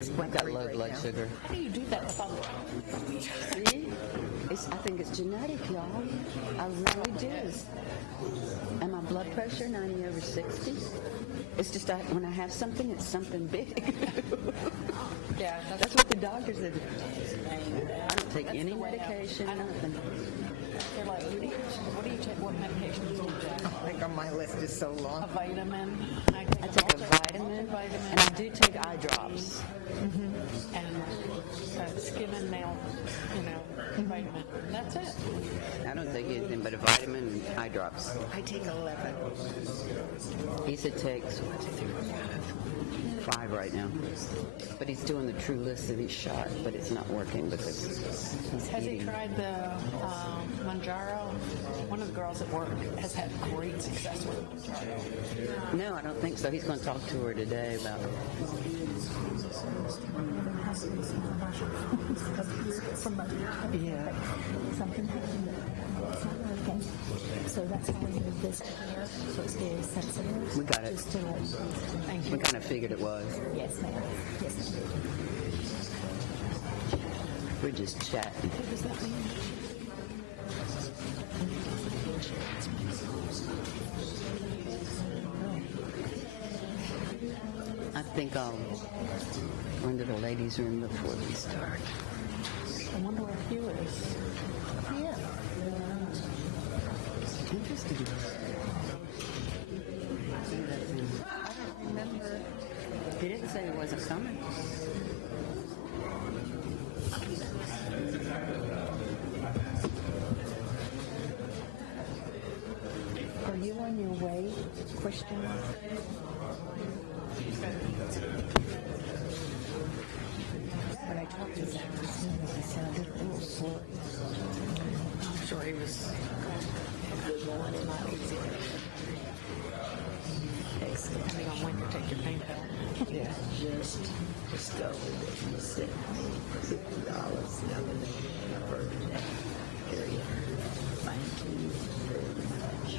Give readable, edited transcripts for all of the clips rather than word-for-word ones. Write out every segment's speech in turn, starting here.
I've got low blood sugar. How do you do that with all the... See? I think it's genetic, y'all. I really do. And my blood pressure, 90/60. It's just when I have something, it's something big. Yeah, that's what the doctors said. I don't take any medication, nothing. They're like, what do you take? What medications do you take? I think on my list is so long. A vitamin. I take a vitamin, and I do take eye drops. Mm-hmm. And skin and nail, vitamin. That's it. I don't take anything but a vitamin and eye drops. I take 11. He said takes 5 right now. But he's doing the true list that he's shot, but it's not working because he's Has eating. he tried the Manjaro? One of the girls at work has had great success with Manjaro. No, I don't think so. He's going to talk to her today about it. Yeah. Something happened. It's not working. So that's why we moved this to here. So it's very sensitive. We got it. Just to Thank you. We kind of figured it was. yes, ma'am. Yes, ma'am. We're just chatting. What does that mean? I think I'll run to the ladies' room before we start. I wonder where Hugh is. Yeah. Interesting. I don't remember. He didn't say he wasn't coming. Are you on your way? Question mark. When I talked to Zach this morning, he sounded a little slow. I'm sure he was not easy. Depending on when you take your pain pill. Yeah. Just go with it. You said $50 for that area. Thank you very much.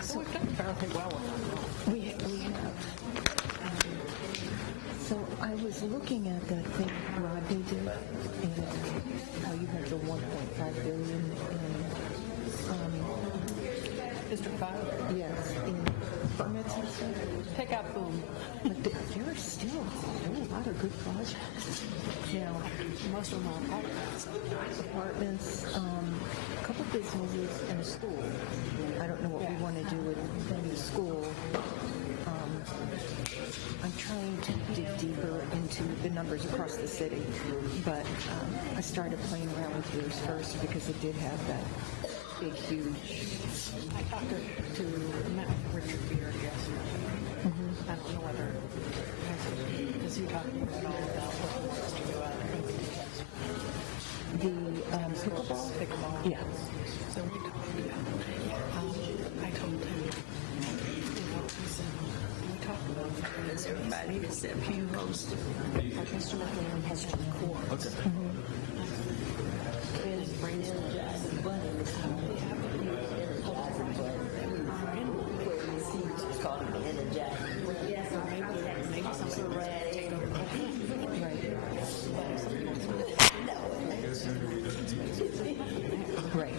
So we've done fairly well with that. We have. So I was looking at that thing Rodney did, and how you have the 1.5 billion District 5? yes, in permits and stuff. Pick up boom. But there are still a whole lot of good projects. Now, Most of them are apartments. apartments, a couple businesses, and a school. I don't know what we want to do with the school. I'm trying to dig deeper into the numbers across the city, but I started playing around with yours first because it did have that big, huge. I talked to met with Richard Beard yesterday. I don't know whether because he talked about all about what he wants to do out there. The pickleball? Pickleball. Yeah. So we talked about I told him, he said, we talked about Is everybody except you hosted? Mr. McLaren has to record. Okay. Is maybe something take over. Right.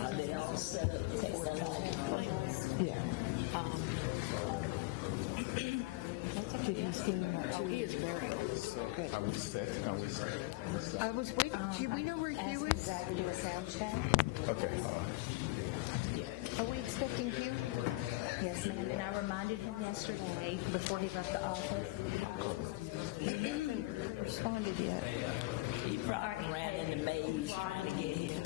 Are they all set up? Take the Yeah. Did you see that too? He is very old. I was set. I was waiting. Do we know where Hugh is? Zach to do a sound check. Okay. Are we expecting Hugh? Yes, ma'am, and I reminded him yesterday before he left the office. He hasn't responded yet. He probably ran in the maze trying to get here.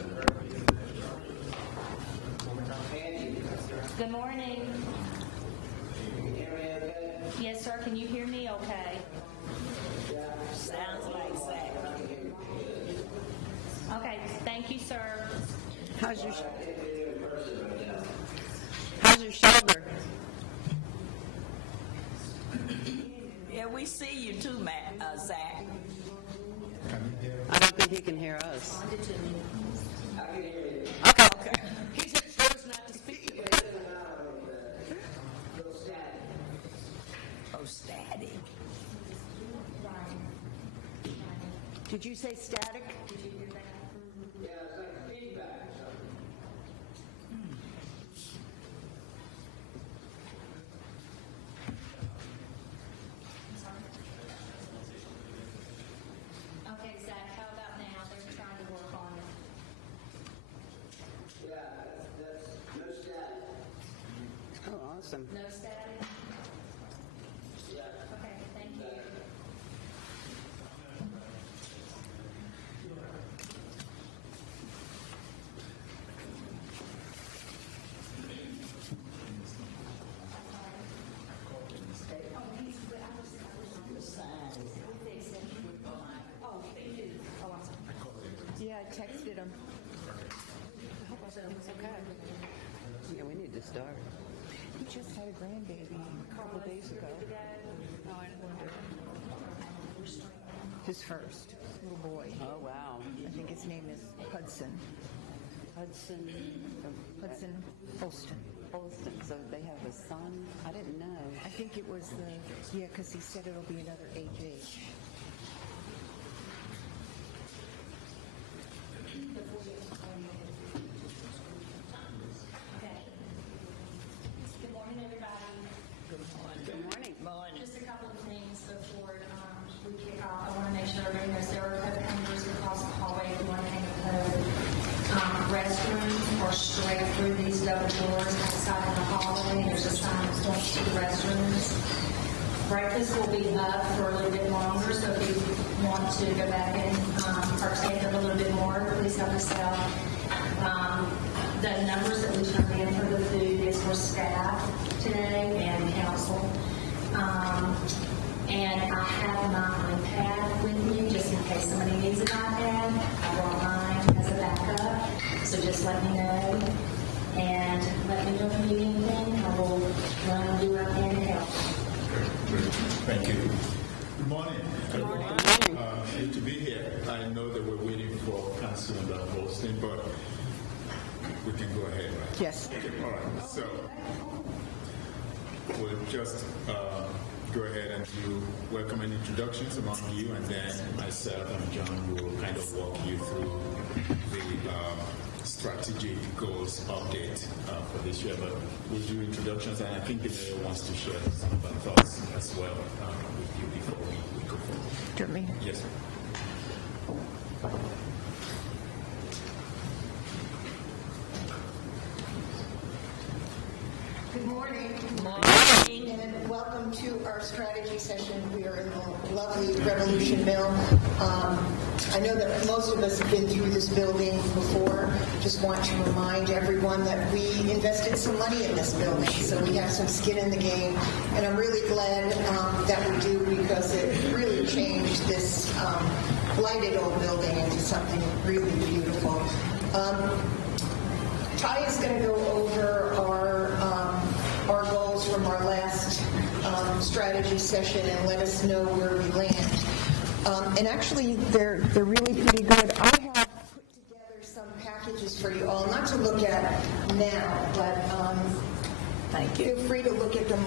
Good morning. Yes, sir, can you hear me okay? Sounds like Zach. Okay, thank you, sir. How's your shoulder? Yeah, we see you too, Zach. I don't think he can hear us. Okay. He just chose not to speak. Oh, static. Did you say static? Okay, Zach, how about now? They're trying to work on it. That's no static. Oh, awesome. No static? Okay, thank you. Yeah, I texted him. Yeah, we need to start. He just had a grandbaby a couple days ago. His first little boy. Oh, wow. I think his name is Hudson. Hudson Holston. Holston. So they have a son? I didn't know. I think it was because he said it'll be another AJ. Okay. Good morning, everybody. Good morning. Just a couple of things before we kick off. I want to make sure everybody knows there are code hangers across the hallway if you want to hang a code. Restrooms are straight through these double doors outside in the hallway. There's a sign that points to the restrooms. Breakfast will be up for a little bit longer, so if you want to go back and partake of a little bit more, please help us out. The numbers that we turned in for the food is for staff today and council. And I have my iPad with me just in case somebody needs an iPad. I brought mine as a backup, so just let me know. And let me know if you need anything. I will run and do what I can to help. Thank you. Good morning. Good to be here. I know that we're waiting for Councilman Holston, but we can go ahead, right? Yes. Okay, all right. So we'll just go ahead and do welcome and introductions among you, and then myself and John will kind of walk you through the strategic goals update for this year. But we'll do introductions, and I think the mayor wants to share some of our thoughts as well with you before we go forward. Do you want me? Yes, sir. Good morning. And welcome to our strategy session. We are in the lovely Revolution Mill. I know that most of us have been through this building before. Just want to remind everyone that we invested some money in this building, so we have some skin in the game. And I'm really glad that we do, because it really changed this blighted old building into something really beautiful. Ty is going to go over our goals from our last strategy session and let us know where we land. And actually, they're really pretty good. I have put together some packages for you all, not to look at now, but Thank you. feel free to look at them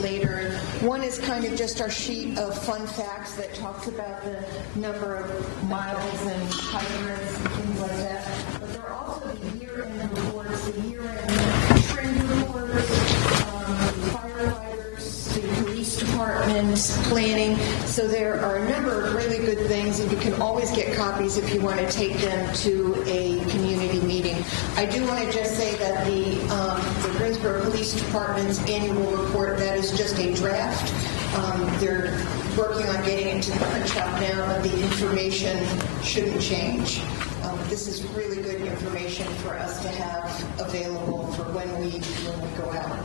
later. One is kind of just our sheet of fun facts that talks about the number of miles and hydrants and things like that. But there are also the year-end reports, the year-end trend reports, firefighters, the police department, planning. So there are a number of really good things, and you can always get copies if you want to take them to a community meeting. I do want to just say that the Greensboro Police Department's annual report, that is just a draft. They're working on getting it to the punch out now, but the information shouldn't change. This is really good information for us to have available for when we go out.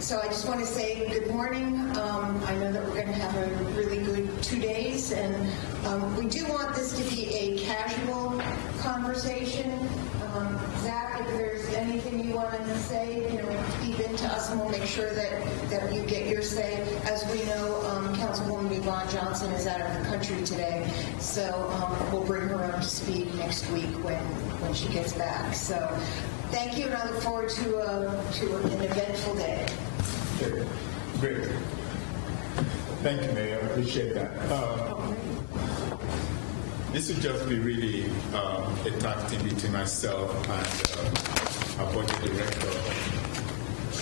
So I just want to say good morning. I know that we're going to have a really good 2 days, and we do want this to be a casual conversation. Zach, if and we'll make sure that you get your say. As we know, Councilwoman Yvonne Johnson is out of the country today, so we'll bring her up to speed next week when she gets back. So thank you, and I look forward to an eventful day. Okay, great. Thank you, Mayor. I appreciate that. This will just be really a tag team between myself and our budget director,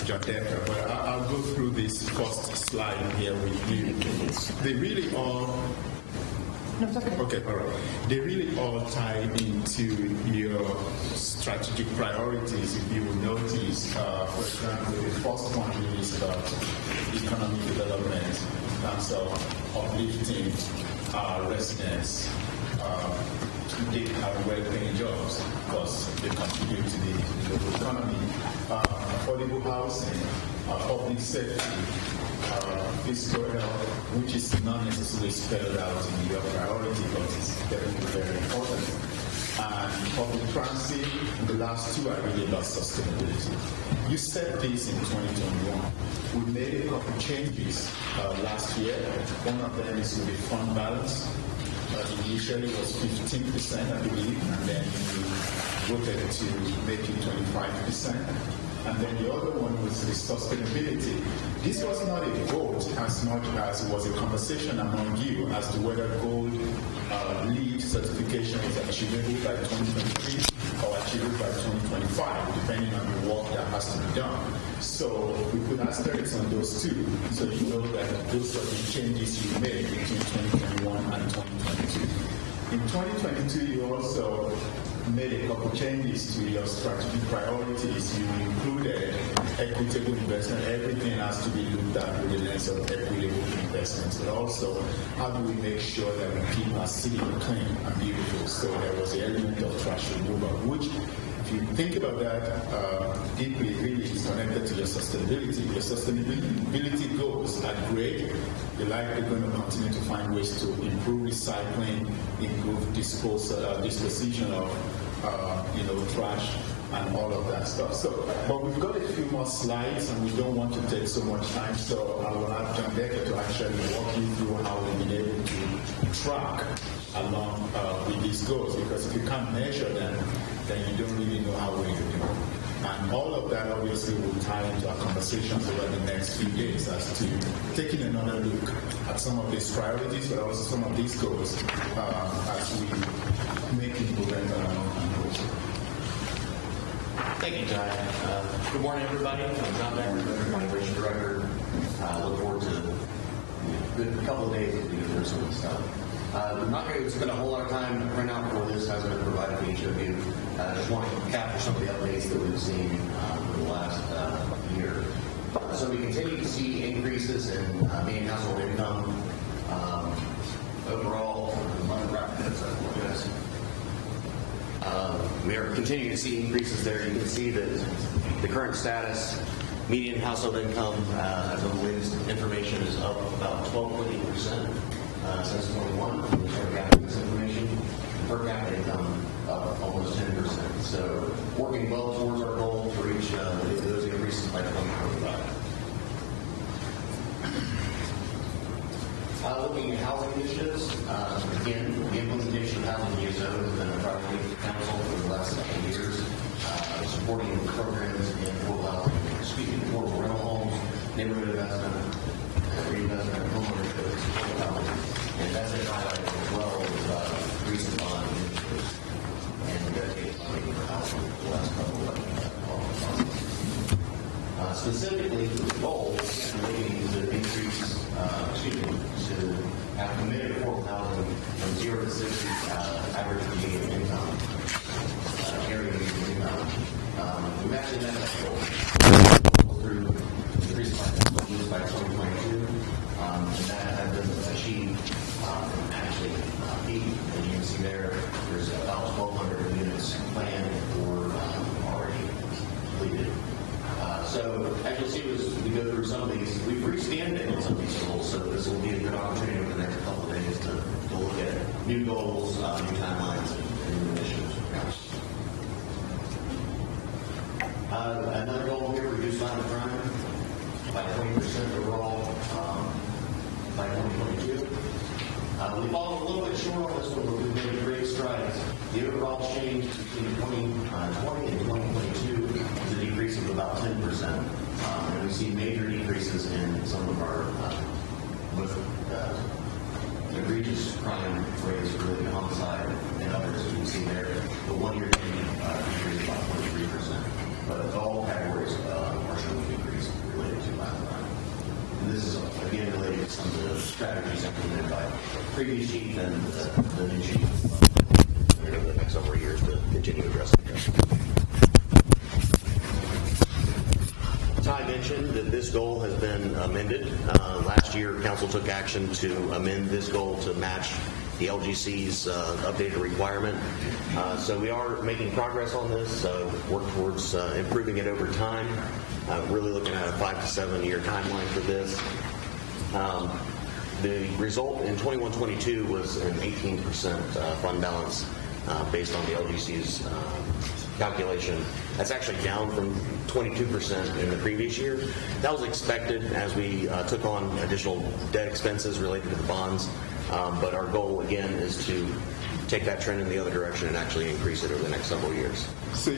John Decker. But I'll go through this first slide here with you. They really all. No, it's okay. Okay, all right. They really all tie into your strategic priorities. If you will notice, for example, the first one is about economic development in terms of uplifting our residents. They have well-paying jobs because they contribute to the local economy. Affordable housing, public safety, fiscal health, which is not necessarily spelled out in your priority, but it's definitely very important. And public transit, the last two are really about sustainability. You said this in 2021. We made a couple changes last year. One of them is with the fund balance. Initially it was 15%, I believe, and then we voted to make it 25%. And then the other one was the sustainability. This was not a vote as much as it was a conversation among you as to whether gold LEED certification is achievable by 2023 or achievable by 2025, depending on the work that has to be done. So we put asterisks on those two, so you know that those are the changes you made between 2021 and 2022. In 2022, you also made a couple changes to your strategic priorities. You included equitable investment. Everything has to be looked at with the lens of equitable investments, but also how do we make sure that we keep our city clean and beautiful? So there was the element of trash removal, which, if you think about that deeply, really is connected to your sustainability. Your sustainability goals are great. You're likely going to continue to find ways to improve recycling, improve disposition of trash and all of that stuff. So, but we've got a few more slides and we don't want to take so much time, so I will have John Decker to actually walk you through how we've been able to track along with these goals, because if you can't measure them, then you don't really know how we're doing. And all of that obviously will tie into our conversations over the next few days as to taking another look at some of these priorities, but also some of these goals as we make improvement along our goals. Thank you, Ty. Good morning, everybody. I'm John Decker, Operation Director. Look forward to a good couple of days to be through some of this stuff. I'm not going to spend a whole lot of time to print out for this. Hasn't been provided to each of you. Just want to capture some of the updates that we've seen over the last year. So we continue to see increases in median household income. Overall, we are continuing to see increases there. You can see that the current status, median household income, as of the latest information, is up about 12.8%. Since 21, we started gathering this information. Per capita income up almost 10%. So working well towards our goal to reach those increases by 2025. Looking at housing initiatives, again, the implementation of housing ESO has been a priority for the council for the last couple of years, supporting programs in affordable rental homes, neighborhood investment, reinvestment, homeownership, affordable housing. And that's been highlighted as well with recent bond initiatives and dedicated funding for housing for the last couple of months. Specifically, the goal relating to increase, to have committed affordable housing from 0 to 60 average median income, area median income. We've actually met that goal through increased by 2022, and that has been achieved actually beat. As you can see there's about 1,200 units planned or already completed. So as you'll see as we go through some of these, we've re-standarded some of these goals, so this will be a good opportunity over the next couple of days to look at new goals, new timelines, and new initiatives. Another goal here, reduce violent crime. 20% overall by 2022. We fallen a little bit short on this one, but we've made great strides. The overall change between 2020 and 2022 is a decrease of about 10%. And we see major decreases in some of our most egregious crime rates related to homicide and others. You can see there, the one-year change decreased about 23%. But all categories are showing a decrease related to violent crime. And this is, again, related to some of the strategies implemented by previous chief and the new chief over the next several years to continue addressing this. Ty mentioned that this goal has been amended. Last year, council took action to amend this goal to match the LGC's updated requirement. So we are making progress on this, work towards improving it over time. Really looking at a 5 to 7 year timeline for this. The result in 21-22 was an 18% fund balance based on the LGC's calculation. That's actually down from 22% in the previous year. That was expected as we took on additional debt expenses related to the bonds. But our goal again is to take that trend in the other direction and actually increase it over the next several years. So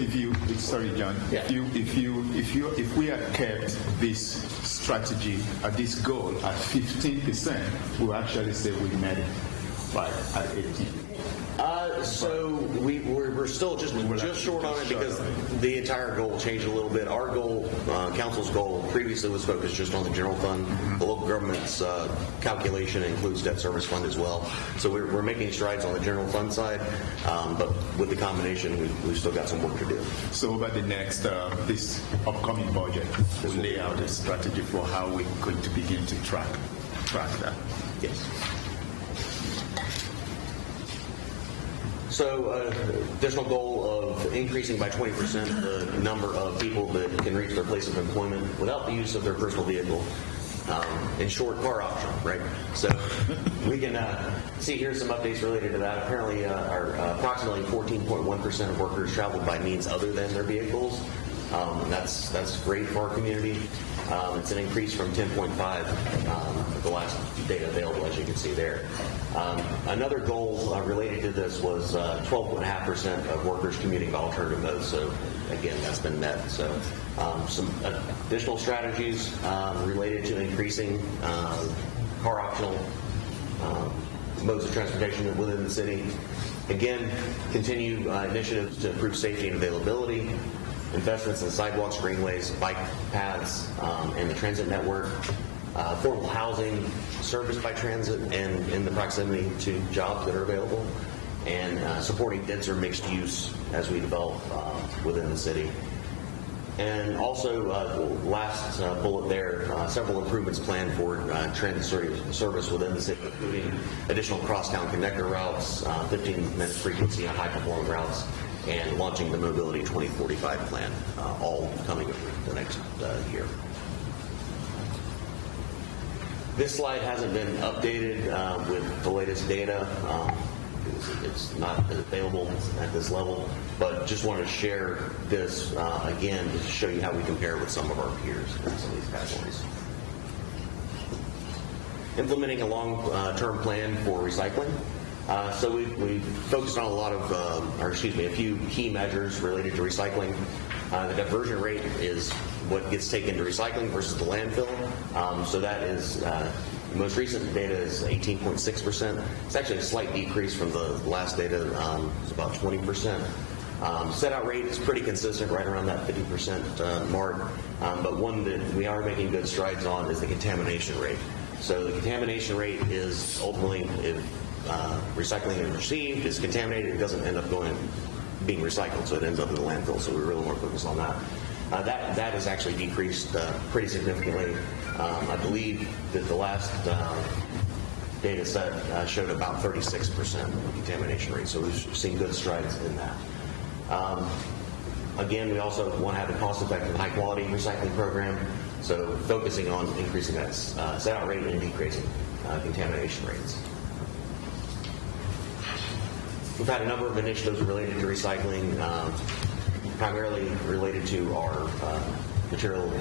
sorry, John, Yeah. if we had kept this strategy at this goal at 15%, we'll actually say we met it at 18. So we're still just short on it because the entire goal changed a little bit. Our goal, council's goal, previously was focused just on the general fund. The local government's calculation includes debt service fund as well. So we're making strides on the general fund side, but with the combination, we've still got some work to do. So over the next, this upcoming budget, we'll lay out a strategy for how we're going to begin to track that. Yes. So additional goal of increasing by 20% the number of people that can reach their place of employment without the use of their personal vehicle. In short, car optional, right? So we can see here's some updates related to that. Apparently, approximately 14.1% of workers traveled by means other than their vehicles. That's great for our community. It's an increase from 10.5 the last data available, as you can see there. Another goal related to this was 12.5% of workers commuting by alternative modes. So again, that's been met. So some additional strategies related to increasing car optional modes of transportation within the city. Again, continue initiatives to improve safety and availability. Investments in sidewalks, greenways, bike paths, and the transit network, affordable housing serviced by transit and in the proximity to jobs that are available, and supporting denser mixed use as we develop within the city. And also, last bullet there, several improvements planned for transit service within the city, including additional crosstown connector routes, 15-minute frequency on high-performing routes, and launching the Mobility 2045 plan, all coming over the next year. This slide hasn't been updated with the latest data. It's not available at this level, but just wanted to share this again to show you how we compare with some of our peers in some of these categories. Implementing a long-term plan for recycling. So we focused on a few key measures related to recycling. The diversion rate is what gets taken to recycling versus the landfill. So that is, the most recent data is 18.6%. It's actually a slight decrease from the last data. It's about 20%. Set-out rate is pretty consistent, right around that 50% mark. But one that we are making good strides on is the contamination rate. So the contamination rate is ultimately, if recycling is received, is contaminated, it doesn't end up being recycled, so it ends up in the landfill. So we really want to focus on that. That has actually decreased pretty significantly. I believe that the last data set showed about 36% contamination rate, so we've seen good strides in that. Again, we also want to have a cost-effective, high-quality recycling program, so focusing on increasing that set-out rate and decreasing contamination rates. We've had a number of initiatives related to recycling, primarily related to our material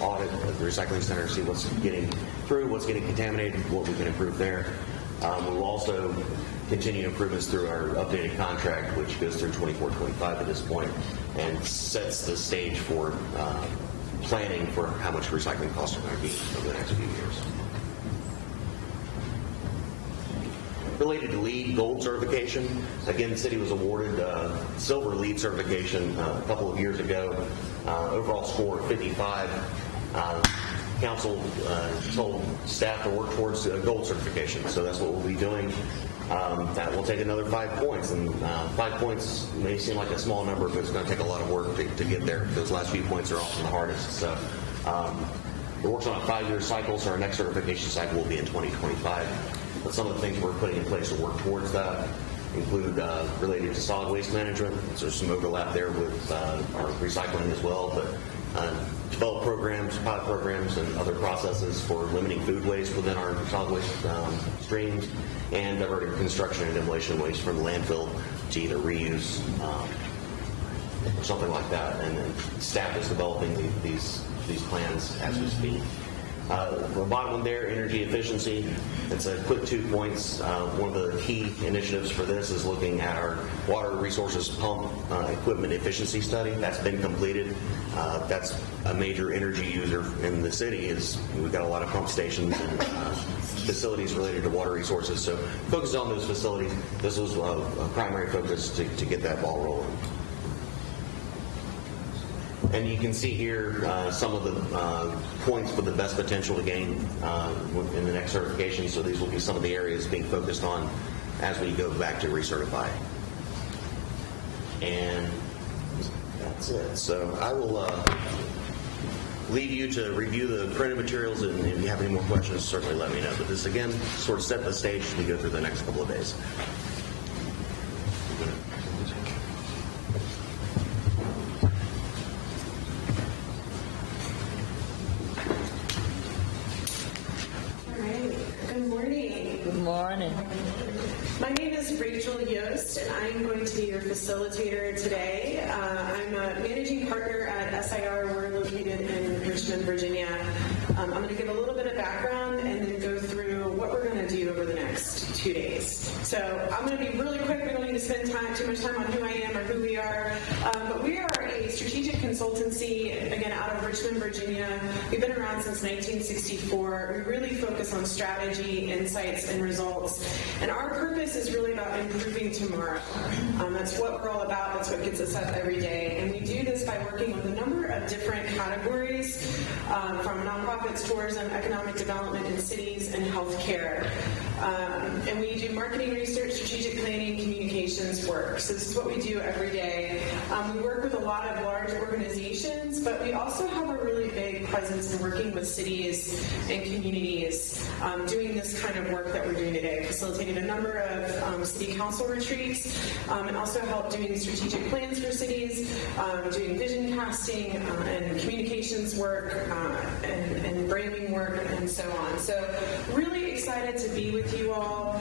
audit at the recycling center, see what's getting through, what's getting contaminated, what we can improve there. We'll also continue improvements through our updated contract, which goes through 24-25 at this point, and sets the stage for planning for how much recycling costs are going to be over the next few years. Related to LEED Gold certification, again, the city was awarded Silver LEED certification a couple of years ago. Overall score 55. Council told staff to work towards gold certification, so that's what we'll be doing. That will take another 5 points, and 5 points may seem like a small number, but it's going to take a lot of work to get there. Those last few points are often the hardest. So it works on a 5-year cycle, so our next certification cycle will be in 2025. But some of the things we're putting in place to work towards that include related to solid waste management. So there's some overlap there with our recycling as well, but develop programs, pilot programs, and other processes for limiting food waste within our solid waste streams, and diverting construction and demolition waste from the landfill to either reuse or something like that. And then staff is developing these plans as we speak. The bottom one there, energy efficiency. It's a quick 2 points. One of the key initiatives for this is looking at our water resources pump equipment efficiency study. That's been completed. That's a major energy user in the city. We've got a lot of pump stations and facilities related to water resources. So focus on those facilities. This was a primary focus to get that ball rolling. And you can see here some of the points with the best potential to gain in the next certification. So these will be some of the areas being focused on as we go back to recertify. And that's it. So I will leave you to review the printed materials, and if you have any more questions, certainly let me know. But this, again, sort of set the stage as we go through the next couple of days. My name is Rachel Yost, and I'm going to be your facilitator today. I'm a managing partner at SIR. We're located in Richmond, Virginia. I'm going to give a little bit of background and then go through what we're going to do over the next 2 days. So I'm going to be really quick. We don't need to spend too much time on who I am or who we are. But we are a strategic consultancy, again, out of Richmond, Virginia. We've been around since 1964. We really focus on strategy, insights, and results. And our purpose is really about improving tomorrow. That's what we're all about. That's what gets us up every day. And we do this by working with a number of different categories, from nonprofits, tourism, economic development in cities, and healthcare. And we do marketing research, strategic planning, communications work. So this is what we do every day. We work with a lot of large organizations, but we also have a really big presence in working with cities and communities, doing this kind of work that we're doing today, facilitating a number of city council retreats, and also help doing strategic plans for cities, doing vision casting and communications work, and branding work, and so on. So really excited to be with you all.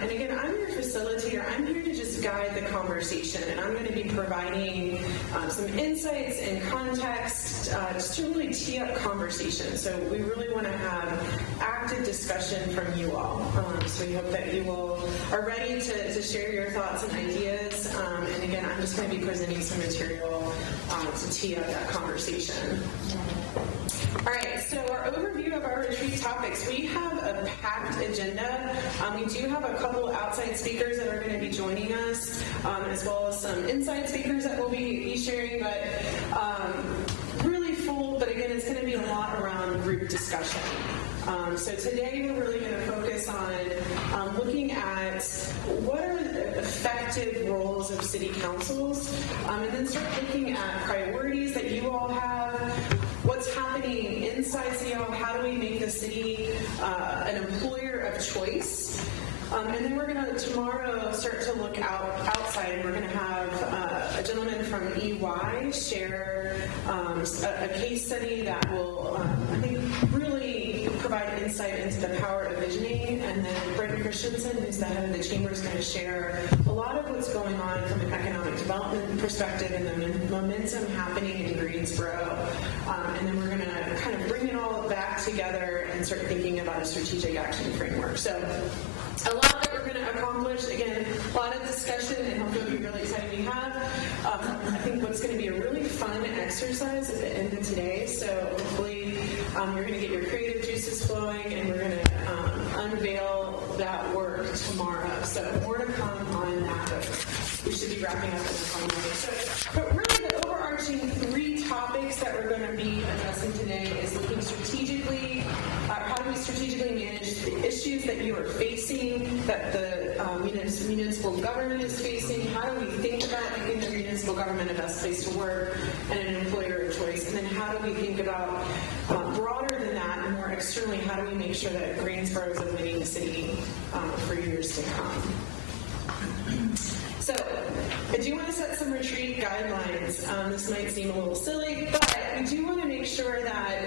And again, I'm your facilitator. I'm here to just guide the conversation, and I'm going to be providing some insights and context just to really tee up conversation. So we really want to have active discussion from you all. So we hope that you all are ready to share your thoughts and ideas. And again, I'm just going to be presenting some material to tee up that conversation. All right, so our overview of our retreat topics. We have a packed agenda. We do have a couple outside speakers that are going to be joining us, as well as some inside speakers that will be sharing, but really full, but again, it's going to be a lot around group discussion. So today we're really going to focus on looking at what are the effective roles of city councils, and then start looking at priorities that you all have, what's happening inside City Hall, how do we make the city an employer of choice, And then we're going to tomorrow start to look outside, and we're going to have a gentleman from EY share a case study that will, I think, really provide insight into the power of visioning. And then Brendan Christensen, who's the head of the chamber, is going to share a lot of what's going on from an economic development perspective and the momentum happening in Greensboro. And then we're going to kind of bring it all back together and start thinking about a strategic action framework. So a lot that we're going to accomplish. Again, a lot of discussion, and hopefully it'll be really exciting to have. I think what's going to be a really fun exercise at the end of today. So hopefully you're going to get your creative juices flowing, and we're going to unveil that work tomorrow. So more to come on that. But we should be wrapping up in the fun way. So, but really the overarching 3 topics that we're going to be addressing today is looking strategically, how do we strategically manage the issues that you are facing, that the municipal government is facing, how do we think about making the municipal government a best place to work and an employer of choice, and then how do we think about, broader than that and more externally, how do we make sure that Greensboro is a winning city for years to come. So, I do want to set some retreat guidelines. This might seem a little silly, but we do want to make sure that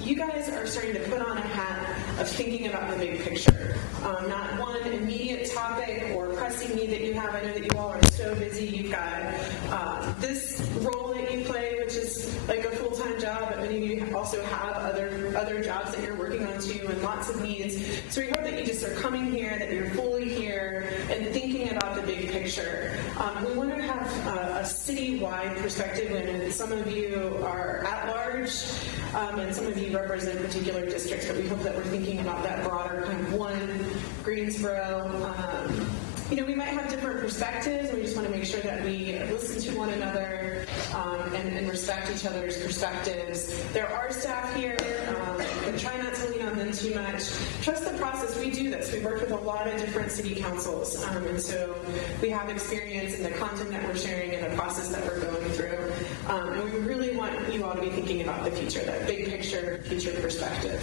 you guys are starting to put on a hat of thinking about the big picture. Not one immediate topic or pressing need that you have. I know that you all are so busy. You've got this role that you play, which is like a full-time job, but many of you also have other jobs that you're working on too, and lots of needs. So we hope that you just are coming here, that you're fully here, and thinking about the big picture. We want to have a citywide perspective, and some of you are at large, and some of you represent particular districts, but we hope that we're thinking about that broader kind of one Greensboro. We might have different perspectives, and we just want to make sure that we listen to one another and respect each other's perspectives. There are staff here, but try not to lean on them too much. Trust the process. We do this. We work with a lot of different city councils, and so we have experience in the content that we're sharing and the process that we're going through. And we really want you all to be thinking about the future, that big picture, future perspective.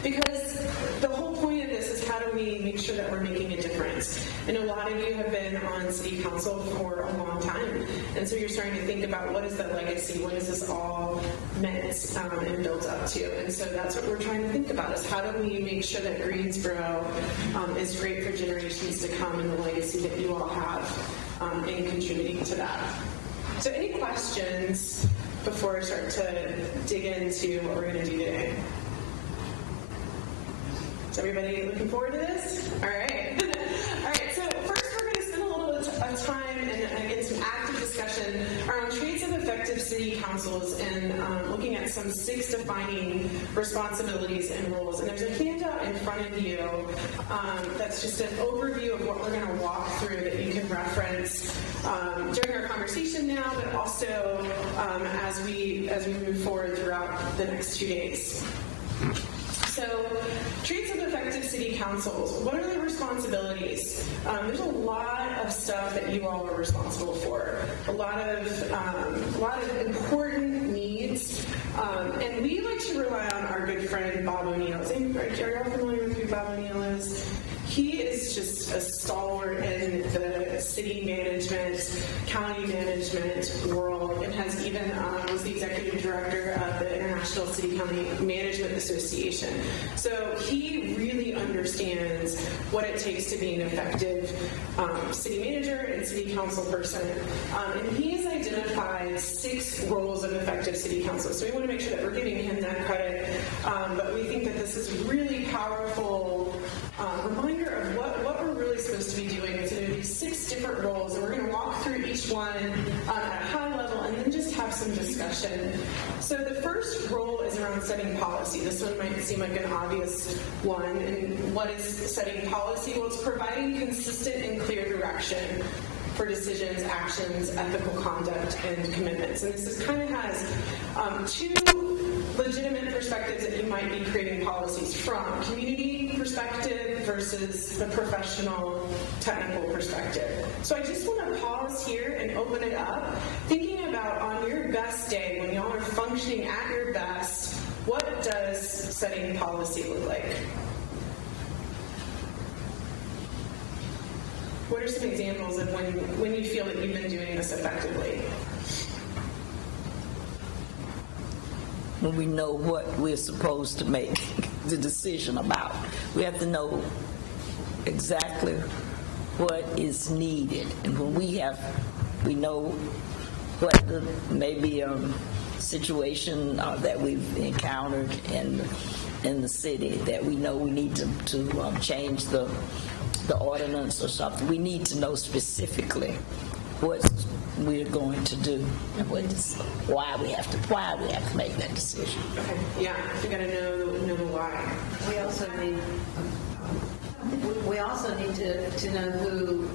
Because the whole point of this is how do we make sure that we're making a difference? And a lot of you have been on city council for a long time. And so you're starting to think about what is that legacy? What is this all meant and built up to? And so that's what we're trying to think about is how do we make sure that Greensboro is great for generations to come and the legacy that you all have in contributing to that. So any questions before I start to dig into what we're going to do today? Is everybody looking forward to this? All right. All right, so first we're going to spend a little bit of time and get some active discussion around traits of effective city councils and looking at some 6 defining responsibilities and roles. And there's a handout in front of you that's just an overview of what we're going to walk through that you can reference during our conversation now, but also as we move forward throughout the next 2 days. So, traits of effective city councils. What are the responsibilities? There's a lot of stuff that you all are responsible for. A lot of important needs. And we like to rely on our good friend Bob O'Neill. Are you all familiar with who Bob O'Neill is? He is just a stalwart in the city management, county management world, and has even was the executive director of the International City County Management Association. So he really understands what it takes to be an effective city manager and city council person. And he has identified 6 roles of effective city council. So we want to make sure that we're giving him that credit. But we think that this is a really powerful reminder of what we're really supposed to be doing. Is there are these 6 different roles, and we're going to walk through each one at a high level and then just have some discussion. So the first role is around setting policy. This one might seem like an obvious one. And what is setting policy? Well, it's providing consistent and clear direction for decisions, actions, ethical conduct, and commitments. And this kind of has 2 legitimate perspectives that you might be creating policies from. Community perspective versus the professional, technical perspective. So I just want to pause here and open it up, thinking about on your best day, when y'all are functioning at your best, what does setting policy look like? what are some examples of when you feel that you've been doing this effectively? When we know what we're supposed to make the decision about. We have to know exactly what is needed. And when we know what the maybe situation that we've encountered in the city that we know we need to change the ordinance or something. We need to know specifically what we're going to do and why we have to make that decision. Okay, yeah, you gotta know the why. We also need to know who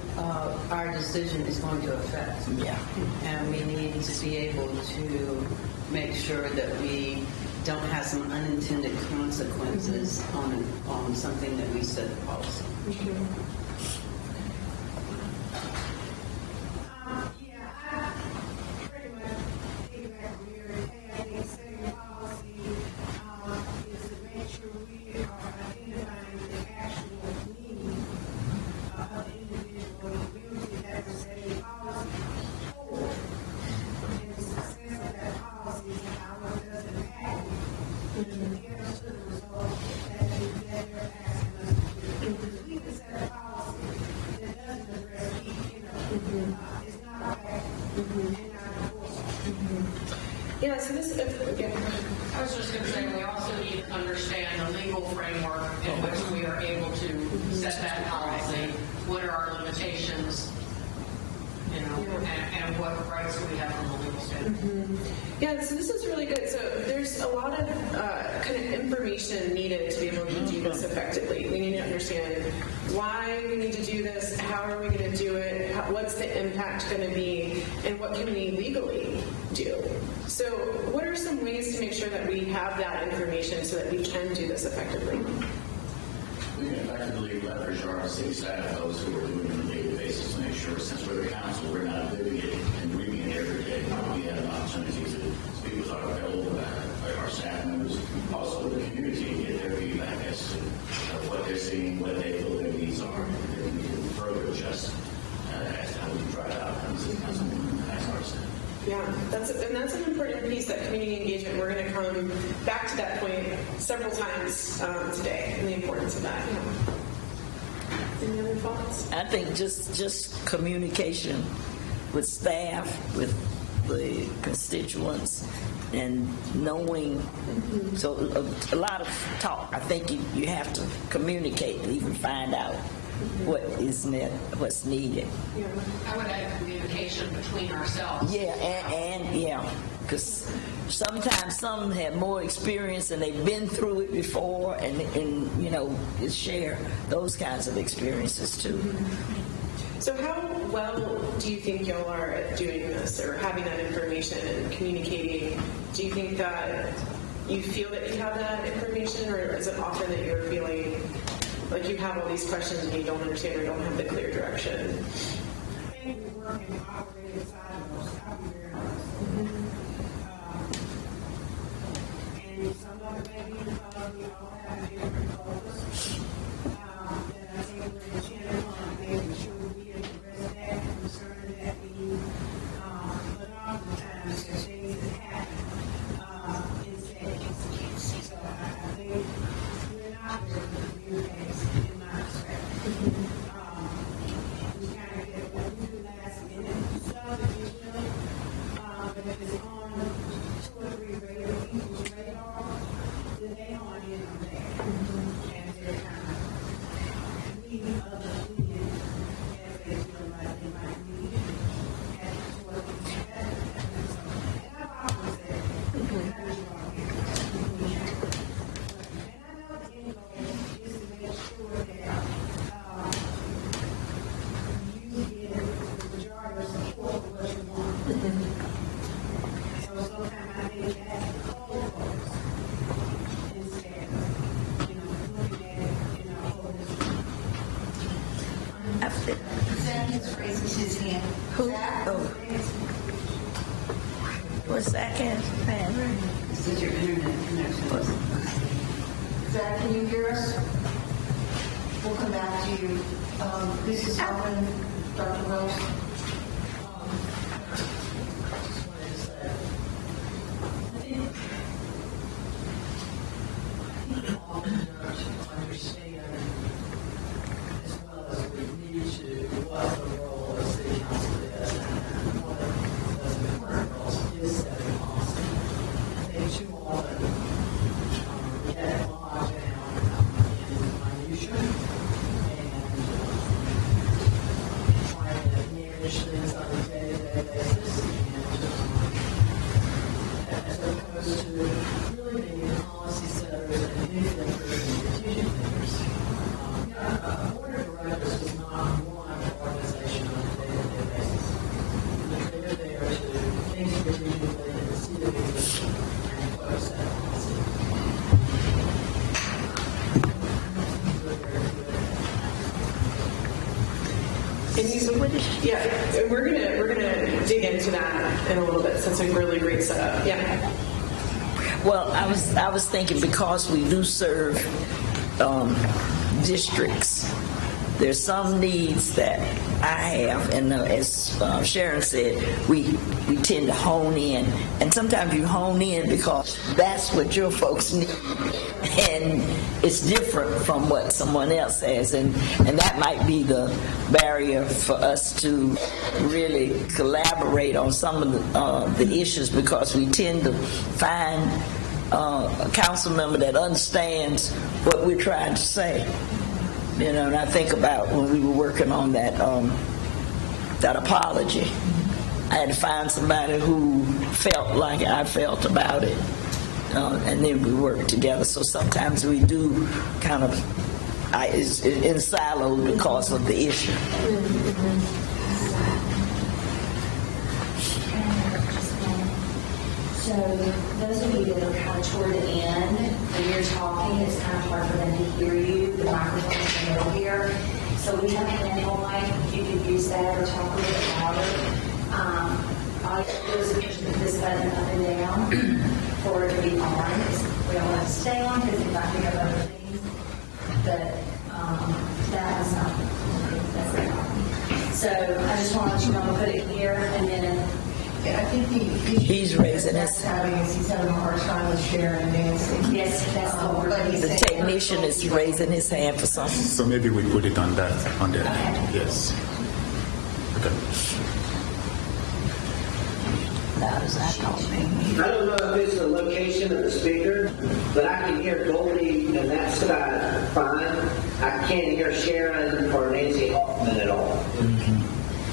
our decision is going to affect. Yeah. And we need to be able to make sure that we don't have some unintended consequences on something that we set the policy. Yeah, so this, I was just going to say, we also need to understand the legal framework in which we are able to set that policy. What are our limitations, and what rights do we have from a legal standpoint? yeah, so this is really good. So there's a lot of kind of information needed to be able to do this effectively. We need to understand why we need to do this, how are we going to do it, what's the impact going to be, and what can we legally do. So what are some ways to make sure that we have that information so that we can do this effectively? We can effectively leverage our city staff, those who are doing it on a daily basis, to make sure, since we're the council, we're not living it and reading it every day. We have an opportunity to speak with our fellow, our staff members, also the community, and get their feedback as to what they're seeing, what they feel their needs are, and then we can further adjust as to how we can drive outcomes as councilwomen as our staff. Yeah, that's an important piece, that community engagement. We're going to come back to that point several times today, and the importance of that. Any other thoughts? I think just communication with staff, with the constituents, and knowing. So a lot of talk. I think you have to communicate and even find out what's needed. Yeah. I would add communication between ourselves. Yeah, and because sometimes some have more experience and they've been through it before, and share those kinds of experiences too. So how well do you think y'all are at doing this, or having that information and communicating? Do you think that you feel that you have that information, or is it often that you're feeling like you have all these questions and you don't understand or don't have the clear direction? I think we work in operating silos. I'll be very honest. And some of it may be because we all have a different focus. And I think we're intent on making sure we address that concern that we, but oftentimes there's things that happen in settings. So I think we're not very good communicators in my perspective. We kind of get what we do last minute stuff, if you will. But if it's on 2 or 3 people's radar, then they know I'm in on there. And they're kind of leading others leading as they feel like they might need as what we have. And I've always said, that is wrong. And I know the end goal is to make sure that you get the majority of support for what you want. So sometimes I think that's the whole focus instead of, looking at it in a holistic. Zach is raising his hand. Who? Oh. What's that? This is your internet connection. Zach, can you hear us? We'll come back to you. This is Alvin Dr. Wells? Yeah, and we're gonna dig into that in a little bit. So it's a really great setup. Yeah. Well, I was thinking because we do serve districts, there's some needs that I have, and as Sharon said, we tend to hone in, and sometimes you hone in because that's what your folks need, and it's different from what someone else has, and that might be the barrier for us to really collaborate on some of the issues, because we tend to find a council member that understands what we're trying to say. You know, and I think about when we were working on that apology, I had to find somebody who felt like I felt about it, and then we worked together. So sometimes we do kind of it's in silos because of the issue. So those of you that are kind of toward the end, when you're talking, it's kind of hard for them to hear you. The microphone's in the middle here. So we have a handheld mic. If you could use that or talk a little bit louder. All you have to do is push this button up and down for it to be on. We don't want it to stay on because it might pick up other things. But that was not. That's not. So I just want to let you know, I'm going to put it here and then. Yeah, I think he's raising his. He's having a hard time with Sharon and Nancy. Yes, that's all. The technician is raising his hand for something. So maybe we put it on that, yes. Okay. I don't know if it's the location of the speaker, but I can hear Goldie and that side fine. I can't hear Sharon or Nancy Hoffman at all.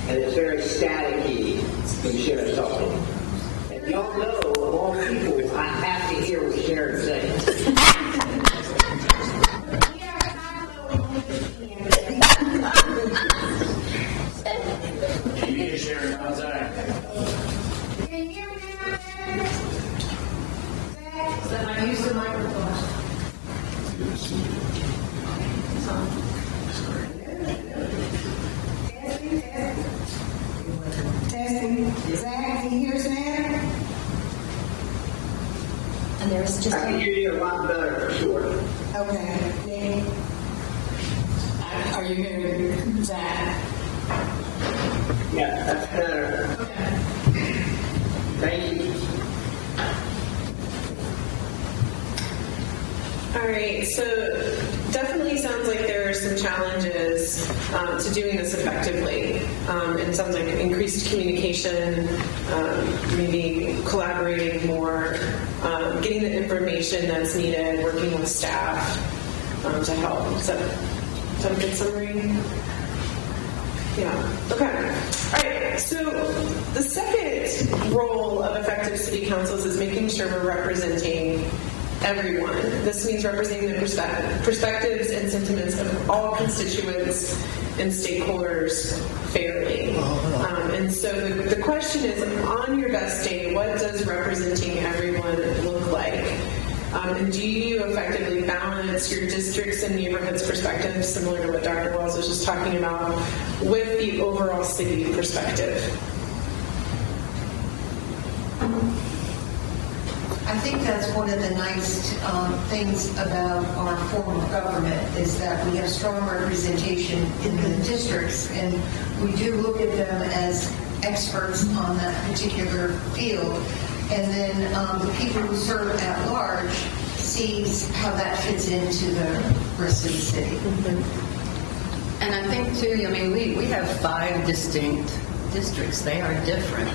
And it's very staticky when Sharon's talking. And y'all know, of all people, I have to hear what Sharon's saying. Can you hear Sharon outside? I use the microphone. Testing. Zach, can you hear us now? And there's just. I can hear you a lot better for sure. Okay. Then, Are you hearing Zach? Yeah, that's better. Okay. Thank you. All right, so definitely sounds like there are some challenges to doing this effectively. It sounds like increased communication, maybe collaborating more, getting the information that's needed, working with staff to help. Is that a good summary? Yeah. Okay. All right. So the second role of effective city councils is making sure we're representing everyone. This means representing the perspectives and sentiments of all constituents and stakeholders fairly. And so the question is, on your best day, what does representing everyone look like? And do you effectively balance your districts and neighborhoods perspectives, similar to what Dr. Wells was just talking about, with the overall city perspective? I think that's one of the nice things about our form of government is that we have strong representation in the districts, and we do look at them as experts on that particular field. And then the people who serve at large sees how that fits into the rest of the city. And I think too, I mean, we have 5 distinct districts. They are different.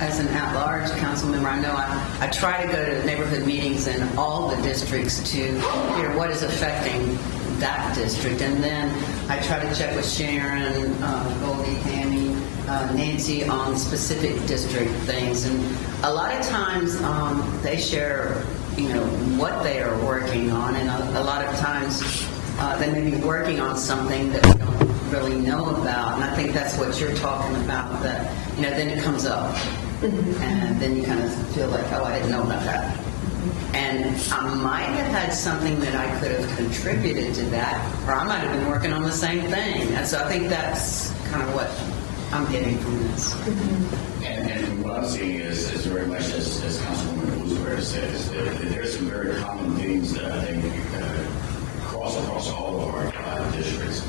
As an at-large council member, I know I try to go to neighborhood meetings in all the districts to hear what is affecting that district. And then I try to check with Sharon, Goldie, Tammy, Nancy on specific district things. And a lot of times they share, what they are working on. And a lot of times they may be working on something that we don't really know about. And I think that's what you're talking about, that, then it comes up. And then you kind of feel like, oh, I didn't know about that. And I might have had something that I could have contributed to that, or I might have been working on the same thing. And so I think that's kind of what I'm getting from this. And what I'm seeing is very much as Councilwoman Bluesberry said, is that there's some very common themes that I think across all of our districts.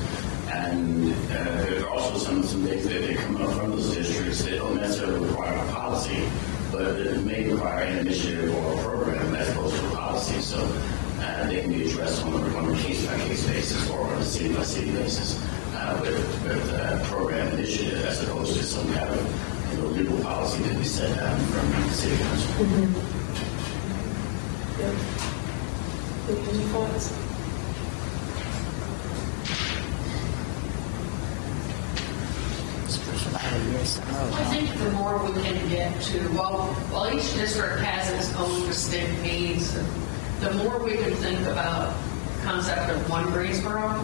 And there are also some things that come up from those districts that don't necessarily require a policy, but it may require an initiative or a program as opposed to a policy. So they can be addressed on a case-by-case basis or on a city-by-city basis with a program initiative as opposed to some kind of legal policy that we set down from the city council. Any thoughts? I think the more we can get to, while each district has its own distinct needs, the more we can think about the concept of one Greensboro,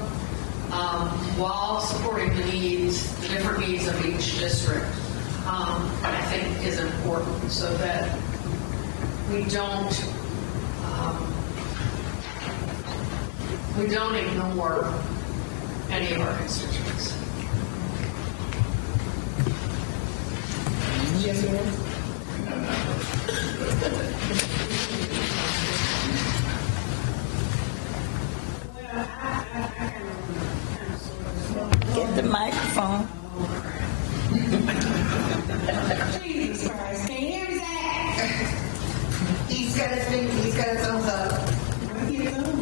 while supporting the different needs of each district, I think is important so that we don't ignore any of our constituents. Yes, ma'am. Well, I Get the microphone. Jesus Christ, can you hear me, Zach? He's got a thumbs up. What are you doing?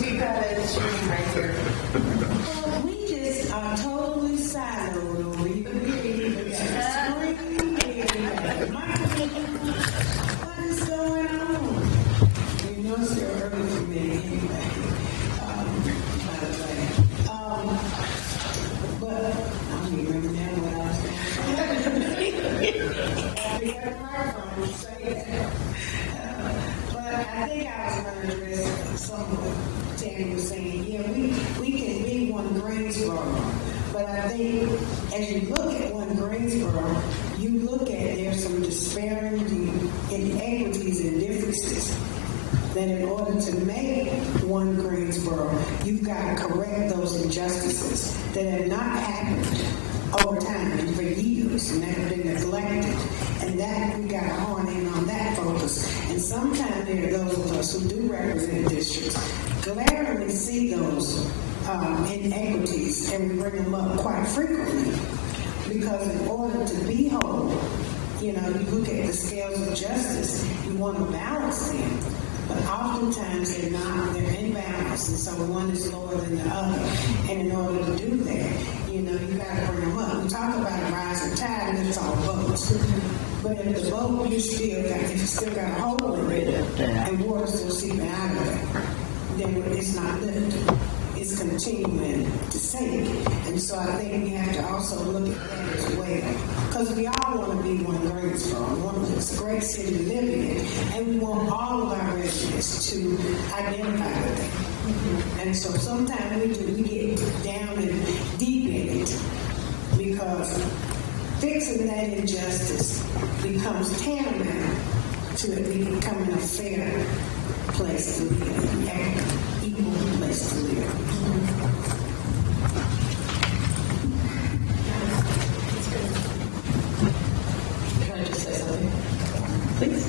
We've got a screen right here. Well, we just are totally siloed over here. We got a screen here, we got a microphone. What is going on? You know it's still early for me anyway. By the way. But I'm going to remember what I was saying. We got a microphone to say that. But I think I was going to address some of what Tammy was saying. Yeah, we can be one Greensboro, but I think as you look at one Greensboro, you look at there's some disparity, inequities, and differences. That in order to make one Greensboro, you've got to correct those injustices that have not happened over time and for years, and that have been neglected. And that we got to hone in on that focus. And sometimes there are those of us who do represent districts glaringly see those inequities, and we bring them up quite frequently. Because in order to be whole, you look at the scales of justice, you want to balance them. But oftentimes they're not, they're imbalance, and so one is lower than the other. And in order to do that, you got to bring them up. We talk about a rising tide, and it's all boats. But if the boat, you still got a hole in it, and water still seeping out of it, then it's not lifted. It's continuing to sink. And so I think we have to also look at that as well. Because we all want to be one Greensboro. It's a great city to live in. And we want all of our residents to identify with it. And so sometimes we get down and deep in it. Because fixing that injustice becomes tantamount to it becoming a fair place to live, an equal place to live. Can I just say something? Please.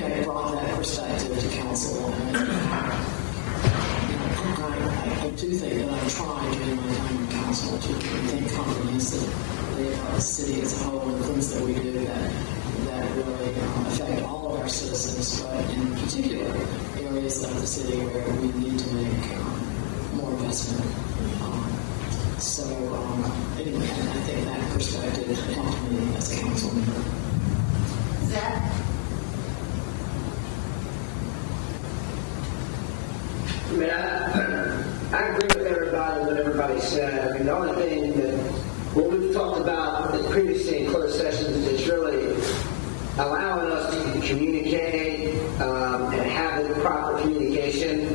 think I brought that perspective to council. And I do think that I've tried during my time in council to think comprehensively about the city as a whole and things that we do that really affect all of our citizens, but in particular areas of the city where we need to make more investment. Anyway, I think that perspective helped me as a council member. Zach? I mean, I agree with everybody, what everybody said. I mean, the only thing that what we've talked about previously in closed sessions is really allowing us to communicate and have the proper communication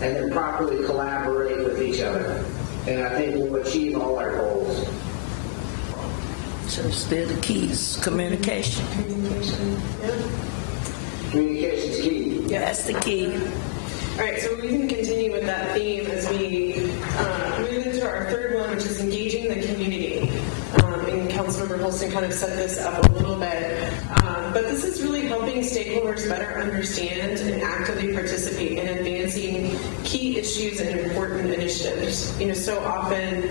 and then properly collaborate with each other. And I think we'll achieve all our goals. So still the keys, communication. Communication, yeah. Communication's key. Yeah. That's the key. All right, so we can continue with that theme as we move into our third one, which is engaging the community. And Councilmember Holston kind of set this up a little bit. But this is really helping stakeholders better understand and actively participate in advancing key issues and important initiatives. So often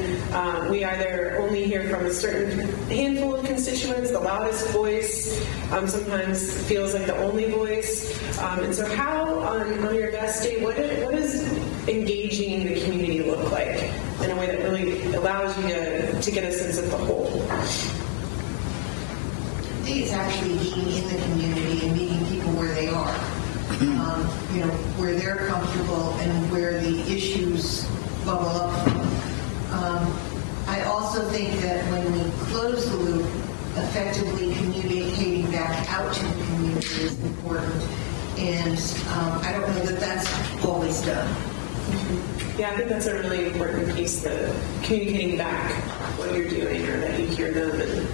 we either only hear from a certain handful of constituents, the loudest voice, sometimes feels like the only voice. And so how, on your best day, what does engaging the community look like in a way that really allows you to get a sense of the whole? I think it's actually being in the community and meeting people where they are, where they're comfortable and where the issues bubble up from. I also think that when we close the loop, effectively communicating back out to the community is important. And I don't know that that's always done. Yeah, I think that's a really important piece, the communicating back what you're doing or that you hear them and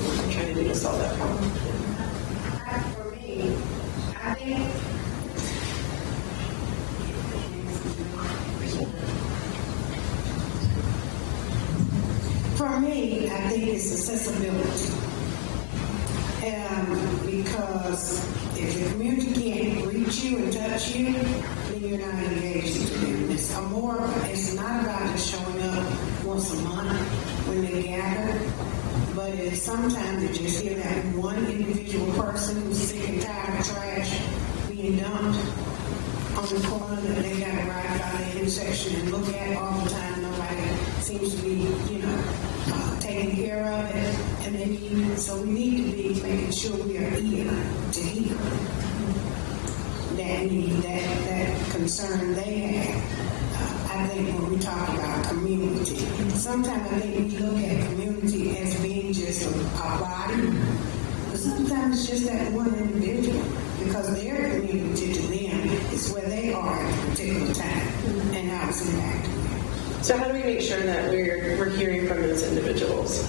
what you're trying to do to solve that problem. For me, I think it's accessibility. Because if the community can't reach you and touch you, then you're not engaged in it. It's not about just showing up once a month when they gather, but it's sometimes you just hear that one individual person who's sick and tired of trash being dumped on the corner that they got to ride by the intersection and look at all the time. Nobody seems to be, taking care of it. And so we need to be making sure we are eager to hear that need, that concern they have. I think when we talk about community, sometimes I think we look at community as being just a body, but sometimes it's just that one individual, because their community to them is where they are at a particular time and how it's impacting them. So how do we make sure that we're hearing from those individuals?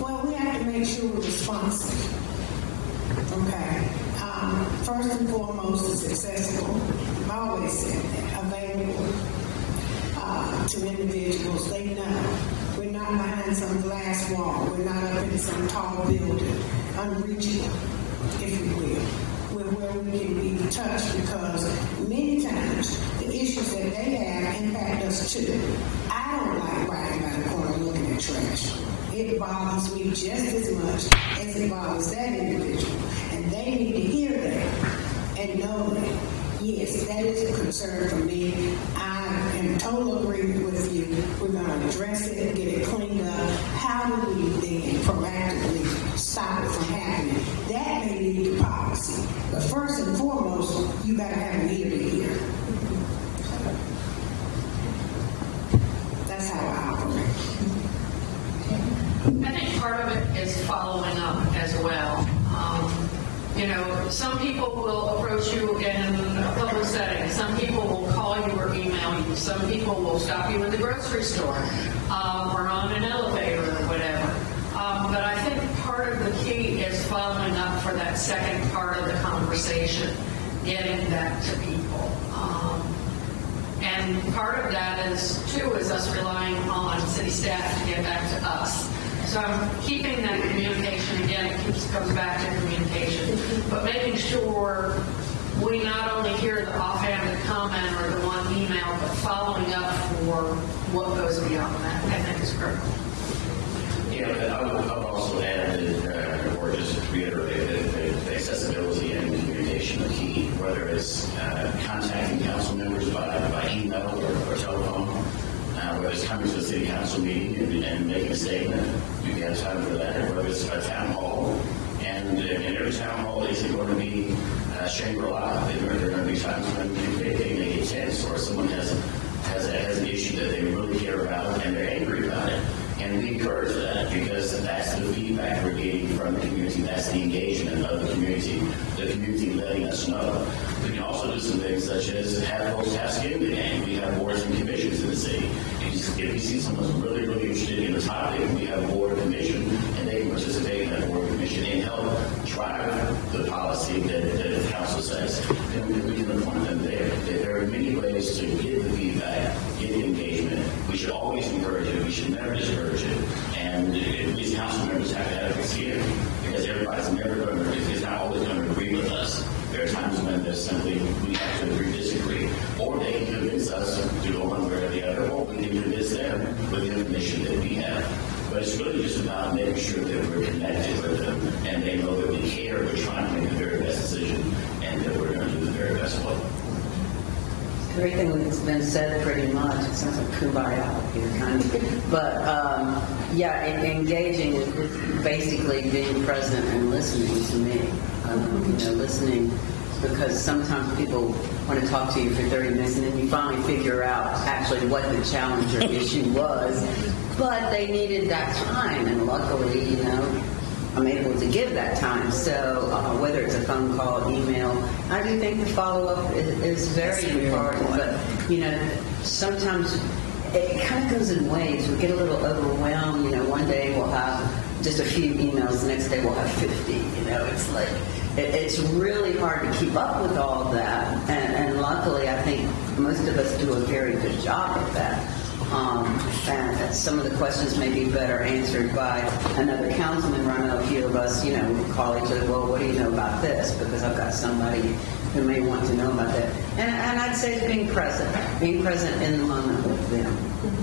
Well, we have to make sure we're responsive. Okay. First and foremost, it's accessible. I've always said that. Available to individuals. They know. We're not behind some glass wall. We're not up in some tall building. Unreachable, if you will. We're where we can be touched, because many times the issues that they have impact us too. I don't like riding by the corner looking at trash. It bothers me just as much as it bothers that individual. And they need to hear that and know that, yes, that is a concern for me. I am in total agreement with you. We're going to address it, get it cleaned up. How do we then proactively stop it from happening? That may lead to policy. But first and foremost, you got to have an ear to hear. That's how I operate. I think part of it is following up as well. Some people will approach you in a public setting. Some people will call you or email you. Some people will stop you in the grocery store or on an elevator or whatever. But I think part of the key is following up for that second part of the conversation, getting back to people. And part of that is, too, is us relying on city staff to get back to us. So I'm keeping that communication, again, it comes back to communication, but making sure we not only hear the offhanded comment or the one email, but following up for what goes beyond that, I think is critical. Yeah, but I'll also add that, or just reiterate that accessibility and communication are key, whether it's contacting council members by email or telephone, whether it's coming to the city council meeting and making a statement, you can have time for that, or whether it's a town hall. And in every town hall, is it going to be Shangri-La? There are going to be times when they make it tense, or someone has an issue that they really care about and they're angry about it. And we encourage that because that's the feedback we're getting from the community. That's the engagement of the community letting us know. We can also do some things such as have folks have skin in the game. We have boards and commissions in the city. If you see someone's really, really interested in the topic, we have a board and commission, and they can participate in that board and commission and help drive the policy that the council says. And we can appoint them there. There are many ways to get the feedback, get the engagement. We should always encourage it. We should never discourage it. And these council members have to have a skin because everybody's never going to, is not always going to agree with us. There are times when there's simply, we have to agree, disagree. Or they can convince us to go one way or the other, or we can convince them with the information that we have. But it's really just about making sure that we're connected with them and they know that we care, we're trying to make the very best decision, and that we're going to do the very best one. Everything that's been said pretty much. It sounds like kumbaya up here, kind of. But, yeah, engaging is basically being present and listening to me. Listening, because sometimes people want to talk to you for 30 minutes and then you finally figure out actually what the challenge or issue was, but they needed that time, and luckily, I'm able to give that time. So whether it's a phone call, email, I do think the follow-up is very important. But, sometimes it kind of goes in waves. We get a little overwhelmed. One day we'll have just a few emails, the next day we'll have 50. It's like, it's really hard to keep up with all of that. And luckily, I think most of us do a very good job of that. And some of the questions may be better answered by another council member. I know a few of us, call each other, well, what do you know about this? Because I've got somebody who may want to know about that. And I'd say it's being present in the moment with them,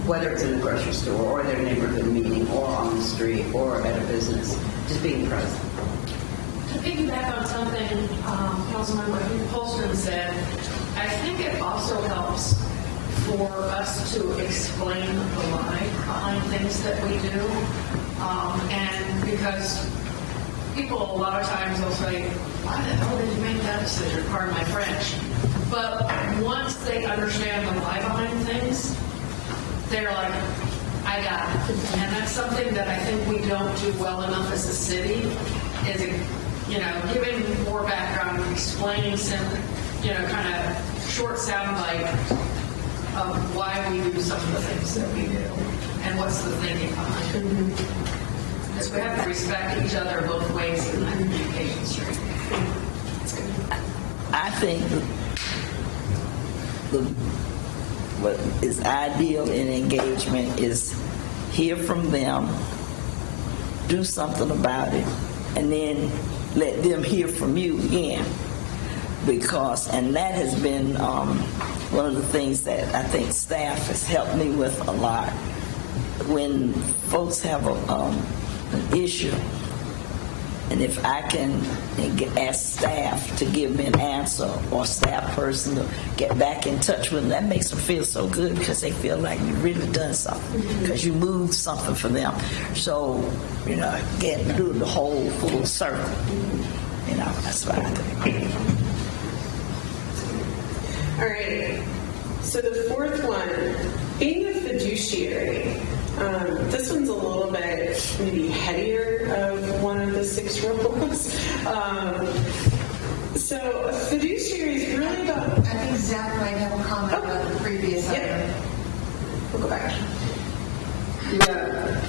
whether it's in the grocery store or their neighborhood meeting or on the street or at a business, just being present. To piggyback on something Councilmember Holston said, I think it also helps for us to explain the why behind things that we do. And because people a lot of times will say, why the hell did you make that decision? Pardon my French. But once they understand the why behind things, they're like, I got it. And that's something that I think we don't do well enough as a city, is giving more background, explaining something, kind of short soundbite of why we do some of the things that we do and what's the thinking behind it. Because we have to respect each other both ways in that communication stream. I think what is ideal in engagement is hear from them, do something about it, and then let them hear from you again. And that has been one of the things that I think staff has helped me with a lot. When folks have an issue, and if I can ask staff to give me an answer or staff person to get back in touch with them, that makes them feel so good because they feel like you've really done something, because you moved something for them. So, get through the whole full circle. That's what I think. All right. So the fourth one, being a fiduciary. This one's a little bit maybe headier of one of the 6 rules. So a fiduciary is really about... I think Zach might have a comment about the previous item. We'll go back. Yeah,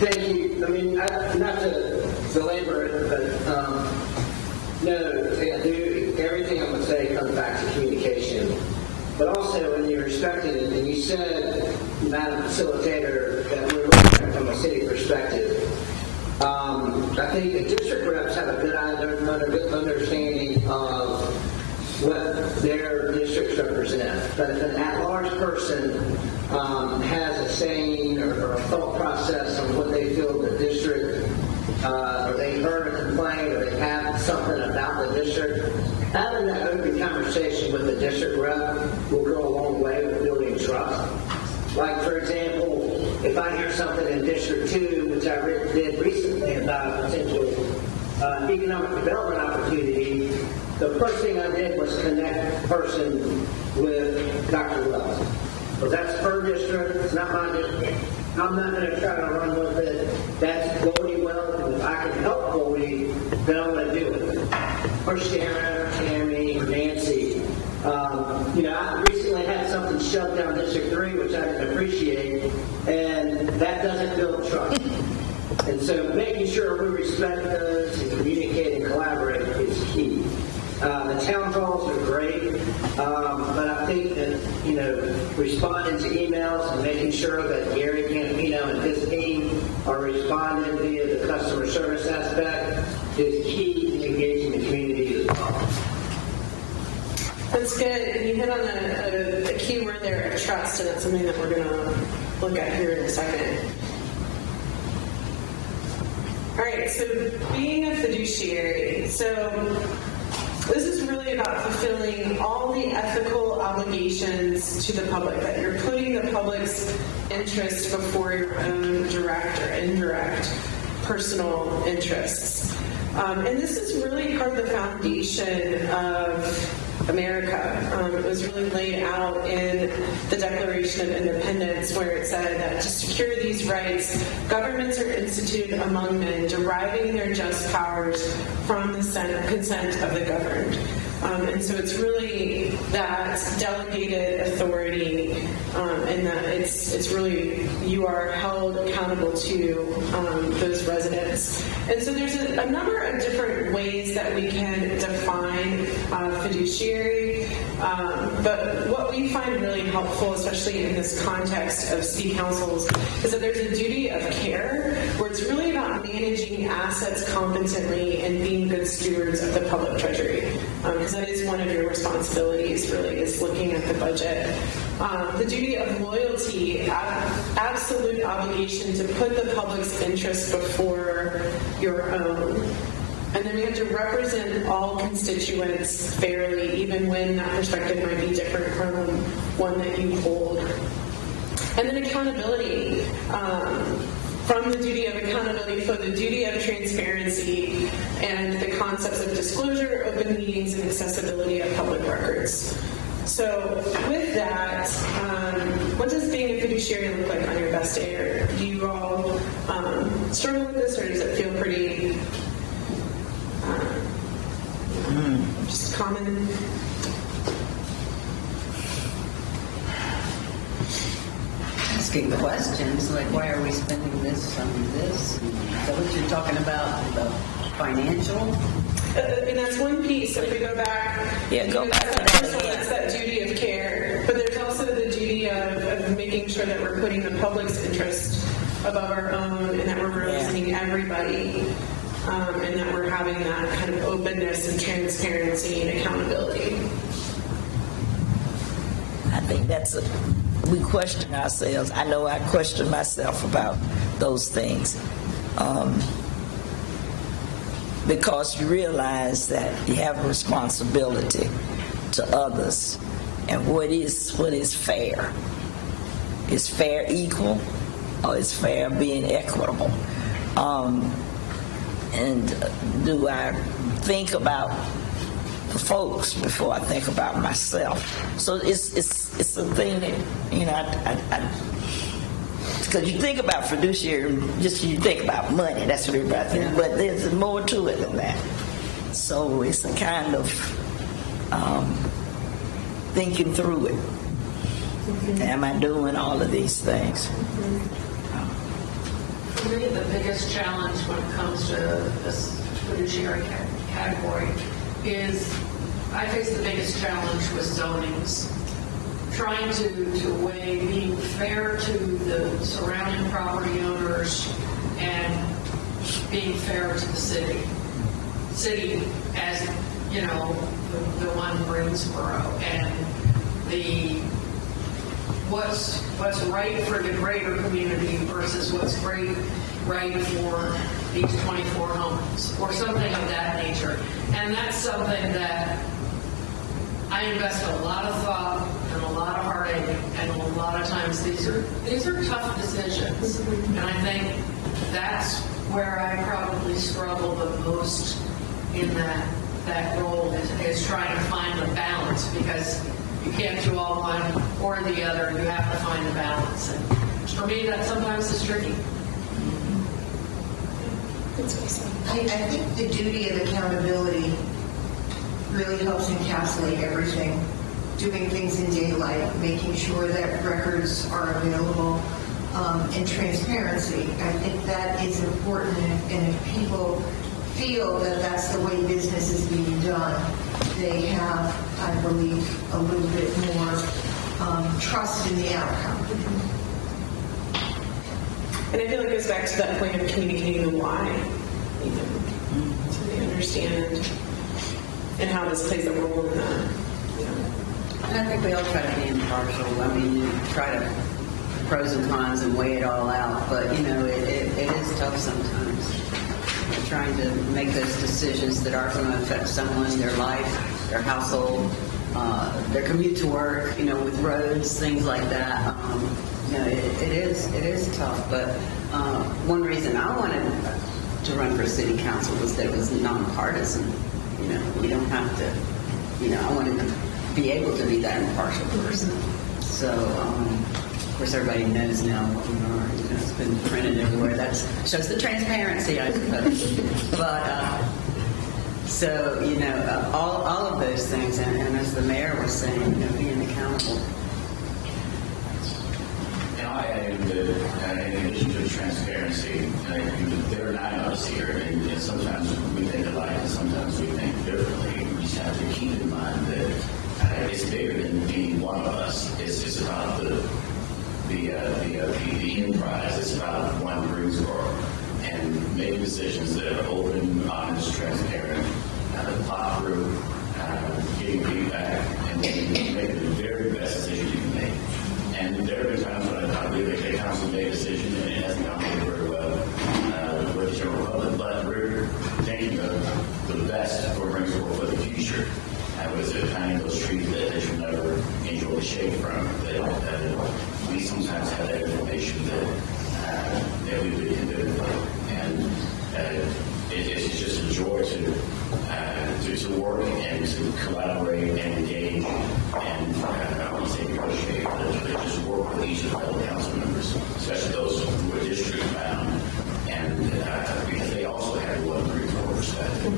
thank you. I mean, not to belabor it, but everything I'm going to say comes back to communication. But also, when you respected it, and you said, Madam Facilitator, that we're looking at it from a city perspective, I think the district reps have a good understanding of what their districts represent. But if an at-large person has a saying or a thought process on what they feel the district, or they heard a complaint, or they have something about the district, having that open conversation with the district rep will go a long way with building trust. Like, for example, if I hear something in District 2, which I did recently about a potential economic development opportunity, the first thing I did was connect the person with Dr. Wells. Because that's her district, it's not my district. I'm not going to try to run with it. That's Goldie Wells, and if I can help Goldie, then I'm going to do it. Or Sharon, or Tammy, or Nancy. I recently had something shoved down District 3, which I didn't appreciate, and that doesn't build trust. And so making sure we respect those and communicate and collaborate is key. The town halls are great, but I think that, responding to emails and making sure that Gary Campino and his team are responding via the customer service aspect is key to engaging the community as well. That's good. And you hit on a key word there of trust, and that's something that we're going to look at here in a second. All right, so being a fiduciary. So this is really about fulfilling all the ethical obligations to the public, that you're putting the public's interest before your own direct or indirect personal interests. And this is really part of the foundation of America. It was really laid out in the Declaration of Independence, where it said that to secure these rights, governments are instituted among men, deriving their just powers from the consent of the governed. And so it's really that delegated authority, and that it's really, you are held accountable to those residents. And so there's a number of different ways that we can define fiduciary, but what we find really helpful, especially in this context of city councils, is that there's a duty of care, where it's really about managing assets competently and being good stewards of the public treasury. Because that is one of your responsibilities, really, is looking at the budget. The duty of loyalty, absolute obligation to put the public's interest before your own. And then we have to represent all constituents fairly, even when that perspective might be different from one that you hold. And then accountability. From the duty of accountability flow the duty of transparency and the concepts of disclosure, open meetings, and accessibility of public records. So with that, what does being a fiduciary look like on your best day? Or do you all struggle with this, or does it feel pretty just common? Asking questions like, why are we spending this on this? Is that what you're talking about, the financial? And that's one piece. If we go back, go back to that first one, that's that duty of care. But there's also the duty of making sure that we're putting the public's interest above our own, and that we're representing everybody, and that we're having that kind of openness and transparency and accountability. I think we question ourselves. I know I question myself about those things. Because you realize that you have a responsibility to others. And what is fair? Is fair equal, or is fair being equitable? And do I think about the folks before I think about myself? So it's a thing that, because you think about fiduciary, just you think about money, that's what everybody thinks, but there's more to it than that. So it's a kind of thinking through it. Mm-hmm. Am I doing all of these things? For me, the biggest challenge when it comes to this fiduciary category is I face the biggest challenge with zonings. Trying to weigh being fair to the surrounding property owners and being fair to the city. City as, you know, the one Greensboro, and what's right for the greater community versus what's right for these 24 homes, or something of that nature. And that's something that I invest a lot of thought and a lot of heartache, and a lot of times these are tough decisions. And I think that's where I probably struggle the most in that role is trying to find the balance, because you can't do all one or the other. You have to find the balance. And for me, that sometimes is tricky. I think the duty of accountability really helps encapsulate everything. Doing things in daylight, making sure that records are available, and transparency. I think that is important, and if people feel that that's the way business is being done, they have, I believe, a little bit more trust in the outcome. And I feel like it goes back to that point of communicating the why, even, so they understand and how this plays a role in that. And I think we all try to be impartial. I mean, you try to pros and cons and weigh it all out, but you know, it is tough sometimes. You're trying to make those decisions that are going to affect someone, their life, their household, their commute to work, you know, with roads, things like that. You know, it is tough, but one reason I wanted to run for city council was that it was nonpartisan. You know, we don't have to, you know, I wanted to be able to be that impartial person. So, of course, everybody knows now what we are. You know, it's been printed everywhere. That shows the transparency, I suppose. But, so, you know, all of those things, and as the mayor was saying, you know, being accountable. And I add that in addition to the transparency, there are 9 of us here, and sometimes we think alike and sometimes we think differently. We just have to keep in mind that it's bigger than any one of us. It's about the enterprise. It's about one Greensboro, and making decisions that are open, honest, transparent, thought through, getting feedback, and making the very best decision you can make. And there have been times when I believe that the council made a decision and it hasn't gone very well with the general public, but we're thinking of the best for Greensboro for the future. Was it planting those trees that you'll never enjoy the shade from? That we sometimes have that information that we would identify, and it's just a joy to work and to collaborate and engage, and I want to say negotiate, but just work with each of the fellow council members, especially those who are district bound, and because they also have one Greensboro perspective.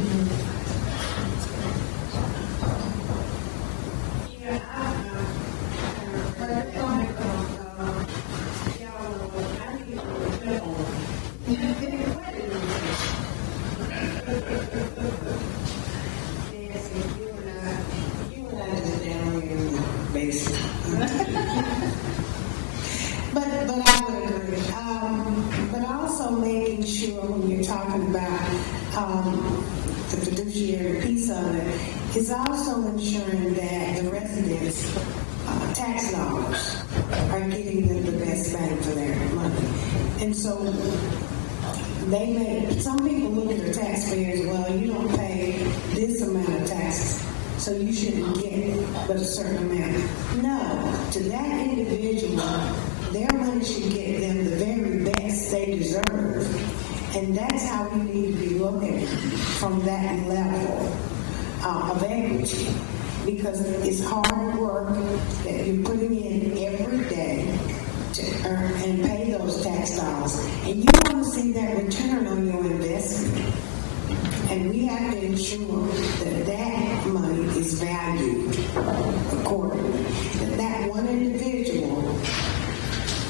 But also making sure when you're talking about the fiduciary piece of it, is also ensuring that the residents' tax dollars are getting them the best bang for their money. And so some people look at the taxpayers, well, you don't pay this amount of taxes, so you shouldn't get but a certain amount. No, to that individual, their money should get them the very best they deserve. And that's how we need to be looking from that level of equity. Because it's hard work that you're putting in every day to earn and pay those tax dollars. And you want to see that return on your investment. And we have to ensure that that money is valued accordingly. That one individual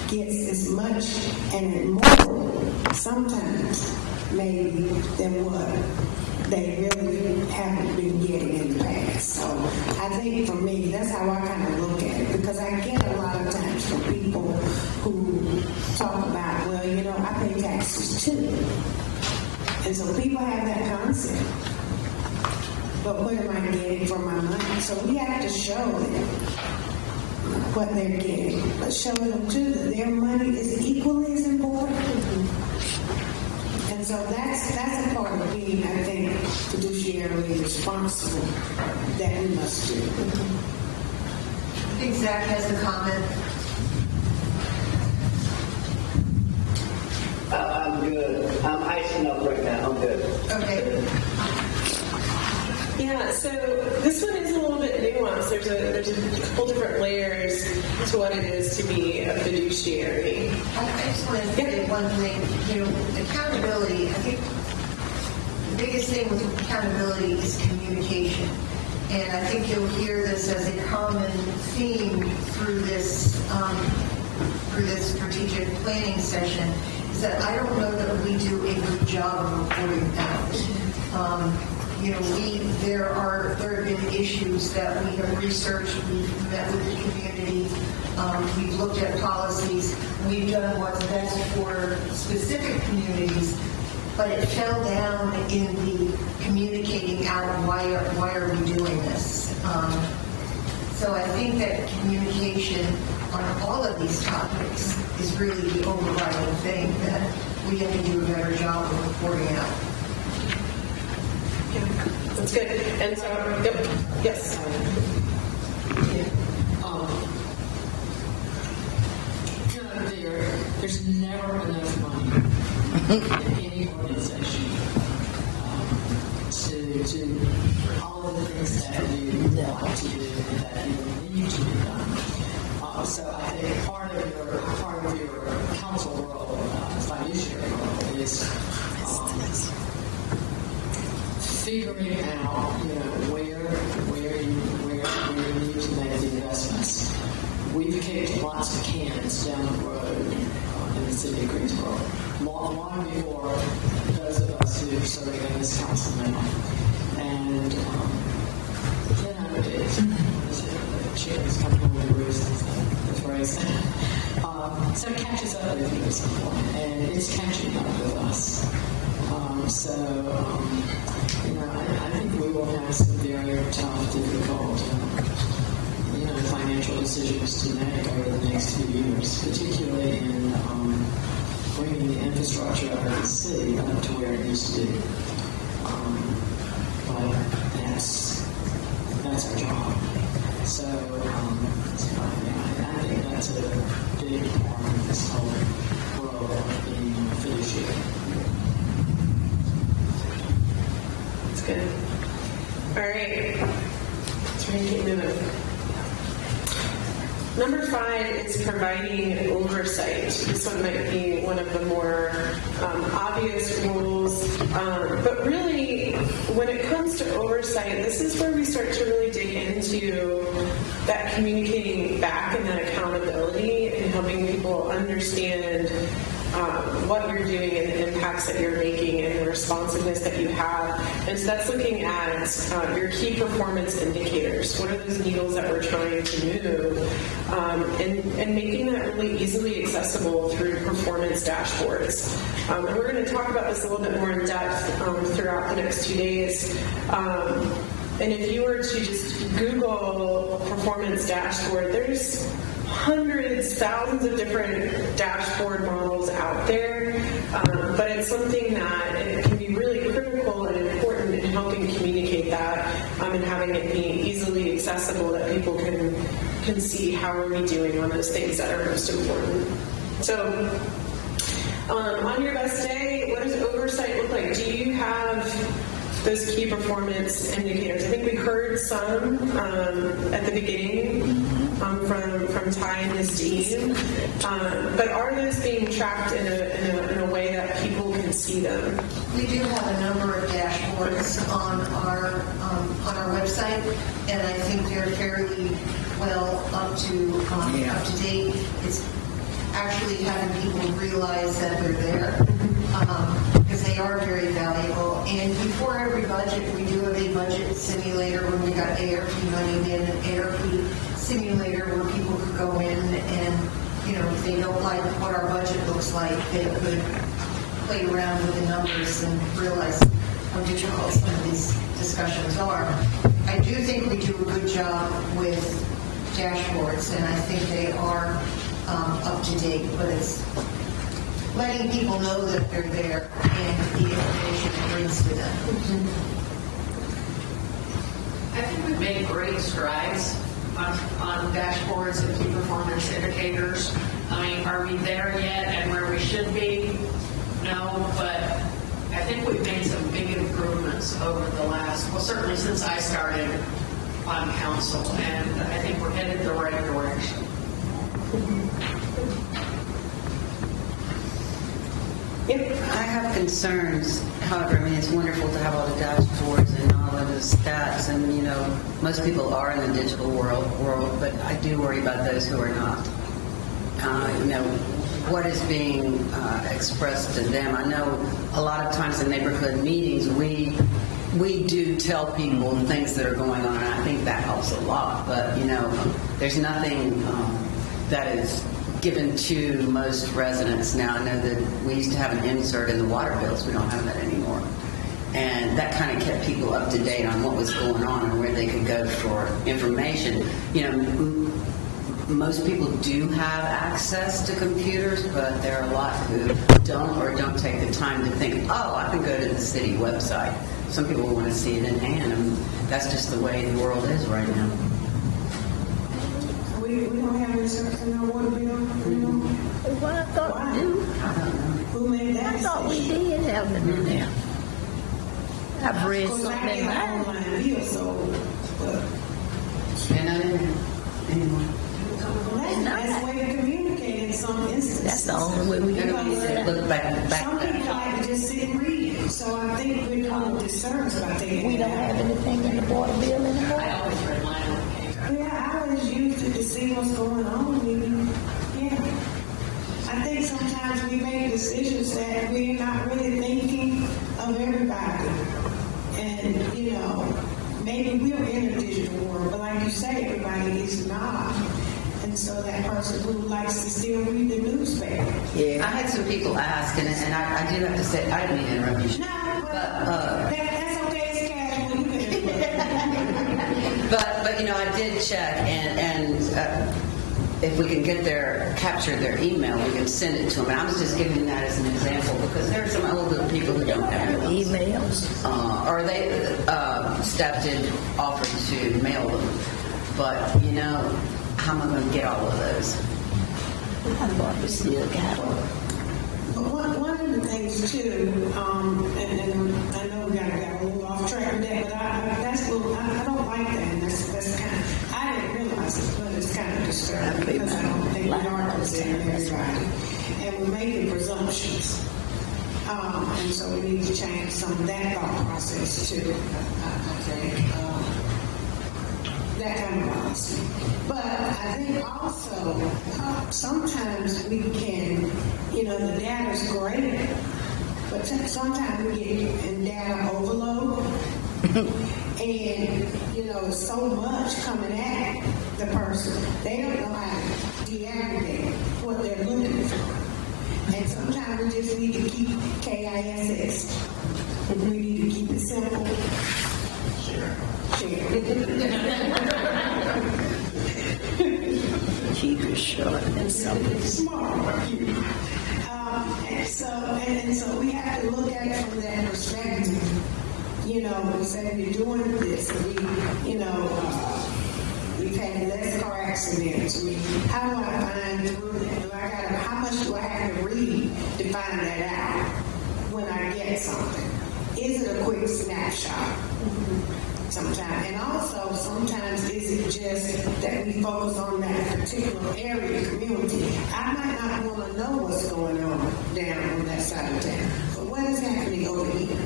gets as much and more, sometimes, maybe, than what they really haven't been getting in the past. So I think for me, that's how I kind of look at it, because I get a lot of times from people who talk about, well, you know, I pay taxes too. And so people have that concept. But what am I getting for my money? So we have to show them what they're getting, but show them too that their money is equally as important. And so that's a part of being, I think, fiduciarily responsible that we must do. I think Zach has a comment. I'm good. I'm icing up right now. I'm good. Okay. Yeah, so this one is a little bit nuanced. There's a couple different layers to what it is to be a fiduciary. I just want to say one thing. You know, accountability, I think the biggest thing with accountability is communication. And I think you'll hear this as a common theme through this strategic planning session, is that I don't know that we do a good job of reporting out. You know, there have been issues that we have researched, we've met with the community, we've looked at policies, we've done what's best for specific communities, but it fell down in the communicating out why are we doing this. So I think that communication on all of these topics is really the overriding thing that we have to do a better job of reporting out. That's good. And so, yep, yes. There's never enough money in any organization to all of the things that you want to do and that you need to be done. So I think part of your council role, fiduciary role, is figuring out, where you need to make the investments. We've kicked lots of cans down the road in the city of Greensboro, long before those of us who are serving in this council now. And the chickens come home to roost, the phrase. So it catches up with you at some point, and it's catching up with us. I think we will have some very tough, difficult, financial decisions to make over the next few years, particularly in bringing the infrastructure of the city up to where it needs to be. But that's our job. So I think that's a big part of this whole role of being a fiduciary. That's good. All right. Let's try and keep moving. Number 5 is providing oversight. This one might be one of the more obvious rules, but really, when it comes to oversight, this is where we start to really dig into that communicating back and that accountability and helping people understand what you're doing and the impacts that you're making and the responsiveness that you have. And so that's looking at your key performance indicators. What are those needles that we're trying to move? And making that really easily accessible through performance dashboards. And we're going to talk about this a little bit more in depth throughout the next 2 days. And if you were to just Google performance dashboard, there's hundreds, thousands of different dashboard models out there, but it's something that it can be really critical and important in helping communicate that and having it be easily accessible that people can see how are we doing on those things that are most important. So on your best day, what does oversight look like? Do you have those key performance indicators? I think we heard some at the beginning from Ty and his team, but are those being tracked in a way that people can see them? We do have a number of dashboards on our website, and I think they're fairly well up to date. It's actually having people realize that they're there, because they are very valuable. And before every budget, we do have a budget simulator when we got ARP money in, an ARP simulator where people could go in and, if they don't like what our budget looks like, they could played around with the numbers and realized how difficult some of these discussions are. I do think we do a good job with dashboards, and I think they are up to date, but it's letting people know that they're there and the information it brings to them. I think we've made great strides on dashboards and key performance indicators. I mean, are we there yet and where we should be? No, but I think we've made some big improvements over the last, well, certainly since I started on council, and I think we're headed the right direction. I have concerns. However, I mean, it's wonderful to have all the dashboards and all of the stats, and you know, most people are in the digital world, but I do worry about those who are not. You know, what is being expressed to them. I know a lot of times in neighborhood meetings, we do tell people things that are going on, and I think that helps a lot. But you know, there's nothing that is given to most residents now. I know that we used to have an insert in the water bills. We don't have that anymore. And that kind of kept people up to date on what was going on and where they could go for information. You know, most people do have access to computers, but there are a lot who don't or don't take the time to think, oh, I can go to the city website. Some people want to see it in hand, and that's just the way the world is right now. We don't have insurance in our water bill. Well, I thought we do. I don't know. Who made that I thought we decision? did have them in there. I've read Of course, I something get like online bill, so, but And anyway. that's the way to communicate in some instances. that's the only way we can do that. Look back. Some people like to just sit and read it, so I think we're doing disservice about taking We it don't out. have anything in the water bill anymore. I always read mine on the page. Yeah, I always use it to see what's going on. Yeah. I think sometimes we make decisions that we're not really thinking of everybody. And, you know, maybe we're in a digital world, but like you say, everybody is not. And so that person who likes to still read the newspaper. I had some people ask, and I do have to say, I didn't mean to interrupt you. No, that's okay, it's casual. You can interrupt. But you know, I did check, and if we can capture their email, we can send it to them. And I was just giving that as an example because there are some older people who don't have Emails. or they staff did offer to mail them. But you know, how am I going to get all of those? I thought we still got them. But one of the things too, and I know we got a little off track with that, but I don't like that. And that's kind of, I didn't realize it, but it's kind of disturbing because I don't think we are considering everybody, and we're making presumptions. And so we need to change some of that thought process too. I think that kind of policy. But I think also sometimes we can, you know, the data's great, but sometimes we get in data overload. And, you know, it's so much coming at the person, they don't know how to de-aggregate what they're looking for. And sometimes we just need to keep KISS. We need to keep it simple. Share. Keep it short and simple. Smart. And so we have to look at it from that perspective. You know, we say we're doing this. We've had less car accidents. How do I find through that? How much do I have to read to find that out when I get something? Is it a quick snapshot? Sometimes, and also sometimes is it just that we focus on that particular area, community? I might not want to know what's going on down on that side of town, but what is happening over here?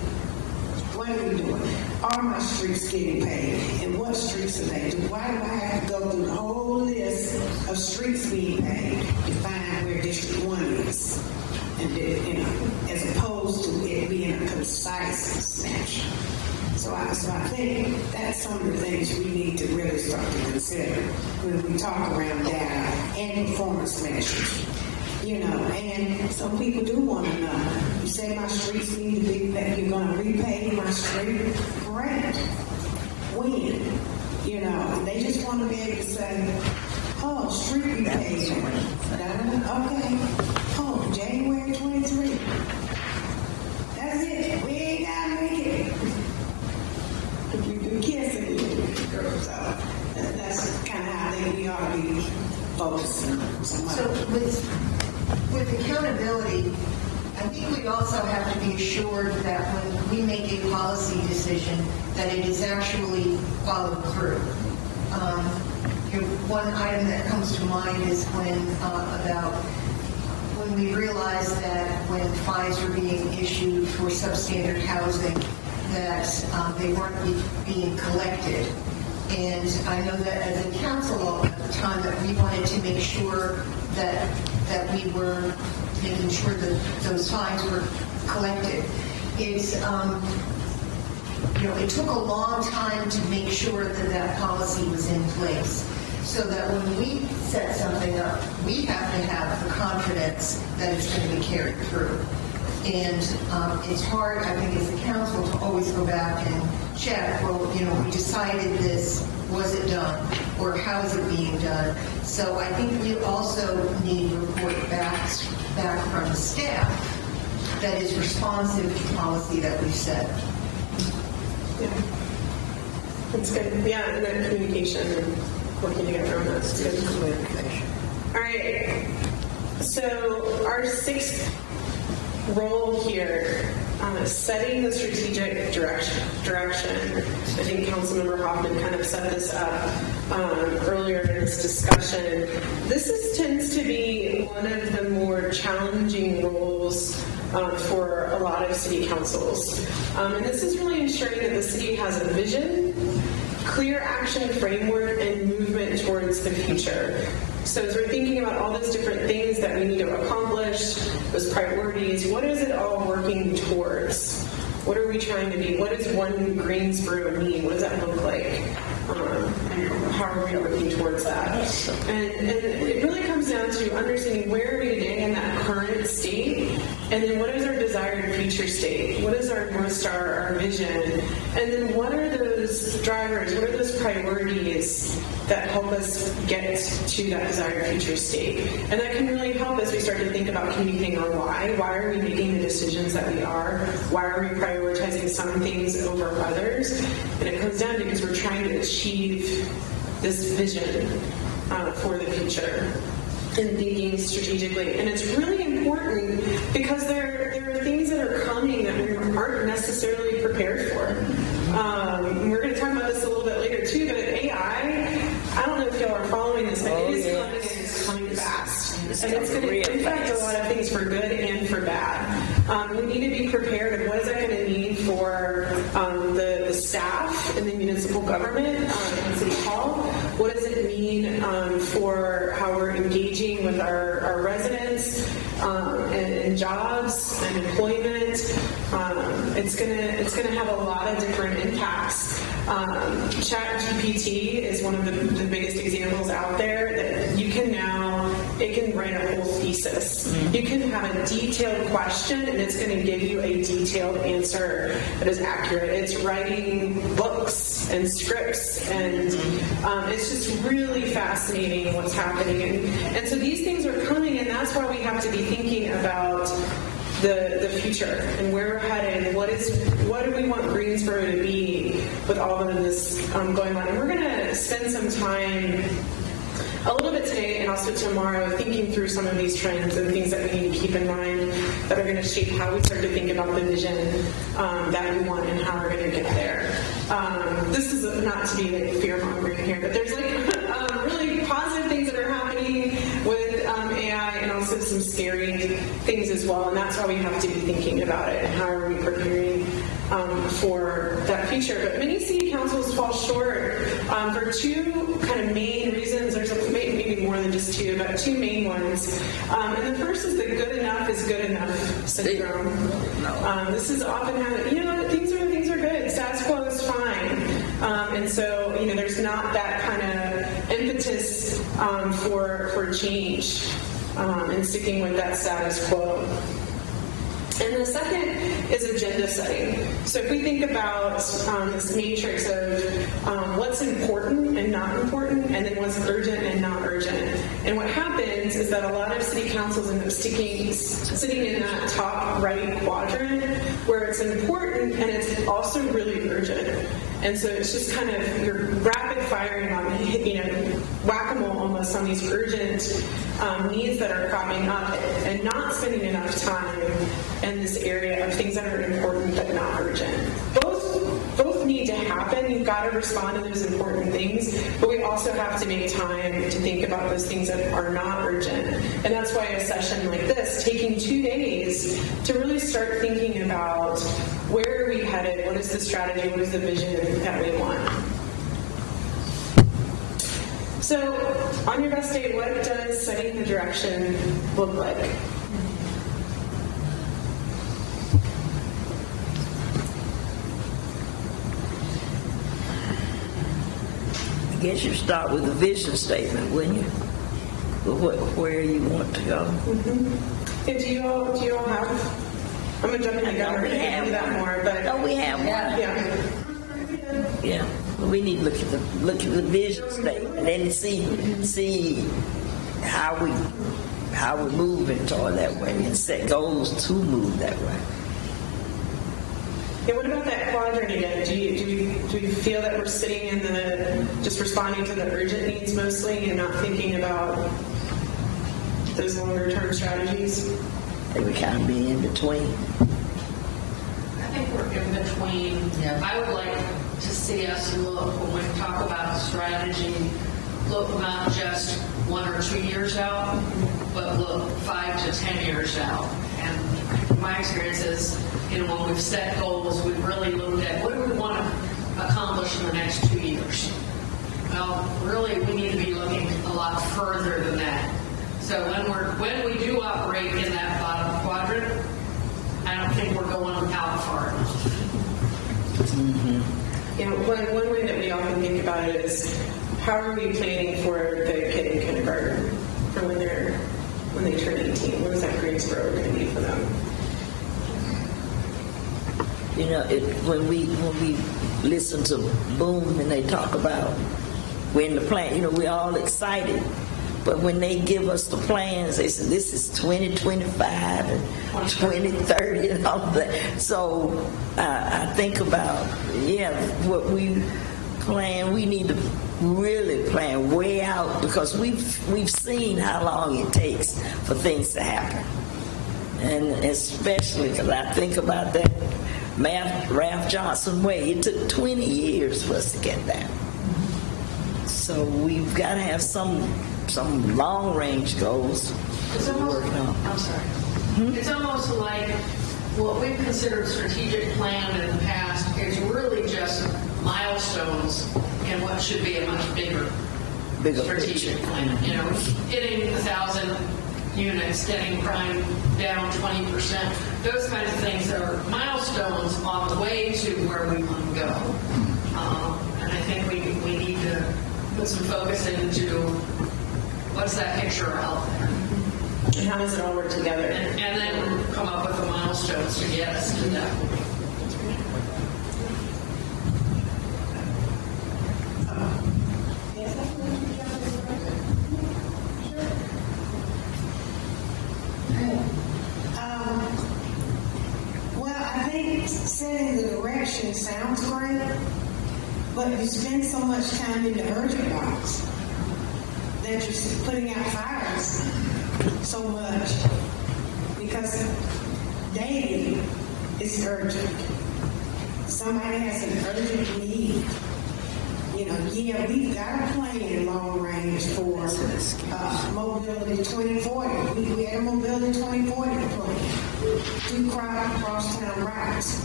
What are we doing? Are my streets getting paid? And what streets are they doing? Why do I have to go through the whole list of streets being paid to find where District 1 is? And, you know, as opposed to it being a concise snapshot. So I think that's some of the things we need to really start to consider when we talk around data and performance measures. you know, and some people do want to know. You say my streets need to be, that you're going to repay my street, great. When? You know, and they just want to be able to say, oh, street repayment. Okay. Oh, January 23. That's it. We ain't got to make it. You kissing you, girl. So that's kind of how I think we ought to be focusing. So with accountability, I think we also have to be assured that when we make a policy decision, that it is actually followed through. One item that comes to mind is when we realized that when fines were being issued for substandard housing, that they weren't being collected. And I know that as a council at the time that we wanted to make sure that we were making sure that those fines were collected. It's it took a long time to make sure that that policy was in place, so that when we set something up, we have to have the confidence that it's going to be carried through. And it's hard, I think, as a council to always go back and check, well, we decided this, was it done? Or how is it being done? So I think we also need to report back from the staff that is responsive to policy that we've set. Yeah. That's good. Yeah, and then communication and working together on that's good. All right. So our sixth role here, setting the strategic direction. I think Councilmember Hoffman kind of set this up earlier in this discussion. This tends to be one of the more challenging roles for a lot of city councils. And this is really ensuring that the city has a vision, clear action framework, and movement towards the future. So as we're thinking about all those different things that we need to accomplish, those priorities, what is it all working towards? What are we trying to be? What does one Greensboro mean? What does that look like? How are we working towards that? And it really comes down to understanding where are we today in that current state, and then what is our desired future state? What is our North Star, our vision? And then what are those drivers? What are those priorities that help us get to that desired future state? And that can really help as we start to think about communicating our why. Why are we making the decisions that we are? Why are we prioritizing some things over others? And it comes down to because we're trying to achieve this vision for the future and thinking strategically. And it's really important because there are things that are coming that we aren't necessarily prepared for. We're going to talk about this a little bit later too, but AI, I don't know if y'all are following this, but it is coming and it's coming fast. And it's going to impact a lot of things for good and for bad. We need to be prepared of what is that going to mean for the staff in the municipal government and City Hall. What does it mean for how we're engaging with our residents and jobs and employment? It's gonna have a lot of different impacts. ChatGPT is one of the biggest examples out there that you can now, it can write a whole thesis. You can have a detailed question and it's going to give you a detailed answer that is accurate. It's writing books and scripts, and it's just really fascinating what's happening. And so these things are coming, and that's why we have to be thinking about the future and where we're headed. What do we want Greensboro to be with all of this going on? And we're going to spend some time a little bit today and also tomorrow thinking through some of these trends and things that we need to keep in mind that are going to shape how we start to think about the vision that we want and how we're going to get there. This is not to be like fear-mongering here, but there's like really positive things that are happening with AI and also some scary things as well, and that's why we have to be thinking about it and how are we preparing for that future. But many city councils fall short for two kind of main reasons. There's maybe more than just two, but two main ones. And the first is the good enough is good enough syndrome. This is often how, things are good. Status quo is fine. And so, there's not that kind of impetus for change. and sticking with that status quo. And the second is agenda setting. So if we think about this matrix of what's important and not important, and then what's urgent and not urgent. And what happens is that a lot of city councils end up sitting in that top right quadrant where it's important and it's also really urgent. And so it's just kind of, you're rapid firing on, whack-a-mole almost on these urgent needs that are cropping up and not spending enough time in this area of things that are important but not urgent. Both need to happen. You've got to respond to those important things, but we also have to make time to think about those things that are not urgent. And that's why a session like this, taking 2 days to really start thinking about where are we headed, what is the strategy, what is the vision that we want. So, on your best day, what does setting the direction look like? I guess you start with a vision statement, wouldn't you? Where you want to go. Mm-hmm. And do you all have? I'm gonna jump in the gun and do that more, but we have one. Yeah. We need to look at the vision statement and then see how we're moving toward that way and set goals to move that way. Yeah, what about that quadrant again? Do we feel that we're sitting in just responding to the urgent needs mostly and not thinking about those longer term strategies? And we kind of be in between. I think we're in between. Yeah. I would like to see us look, when we talk about strategy, look not just 1 or 2 years out, but look 5 to 10 years out. And my experience is, when we've set goals, we've really looked at what do we want to accomplish in the next 2 years. Well, really, we need to be looking a lot further than that. So when we do operate in that bottom quadrant, I don't think we're going out far enough. Mm-hmm. One way that we often think about it is how are we planning for the kid in kindergarten for when they turn 18? What is that Greensboro going to be for them? When we listen to Boom and they talk about when the plan, we're all excited. But when they give us the plans, they say this is 2025 and 2030 and all of that. So I think about, what we plan, we need to really plan way out because we've seen how long it takes for things to happen. And especially because I think about that Ralph Johnson way, it took 20 years for us to get that. So we've got to have some long-range goals. It's almost, I'm sorry. It's almost like what we've considered strategic plan in the past is really just milestones in what should be a much bigger strategic plan. Getting 1,000 units, getting crime down 20%, those kinds of things are milestones on the way to where we want to go. And I think we need to put some focus into what's that picture out there. And how does it all work together? And then come up with the milestones to get us to that point. Setting the direction sounds great, but you spend so much time in the urgent box that you're putting out fires so much because daily is urgent. Somebody has an urgent need. We've got a plan long range for Mobility 2040. We had a Mobility 2040 plan. 2 crosstown routes.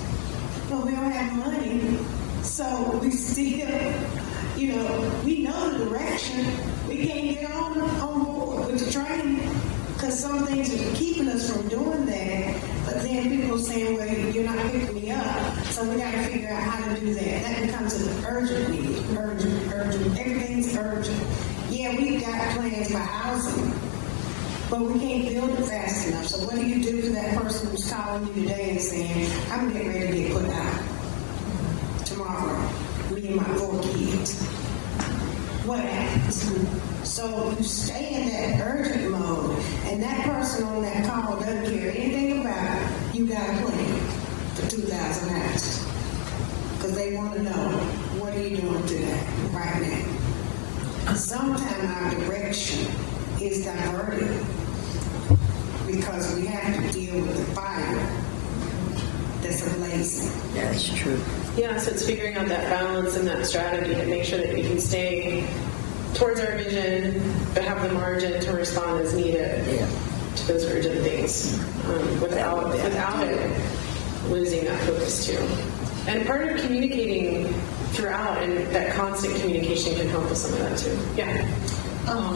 But we don't have money, so we still, we know the direction. We can't get on board with the train because some things are keeping us from doing that. But then people are saying, well, you're not picking me up, so we got to figure out how to do that. That becomes an urgent need. Urgent. Everything's urgent. Yeah, we've got plans for housing, but we can't build it fast enough. So what do you do for that person who's calling you today and saying, I'm getting ready to get put out tomorrow, me and my 4 kids? What happens? So you stay in that urgent mode, and that person on that call doesn't care anything about you got a plan for 2,000 hours. Because they want to know, what are you doing today, right now? Sometimes our direction is diverted because we have to deal with the fire that's ablazing. That's true. Yeah, so it's figuring out that balance and that strategy to make sure that we can stay towards our vision, but have the margin to respond as needed to those urgent things without it losing that focus too. And part of communicating throughout, and that constant communication can help with some of that too. Yeah.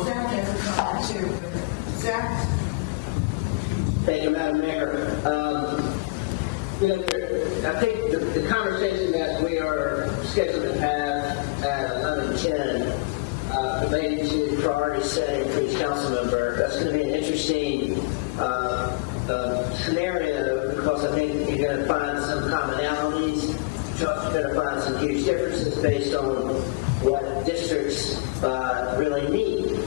Zach has a comment too. Zach? Thank you, Madam Mayor. I think the conversation that we are scheduled to have at 11:10 related to priority setting for each council member, that's going to be an interesting scenario, because I think you're going to find some commonalities, you're going to find some huge differences based on what districts really need.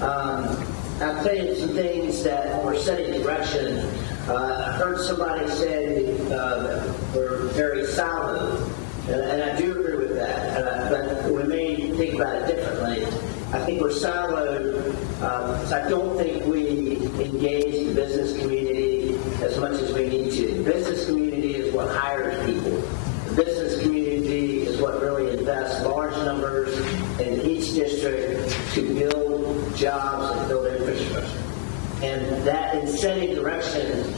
I'll tell you some things that when we're setting direction. I heard somebody say that we're very siloed, and I do agree with that, but we may think about it differently. I think we're siloed, so I don't think we engage the business community as much as we need to. The business community is what hires people. The business community is what really invests large numbers in each district to build jobs and build infrastructure. And that in setting direction,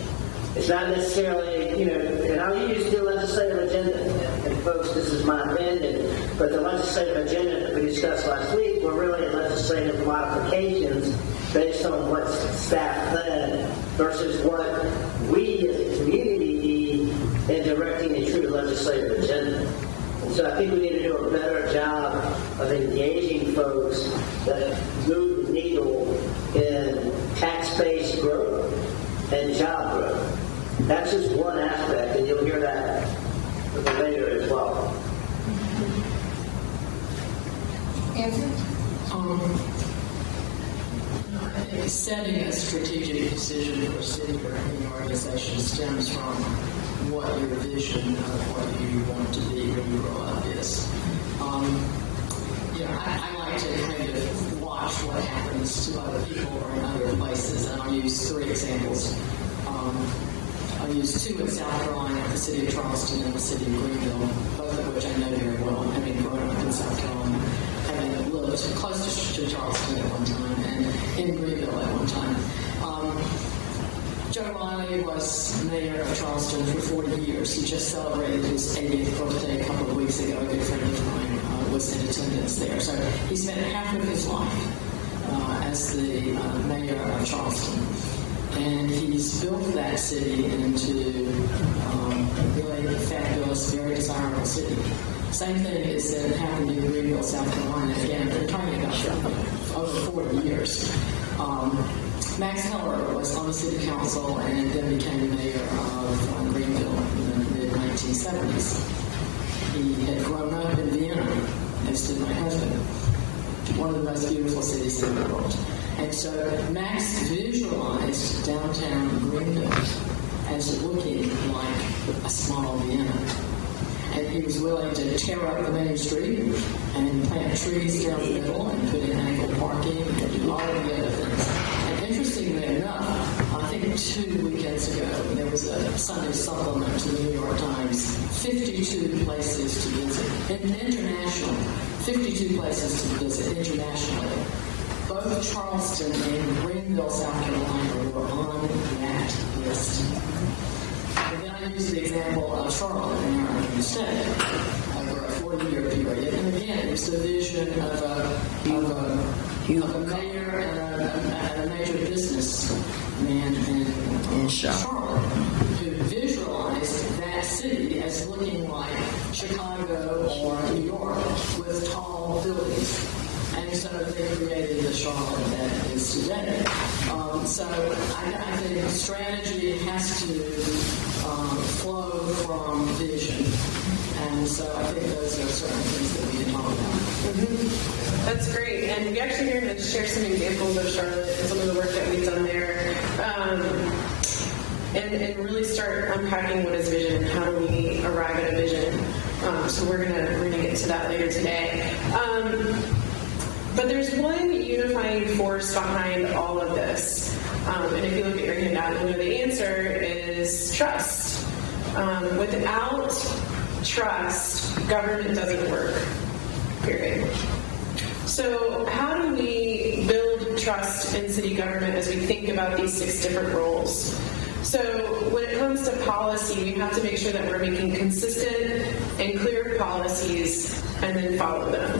it's not necessarily, and I'll use the legislative agenda. And folks, this is my opinion, but the legislative agenda that we discussed last week were really legislative modifications based on what staff planned versus what we as a community need in directing a true legislative agenda. And so I think we need to do a better job of engaging folks that move the needle in tax-based growth and job growth. That's just one aspect, and you'll hear that later as well. Andrew? I think setting a strategic decision for a city or any organization stems from what your vision of what you want to be when you grow up is. I like to kind of watch what happens to other people or in other places, and I'll use 3 examples. I'll use 2 in South Carolina, the city of Charleston and the city of Greenville, both of which I know very well, having grown up in South Carolina, having lived close to Charleston at one time, and in Greenville at one time. Joe Riley was mayor of Charleston for 40 years. He just celebrated his 80th birthday a couple of weeks ago. A good friend of mine was in attendance there. So he spent half of his life as the mayor of Charleston. And he's built that city into really a fabulous, very desirable city. Same thing is that happened in Greenville, South Carolina. Again, they're talking about over 40 years. Max Heller was on the city council and then became mayor of Greenville in the mid-1970s. He had grown up in Vienna, as did my husband, one of the most beautiful cities in the world. And so Max visualized downtown Greenville as looking like a small Vienna. And he was willing to tear up the main street and plant trees down the middle and put in angled parking and do all of the other things. And interestingly enough, I think 2 weekends ago, there was a Sunday supplement to the New York Times, 52 places to visit. International, 52 places to visit internationally. Both Charleston and Greenville, South Carolina were on that list. And then I use the example of Charlotte in our own state over a 40-year period. And again, it's the vision of a mayor and a major businessman in Charlotte who visualized that city as looking like Chicago or New York with tall buildings. And so they created the Charlotte that is today. So I think strategy has to flow from vision. And so I think those are certain things that we can talk about. That's great. And we actually are going to share some examples of Charlotte and some of the work that we've done there. And really start unpacking what is vision and how do we arrive at a vision. So we're gonna get to that later today. But there's one unifying force behind all of this. And if you look at your handout, you know the answer is trust. Without trust, government doesn't work. Period. So how do we build trust in city government as we think about these 6 different roles? So when it comes to policy, we have to make sure that we're making consistent and clear policies and then follow them.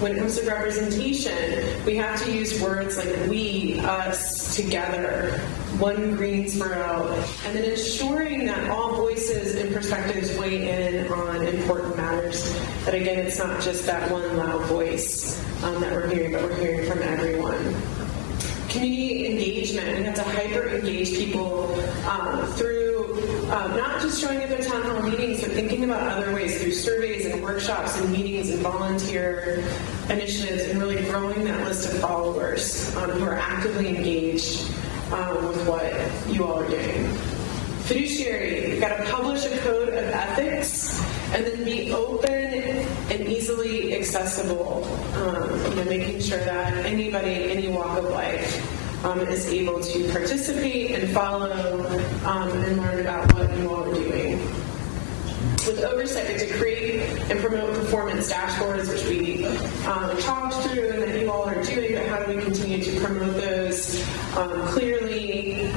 When it comes to representation, we have to use words like we, us, together, one Greensboro, and then ensuring that all voices and perspectives weigh in on important matters. That again, it's not just that one loud voice that we're hearing, but we're hearing from everyone. Community engagement, we have to hyper-engage people through not just showing up at town hall meetings, but thinking about other ways through surveys and workshops and meetings and volunteer initiatives, and really growing that list of followers who are actively engaged with what you all are doing. Fiduciary, you've got to publish a code of ethics and then be open and easily accessible, making sure that anybody in any walk of life is able to participate and follow and learn about what you all are doing. With oversight, to create and promote performance dashboards, which we talked through and that you all are doing, but how do we continue to promote those clearly,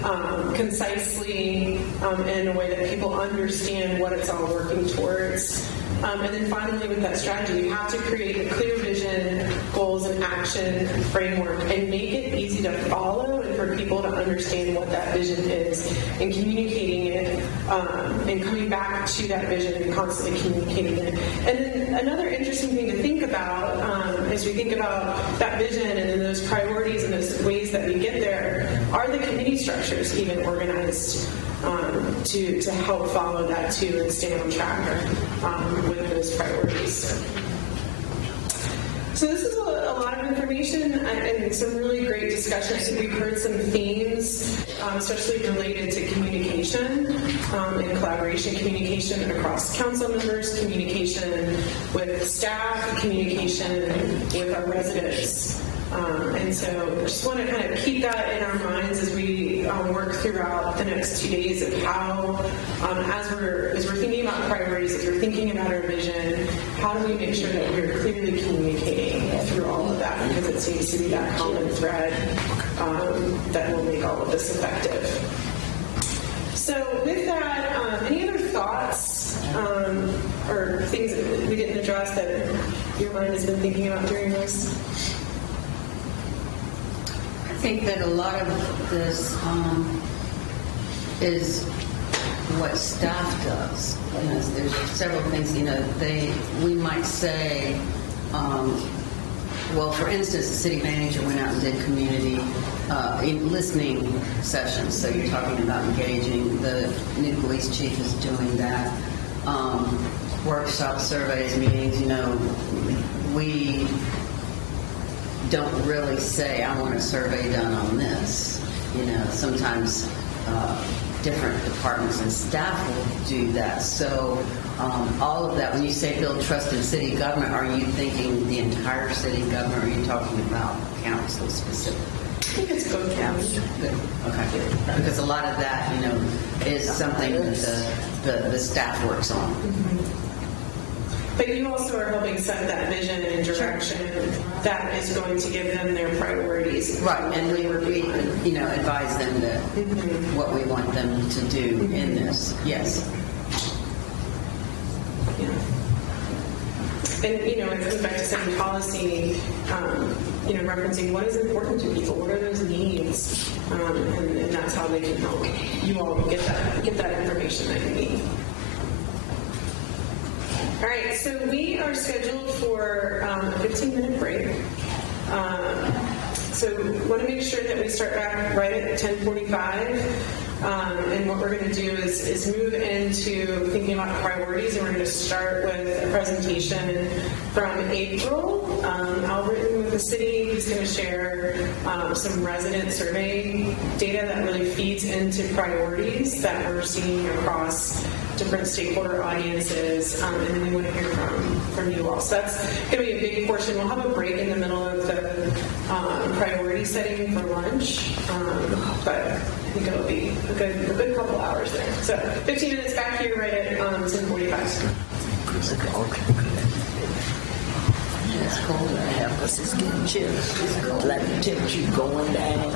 concisely, in a way that people understand what it's all working towards. And then finally, with that strategy, you have to create a clear vision, goals, and action framework, and make it easy to follow and for people to understand what that vision is, and communicating it, and coming back to that vision and constantly communicating it. And then another interesting thing to think about as we think about that vision and then those priorities and those ways that we get there, are the committee structures even organized to help follow that too and stay on track with those priorities. So this is a lot of information and some really great discussion. I think we've heard some themes, especially related to communication and collaboration, communication across council members, communication with staff, communication with our residents. And so I just want to kind of keep that in our minds as we work throughout the next 2 days of how, as we're thinking about priorities, as we're thinking about our vision, how do we make sure that we're clearly communicating through all of that, because it seems to be that common thread that will make all of this effective. So with that, any other thoughts or things that we didn't address that your mind has been thinking about during this? I think that a lot of this is what staff does. There's several things, we might say, well, for instance, the city manager went out and did community listening sessions. So you're talking about engaging. The new police chief is doing that. Workshop surveys, meetings, we don't really say, I want a survey done on this. Sometimes different departments and staff will do that. So all of that, when you say build trust in city government, are you thinking the entire city government, or are you talking about council specifically? I think it's both counts. Good. Okay. Because a lot of that, is something that the staff works on. Mm-hmm. But you also are helping set that vision and direction that is going to give them their priorities. Right, and we advise them that what we want them to do in this. Yes. Yeah. And, it comes back to setting policy, referencing what is important to people, what are those needs, and that's how they can help you all get that information that you need. All right, so we are scheduled for a 15-minute break. So want to make sure that we start back right at 10:45. And what we're going to do is move into thinking about priorities, and we're going to start with a presentation from April Albritton with the city, who's going to share some resident survey data that really feeds into priorities that we're seeing across different stakeholder audiences, and then we want to hear from you all. So that's going to be a big portion. We'll have a break in the middle of the priority setting for lunch, but I think it'll be a good couple hours there. So 15 minutes back here right at 10:45. Okay. It's cold. Half us is getting chilly. Like the temperature going down.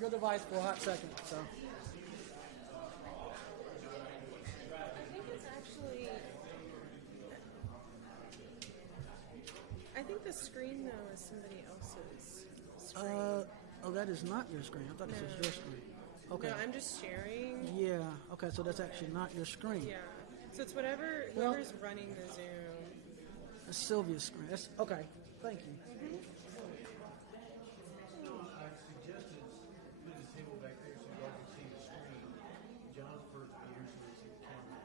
your device for a hot second. So. I think the screen, though, is somebody else's screen. Oh, that is not your screen. I thought this was your screen. Okay. No, I'm just sharing. Yeah. Okay, so that's actually not your screen. Yeah. So it's whoever's running the Zoom. It's Sylvia's screen. That's okay. Thank you. I suggested put the table back there so y'all can see the screen. John's first year, so we see the camera.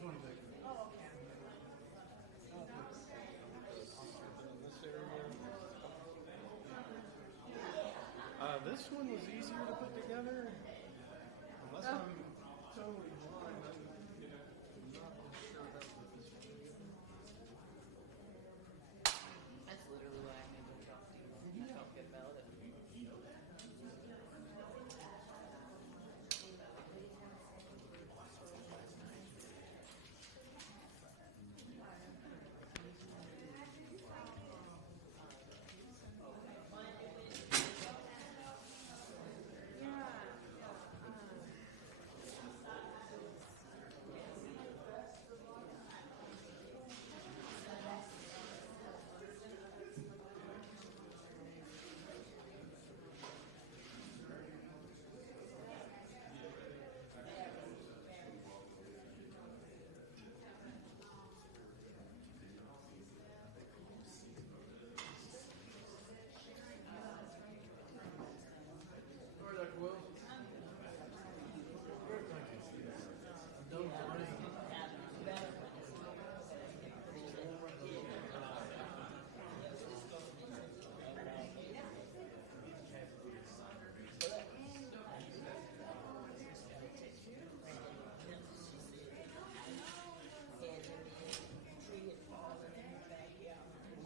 Tony back there. Oh, okay. This one was easier to put together. Unless I'm totally blind, I'm not sure that's what this one is. That's literally why I need to talk to you. I felt good about it.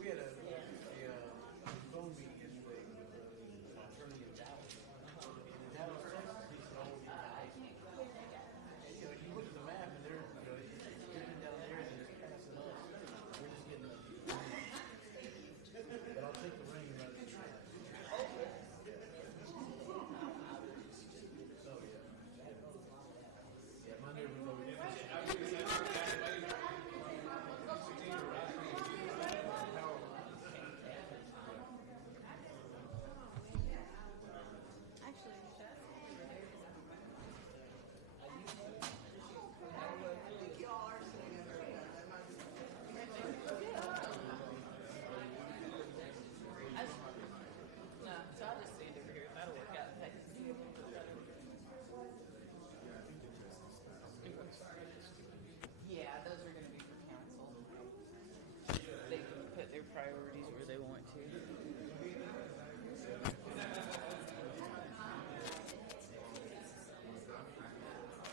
We had a phone meeting yesterday with an attorney in Dallas. In Dallas, Texas, he said, "Oh, you look at the map and they're getting down there and they're passing us. We're just getting but I'll take the ring right at the time." Oh, yeah. Yeah, my neighbor's over there. No, so I'll just stand over here. That'll work out. Yeah, those are going to be for council. They can put their priorities where they want to.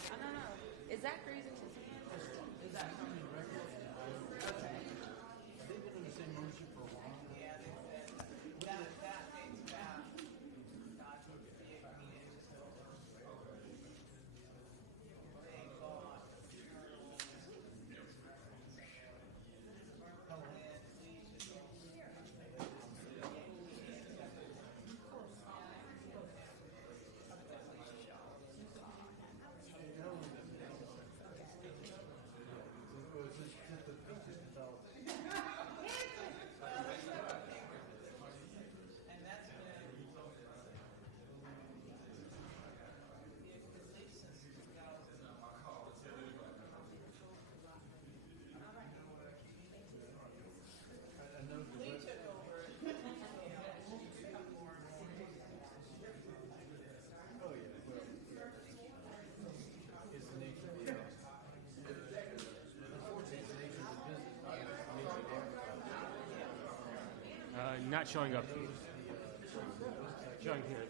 I don't know. Is that crazy? Is that okay? They've been in the same ownership for a while. Yeah, they said that makes about they bought and that's been since 2000. I know the We rest. took over it. Oh, yeah. Well, it's the nature of the unfortunately, it's the nature of the business. It's the nature of everything. Not showing up. Showing here.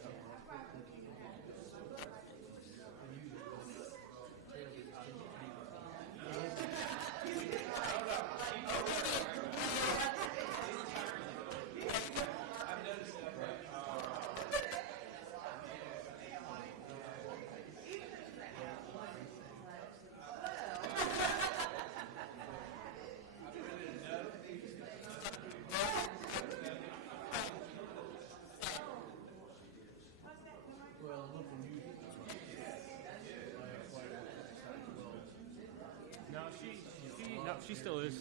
She still is.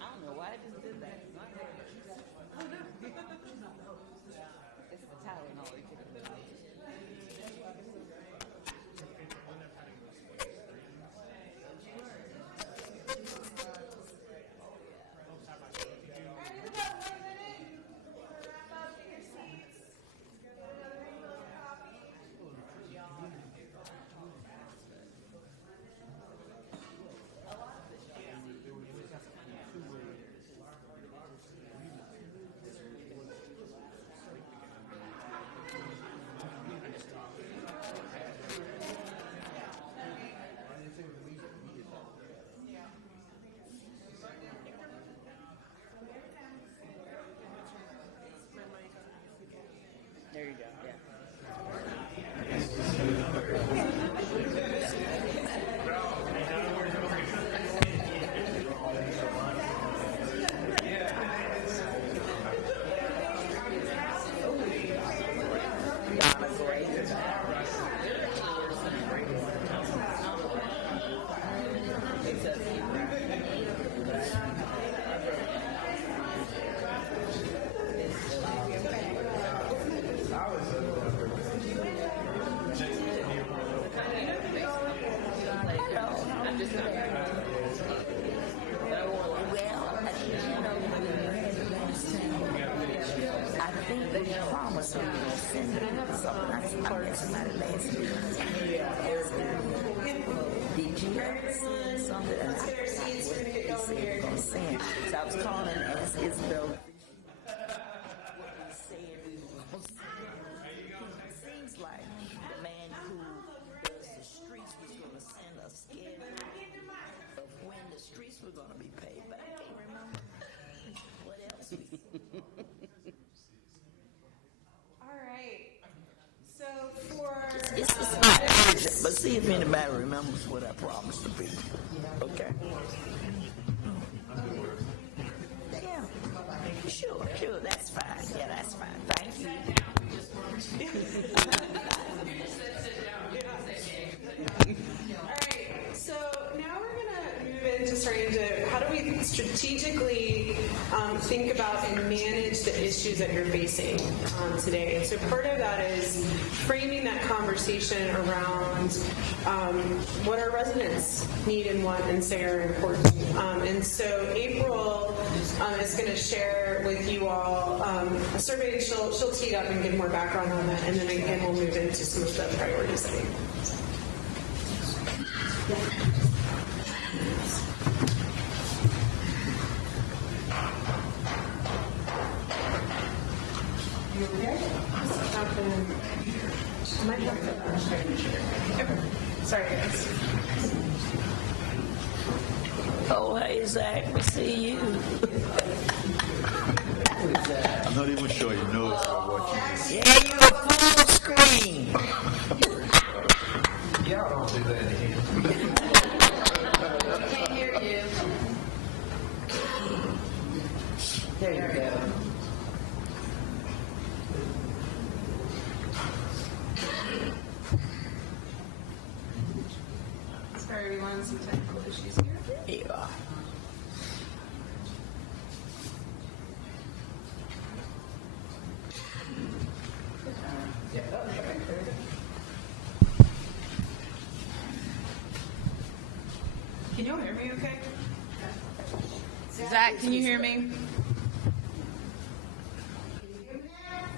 I don't know why I just did that. It's the Tylenol. There you go. Yeah. I think they promised me to send it something. I met somebody last week. Did you send something? And I said they were going to send. So I was calling and asked Isabel what we said we were going to send. It seems like the man who does the streets was going to send a schedule of when the streets were going to be paid, but I can't remember what else we All right. So for It's not urgent, but see if anybody remembers what I promised the people. Okay? Yeah. Sure, that's fine. Yeah, that's fine. Thank you. All right, so now we're going to move into starting to, how do we strategically think about and manage the issues that you're facing today? And so part of that is framing that conversation around what our residents need and want and say are important. And so April is going to share with you all a survey, and she'll tee it up and give more background on that, and then again we'll move into some of the priority setting. You okay? I might have to. Sorry, guys. Oh, hey, Zach, we see you. I'm not even sure you know if you're watching. Yeah, you're a full screen. Y'all don't do that here. Can't hear you. There you go. Sorry, everyone, some technical issues here. Here you are. Can you hear me okay? Zach, can you hear me?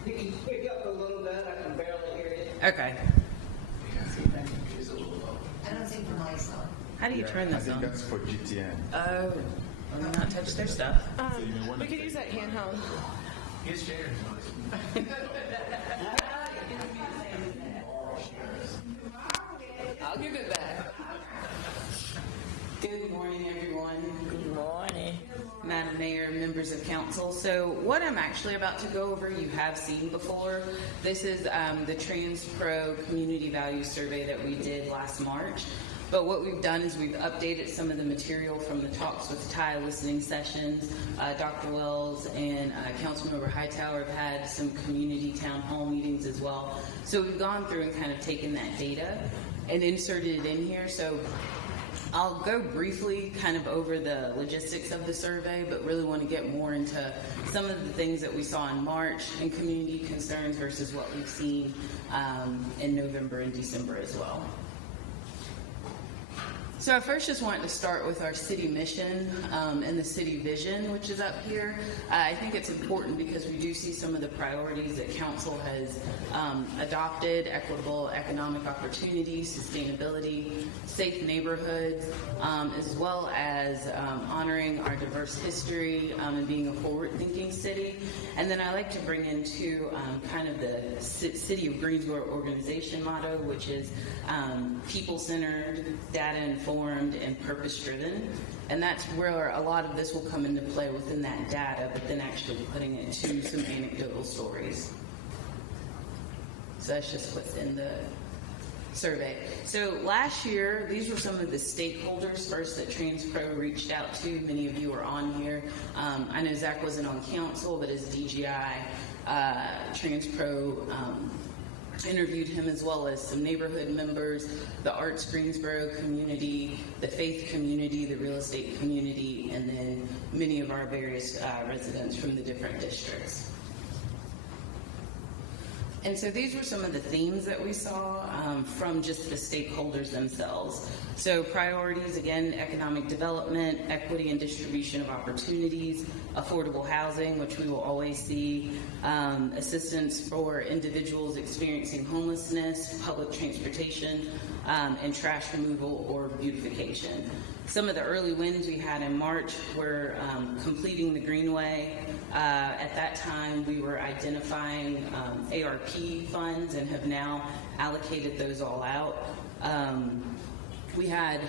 You can pick up a little bit. I can barely hear you. Okay. I don't think the mic's on. How do you turn I this think on? that's for GTN. Oh, let me not touch their stuff. We could use that handheld. His chair. I'll give it back. Good morning, everyone. Good morning. Madam Mayor, members of council. So what I'm actually about to go over, you have seen before. This is the Trans Pro Community Values Survey that we did last March. But what we've done is we've updated some of the material from the Talks with Ty listening sessions. Dr. Wells and Councilmember Hightower have had some community town hall meetings as well. So we've gone through and kind of taken that data and inserted it in here. So I'll go briefly kind of over the logistics of the survey, but really want to get more into some of the things that we saw in March and community concerns versus what we've seen in November and December as well. So I first just wanted to start with our city mission and the city vision, which is up here. I think it's important because we do see some of the priorities that council has adopted: equitable economic opportunity, sustainability, safe neighborhoods, as well as honoring our diverse history and being a forward-thinking city. And then I like to bring into kind of the City of Greensboro organization motto, which is people-centered, data-informed, and purpose-driven. And that's where a lot of this will come into play within that data, but then actually putting it to some anecdotal stories. So that's just what's in the survey. So last year, these were some of the stakeholders first that Trans Pro reached out to. Many of you are on here. I know Zach wasn't on council, but as DGI, Trans Pro interviewed him, as well as some neighborhood members, the Arts Greensboro community, the faith community, the real estate community, and then many of our various residents from the different districts. And so these were some of the themes that we saw from just the stakeholders themselves. So priorities, again, economic development, equity and distribution of opportunities, affordable housing, which we will always see, assistance for individuals experiencing homelessness, public transportation, and trash removal or beautification. Some of the early wins we had in March were completing the Greenway. At that time, we were identifying ARP funds and have now allocated those all out. We had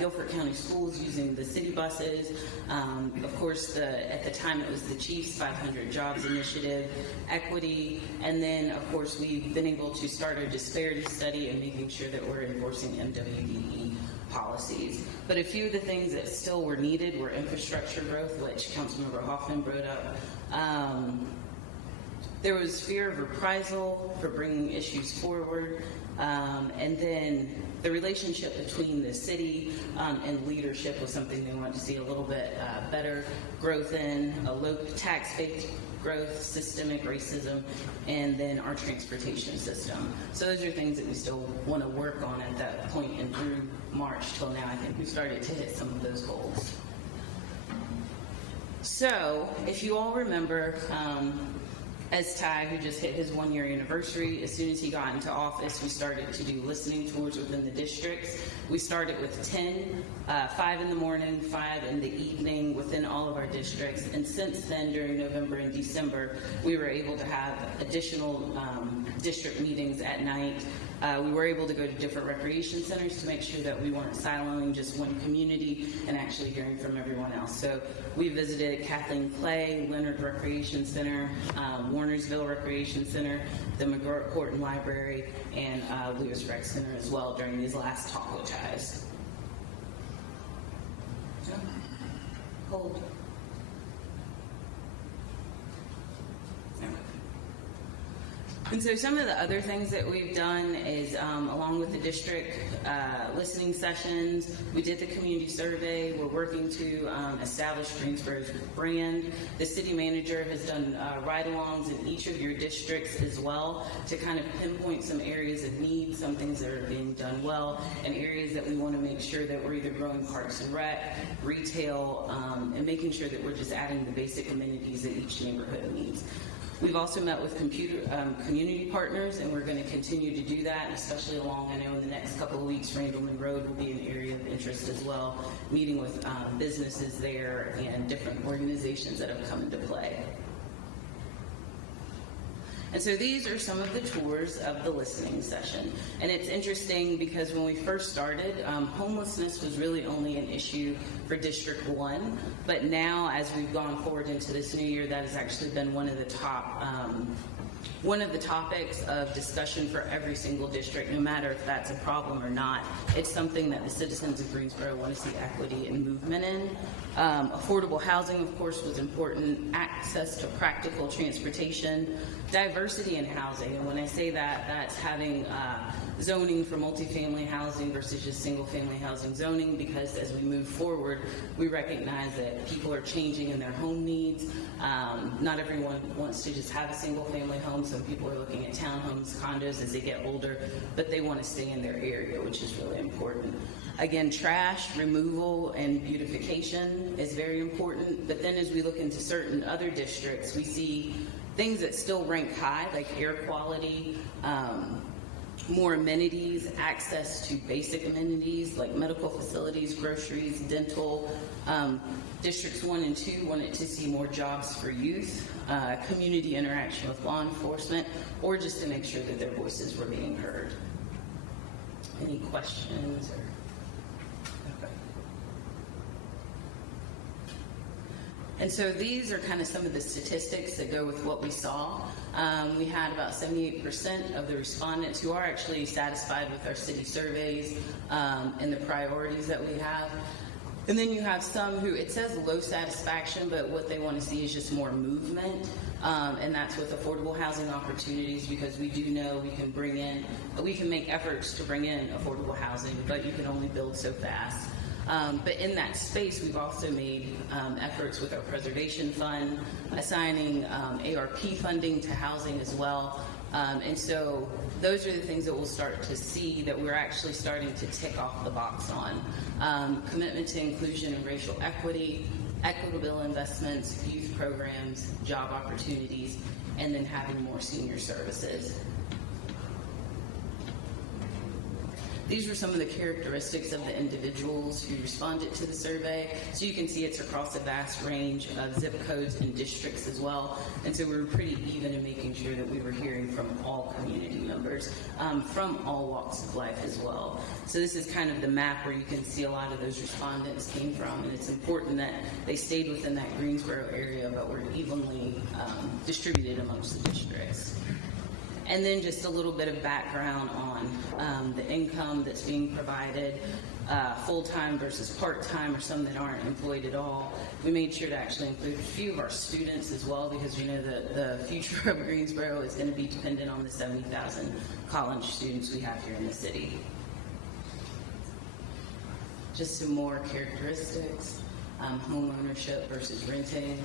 Guilford County Schools using the city buses. Of course, at the time it was the Chiefs 500 Jobs Initiative, equity, and then of course we've been able to start a disparity study and making sure that we're enforcing MWBE policies. But a few of the things that still were needed were infrastructure growth, which Councilmember Hoffman brought up. There was fear of reprisal for bringing issues forward, and then the relationship between the city and leadership was something they wanted to see a little bit better growth in, a low tax-based growth, systemic racism, and then our transportation system. So those are things that we still want to work on at that point, and through March till now, I think we've started to hit some of those goals. So if you all remember, as Ty, who just hit his 1-year anniversary, as soon as he got into office, we started to do listening tours within the districts. We started with 10, 5 in the morning, 5 in the evening within all of our districts. And since then, during November and December, we were able to have additional district meetings at night. We were able to go to different recreation centers to make sure that we weren't siloing just one community and actually hearing from everyone else. So we visited Kathleen Clay, Leonard Recreation Center, Warnersville Recreation Center, the McGirt-Horton Library, and Lewis Rec Center as well during these last Talk with Ties. Hold. And so some of the other things that we've done is, along with the district listening sessions, we did the community survey. We're working to establish Greensboro's brand. The city manager has done ride-alongs in each of your districts as well to kind of pinpoint some areas of need, some things that are being done well, and areas that we want to make sure that we're either growing parks and rec, retail, and making sure that we're just adding the basic amenities that each neighborhood needs. We've also met with community partners, and we're going to continue to do that, especially along, I know in the next couple of weeks, Randleman Road will be an area of interest as well, meeting with businesses there and different organizations that have come into play. And so these are some of the tours of the listening session. And it's interesting because when we first started, homelessness was really only an issue for District 1. But now, as we've gone forward into this new year, that has actually been one of the topics of discussion for every single district, no matter if that's a problem or not. It's something that the citizens of Greensboro want to see equity and movement in. Affordable housing, of course, was important. Access to practical transportation, diversity in housing. And when I say that, that's having zoning for multifamily housing versus just single-family housing zoning, because as we move forward, we recognize that people are changing in their home needs. Not everyone wants to just have a single-family home. Some people are looking at townhomes, condos as they get older, but they want to stay in their area, which is really important. Again, trash removal and beautification is very important, but then as we look into certain other districts, we see things that still rank high, like air quality, more amenities, access to basic amenities like medical facilities, groceries, dental. Districts 1 and 2 wanted to see more jobs for youth, community interaction with law enforcement, or just to make sure that their voices were being heard. Any questions? And so these are kind of some of the statistics that go with what we saw. We had about 78% of the respondents who are actually satisfied with our city surveys and the priorities that we have. And then you have some who, it says low satisfaction, but what they want to see is just more movement. And that's with affordable housing opportunities, because we do know we can make efforts to bring in affordable housing, but you can only build so fast. But in that space, we've also made efforts with our preservation fund, assigning ARP funding to housing as well. And so those are the things that we'll start to see that we're actually starting to tick off the box on. Commitment to inclusion and racial equity, equitable investments, youth programs, job opportunities, and then having more senior services. These were some of the characteristics of the individuals who responded to the survey. So you can see it's across a vast range of zip codes and districts as well. And so we were pretty even in making sure that we were hearing from all community members, from all walks of life as well. So this is kind of the map where you can see a lot of those respondents came from. And it's important that they stayed within that Greensboro area, but were evenly distributed amongst the districts. And then just a little bit of background on the income that's being provided, full-time versus part-time, or some that aren't employed at all. We made sure to actually include a few of our students as well, because we know that the future of Greensboro is going to be dependent on the 70,000 college students we have here in the city. Just some more characteristics, home ownership versus renting.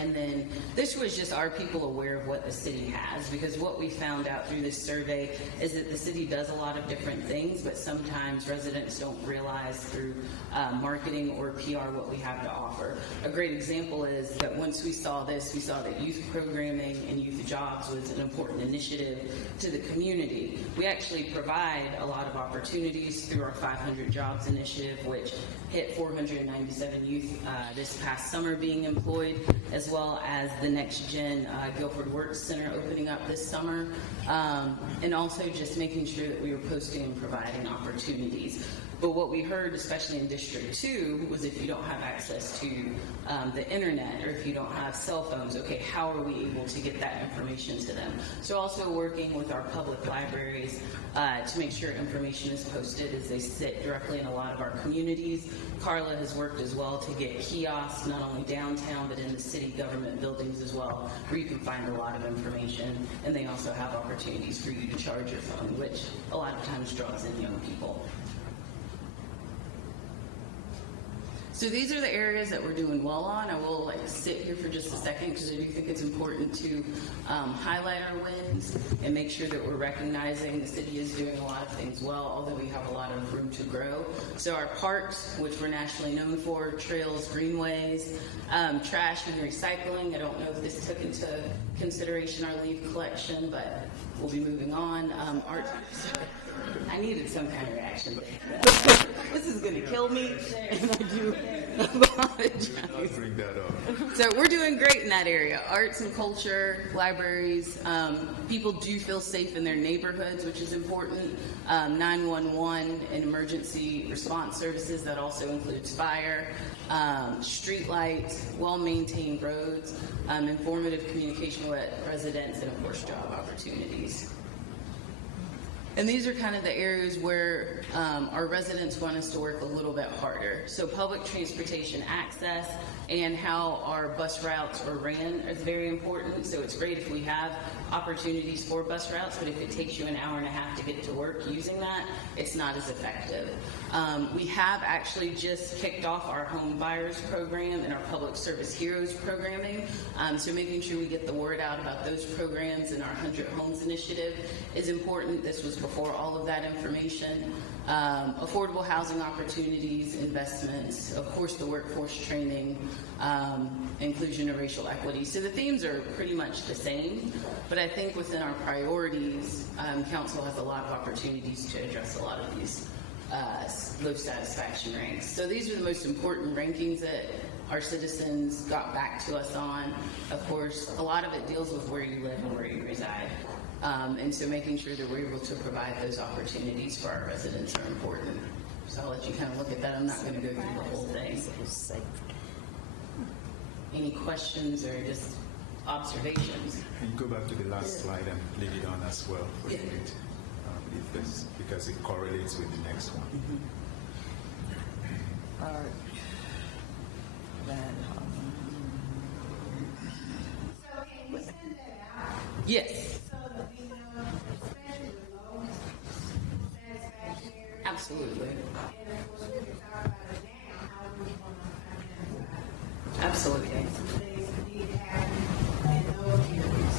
And then this was just our people aware of what the city has, because what we found out through this survey is that the city does a lot of different things, but sometimes residents don't realize through marketing or PR what we have to offer. A great example is that once we saw this, we saw that youth programming and youth jobs was an important initiative to the community. We actually provide a lot of opportunities through our 500 Jobs initiative, which hit 497 youth this past summer being employed, as well as the Next Gen Guilford Works Center opening up this summer, and also just making sure that we were posting and providing opportunities. But what we heard, especially in District 2, was if you don't have access to the internet, or if you don't have cell phones, okay, how are we able to get that information to them? So also working with our public libraries to make sure information is posted as they sit directly in a lot of our communities. Carla has worked as well to get kiosks, not only downtown, but in the city government buildings as well, where you can find a lot of information. And they also have opportunities for you to charge your phone, which a lot of times draws in young people. So these are the areas that we're doing well on. I will sit here for just a second, because I do think it's important to highlight our wins and make sure that we're recognizing the city is doing a lot of things well, although we have a lot of room to grow. So our parks, which we're nationally known for, trails, greenways, trash and recycling. I don't know if this took into consideration our leaf collection, but we'll be moving on. Art. I needed some kind of reaction. This is going to kill me, and I do Apologize. Bring that up. So we're doing great in that area. Arts and culture, libraries. People do feel safe in their neighborhoods, which is important. 911 and emergency response services, that also includes fire, street lights, well-maintained roads, informative communication with residents, and of course job opportunities. And these are kind of the areas where our residents want us to work a little bit harder. So public transportation access and how our bus routes are ran is very important. So it's great if we have opportunities for bus routes, but if it takes you an hour and a half to get to work using that, it's not as effective. We have actually just kicked off our home buyers program and our public service heroes programming. So making sure we get the word out about those programs and our 100 Homes initiative is important. This was before all of that information. Affordable housing opportunities, investments, of course the workforce training, inclusion and racial equity. So the themes are pretty much the same, but I think within our priorities, council has a lot of opportunities to address a lot of these low satisfaction ranks. So these are the most important rankings that our citizens got back to us on. Of course, a lot of it deals with where you live and where you reside. And so making sure that we're able to provide those opportunities for our residents are important. So I'll let you kind of look at that. I'm not going to go through the whole thing. Any questions or just observations? Can you go back to the last slide and leave it on as well for the minute, because it correlates with the next one. All right. Then, So can you send that out? Yes. So that we know, especially the low satisfaction areas. Absolutely. And of course, we can talk about it now, how we want to identify Absolutely. some things that need to happen in those areas.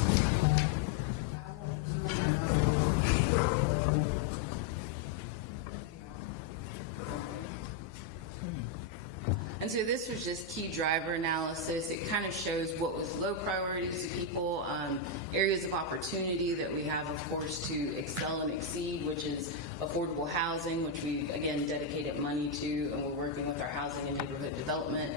And so this was just key driver analysis. It kind of shows what was low priorities to people, areas of opportunity that we have, of course, to excel and exceed, which is affordable housing, which we, again, dedicated money to, and we're working with our housing and neighborhood development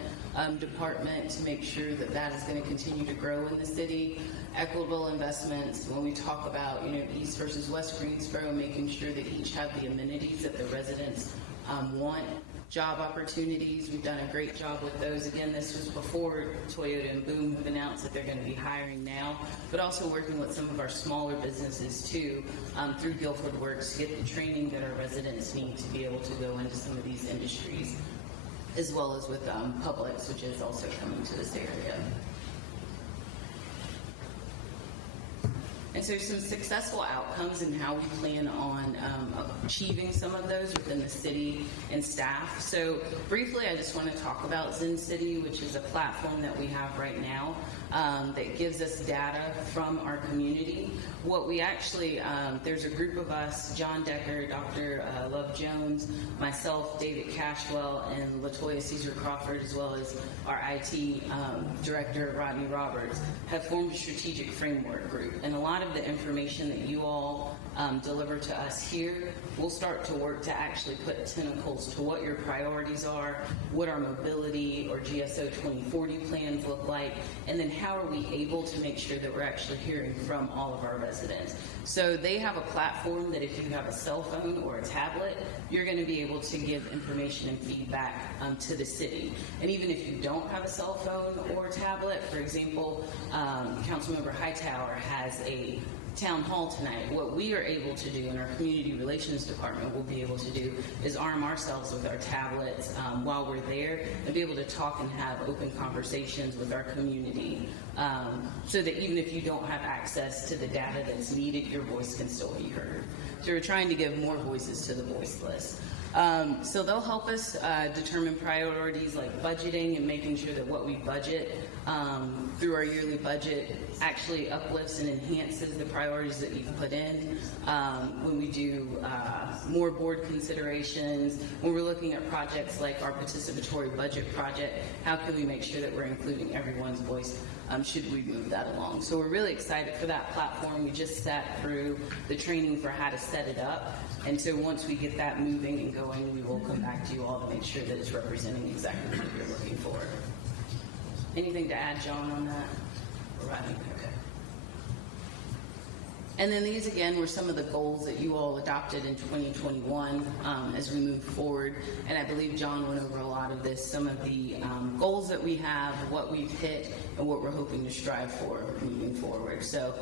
department to make sure that that is going to continue to grow in the city. Equitable investments, when we talk about, East versus West Greensboro, making sure that each have the amenities that the residents want. Job opportunities, we've done a great job with those. Again, this was before Toyota and Boom have announced that they're going to be hiring now, but also working with some of our smaller businesses too, through Guilford Works, to get the training that our residents need to be able to go into some of these industries, as well as with Publix, which is also coming to this area. And so some successful outcomes and how we plan on achieving some of those within the city and staff. So briefly, I just want to talk about Zen City, which is a platform that we have right now that gives us data from our community. What we actually, there's a group of us, John Decker, Dr. Love Jones, myself, David Cashwell, and LaToya Caesar Crawford, as well as our IT director, Rodney Roberts, have formed a strategic framework group. And a lot of the information that you all deliver to us here, we'll start to work to actually put tentacles to what your priorities are, what our mobility or GSO 2040 plans look like, and then how are we able to make sure that we're actually hearing from all of our residents. So they have a platform that if you have a cell phone or a tablet, you're going to be able to give information and feedback to the city. And even if you don't have a cell phone or a tablet, for example, Councilmember Hightower has a town hall tonight. What we are able to do in our community relations department will be able to do is arm ourselves with our tablets while we're there and be able to talk and have open conversations with our community so that even if you don't have access to the data that's needed, your voice can still be heard. So we're trying to give more voices to the voiceless. So they'll help us determine priorities like budgeting and making sure that what we budget through our yearly budget actually uplifts and enhances the priorities that you've put in. When we do more board considerations, when we're looking at projects like our participatory budget project, how can we make sure that we're including everyone's voice should we move that along. So we're really excited for that platform. We just sat through the training for how to set it up. And so once we get that moving and going, we will come back to you all to make sure that it's representing exactly what you're looking for. Anything to add, John, on that? Right. Okay. And then these, again, were some of the goals that you all adopted in 2021 as we move forward. And I believe John went over a lot of this, some of the goals that we have, what we've hit, and what we're hoping to strive for moving forward. So,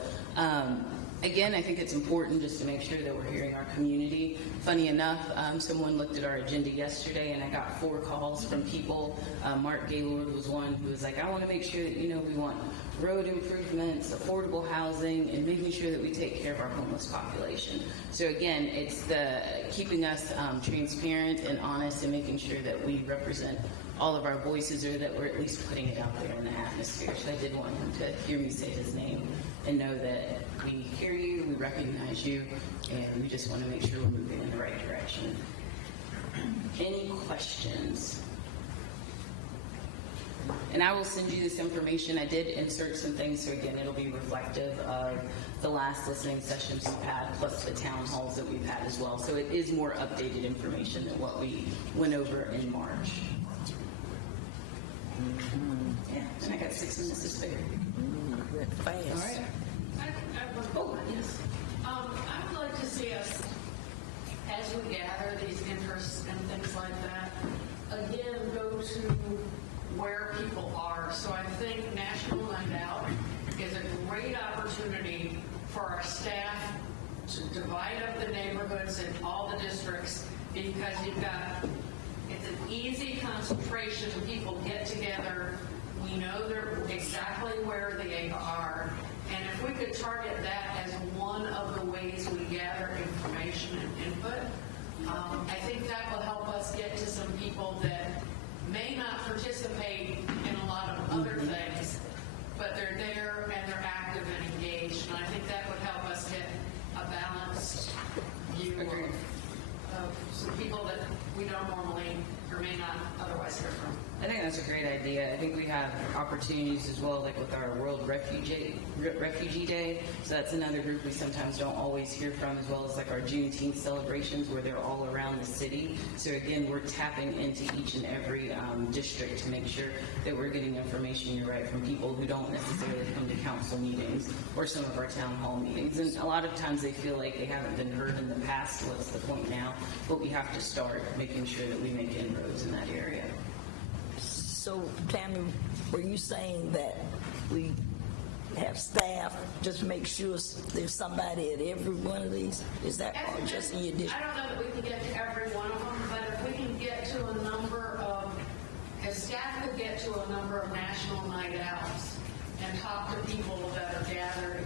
again, I think it's important just to make sure that we're hearing our community. Funny enough, someone looked at our agenda yesterday, and I got 4 calls from people. Mark Gaylord was one who was like, I want to make sure that, we want road improvements, affordable housing, and making sure that we take care of our homeless population. So again, it's the keeping us transparent and honest and making sure that we represent all of our voices, or that we're at least putting it out there in the atmosphere. So I did want him to hear me say his name and know that we hear you, we recognize you, and we just want to make sure we're moving in the right direction. Any questions? And I will send you this information. I did insert some things, so again, it'll be reflective of the last listening sessions we've had, plus the town halls that we've had as well. So it is more updated information than what we went over in March. Yeah, and I got 6 minutes to spare. Fast. All right. Oh, yes. I would like to see us, as we gather these interests and things like that, again, go to where people are. So I think National Night Out is a great opportunity for our staff to divide up the neighborhoods in all the districts, because it's an easy concentration. People get together. We know they're exactly where they are. And if we could target that as one of the ways we gather information and input, I think that will help us get to some people that may not participate in a lot of other things, but they're there and they're active and engaged. And I think that would help us get a balanced view of some people that we don't normally or may not otherwise hear from. I think that's a great idea. I think we have opportunities as well, like with our World Refugee Day. So that's another group we sometimes don't always hear from, as well as like our Juneteenth celebrations where they're all around the city. So again, we're tapping into each and every district to make sure that we're getting information, you're right, from people who don't necessarily come to council meetings or some of our town hall meetings. And a lot of times they feel like they haven't been heard in the past. What's the point now? But we have to start making sure that we make inroads in that area. So, Tammy, were you saying that we have staff, just make sure there's somebody at every one of these? Is that or just in your district? I don't know that we can get to every one of them, but if we can get to a number of, if staff could get to a number of national night outs and talk to people that are gathered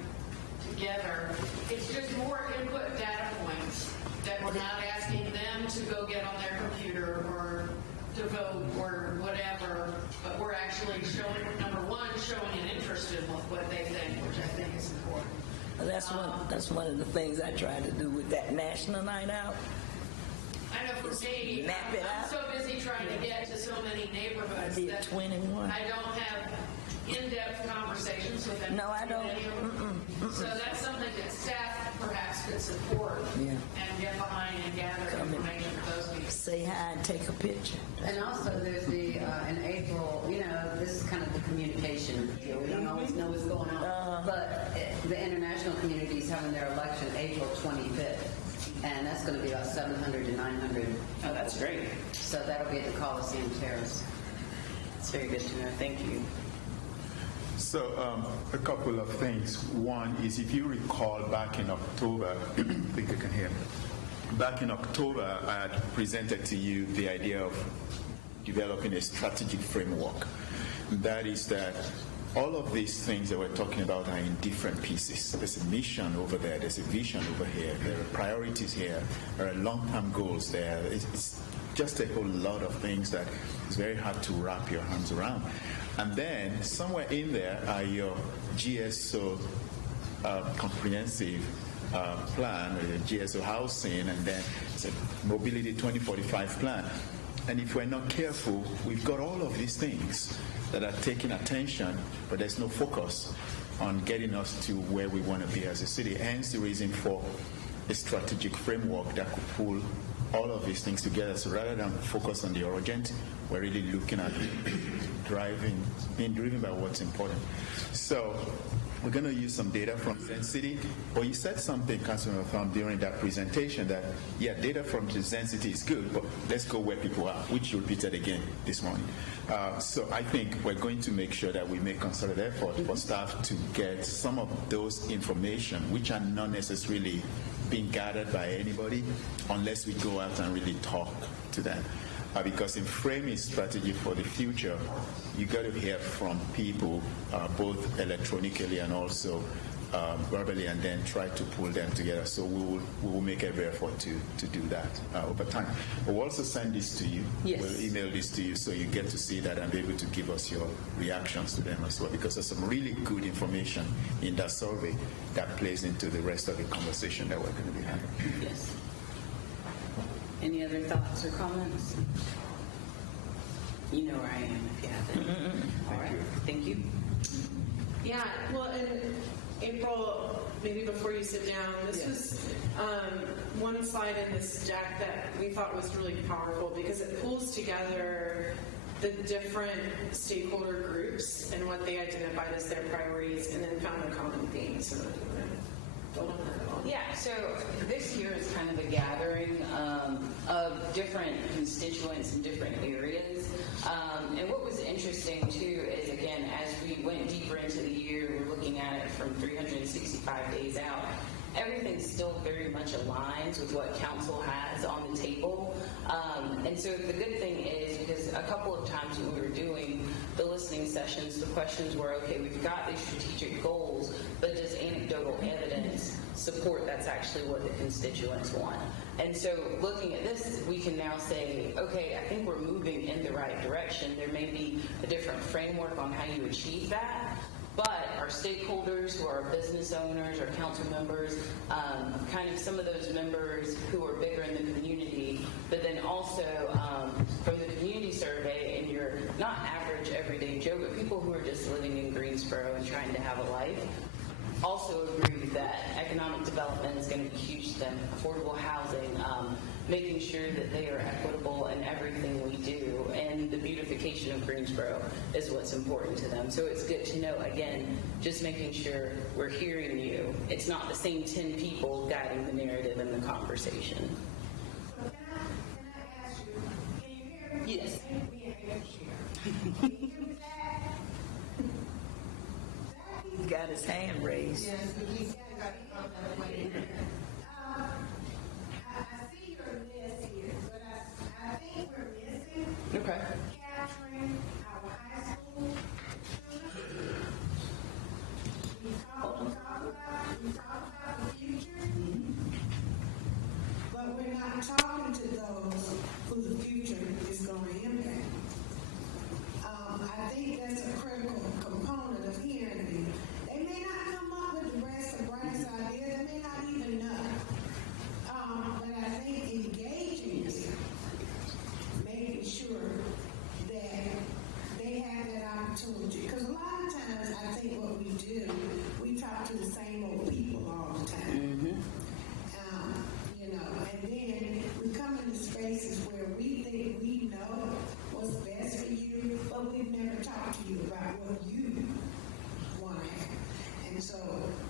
together, it's just more input data points that we're not asking them to go get on their computer or to vote or whatever, but we're actually showing, number one, showing an interest in what they think, which I think is important. That's one of the things I try to do with that National Night Out. I know for me, I'm so busy trying to get to so many neighborhoods I did that 21. I don't have in-depth conversations with them. No, I don't. So that's something that staff perhaps could support and get behind and gather information for those people. Say hi and take a picture. And also there's the, in April, this is kind of the communication deal. We don't always know what's going on. But the international community is having their election April 25th. And that's going to be about 700 to 900. Oh, that's great. So that'll be at the Coliseum Terrace. It's very good to know. Thank you. So a couple of things. One is, if you recall, back in October, I think you can hear me. Back in October, I had presented to you the idea of developing a strategic framework. That is that all of these things that we're talking about are in different pieces. There's a mission over there, there's a vision over here, there are priorities here, there are long-term goals there. It's just a whole lot of things that it's very hard to wrap your arms around. And then somewhere in there are your GSO comprehensive plan, or your GSO housing, and then it's a mobility 2045 plan. And if we're not careful, we've got all of these things, that are taking attention, but there's no focus on getting us to where we want to be as a city. Hence the reason for a strategic framework that could pull all of these things together. So rather than focus on the urgent, we're really looking at being driven by what's important. So we're going to use some data from Zen City. But you said something, Councilman Farm, during that presentation that, yeah, data from the Zen City is good, but let's go where people are, which you repeated again this morning. So I think we're going to make sure that we make concerted effort for staff to get some of those information, which are not necessarily being gathered by anybody, unless we go out and really talk to them. Because in framing strategy for the future, you got to hear from people, both electronically and also verbally, and then try to pull them together. So we will make every effort to do that over time. We'll also send this to you. Yes. We'll email this to you so you get to see that and be able to give us your reactions to them as well, because there's some really good information in that survey that plays into the rest of the conversation that we're going to be having. Yes. Any other thoughts or comments? You know where I am if you have any. All right. Thank you. Yeah, well, and April, maybe before you sit down, this was one slide in this deck that we thought was really powerful because it pulls together the different stakeholder groups and what they identified as their priorities and then found a common theme. So build on that at all. Yeah, so this year is kind of a gathering of different constituents in different areas. And what was interesting too is, again, as we went deeper into the year, we're looking at it from 365 days out. Everything still very much aligns with what council has on the table. And so the good thing is, because a couple of times when we were doing the listening sessions, the questions were, okay, we've got these strategic goals, but does anecdotal evidence support that's actually what the constituents want? And so looking at this, we can now say, okay, I think we're moving in the right direction. There may be a different framework on how you achieve that, but our stakeholders who are business owners or council members, kind of some of those members who are bigger in the community, but then also from the community survey, and you're not average everyday Joe, but people who are just living in Greensboro and trying to have a life, also agree that economic development is going to be huge to them. Affordable housing, making sure that they are equitable in everything we do, and the beautification of Greensboro is what's important to them. So it's good to know, again, just making sure we're hearing you. It's not the same 10 people guiding the narrative and the conversation. So can I ask you, can you hear me? Yes. Can you hear me, Zach? He got his hand raised. Yes, but he's got it on that way. I see your list here, but I think we're missing Okay. capturing our high school students. We talk about the future, but we're not talking to those who the future is going to impact. I think that's a critical component of hearing them. They may not come up with the brightest ideas, they may not even know. But I think engaging them, making sure that they have that opportunity. Because a lot of times, I think what we do, we talk to the same old people all the time. And then we come into spaces where we think we know what's best for you, but we've never talked to you about what you want to have. And so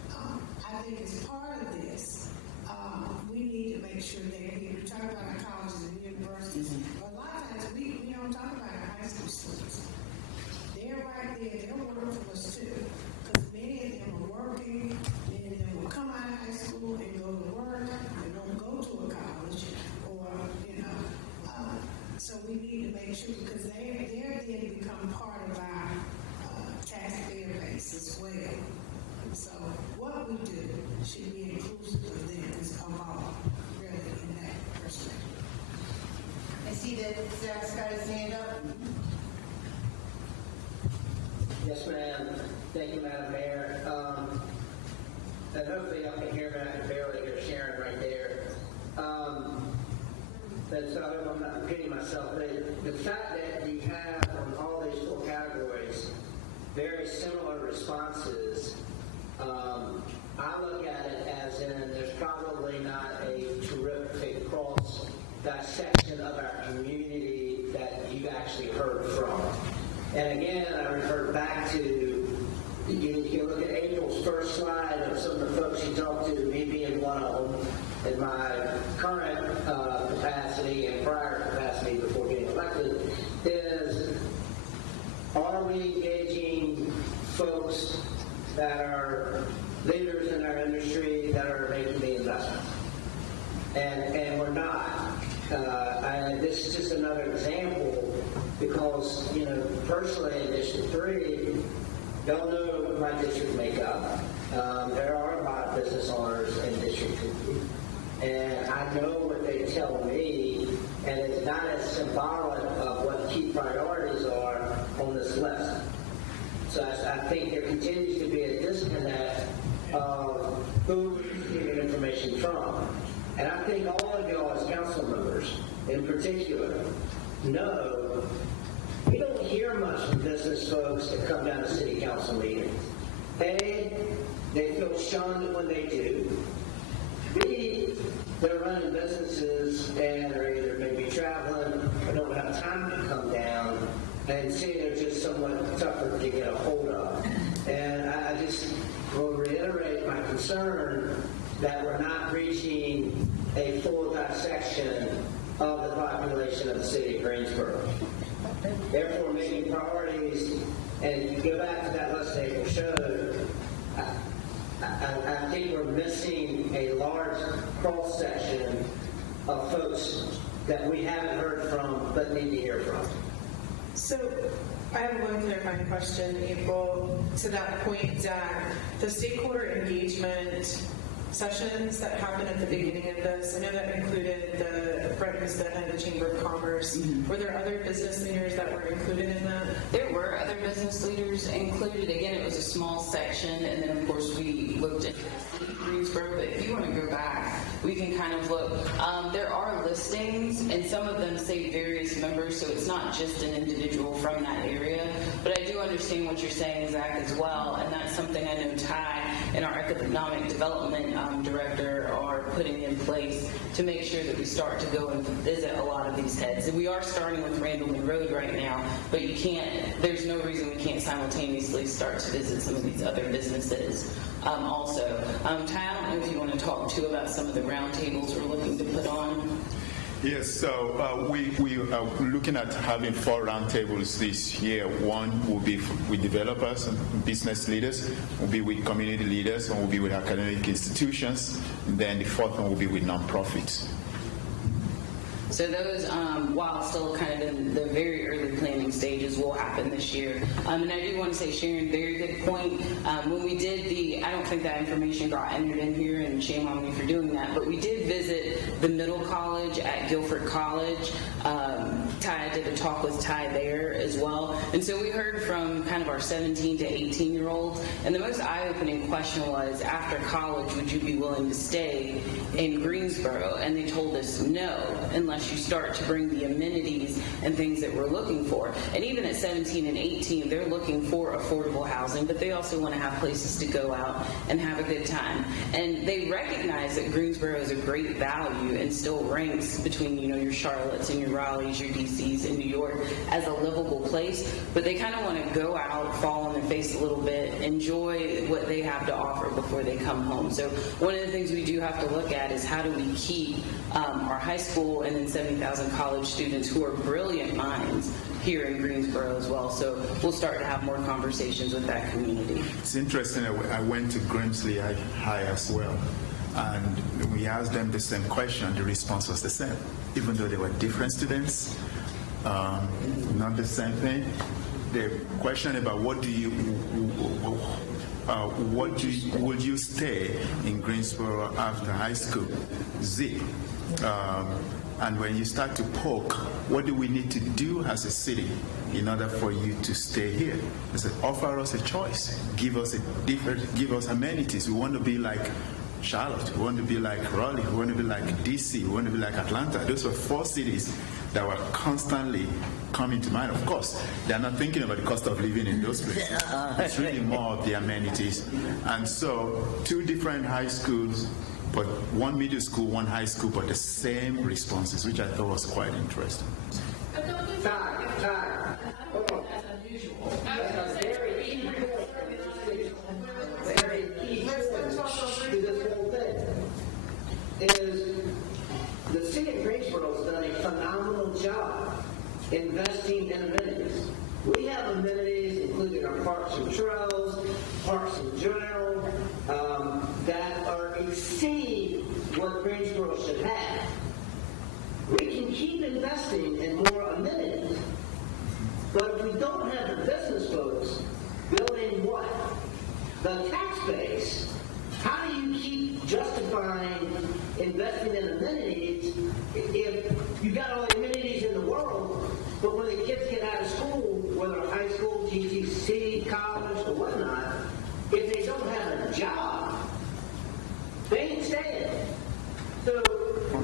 I think as part of this, we need to make sure they're here. We talk about our colleges and universities, but a lot of times we don't talk about our high school students. They're right there, they're working for us too, because many of them are working, many of them will come out of high school and go to work, they don't go to a college, or, so we need to make sure, because they're then become part of our taxpayer base as well. And so what we do should be inclusive of them of all, really, in that perspective. I see that Zach's got his hand up. Yes, ma'am. Thank you, Madam Mayor. And hopefully y'all can hear me. I can barely hear Sharon right there. And so I hope I'm not repeating myself. But the fact that you have on all these four categories very similar responses. I look at it as in there's probably not a terrific cross dissection of our community that you actually heard from. And again, I refer back to, you look at April's first slide of some of the folks you talked to, me being one of them, in my current capacity and prior capacity before getting elected, is are we engaging folks that are leaders in our industry that are making the investment? And we're not. This is just another example because, personally in District 3, y'all know my district makeup. There are a lot of business owners in District 2. And I know what they tell me, and it's not as symbolic of what key priorities are on this list. So I think there continues to be a disconnect of who we're getting information from. And I think all of y'all as council members, in particular, know we don't hear much from business folks that come down to city council meetings. A, they feel shunned when they do. B, they're running businesses and are either maybe traveling or don't have time to come down. And C, they're just somewhat tougher to get a hold of. And I just will reiterate my concern that we're not reaching a full dissection of the population of the city of Greensboro. Therefore, making priorities, and go back to that list April showed, I think we're missing a large cross-section of folks that we haven't heard from but need to hear from. So I have one clarifying question, April. To that point, Zach, the stakeholder engagement sessions that happened at the beginning of this, I know that included Brett was the head of the Chamber of Commerce. Were there other business leaders that were included in that? There were other business leaders included. Again, it was a small section, and then of course we looked into the city of Greensboro, but if you want to go back, we can kind of look. There are listings, and some of them say various members, so it's not just an individual from that area. But I do understand what you're saying, Zach, as well, and that's something I know Ty and our economic development director are putting in place to make sure that we start to go and visit a lot of these heads. And we are starting with Randleman Road right now, but there's no reason we can't simultaneously start to visit some of these other businesses also. Ty, I don't know if you want to talk too about some of the roundtables we're looking to put on. Yes, so we are looking at having 4 roundtables this year. One will be with developers and business leaders, will be with community leaders, one will be with academic institutions, and then the 4th one will be with nonprofits. So those, while still kind of in the very early planning stages, will happen this year. And I do want to say, Sharon, very good point. When we did I don't think that information got entered in here, and shame on me for doing that, but we did visit the middle college at Guilford College. I did a talk with Ty there as well. And so we heard from kind of our 17 to 18-year-olds, and the most eye-opening question was, after college, would you be willing to stay in Greensboro? And they told us no, unless you start to bring the amenities and things that we're looking for. And even at 17 and 18, they're looking for affordable housing, but they also want to have places to go out and have a good time. And they recognize that Greensboro is a great value and still ranks between, your Charlottes and your Raleighs, your DCs, and New York as a livable place, but they kind of want to go out, fall on their face a little bit, enjoy what they have to offer before they come home. So one of the things we do have to look at is how do we keep our high school and then 70,000 college students who are brilliant minds here in Greensboro as well. So we'll start to have more conversations with that community. It's interesting, I went to Grimsley High as well, and we asked them the same question. The response was the same, even though they were different students, not the same thing. The question about would you stay in Greensboro after high school? Z. And when you start to poke, what do we need to do as a city in order for you to stay here? They said, offer us a choice. Give us amenities. We want to be like Charlotte, we want to be like Raleigh, we want to be like DC, we want to be like Atlanta. Those were 4 cities that were constantly coming to mind. Of course, they're not thinking about the cost of living in those places. It's really more of the amenities. And so 2 different high schools, but 1 middle school, 1 high school, but the same responses, which I thought was quite interesting. To this whole thing is the city of Greensboro has done a phenomenal job investing in amenities. We have amenities, including our parks and trails, parks in general, that are exceed what Greensboro should have. We can keep investing in more amenities, but if we don't have the business folks building what? The tax base. How do you keep justifying investing in amenities if you got all the amenities in the world, but when the kids get out of school, whether high school, GCC, college, or whatnot, if they don't have a job, they ain't staying. So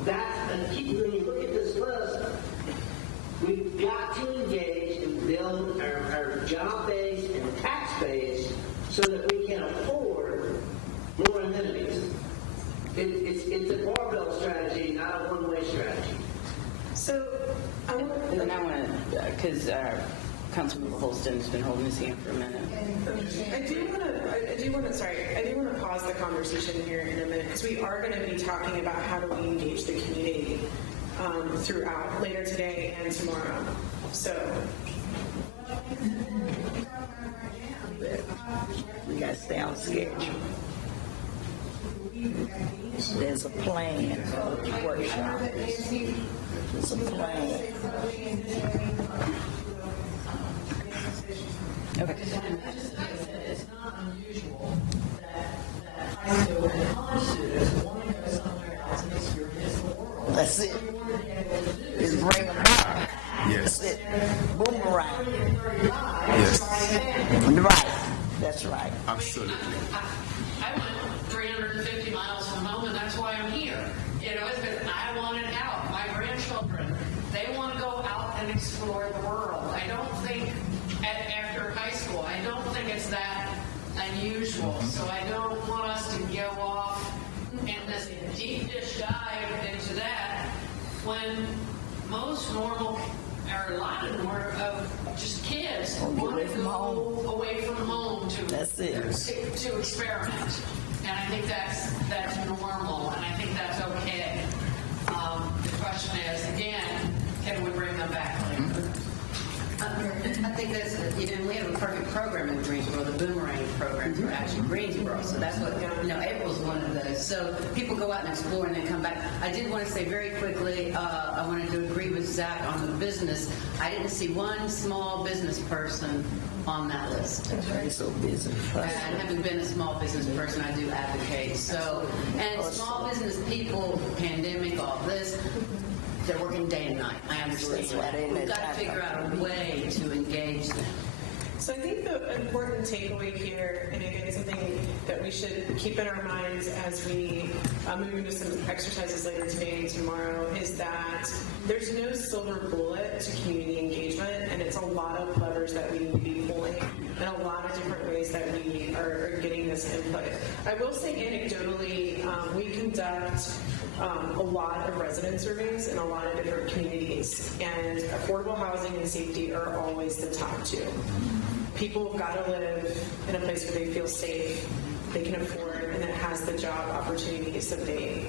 that's a key. When you look at this list, we've got to engage and build our job base and tax base so that we can afford more amenities. It's a barbell strategy, not a one-way strategy. So I want to, because Councilmember Holston's been holding his hand for a minute. I do want to pause the conversation here in a minute because we are going to be talking about how do we engage the community throughout later today and tomorrow. So we got to stay on schedule. There's a plan for the workshop. There's a plan. Okay. It's not unusual that high school and college students want to go somewhere else and experience the world. That's it. It's bring them back. Yes. That's it. Boomerang. Yes. Right. That's right. Absolutely. I went 350 miles from home, and that's why I'm here. You know, it's because I want it out. My grandchildren, they want to go out and explore the world. I don't think, after high school, I don't think it's that unusual. So I don't want us to go off in this deep dish dive into that when most normal, or a lot of them of just kids want to go away from home to experiment. And I think that's normal, and I think that's okay. The question is, again, can we bring them back? I think that's, we have a perfect program in Greensboro. The boomerang programs are actually Greensboro. So that's what, April's one of those. So people go out and explore and then come back. I did want to say very quickly, I wanted to agree with Zach on the business. I didn't see one small business person on that list. So busy. And having been a small business person, I do advocate. So, and small business people, pandemic, all this, they're working day and night. I understand that. We've got to figure out a way to engage them. So I think the important takeaway here, and again, something that we should keep in our minds as we move into some exercises later today and tomorrow, is that there's no silver bullet to community engagement, and it's a lot of levers that we need to be pulling, and a lot of different ways that we are getting this input. I will say anecdotally, we conduct a lot of resident surveys in a lot of different communities, and affordable housing and safety are always the top 2. People have got to live in a place where they feel safe, they can afford, and that has the job opportunities that they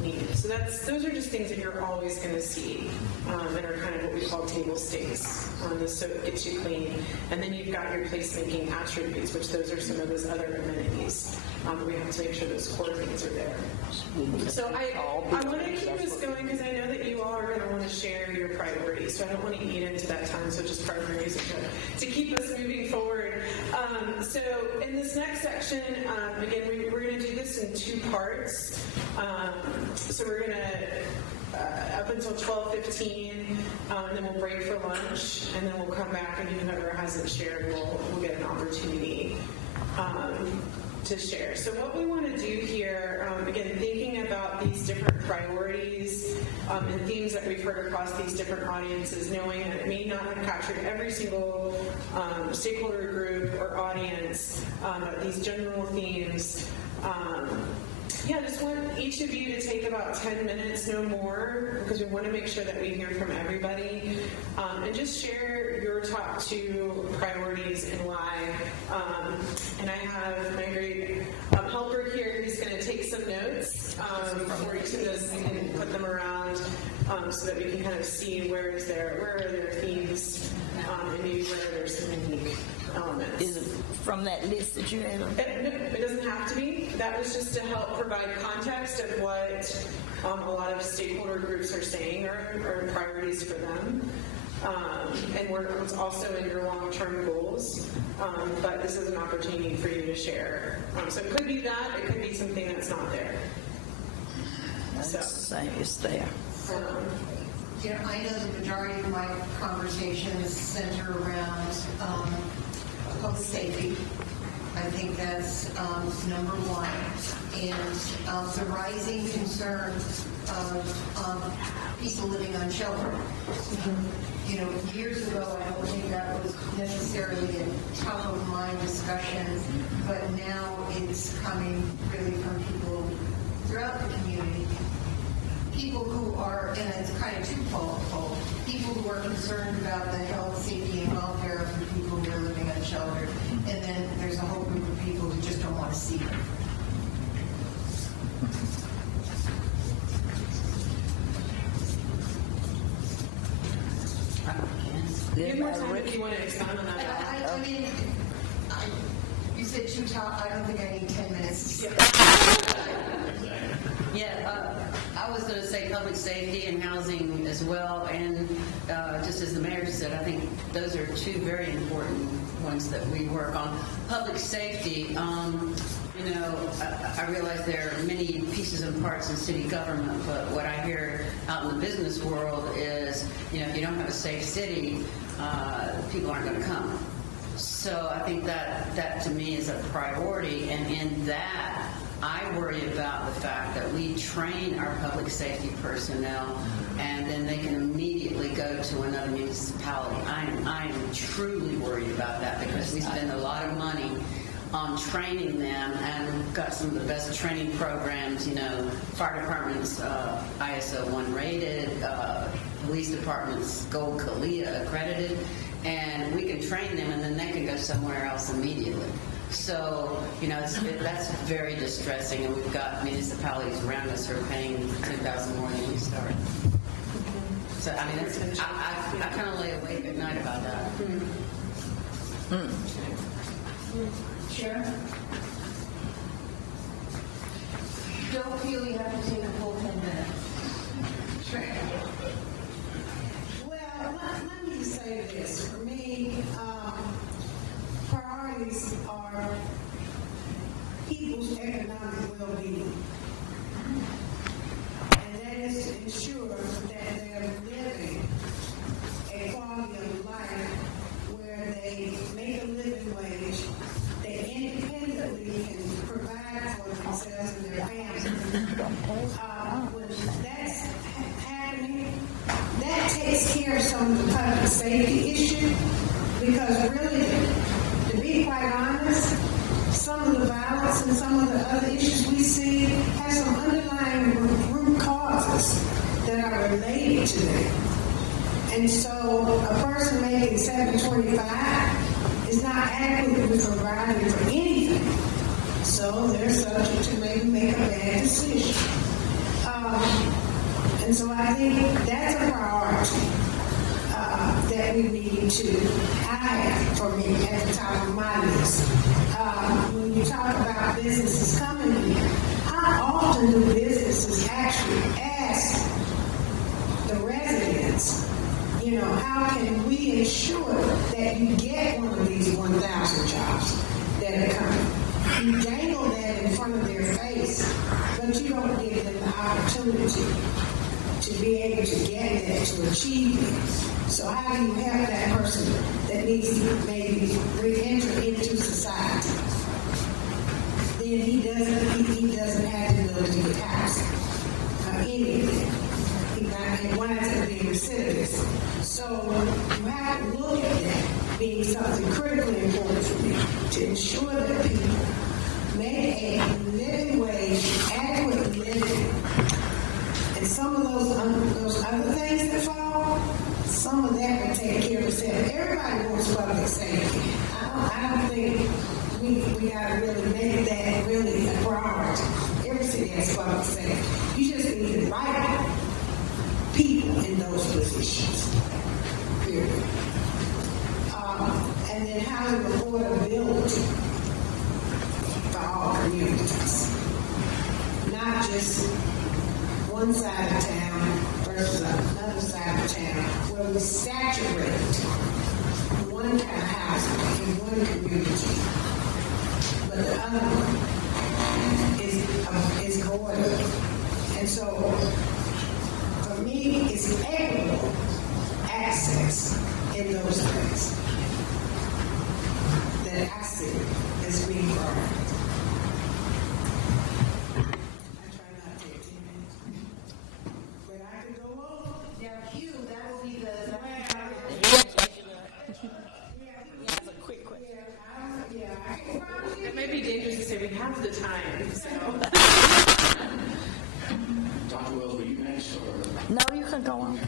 need. So those are just things that you're always going to see, and are kind of what we call table stakes on the so it gets you clean. And then you've got your placemaking attributes, which those are some of those other amenities. We have to make sure those core things are there. So I want to keep this going because I know that you all are going to want to share your priorities. So I don't want to eat into that time. So just priorities to keep us moving forward. So in this next section, again, we're going to do this in 2 parts. So we're going to up until 12:15, and then we'll break for lunch, and then we'll come back, and whoever hasn't shared will get an opportunity. to share. So what we want to do here, again, thinking about these different priorities and themes that we've heard across these different audiences, knowing that it may not have captured every single stakeholder group or audience, but these general themes. Yeah, just want each of you to take about 10 minutes, no more, because we want to make sure that we hear from everybody, and just share your top 2 priorities and why. And I have my great helper here who's going to take some notes for each of those and put them around so that we can kind of see where are their themes and maybe where are there some unique elements. Is it from that list that you had? It doesn't have to be. That was just to help provide context of what a lot of stakeholder groups are saying are priorities for them. And it's also in your long-term goals. But this is an opportunity for you to share. So it could be that. It could be something that's not there. It's there. I know the majority of my conversations center around public safety. I think that's number one. And the rising concern of people living unsheltered. You know, years ago, I don't think that was necessarily a top of mind discussion, but now it's coming really from people throughout the community. People who are, and it's kind of twofold, people who are concerned about the health, safety, and welfare of the people who are living unsheltered, and then there's a whole group of people who just don't want to see them. Give more time if you want to expand on that. I mean, you said 2 top. I don't think I need 10 minutes. Yeah, I was going to say public safety and housing as well, and just as the mayor said, I think those are 2 very important ones that we work on. Public safety, you know, I realize there are many pieces and parts in city government, but what I hear out in the business world is, you know, if you don't have a safe city, people aren't going to come. So I think that to me is a priority, and in that, I worry about the fact that we train our public safety personnel and then they can immediately go to another municipality. I am truly worried about that because we spend a lot of money on training them, and we've got some of the best training programs, you know, fire departments ISO 1 rated, police departments Gold CALIA accredited, and we can train them and then they can go somewhere else immediately. So, you know, that's very distressing, and we've got municipalities around us who are paying $10,000 more than we started. So, I mean, I kind of lay awake at night about that. Sharon? Don't feel you have to take a full 10 minutes. Sure. Well, let me say this. For me, priorities are people's economic well-being. And that is to ensure that they're living a quality of life where they make a living wage, they independently can provide for themselves and their families. When that's happening, that takes care of some of the public safety issue, because really, to be quite honest, some of the violence and some of the other issues we see have some underlying root causes that are related to them. And so a person making $725 is not adequately provided for anything. So they're subject to maybe make a bad decision. And so I think that's a priority that we need to have for me at the top of my list. When you talk about businesses coming here, how often do businesses actually ask the residents, you know, how can we ensure that you get one of these 1,000 jobs that are coming? You dangle that in front of their face, but you don't give them the opportunity to be able to get that, to achieve it. So how do you help that person that needs to maybe re-enter into society? then he doesn't have to go to the house or anything. He winds up being recidivist. So you have to look at that being something critically important for me to ensure that people make a living wage, adequate living. And some of those other things that fall, some of that will take care of itself. Everybody wants public safety. I don't think we got to really make that really a priority. Every city has public safety. You just need the right people in those positions. Period. And then housing affordability for all communities. Not just one side of town versus another side of town where we saturate one kind of housing in one community, but the other one is going. And so, for me, it's equitable access in those things that I see as being priority. I try not to take 10 minutes, but I could go on. Now, Hugh, that will be the. It may be dangerous to say we have the time, so. Dr. Wells, will you next, or? No, you can go on.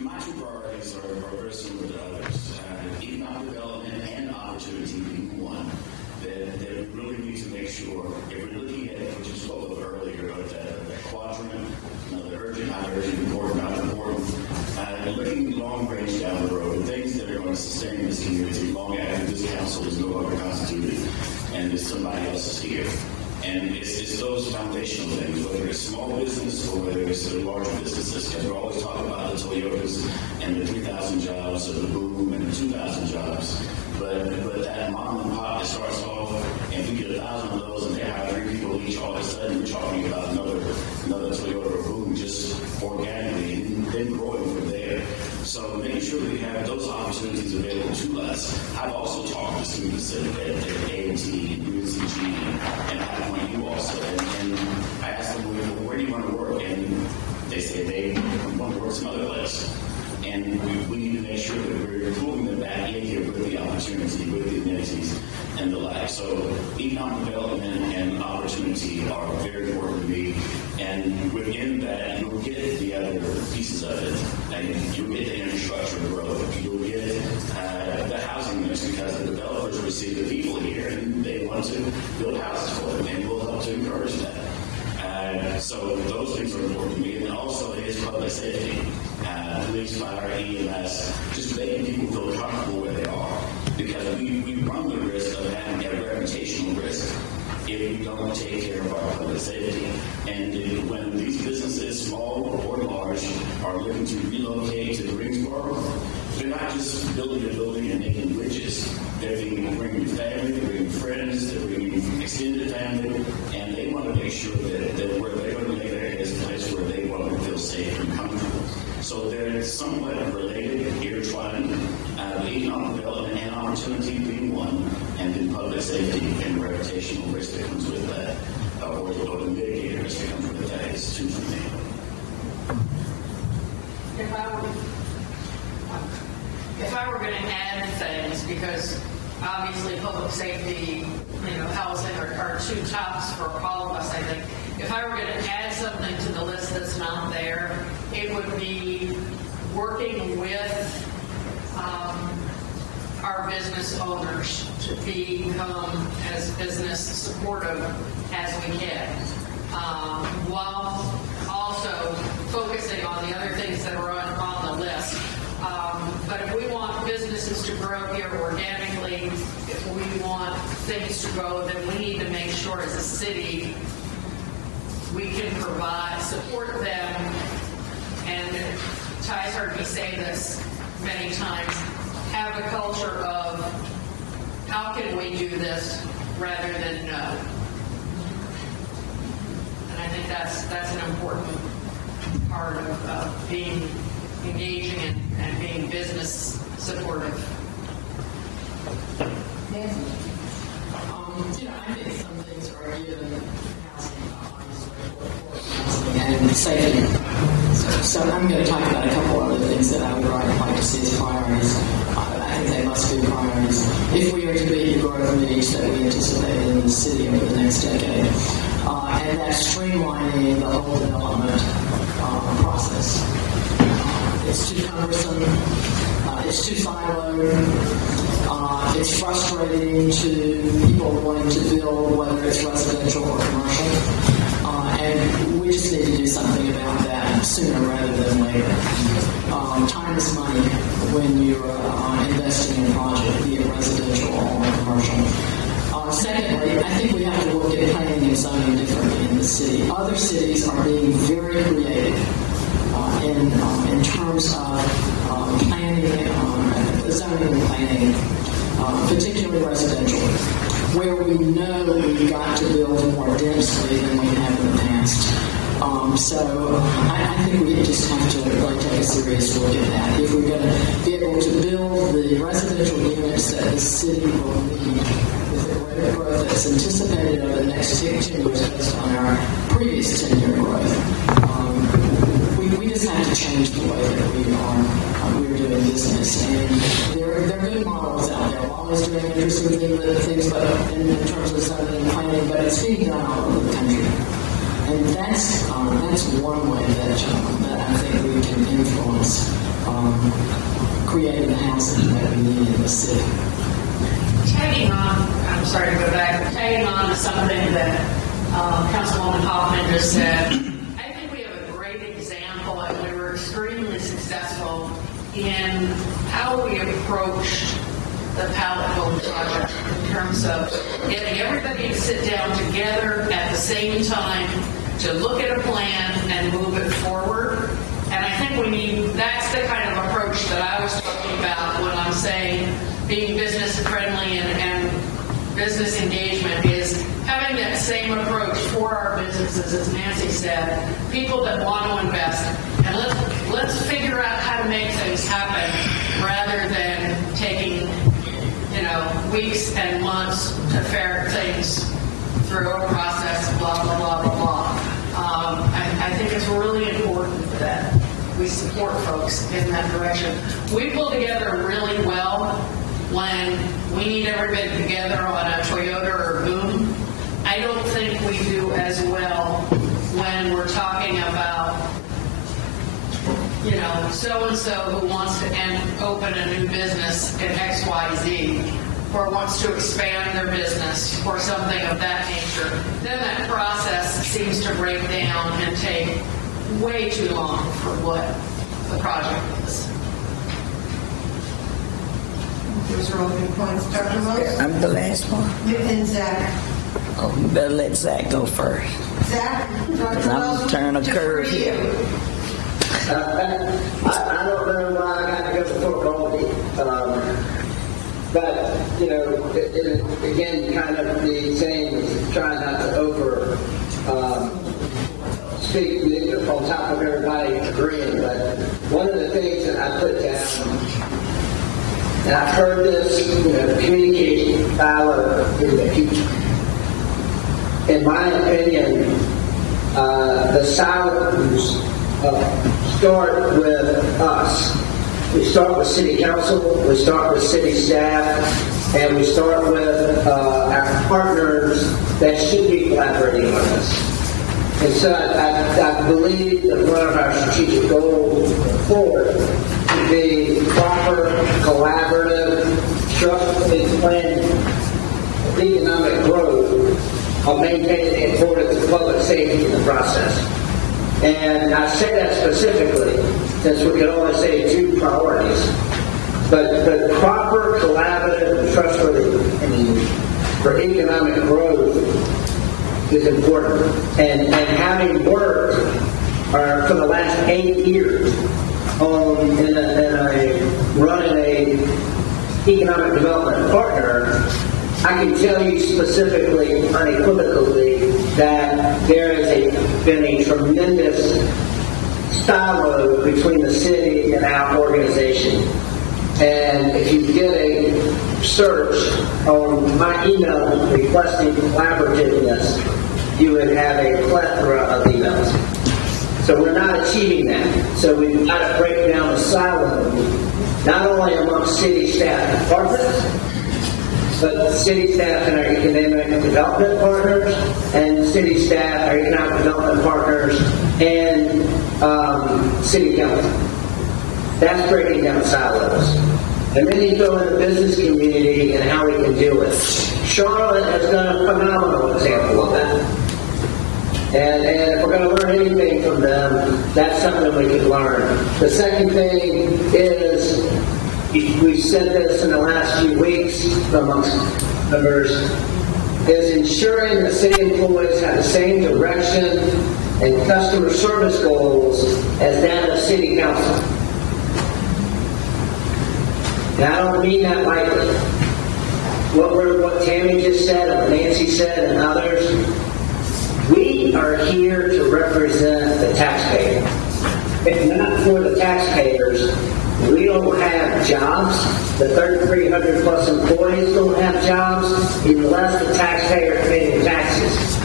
My two priorities are very similar to others. Economic development and opportunity being one. That we really need to make sure, if we're looking at what you spoke of earlier, about that quadrant, the urgent, not urgent, important, not important, looking long range down the road, things that are going to sustain this community long after this council is no longer constituted and there's somebody else is here. And it's those foundational things, whether it's small business or whether it's the larger businesses, because we're always talking about the Toyotas and the 3,000 jobs or the boom and the 2,000 jobs. But that mom and pop that starts off, and if we get 1,000 of those and they hire 3 people each, all of a sudden we're talking about another Toyota or boom just organically and then growing from there. So making sure that we have those opportunities available to us. I've also talked to students at A&T and UNCG and High Point U also, and I asked them, well, where do you want to work? And they say they want to work some other place. And we need to make sure that we're pulling them back in here with the opportunity, with the amenities and the like. So economic development and opportunity are very important to me. And within that, you'll get the other pieces of it. And you'll get the infrastructure growth. You'll get the housing mix because the developers will see the people here and they want to build houses for them, and we'll help to encourage that. So those things are important to me. And then also it is public safety. Police, fire, EMS, just making people feel comfortable where they are. Because we run the risk of having a reputational risk if we don't take care of our public safety. And when these businesses, small or large, are looking to relocate to Greensboro, they're not just building a building and making bridges. They're bringing family, they're bringing friends, they're bringing extended family, and they want to make sure that where they're going to lay there is a place where they want to feel safe and comfortable. So they're somewhat related, intertwined, economic development and opportunity being one, and then public safety and reputational risk that comes with that, or the mitigated risk that comes with that is two for me. If I were going to add things, because obviously public safety, housing are two tops for all of us, I think. If I were going to add something to the list that's not there, it would be working with our business owners to become as business supportive as we can, while also focusing on the other things that are on the list. But if we want businesses to grow here organically, if we want things to grow, then we need to make sure as a city we can support them. And Ty's heard me say this many times, have a culture of how can we do this rather than no. And I think that's an important part of being engaging and being business supportive. I think some are given housing and safety. So I'm going to talk about a couple other things that I would like to see as priorities. I think they must be priorities if we are to meet the growth needs that we anticipate in the city over the next decade. And that's streamlining the whole development process. It's too cumbersome. It's too siloed. It's frustrating to people wanting to build, whether it's residential or commercial. And we just need to do something about that sooner rather than later. Time is money when you're investing in a project, be it residential or commercial. Secondly, I think we have to look at planning and zoning differently in the city. Other cities are being very creative in terms of planning, zoning and planning, particularly residential, where we know we've got to build more densely than we have in the past. So I think we just have to really take a serious look at that. If we're going to be able to build the residential units that the city will need with the rate of growth that's anticipated over the next 10 years based on our previous 10-year growth, we just have to change the way that we're doing business. And there are good models out there. We're always doing interesting things, but in terms of zoning and planning, but it's being done all over the country. And that's one way that I think we can influence creating the housing that we need in the city. Tagging on, I'm sorry to go back, but tagging on to something that Councilwoman Hoffman just said, I think we have a great example, and we were extremely successful in how we approached the pallet home project in terms of getting everybody to sit down together at the same time to look at a plan and move it forward. And I think that's the kind of approach that I was talking about when I'm saying being business friendly and business engagement is having that same approach for our businesses, as Nancy said, people that want to invest. And let's figure out how to make things happen rather than taking weeks and months to ferret things through a process, blah, blah, blah, blah, blah. I think it's really important that we support folks in that direction. We pull together really well when we need everybody together on a Toyota or Boom. I don't think we do as well when we're talking about so-and-so who wants to open a new business in XYZ or wants to expand their business or something of that nature. Then that process seems to break down and take way too long for what the project is. Those are all good points. Dr. Moss? I'm the last one. And Zach. Oh, you better let Zach go first. Zach? Dr. I'm turning a curve here. I don't know why I got to go before Goldie. But, again, kind of the saying is try not to speak on top of everybody agreeing. But one of the things that I put down, and I've heard this, communication dialogue is the future. In my opinion, the silos start with us. We start with city council, we start with city staff, and we start with our partners that should be collaborating with us. And so I believe that one of our strategic goals forward should be proper, collaborative, trust-based planning of economic growth while maintaining the importance of public safety in the process. And I say that specifically since we can only say two priorities. But proper, collaborative, and trustworthy for economic growth is important. And having worked for the last 8 years running a economic development partner, I can tell you specifically, unequivocally, that there has been a tremendous silo between the city and our organization. And if you get a search on my email requesting collaborativeness, you would have a plethora of emails. So we're not achieving that. So we've got to break down the silo, not only amongst city staff departments, but city staff and our economic development partners, and city staff, our economic development partners, and city council. That's breaking down silos. And then you go in the business community and how we can deal with it. Charlotte has done a phenomenal example of that. And if we're going to learn anything from them, that's something we can learn. The second thing is, we've said this in the last few weeks amongst members, is ensuring the city employees have the same direction and customer service goals as that of city council. And I don't mean that lightly. What Tammy just said, and what Nancy said, and others, we are here to represent the taxpayer. If not for the taxpayers, we don't have jobs. The 3,300 plus employees don't have jobs unless the taxpayers pay their taxes.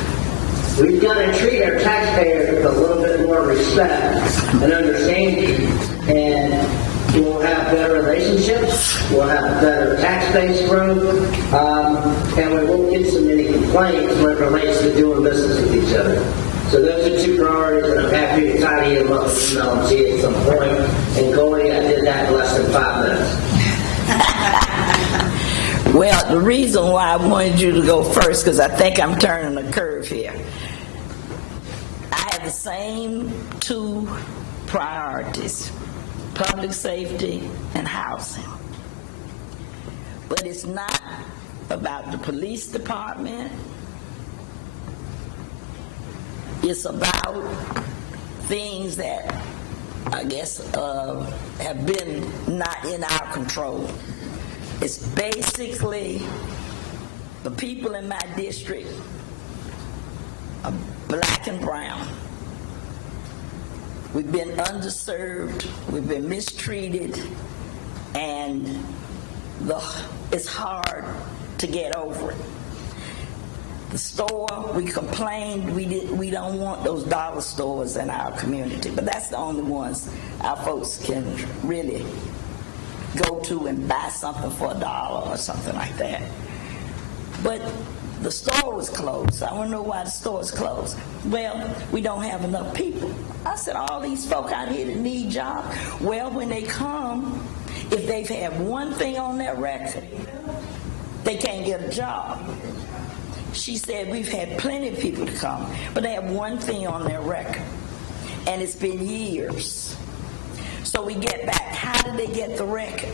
We've got to treat our taxpayers with a little bit more respect and understanding, and we'll have better relationships, we'll have better tax-based growth, and we won't get so many complaints when it relates to doing business with each other. So those are two priorities, and I'm happy to tidy them up with email and see it at some point. And Goldie, I did that in less than 5 minutes. Well, the reason why I wanted you to go first, because I think I'm turning a curve here. I have the same two priorities: public safety and housing. But it's not about the police department. It's about things that I guess have been not in our control. It's basically the people in my district are black and brown. We've been underserved, we've been mistreated, and it's hard to get over it. The store, we complained we don't want those dollar stores in our community, but that's the only ones our folks can really go to and buy something for $1 or something like that. But the store was closed. I want to know why the store is closed. Well, we don't have enough people. I said, all these folk out here that need jobs, well, when they come, if they've had one thing on their record, they can't get a job. She said, we've had plenty of people to come, but they have one thing on their record, and it's been years. So we get back, how did they get the record?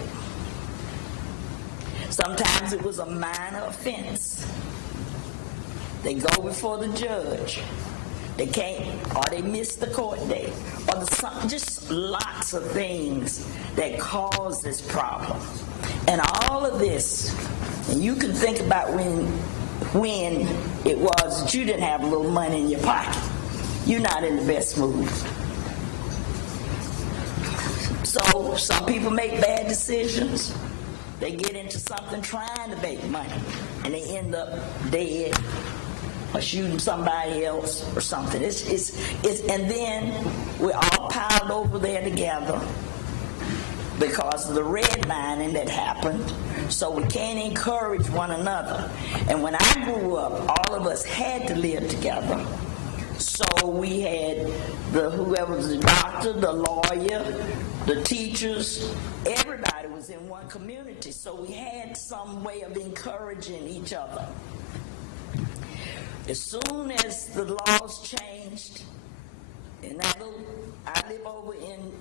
Sometimes it was a minor offense. They go before the judge. They can't, or they miss the court date, or just lots of things that cause this problem. And all of this, and you can think about when it was that you didn't have a little money in your pocket. You're not in the best mood. So some people make bad decisions. They get into something trying to make money, and they end up dead or shooting somebody else or something. And then we're all piled over there together because of the redlining that happened, so we can't encourage one another. And when I grew up, all of us had to live together. So we had whoever was the doctor, the lawyer, the teachers, everybody was in one community, so we had some way of encouraging each other. As soon as the laws changed, and I live over in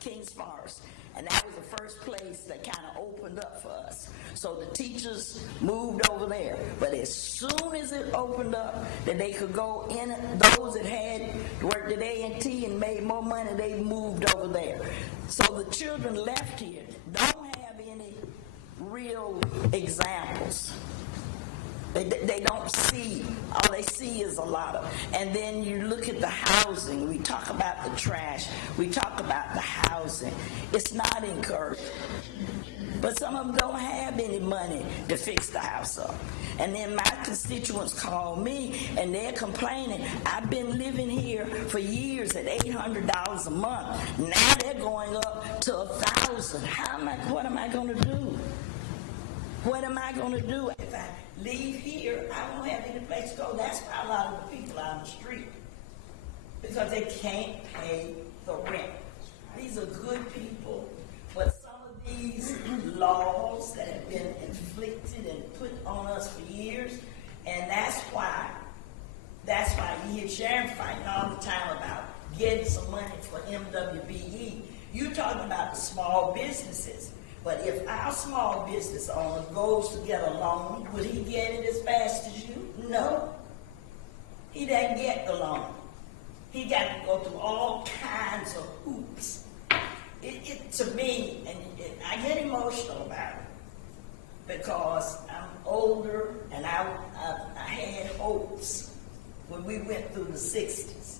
Kings Forest, and that was the first place that kind of opened up for us. So the teachers moved over there. But as soon as it opened up, that they could go in, those that had worked at A&T and made more money, they moved over there. So the children left here don't have any real examples. They don't see, all they see is a lot of, and then you look at the housing, we talk about the trash, we talk about the housing. It's not encouraging. But some of them don't have any money to fix the house up. And then my constituents call me and they're complaining, I've been living here for years at $800 a month. Now they're going up to $1,000. What am I going to do? What am I going to do? If I leave here, I won't have any place to go. That's why a lot of the people out on the street, because they can't pay the rent. These are good people, but some of these laws that have been inflicted and put on us for years, and that's why you hear Sharon fighting all the time about getting some money for MWBE. You talking about the small businesses, but if our small business owner goes to get a loan, would he get it as fast as you? No. He doesn't get the loan. He got to go through all kinds of hoops. To me, and I get emotional about it because I'm older and I had hopes when we went through the 60s.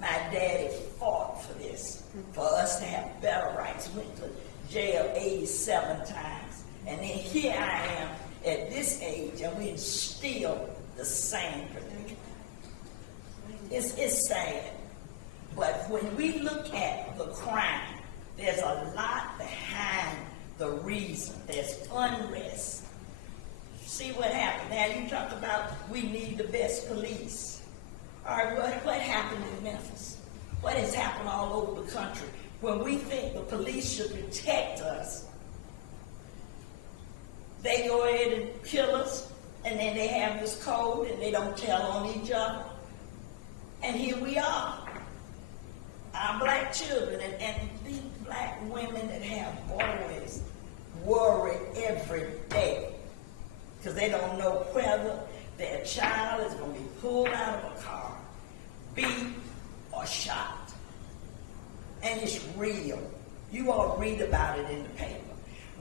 My daddy fought for this, for us to have better rights. Went to jail 87 times. And then here I am at this age and we're still the same predicament. It's sad. But when we look at the crime, there's a lot behind the reason. There's unrest. See what happened. Now you talk about we need the best police. All right, what happened in Memphis? What has happened all over the country? When we think the police should protect us, they go ahead and kill us, and then they have this code and they don't tell on each other. And here we are. Our black children and these black women that have boys worry every day because they don't know whether their child is going to be pulled out of a car, beat, or shot. And it's real. You all read about it in the paper.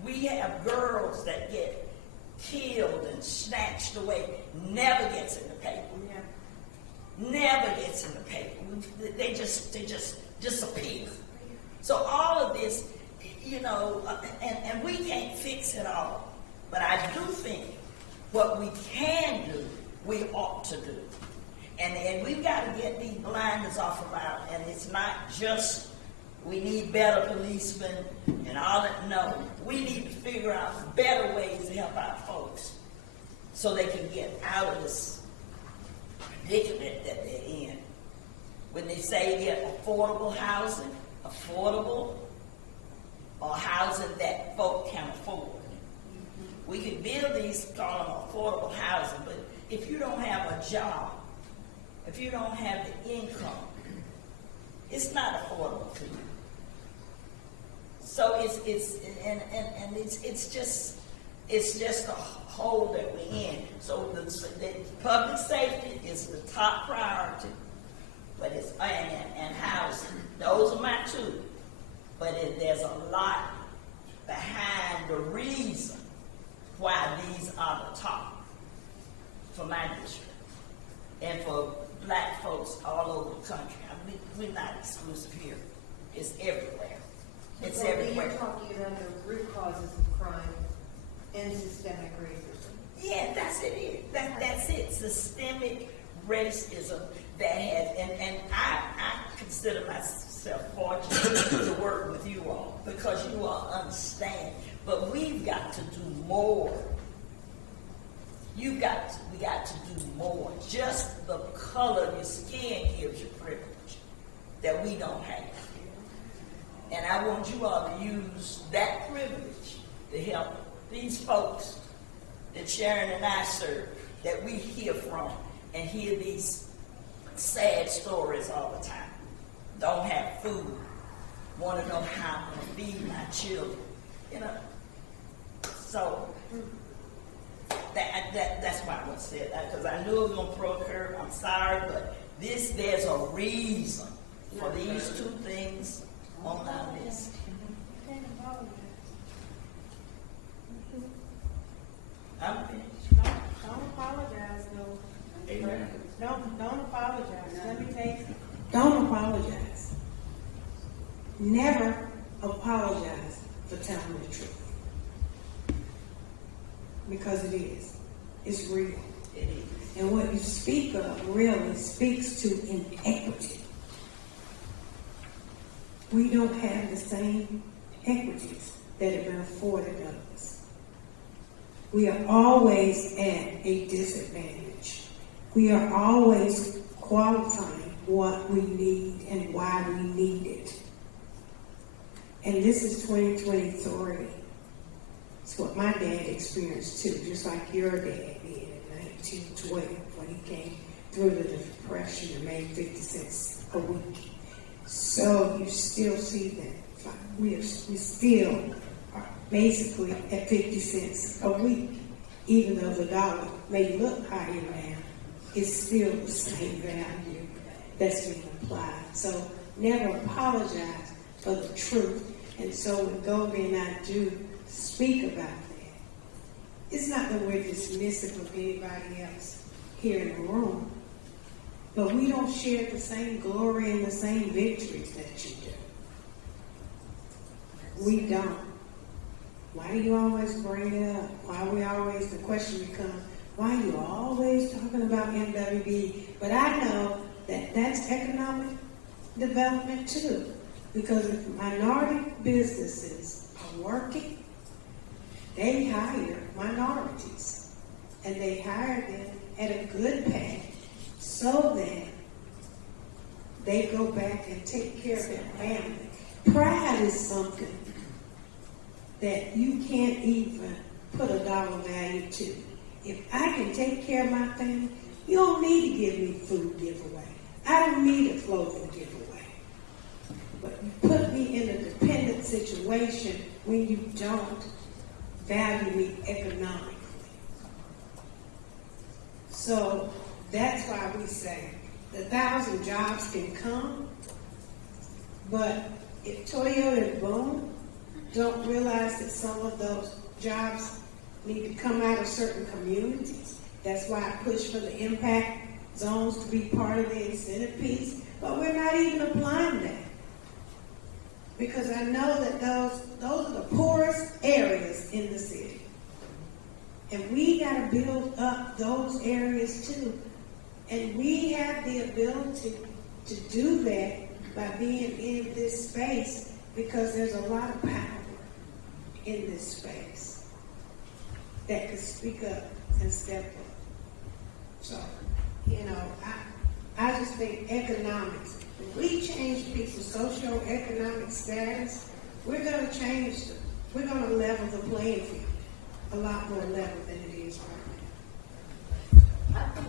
We have girls that get killed and snatched away. Never gets in the paper. Never gets in the paper. They just disappear. So all of this, and we can't fix it all. But I do think what we can do, we ought to do. And we've got to get these blinders off of our, and it's not just we need better policemen and all that. No, we need to figure out better ways to help our folks so they can get out of this predicament that they're in. When they say get affordable housing, affordable, or housing that folk can afford. We can build these, call them affordable housing, but if you don't have a job, if you don't have the income, it's not affordable to you. So it's just a hole that we're in. So the public safety is the top priority, but it's and housing. Those are my two. But there's a lot behind the reason why these are the top for my district and for black folks all over the country. We're not exclusive here. It's everywhere. It's everywhere. You're talking about the root causes of crime and systemic racism. Yeah, that's it. That's it. Systemic racism that has, and I consider myself fortunate to work with you all because you all understand. But we've got to do more. We got to do more. Just the color of your skin gives you privilege that we don't have. And I want you all to use that privilege to help these folks that Sharon and I serve, that we hear from and hear these sad stories all the time. Don't have food, want to know how I'm going to feed my children, So that's why I want to say it, because I knew it was going to procure. I'm sorry, but there's a reason for these two things on our list. I'm finished. Don't apologize, no. Amen. Don't apologize. Let me tell you. Don't apologize. Never apologize for telling the truth. because it is. It's real. And what you speak of really speaks to inequity. We don't have the same equities that have been afforded us. We are always at a disadvantage. We are always qualifying what we need and why we need it. And this is 2023. It's what my dad experienced too, just like your dad did in 1912 when he came through the Depression and made 50 cents a week. So you still see that. We still are basically at 50 cents a week, even though the dollar may look higher now, it's still the same value that's being applied. So never apologize for the truth. And so when Goldie and I do speak about that, it's not that we're dismissive of anybody else here in the room, but we don't share the same glory and the same victories that you do. We don't. Why do you always bring it up? Why we always, the question becomes, why are you always talking about MWB? But I know that that's economic development too. Because if minority businesses are working, they hire minorities. And they hire them at a good pay so that they go back and take care of their family. Pride is something that you can't even put a dollar value to. If I can take care of my family, you don't need to give me food giveaway. I don't need a clothing giveaway. But you put me in a dependent situation when you don't value me economically. So that's why we say the 1,000 jobs can come, but if Toyota and Boom don't realize that some of those jobs need to come out of certain communities, that's why I push for the impact zones to be part of the incentive piece, but we're not even applying that. Because I know that those are the poorest areas in the city. And we got to build up those areas too. And we have the ability to do that by being in this space because there's a lot of power in this space that could speak up and step up. So, I just think economics. If we change people's socioeconomic status, we're going to change them. We're going to level the playing field a lot more level than it is right now. I think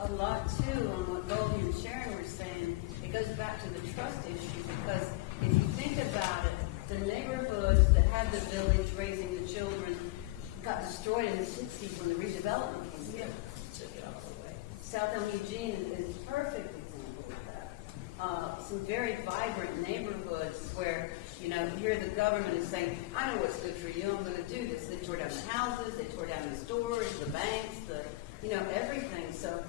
a lot too on what Goldie and Sharon were saying. It goes back to the trust issue because if you think about it, the neighborhoods that had the village raising the children got destroyed in the 60s when the redevelopment came here. South Elm Eugene is a perfect example of that. Some very vibrant neighborhoods where, here the government is saying, I know what's good for you, I'm going to do this. They tore down the houses, they tore down the stores, the banks, everything. So,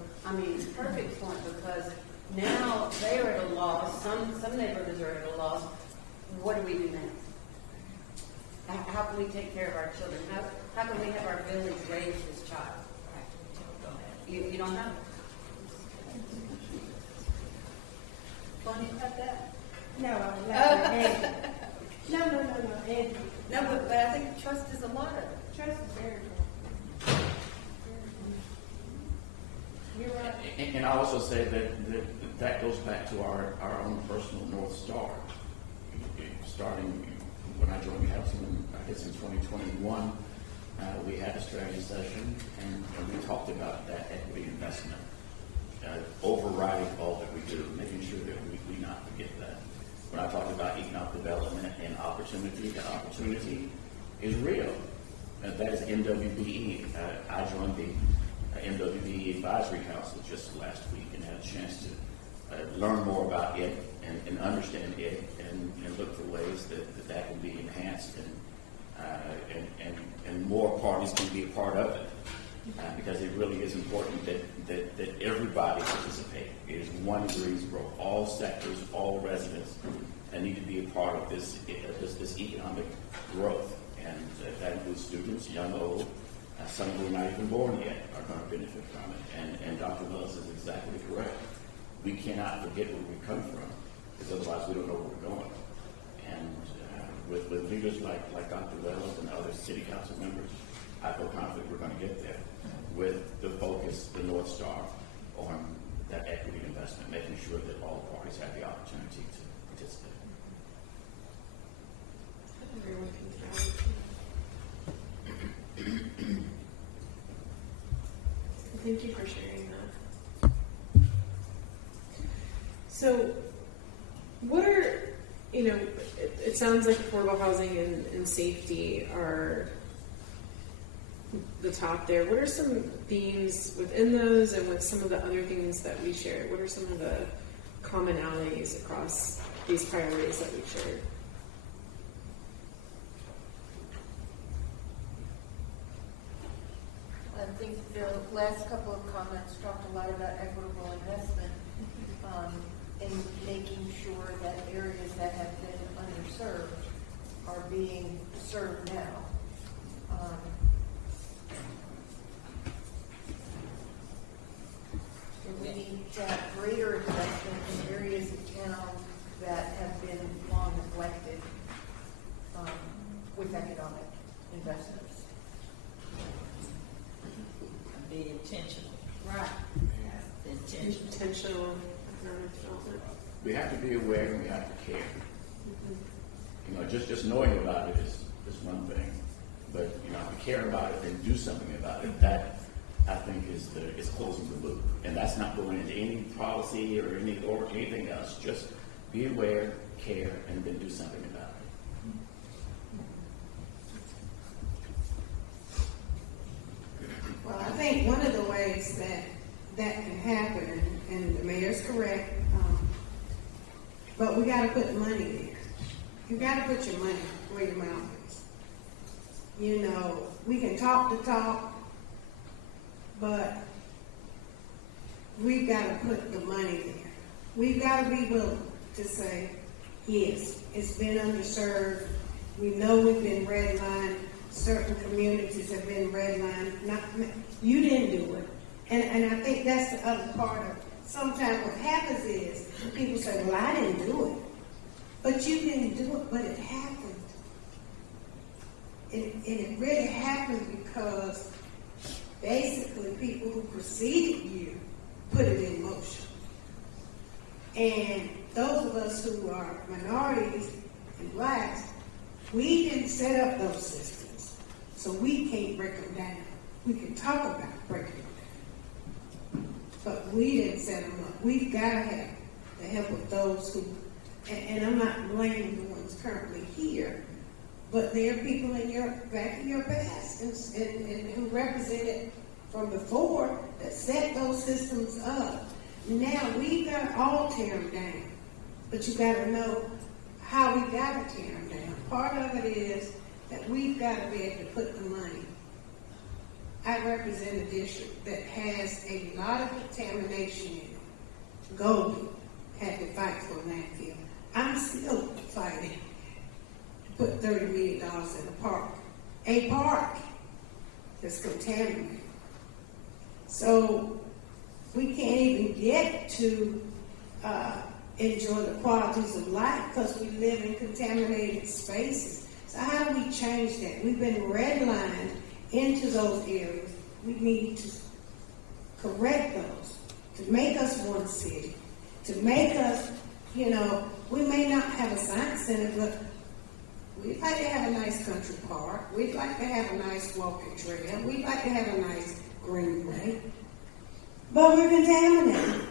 perfect point because now they are at a loss. Some neighborhoods are at a loss. What do we do now? How can we take care of our children? How can we have our village raise this child? You don't know. Funny about that? No, I'm not. Andy. No, Andy. No, but I think trust is a lot of it. Trust is very important. You're right. And I also say that goes back to our own personal North Star. Starting when I joined council I guess in 2021, we had a strategy session and we talked about that equity investment, overriding all that we do, making sure that we not forget that. When I talked about economic development and opportunity, the opportunity is real. That is MWBE. I joined the MWBE Advisory Council just last week and had a chance to learn more about it and understand it and look for ways that can be enhanced and more parties can be a part of it. Because it really is important that everybody participate. It is one Greensboro, all sectors, all residents that need to be a part of this economic growth. And that includes students, young, old, Some who are not even born yet are going to benefit from it. And Dr. Wells is exactly correct. We cannot forget where we come from, because otherwise we don't know where we're going. And with leaders like Dr. Wells and other city council members, I feel confident we're going to get there with the focus, the North Star, on that equity investment, making sure that all parties have the opportunity to participate. Thank you for sharing that. So, what are, it sounds like affordable housing and safety are the top there. What are some themes within those, and with some of the other things that we shared? What are some of the commonalities across these priorities that we shared? I think the last couple of comments talked a lot about equitable investment and making sure that areas that have been underserved are being served now. We need to have greater investment in areas of town that have been long neglected with economic investments. Be intentional. Right. Intentional economic development. We have to be aware and we have to care. Just knowing about it is one thing, but to care about it and do something about it, that I think is closing the loop. And that's not going into any policy or anything else. Just be aware, care, and then do something about it. Well, I think one of the ways that can happen, and the mayor's correct, but we got to put the money there. You got to put your money where your mouth is. We can talk the talk, but we've got to put the money there. We've got to be willing to say, yes, it's been underserved. We know we've been redlined. Certain communities have been redlined. You didn't do it. And I think that's the other part of it. Sometimes what happens is people say, well, I didn't do it. But you didn't do it, but it happened. And it really happened because basically people who preceded you put it in motion. And those of us who are minorities and blacks, we didn't set up those systems. So we can't break them down. We can talk about breaking them down. But we didn't set them up. We've got to have the help of those who, and I'm not blaming the ones currently here, but there are people back in your past and who represented from before that set those systems up. Now we've got to all tear them down. But you got to know how we got to tear them down. Part of it is that we've got to be able to put the money. I represent a district that has a lot of contamination in it. Goldie had to fight for landfill. I'm still fighting to put $30 million in a park that's contaminated. So we can't even get to enjoy the qualities of life because we live in contaminated spaces. So how do we change that? We've been redlined into those areas. We need to correct those, to make us one city, to make us, we may not have a science center, but we'd like to have a nice country park. We'd like to have a nice walking trail. We'd like to have a nice greenway. But we're contaminated.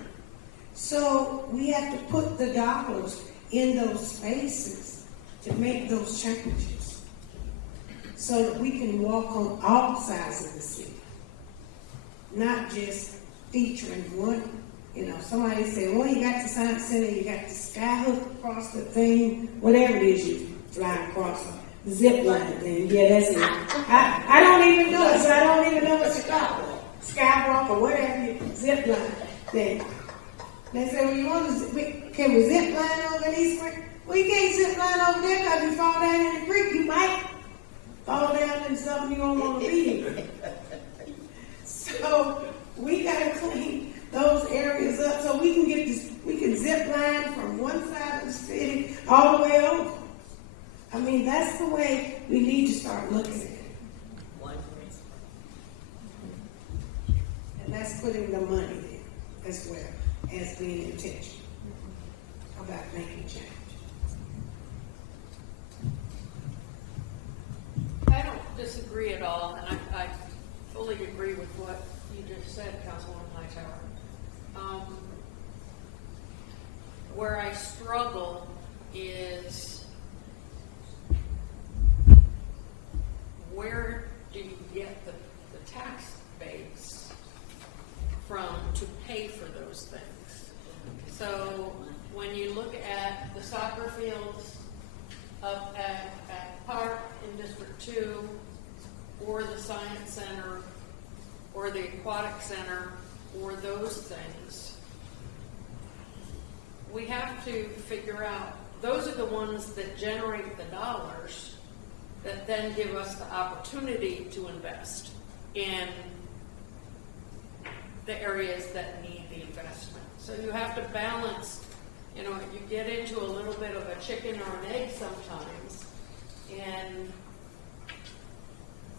So we have to put the dollars in those spaces to make those changes so that we can walk on all sides of the city. Not just featuring one. Somebody said, well, you got the Science Center, you got the sky hook across the thing, whatever it is you fly across the zip line thing. Yeah, that's it. I don't even know it, so I don't even know what's called. Skywalk or whatever you zip line thing. They say, well, can we zip line over these creek? Well, you can't zip line over there because you fall down in the creek, you might. fall down in something you don't want to be in. So we gotta clean those areas up so we can get this, we can zip line from one side of the city all the way over. I mean, that's the way we need to start looking at it. And that's putting the money there as well as being intentional about making change. I don't disagree at all, and I fully agree with what you just said, Councilwoman Hightower. Where I struggle is where do you get the tax base from to pay for those things? So when you look at the soccer fields up at Park in District 2, or the Science Center, or the Aquatic Center, or those things, we have to figure out, those are the ones that generate the dollars that then give us the opportunity to invest in the areas that need the investment. So you have to balance, you get into a little bit of a chicken or an egg sometimes,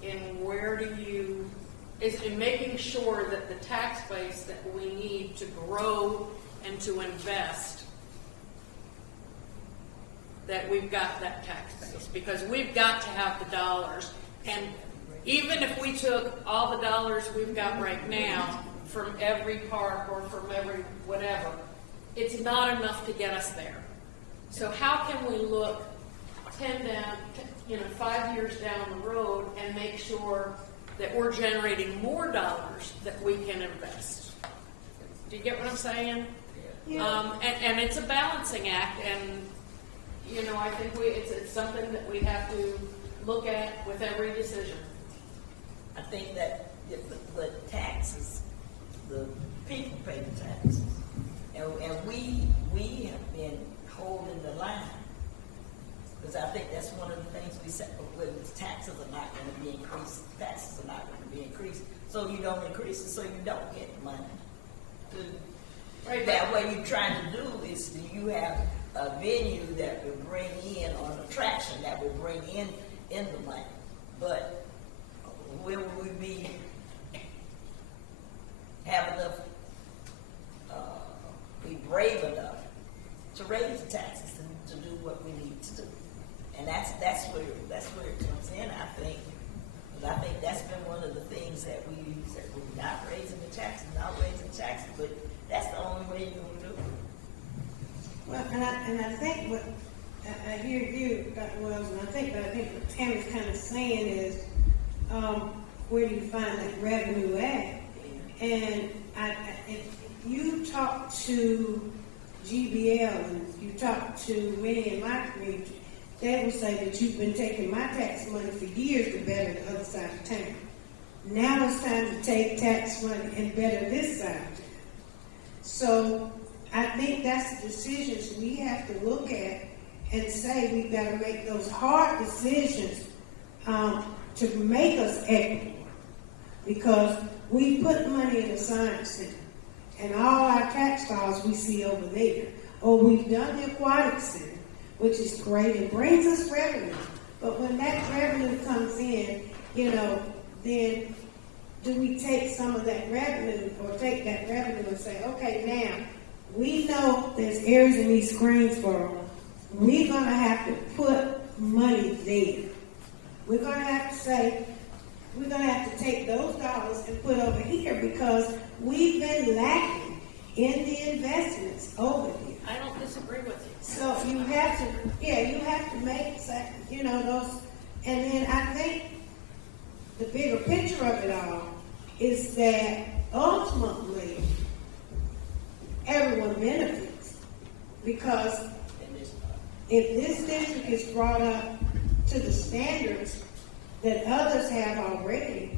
and where do you, is in making sure that the tax base that we need to grow and to invest, that we've got that tax base, because we've got to have the dollars. And even if we took all the dollars we've got right now from every park or from every whatever, it's not enough to get us there. So how can we look 5 years down the road and make sure that we're generating more dollars that we can invest? Do you get what I'm saying? Yeah. And it's a balancing act, and I think it's something that we have to look at with every decision. I think that the taxes, the people pay the taxes, and we have been holding the line, because I think that's one of the things we said. Well, taxes are not going to be increased. Taxes are not going to be increased, so you don't increase it, so you don't get money. Right. That what you're trying to do is you have a venue that will bring in, or an attraction that will bring in the money. But will we have enough, be brave enough to raise the taxes to do what we need to do? And that's where it comes in, I think. Because I think that's been one of the things that we use, that we're not raising the taxes, but that's the only way you're going to do it. Well, and I think what I hear you, Dr. Wells, and I think what Tammy's kind of saying is, where do you find that revenue at? And if you talk to GBL and you talk to many in my community, they will say that you've been taking my tax money for years to better the other side of town. Now it's time to take tax money and better this side of town. So I think that's the decisions we have to look at and say we've got to make those hard decisions to make us equitable. Because we put money in the Science Center, and all our tax dollars we see over there. Or we've done the Aquatic Center, which is great. It brings us revenue. But when that revenue comes in, then do we take some of that revenue, or take that revenue and say, okay, now, we know there's areas in East Greensboro, we're going to have to put money there. We're going to have to say, we're going to have to take those dollars and put over here, because we've been lacking in the investments over here. I don't disagree with you. So you have to make, those, and then I think the bigger picture of it all is that ultimately everyone benefits, because if this district is brought up to the standards that others have already,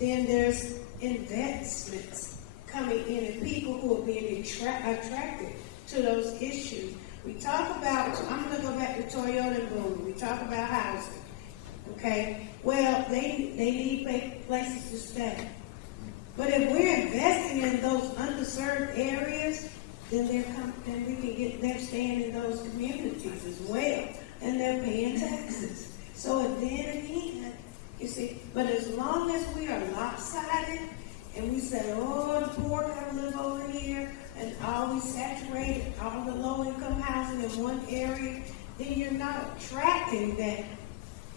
then there's investments coming in and people who are being attracted to those issues. We talk about, I'm going to go back to Toyota and Boom. We talk about housing. okay? Well, they need places to stay. But if we're investing in those underserved areas, then then we can get them staying in those communities as well, and they're paying taxes. So then again, you see, but as long as we are lopsided and we say, oh, the poor gotta live over here, and always saturated all the low-income housing in one area, then you're not attracting that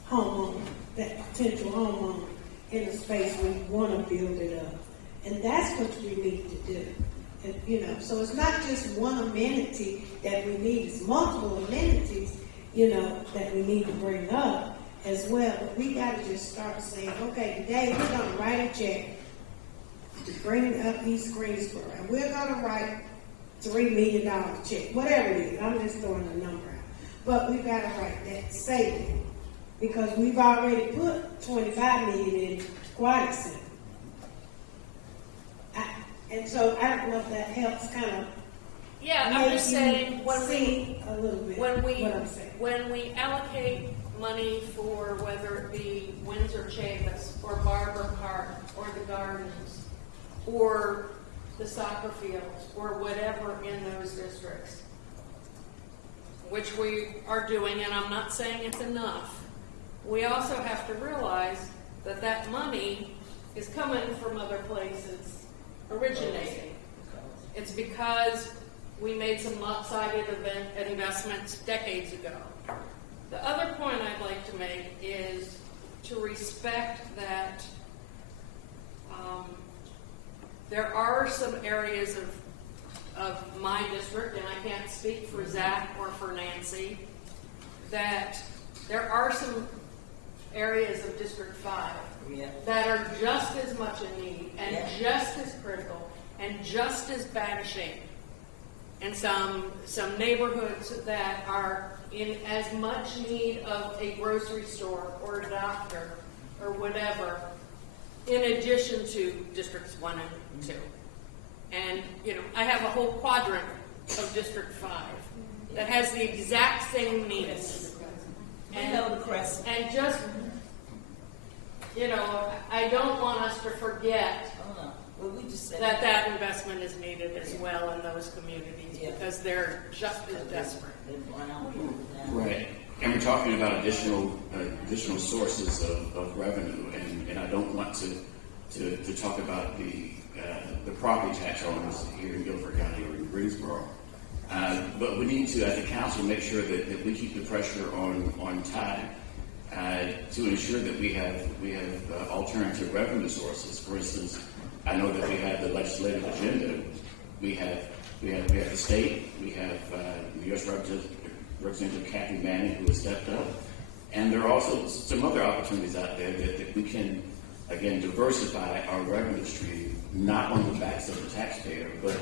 homeowner, that potential homeowner in a space where you want to build it up. And that's what we need to do. And, you know, so it's not just one amenity that we need, it's multiple amenities, you know, that we need to bring up as well. But we got to just start saying, okay, today we're going to write a check to bring up East Greensboro, and we're going to write $3 million check, whatever it is. I'm just throwing a number out. But we've got to write that saving, because we've already put $25 million in Aquatic Center. And so I don't know if that helps kind of. Yeah, I'm just saying when we allocate money for whether it be Windsor Chavis or Barber Park or the gardens or the soccer fields or whatever in those districts, which we are doing, and I'm not saying it's enough, we also have to realize that that money is coming from other places originating. It's because we made some lopsided investments decades ago. The other point I'd like to make is to respect that there are some areas of my district, and I can't speak for Zach or for Nancy, that there are some areas of District 5 that are just as much in need and just as critical and just as bad a shape. And some neighborhoods that are in as much need of a grocery store or a doctor or whatever, in addition to Districts 1 and 2. And, you know, I have a whole quadrant of District 5 that has the exact same needs. And just, you know, I don't want us to forget that investment is needed as well in those communities because they're just as desperate. Right. And we're talking about additional sources of revenue, and I don't want to talk about the property tax owners here in Guilford County or in Greensboro. But we need to, as a council, make sure that we keep the pressure on tide to ensure that we have alternative revenue sources. For instance, I know that we have the legislative agenda. We have the state. We have the U.S. Representative Kathy Manning, who has stepped up, and there are also some other opportunities out there that we can, again, diversify our revenue stream, not on the backs of the taxpayer, but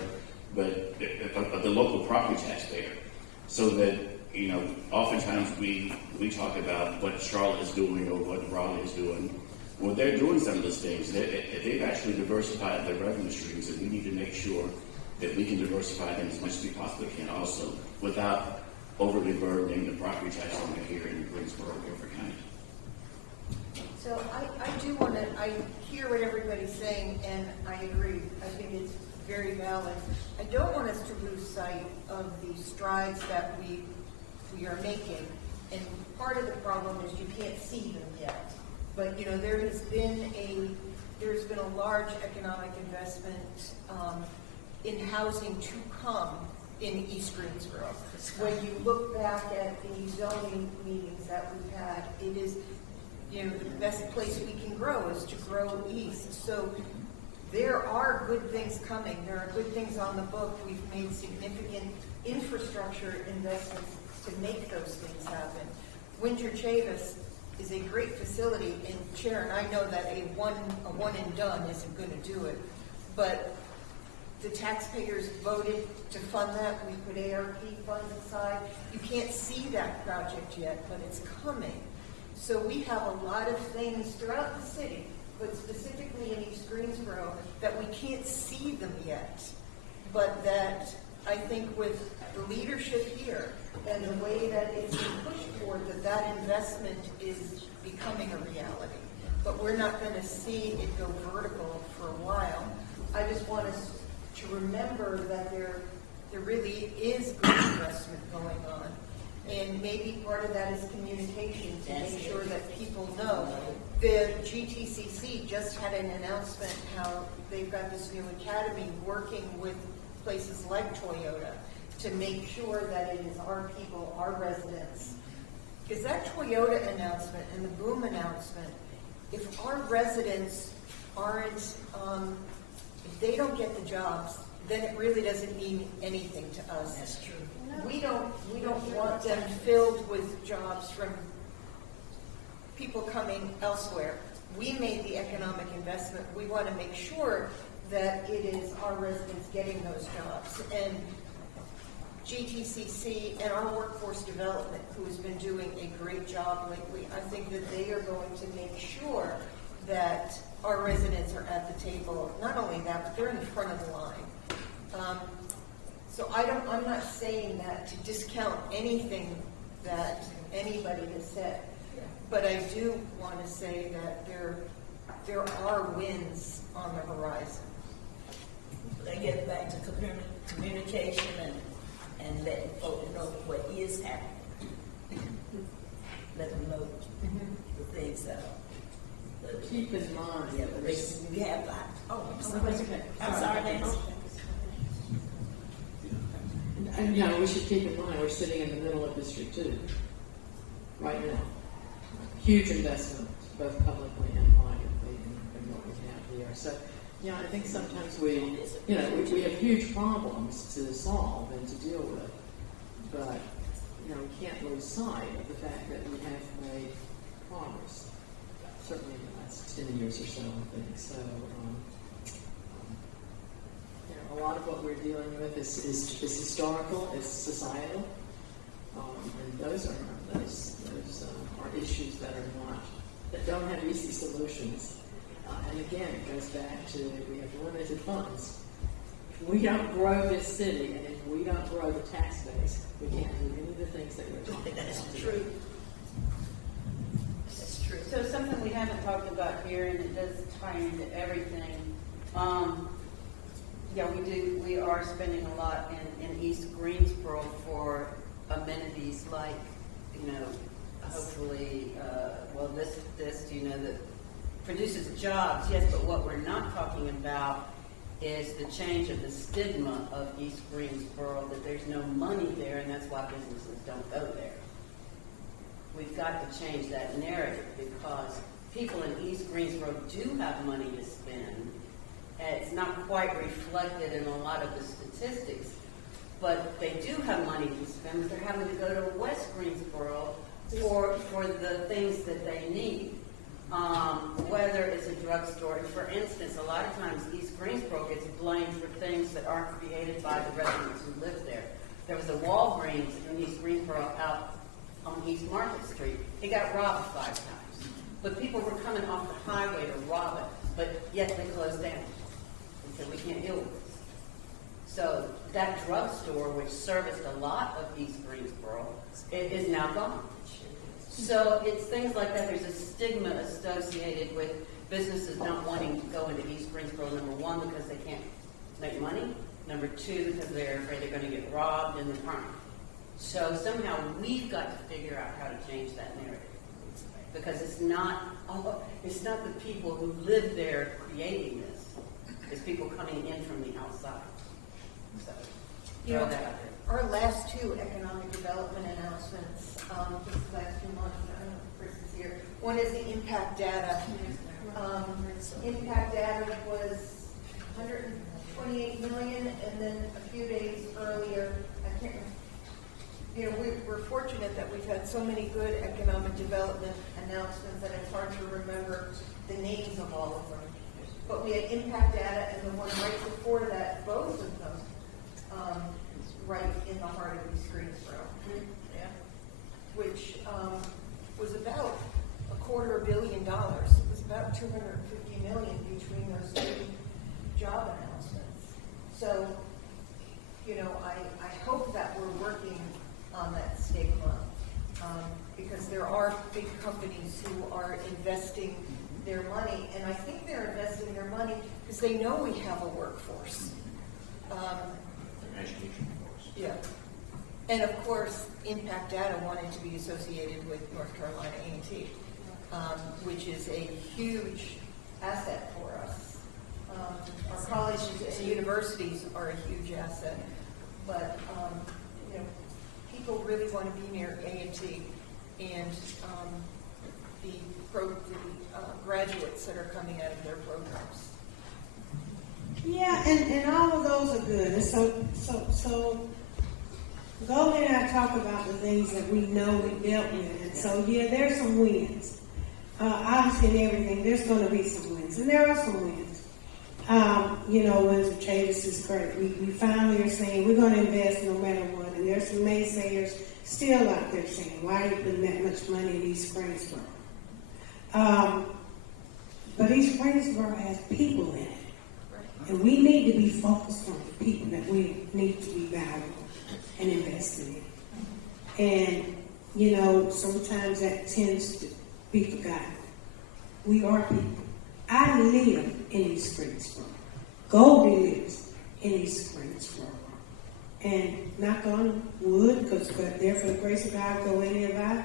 of the local property taxpayer, so that, you know, oftentimes we talk about what Charlotte is doing or what Raleigh is doing. Well, they're doing some of those things. They've actually diversified their revenue streams, and we need to make sure that we can diversify them as much as we possibly can also, without overly burdening the property tax owner here in Greensboro, Guilford County. So I do want to, I hear what everybody's saying, and I agree. I think it's very valid. I don't want us to lose sight of the strides that we are making. And part of the problem is you can't see them yet. But, you know, there's been a large economic investment in housing to come in East Greensboro. When you look back at the zoning meetings that we've had, it is, you know, the best place we can grow is to grow east. So there are good things coming. There are good things on the book. We've made significant infrastructure investments to make those things happen. Winter Chavis is a great facility, and Sharon, I know that a one and done isn't going to do it, but the taxpayers voted to fund that. We put ARP funds aside. You can't see that project yet, but it's coming. So we have a lot of things throughout the city, but specifically in East Greensboro, that we can't see them yet, but that I think with the leadership here and the way that it's been pushed forward, that investment is becoming a reality. But we're not going to see it go vertical for a while. I just want us to remember that there really is good investment going on. And maybe part of that is communication to make sure that people know. The GTCC just had an announcement how they've got this new academy working with places like Toyota to make sure that it is our people, our residents. Because that Toyota announcement and the boom announcement, if our residents aren't, if they don't get the jobs, then it really doesn't mean anything to us. That's true. We don't want them filled with jobs from people coming elsewhere. We made the economic investment. We want to make sure that it is our residents getting those jobs. And GTCC and our workforce development, who has been doing a great job lately, I think that they are going to make sure that our residents are at the table. Not only that, but they're in front of the line. So I'm not saying that to discount anything that anybody has said, but I do want to say that there are wins on the horizon. They get back to communication and letting folks know what is happening. Let them know the things that Keep in mind. Yeah, but we have that. Oh, I'm sorry, Nancy. And we should keep in mind, we're sitting in the middle of District 2 right now. Huge investment, both publicly and privately, in what we have here. So, I think sometimes we have huge problems to solve and to deal with, but, we can't lose sight of the fact that we have made progress, certainly in the last 10 years or so, I think. So, a lot of what we're dealing with is historical, it's societal, and those are issues that don't have easy solutions. And again, it goes back to we have limited funds. If we don't grow this city, and if we don't grow the tax base, we can't do any of the things that we're talking about. That's true. That's true. So something we haven't talked about here, and it does tie into everything. We are spending a lot in East Greensboro for amenities like, hopefully, that produces jobs, yes, but what we're not talking about is the change of the stigma of East Greensboro, that there's no money there, and that's why businesses don't go there. We've got to change that narrative because people in East Greensboro do have money to spend. It's not quite reflected in a lot of the statistics, but they do have money to spend, but they're having to go to West Greensboro for the things that they need. Whether it's a drugstore, for instance, a lot of times East Greensboro gets blamed for things that aren't created by the residents who live there. There was a Walgreens in East Greensboro out on East Market Street. It got robbed 5 times. But people were coming off the highway to rob it, but yet they closed down. And said, we can't deal with this. So that drugstore, which serviced a lot of East Greensboro, it is now gone. So it's things like that. There's a stigma associated with businesses not wanting to go into East Greensboro, number one, because they can't make money. Number two, because they're afraid they're going to get robbed and then crime. So somehow we've got to figure out how to change that narrative. Because it's not the people who live there creating this. It's people coming in from the outside. So, throw that out there. Our last 2 economic development announcements, this last 2 months, I don't know if Chris is here. One is the impact data. Impact data was $128 million, and then a few days earlier, I can't remember. We're fortunate that we've had so many good economic development announcements that it's hard to remember the names of all of them. But we had impact data, and the one right before that, both of them, right in the heart of East Greensboro, which was about $250 million. It was about $250 million between those 2 job announcements. So, I hope that we're working on that stigma because there are big companies who are investing their money, and I think they're investing their money because they know we have a workforce. Yeah. And of course, Impact Data wanted to be associated with North Carolina A&T, which is a huge asset for us. Our colleges and universities are a huge asset, but people really want to be near A&T and the graduates that are coming out of their programs. Yeah, and all of those are good. And so Goldie and I talk about the things that we know we dealt with. And so, yeah, there's some wins. Obviously, in everything, there's going to be some wins. And there are some wins. Wins of changes is great. We finally are saying we're going to invest no matter what. And there's some naysayers still out there saying, why are you putting that much money in East Greensboro? But East Greensboro has people in it. And we need to be focused on the people that we need to be valuable and invested in. And, sometimes that tends to be forgotten. We are people. I live in East Greensboro. Goldie lives in East Greensboro. And knock on wood, because there for the grace of God, go any of I.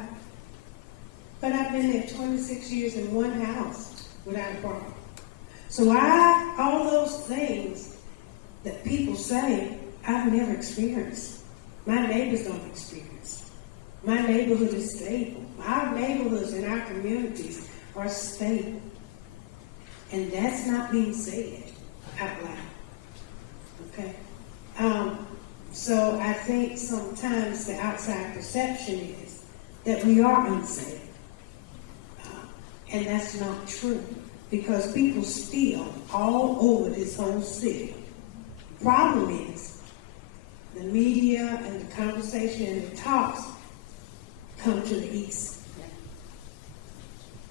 But I've been there 26 years in one house without a problem. So all those things that people say, I've never experienced. My neighbors don't experience. My neighborhood is stable. Our neighborhoods and our communities are stable. And that's not being said out loud. Okay? So I think sometimes the outside perception is that we are unsafe. And that's not true. Because people steal all over this whole city. The problem is the media and the conversation and the talks come to the east.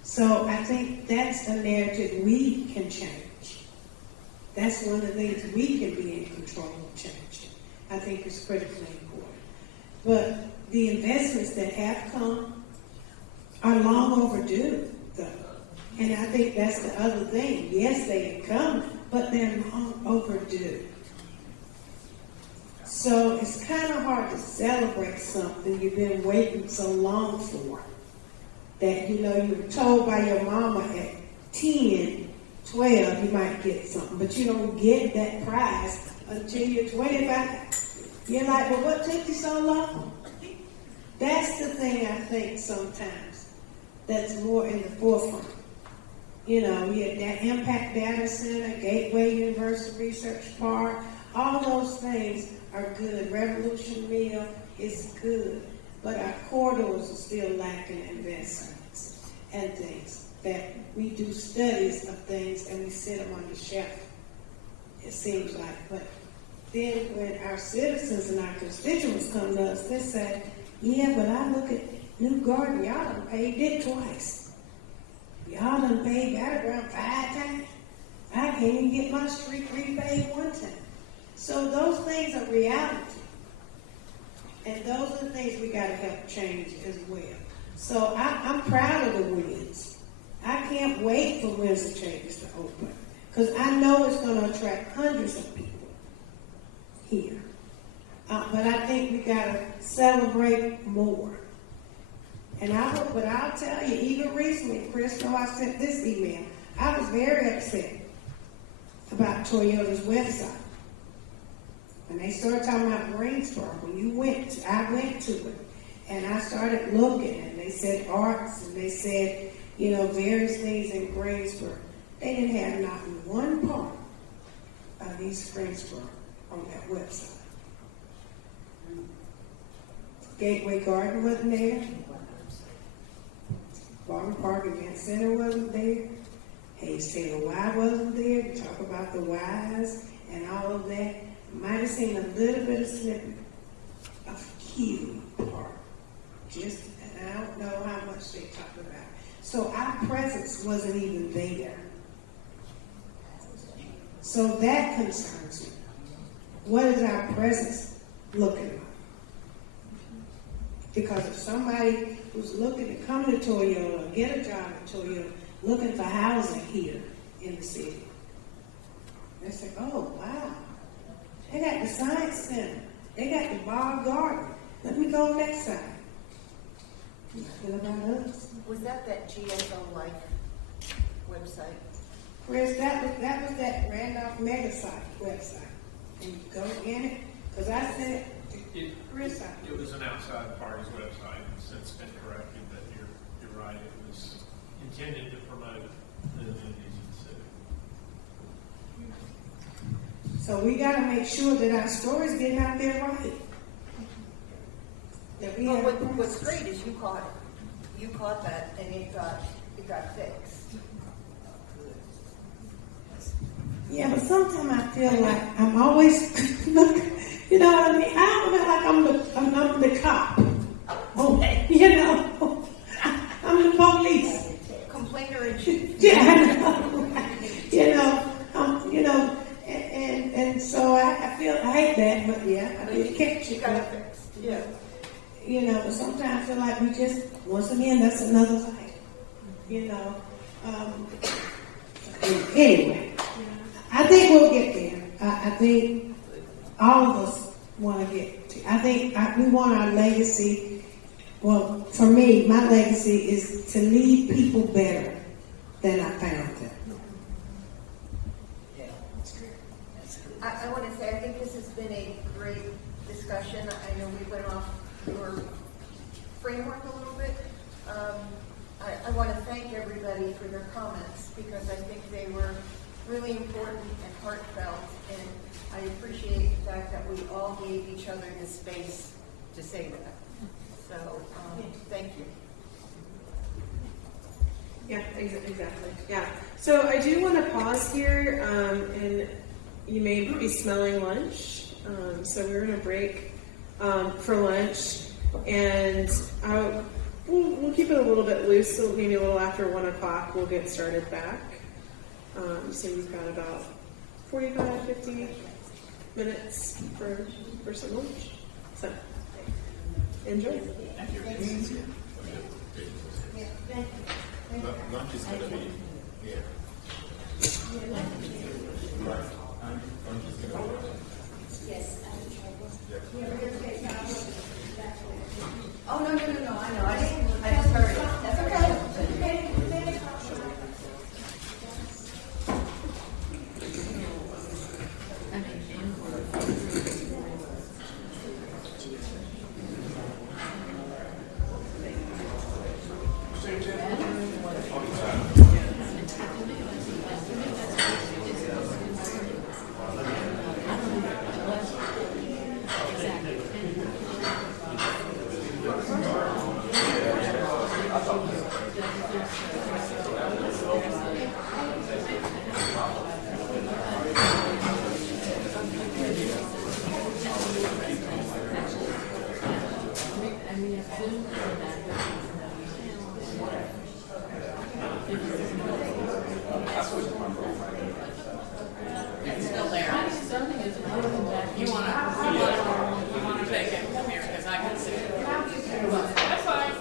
So I think that's a narrative we can change. That's one of the things we can be in control of changing. I think it's critically important. But the investments that have come are long overdue, though. And I think that's the other thing. Yes, they have come, but they're long overdue. So it's kind of hard to celebrate something you've been waiting so long for. That, you were told by your mama at 10, 12, you might get something. But you don't get that prize until you're 25. You're like, well, what took you so long? That's the thing I think sometimes that's more in the forefront. We had that Impact Data Center, Gateway University Research Park, all those things are good. Revolution Mill is good. But our corridors are still lacking investments and things. That we do studies of things and we sit them on the shelf, it seems like. But then when our citizens and our constituents come to us, they say, yeah, but I look at New Garden, y'all done paid it twice. Y'all done paid that around 5 times. I can't even get my street repaid one time. So those things are reality. And those are the things we got to help change as well. So I'm proud of the wins. I can't wait for Winds of Changes to open. Because I know it's going to attract hundreds of people here. But I think we got to celebrate more. And I'll tell you, even recently, Crystal, I sent this email. I was very upset about Toyota's website. When they started talking about Greensboro, I went to it. And I started looking, and they said arts, and they said, various things in Greensboro. They didn't have not one part of East Greensboro on that website. Gateway Garden wasn't there. Barton Park Event Center wasn't there. Hayes Taylor Y wasn't there to talk about the Ys and all of that. Might have seen a little bit of snippet of Q Park. And I don't know how much they talked about. So our presence wasn't even there. So that concerns me. What is our presence looking like? Because if somebody who's looking to come to Toyota or get a job at Toyota, looking for housing here in the city, they say, oh, wow, they got the Science Center, they got the Bar Garden, let me go on that side. What about us? Was that GSO Life website? Chris, that was that Randolph Mega site website. And you go in it, because I sent it to Chris. It was an outside party's website, and since been corrected, but you're right, it was intended to promote the amenities of the city. So we got to make sure that our story's getting out there right. That we have What's great is you caught it. You caught that, and it got fixed. Yeah, but sometimes I feel like I'm always looking, you know what I mean? I don't feel like I'm the cop. Oh, you know, I'm the police. Complainer in chief. Yeah, I know. You know, and so I hate that, but yeah, I mean, you can't. You got it fixed. Yeah. You know, but sometimes I feel like we just, once again, that's another fight. You know. Anyway, I think we'll get there. I think all of us want to get to. I think we want our legacy. Well, for me, my legacy is to leave people better than I found them. I want to say, I think this has been a great discussion. I know we went off your framework a little bit. I want to thank everybody for their comments because I think they were really important and heartfelt, and I appreciate the fact that we all gave each other the space to say that. So, thank you. Yeah, exactly. Yeah. So I do want to pause here, and you may be smelling lunch. So we're going to break for lunch, and we'll keep it a little bit loose. So maybe a little after 1 o'clock, we'll get started back. So you've got about 45, 50 minutes for some lunch. So enjoy. Thank you. Lunch is going to be here. Right. Lunch is going to be Yes. Oh, no, I know. I just heard it. That's okay. It's still there. You want to take it? Come here, because I can see it. That's fine.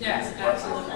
Yes, absolutely.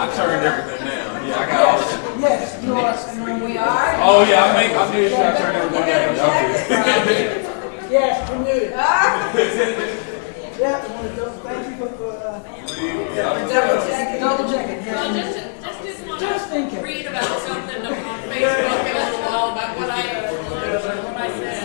I turned everything down. Yeah, I got all the. Yes, you are. We are? Oh yeah, I made sure I turned everything down. Y'all good. Yes, we muted. Yeah, I want to thank you for double checking. Well, just want Just to thinking. read about something on Facebook a little while about what I said.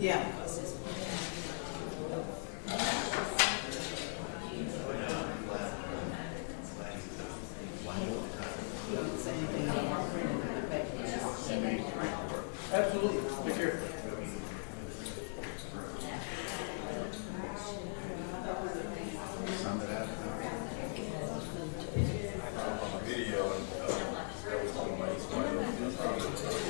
Yeah. Absolutely. Be careful. Video that was talking about his wife.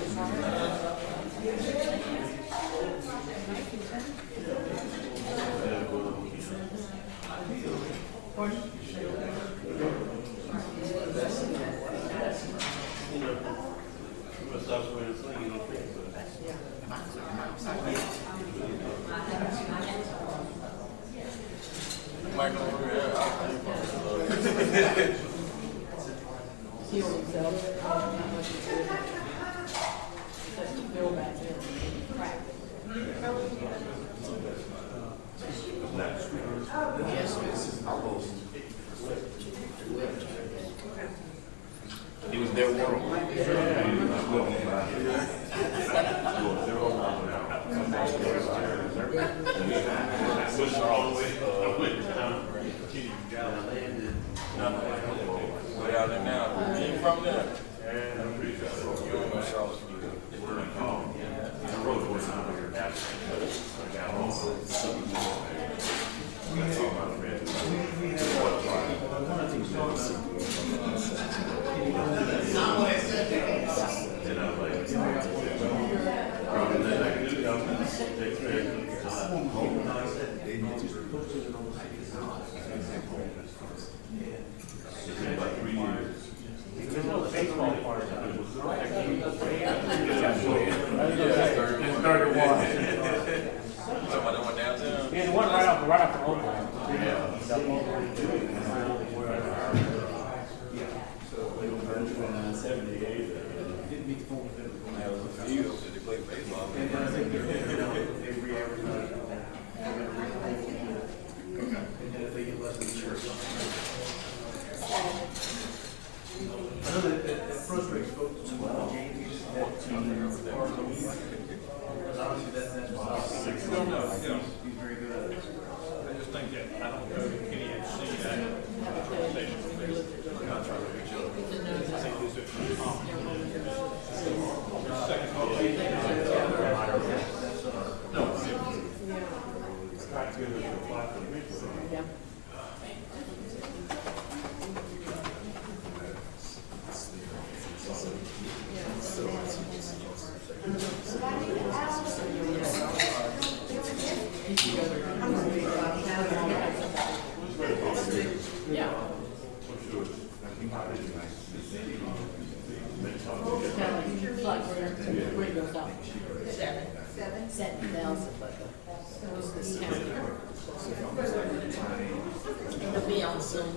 It's been about 3 years. There's no baseball part of it. It's 31. Yeah, the one right off the Oakland. I know that first grade spoke to James, obviously that's why. He's very good at it. I just think that, I don't know if Kenny had seen that conversation with the contract with each other. I think this is second call. No. Try to get it to apply for the week. It'll be on Zoom.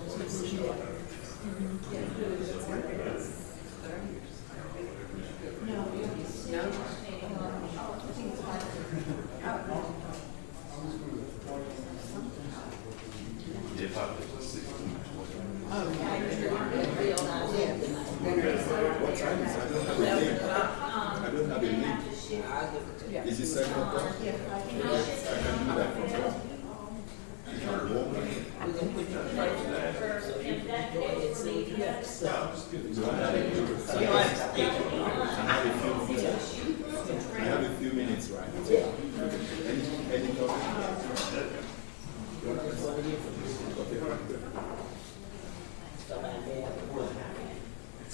I don't have a link. Is it 7 o'clock? I can do that from home. I'm gonna put you first, so you can go ahead and see if you have stuff. You don't have to speak. I have a few minutes, right? Yeah. Any topic?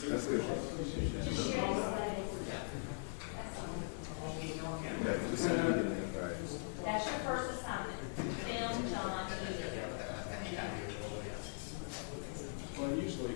That's good. Yeah, just send me the link, right? That's your first assignment. Film, John, Well, usually,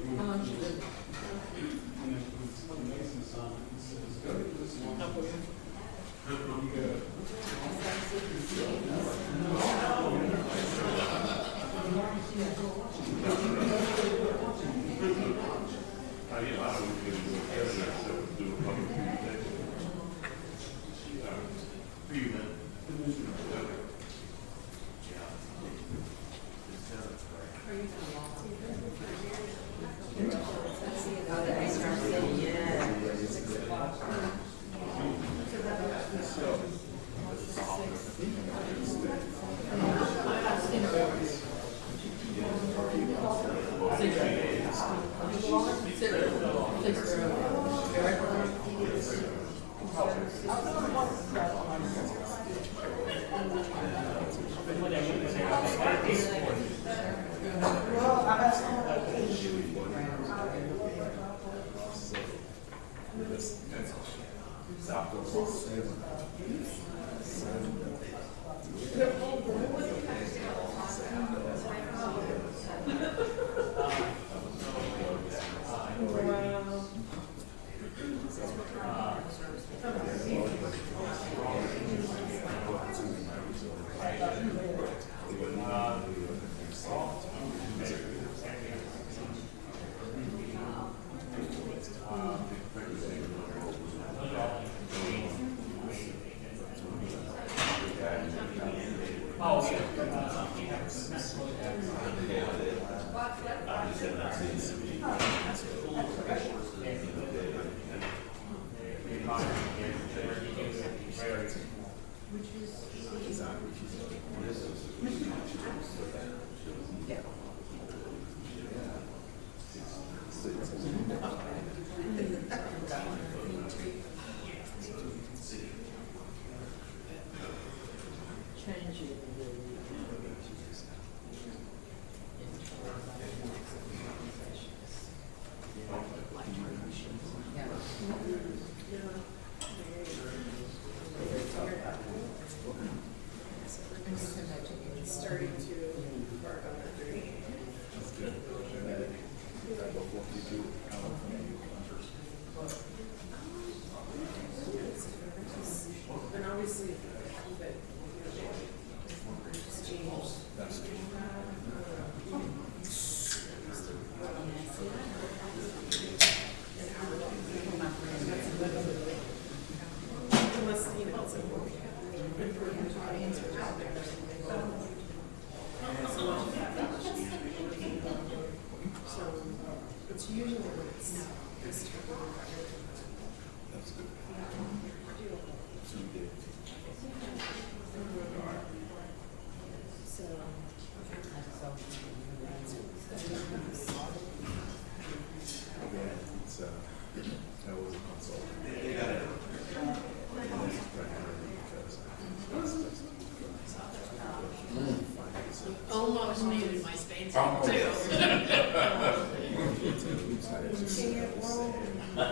You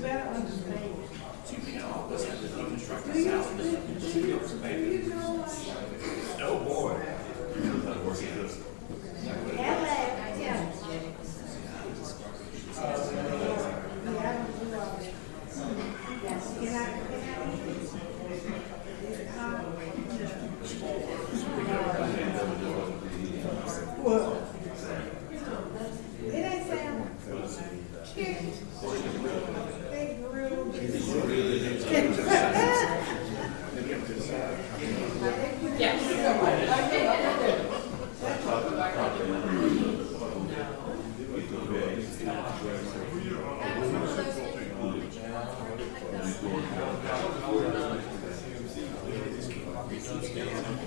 better understand. Oh, boy. Well, it ain't sound. They grilled.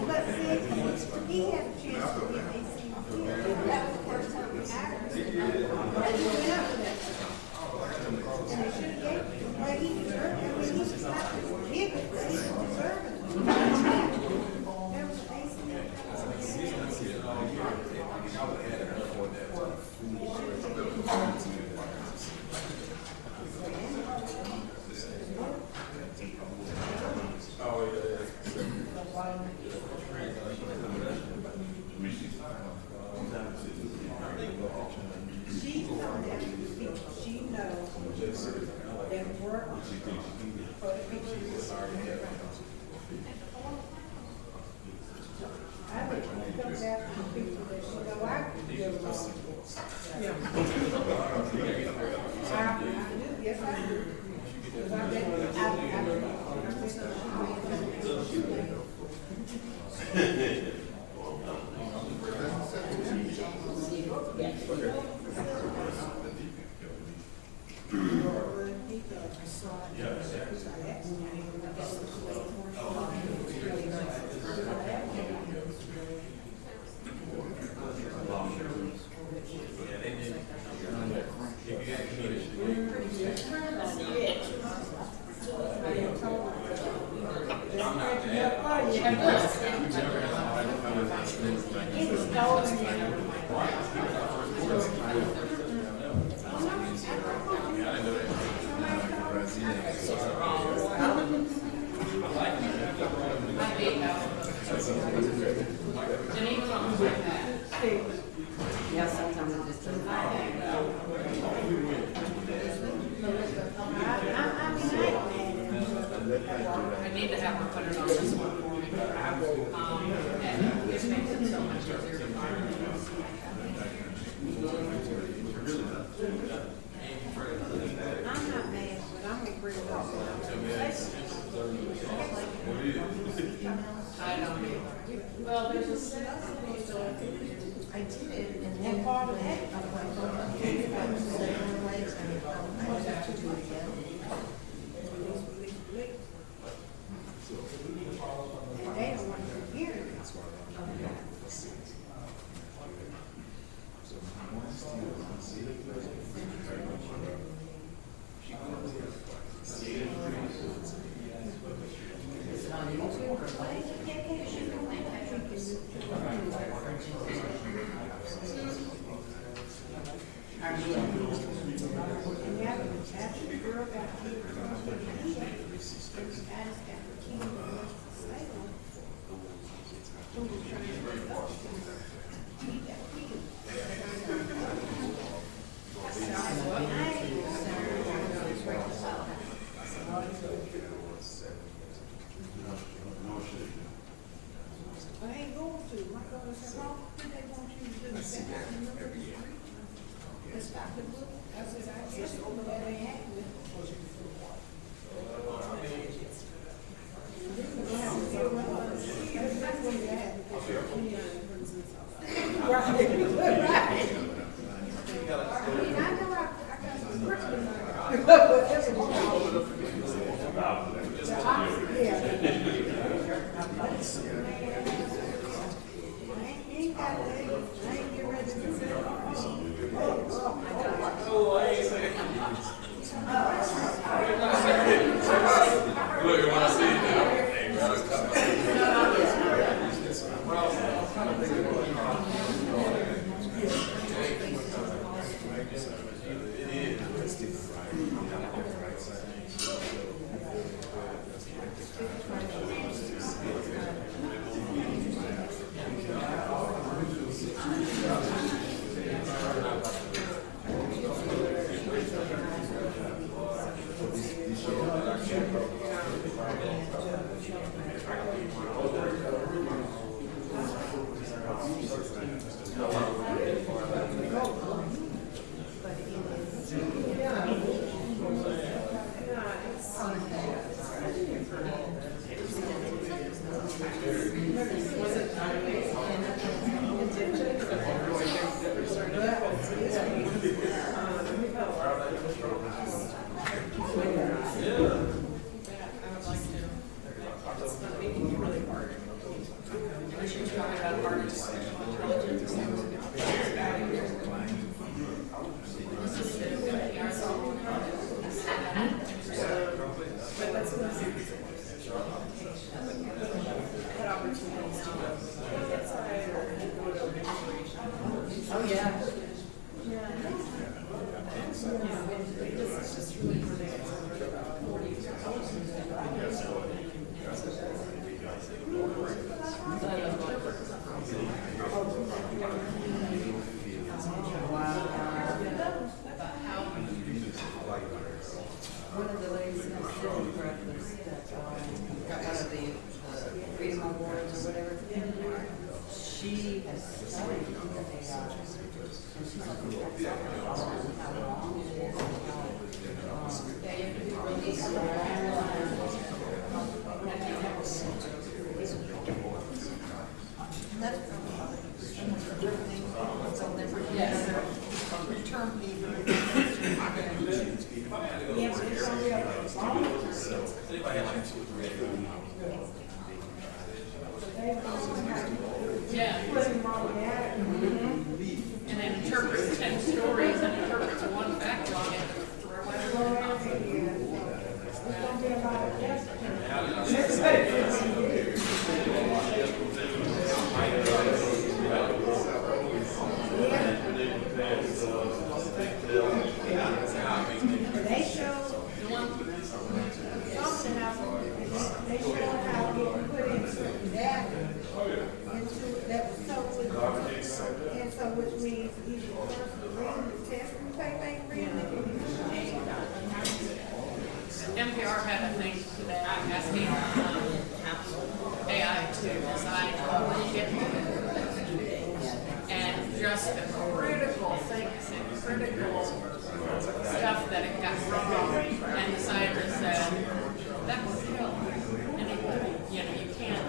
But see, he had a chance to get ACT. That was the first time we had it. And he went up to that. And they should have gave him what he deserved. I mean, he was not to give it, but he deserved it. There was she knows that work for the pictures. I would come back to the picture that she know I could give them all. Yeah. I do, yes I do. Because I bet, Yeah, sometimes it just doesn't. I need to have her put it on this one for me. And it makes it so much easier to find. I'm not mad, but I'm gonna bring it up. I don't either. Well, there's a. I did, and then part of that, I'm like, okay, if I was saying one way, I have to do it again. And they don't want to hear it. One of the ladies in the city breakfast that got one of the Freedom Awards or whatever, she has studied AI. And she's like, how long it is, yeah, you have to be really yes. Term people. Yeah, but it's gonna be a long term. Yeah. Put them all together. And then interpret 10 stories and interpret one fact on it. It's gonna be a lot of testing. They show something else. They show how it put into that, into that was so and so which means either the person reading the test replay, they reading it. NPR had a thing today asking AI to decide how to get and just the critical things and critical stuff that it got wrong, and the scientist said that was kill. And it, you know, you can't.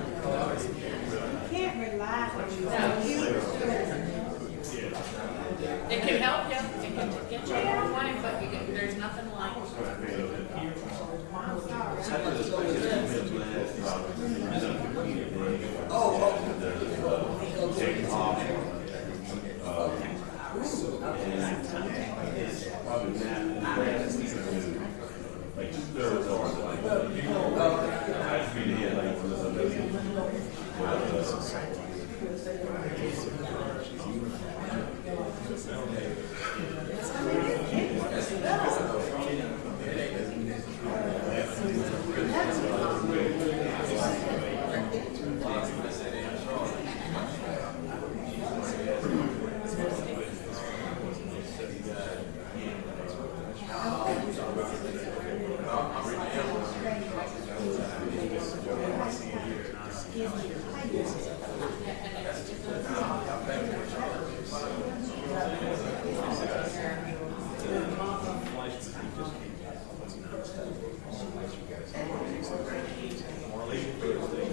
You can't rely on No. you. It can help you. It can get you a long way, but you get, there's nothing like.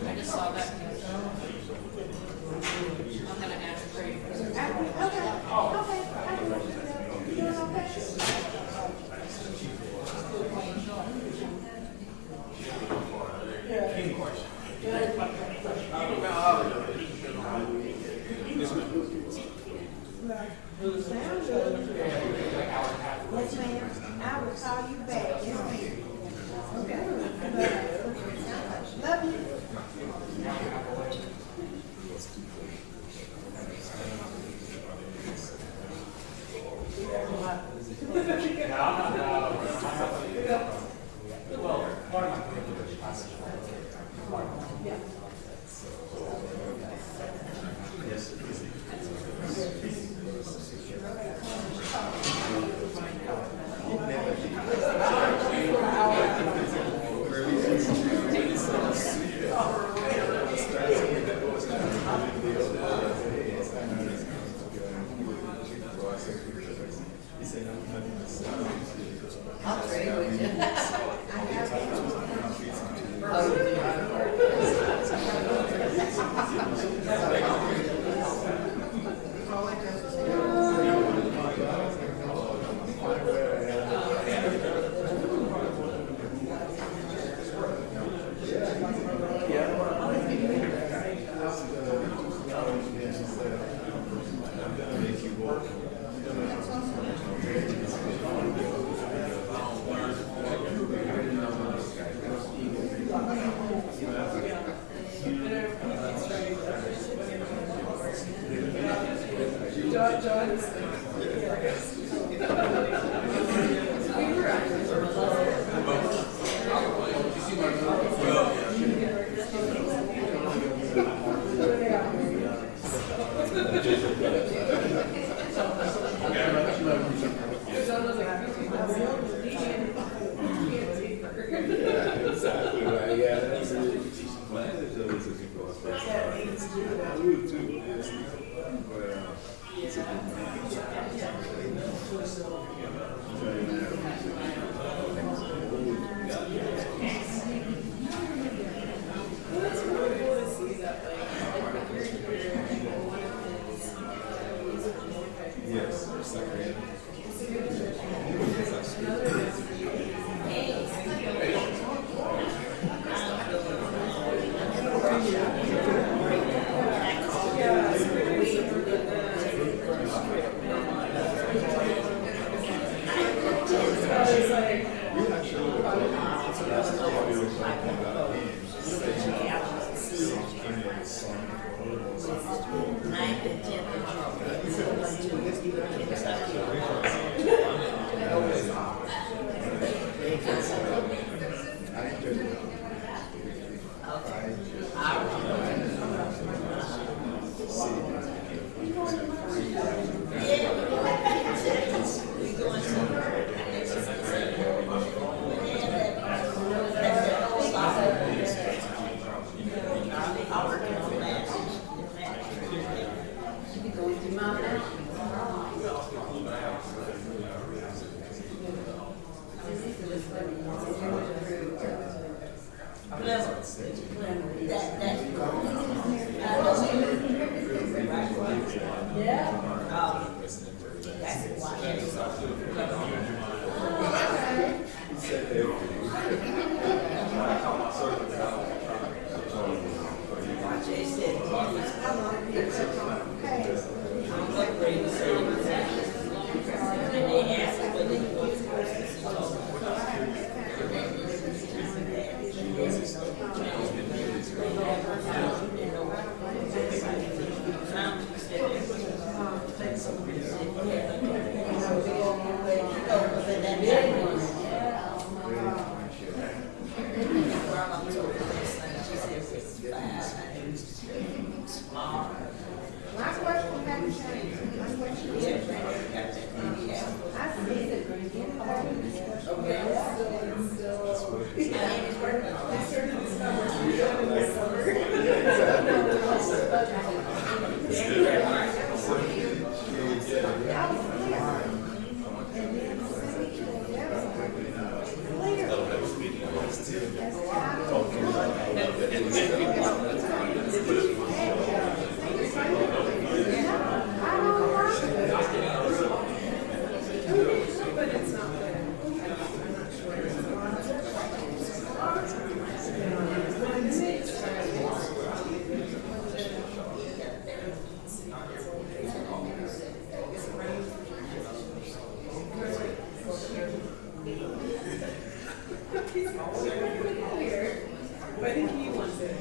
I just saw that. I'm gonna ask Craig. Sounds good. Yes, ma'am. I will call you back. Yes, ma'am. Okay. Love you. Yes. Exactly right. Yeah, that's it. Classes always looking for a place. I would too, honestly. But it's a That's really cool to see that, like your career and one of his yes, exactly. I think he wants it.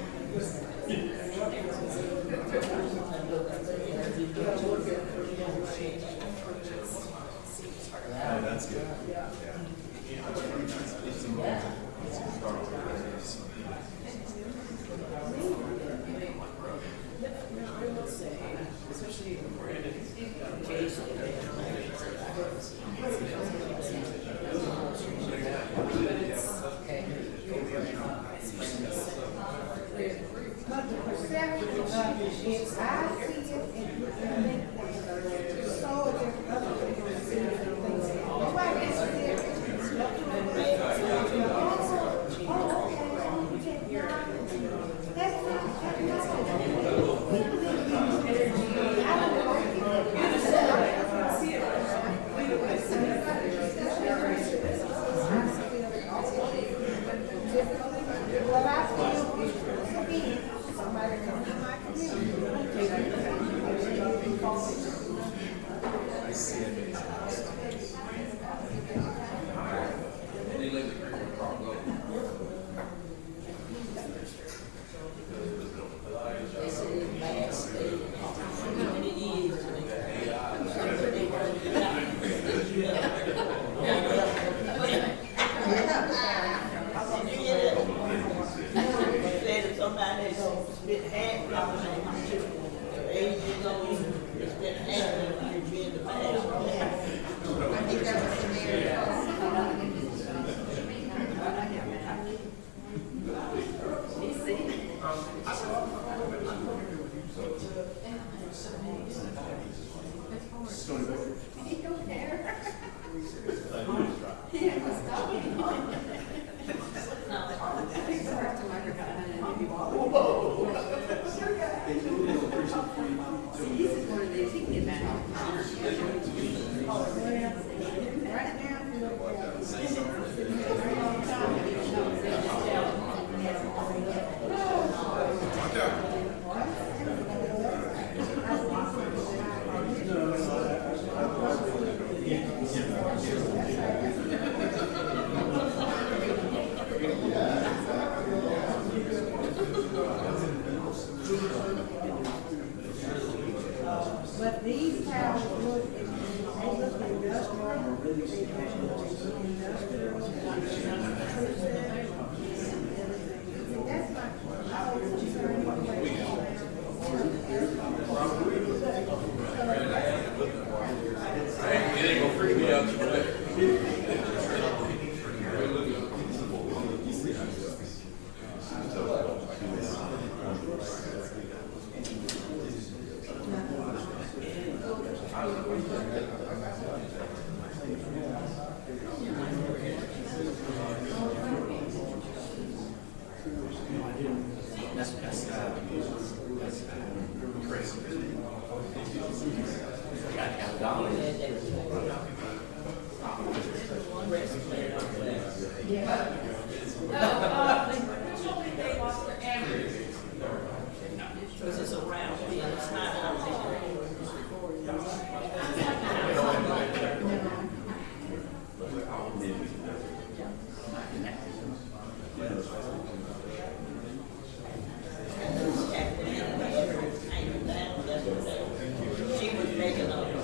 It ain't gonna freak me out too much. Because it's around, it's not out She was making up.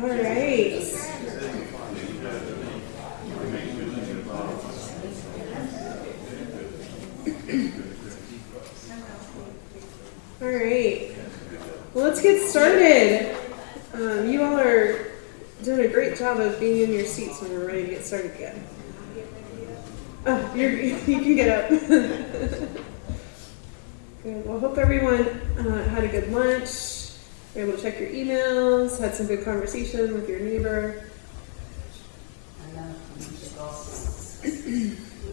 All right. All right. Well, let's get started. You all are doing a great job of being in your seats when we're ready to get started again. Oh, you can get up. Good. Well, hope everyone had a good lunch. Were able to check your emails, had some good conversation with your neighbor.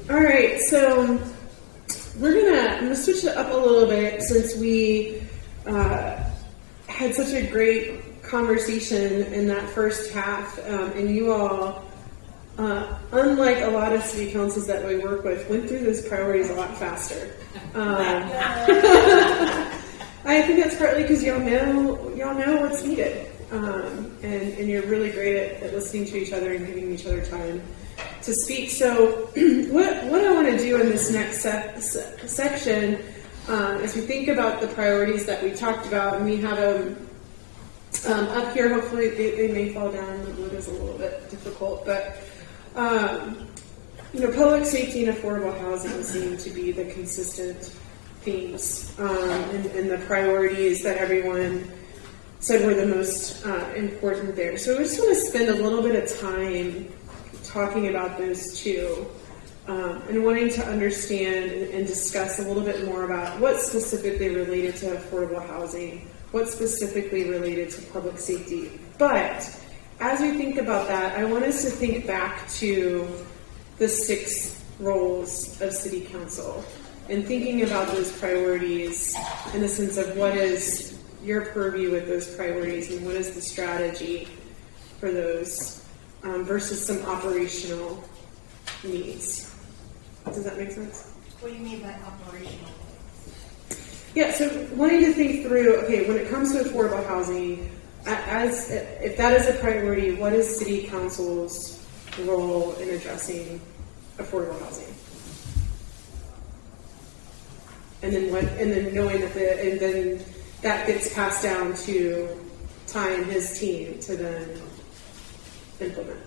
All right, so I'm gonna switch it up a little bit since we had such a great conversation in that first half, and you all, unlike a lot of city councils that we work with, went through those priorities a lot faster. I think that's partly because y'all know what's needed, and you're really great at listening to each other and giving each other time to speak. So, what I want to do in this next section, as we think about the priorities that we talked about, and we have them up here. Hopefully, they may fall down. The wood is a little bit difficult, but public safety and affordable housing seem to be the consistent themes and the priorities that everyone said were the most important there. So I just want to spend a little bit of time talking about those two and wanting to understand and discuss a little bit more about what specifically related to affordable housing, what specifically related to public safety. But as we think about that, I want us to think back to the 6 roles of City Council and thinking about those priorities in the sense of what is your purview with those priorities and what is the strategy for those versus some operational needs. Does that make sense? What do you mean by operational? Yeah, so wanting to think through, okay, when it comes to affordable housing, if that is a priority, what is City Council's role in addressing affordable housing? And then knowing and then that gets passed down to Ty and his team to then implement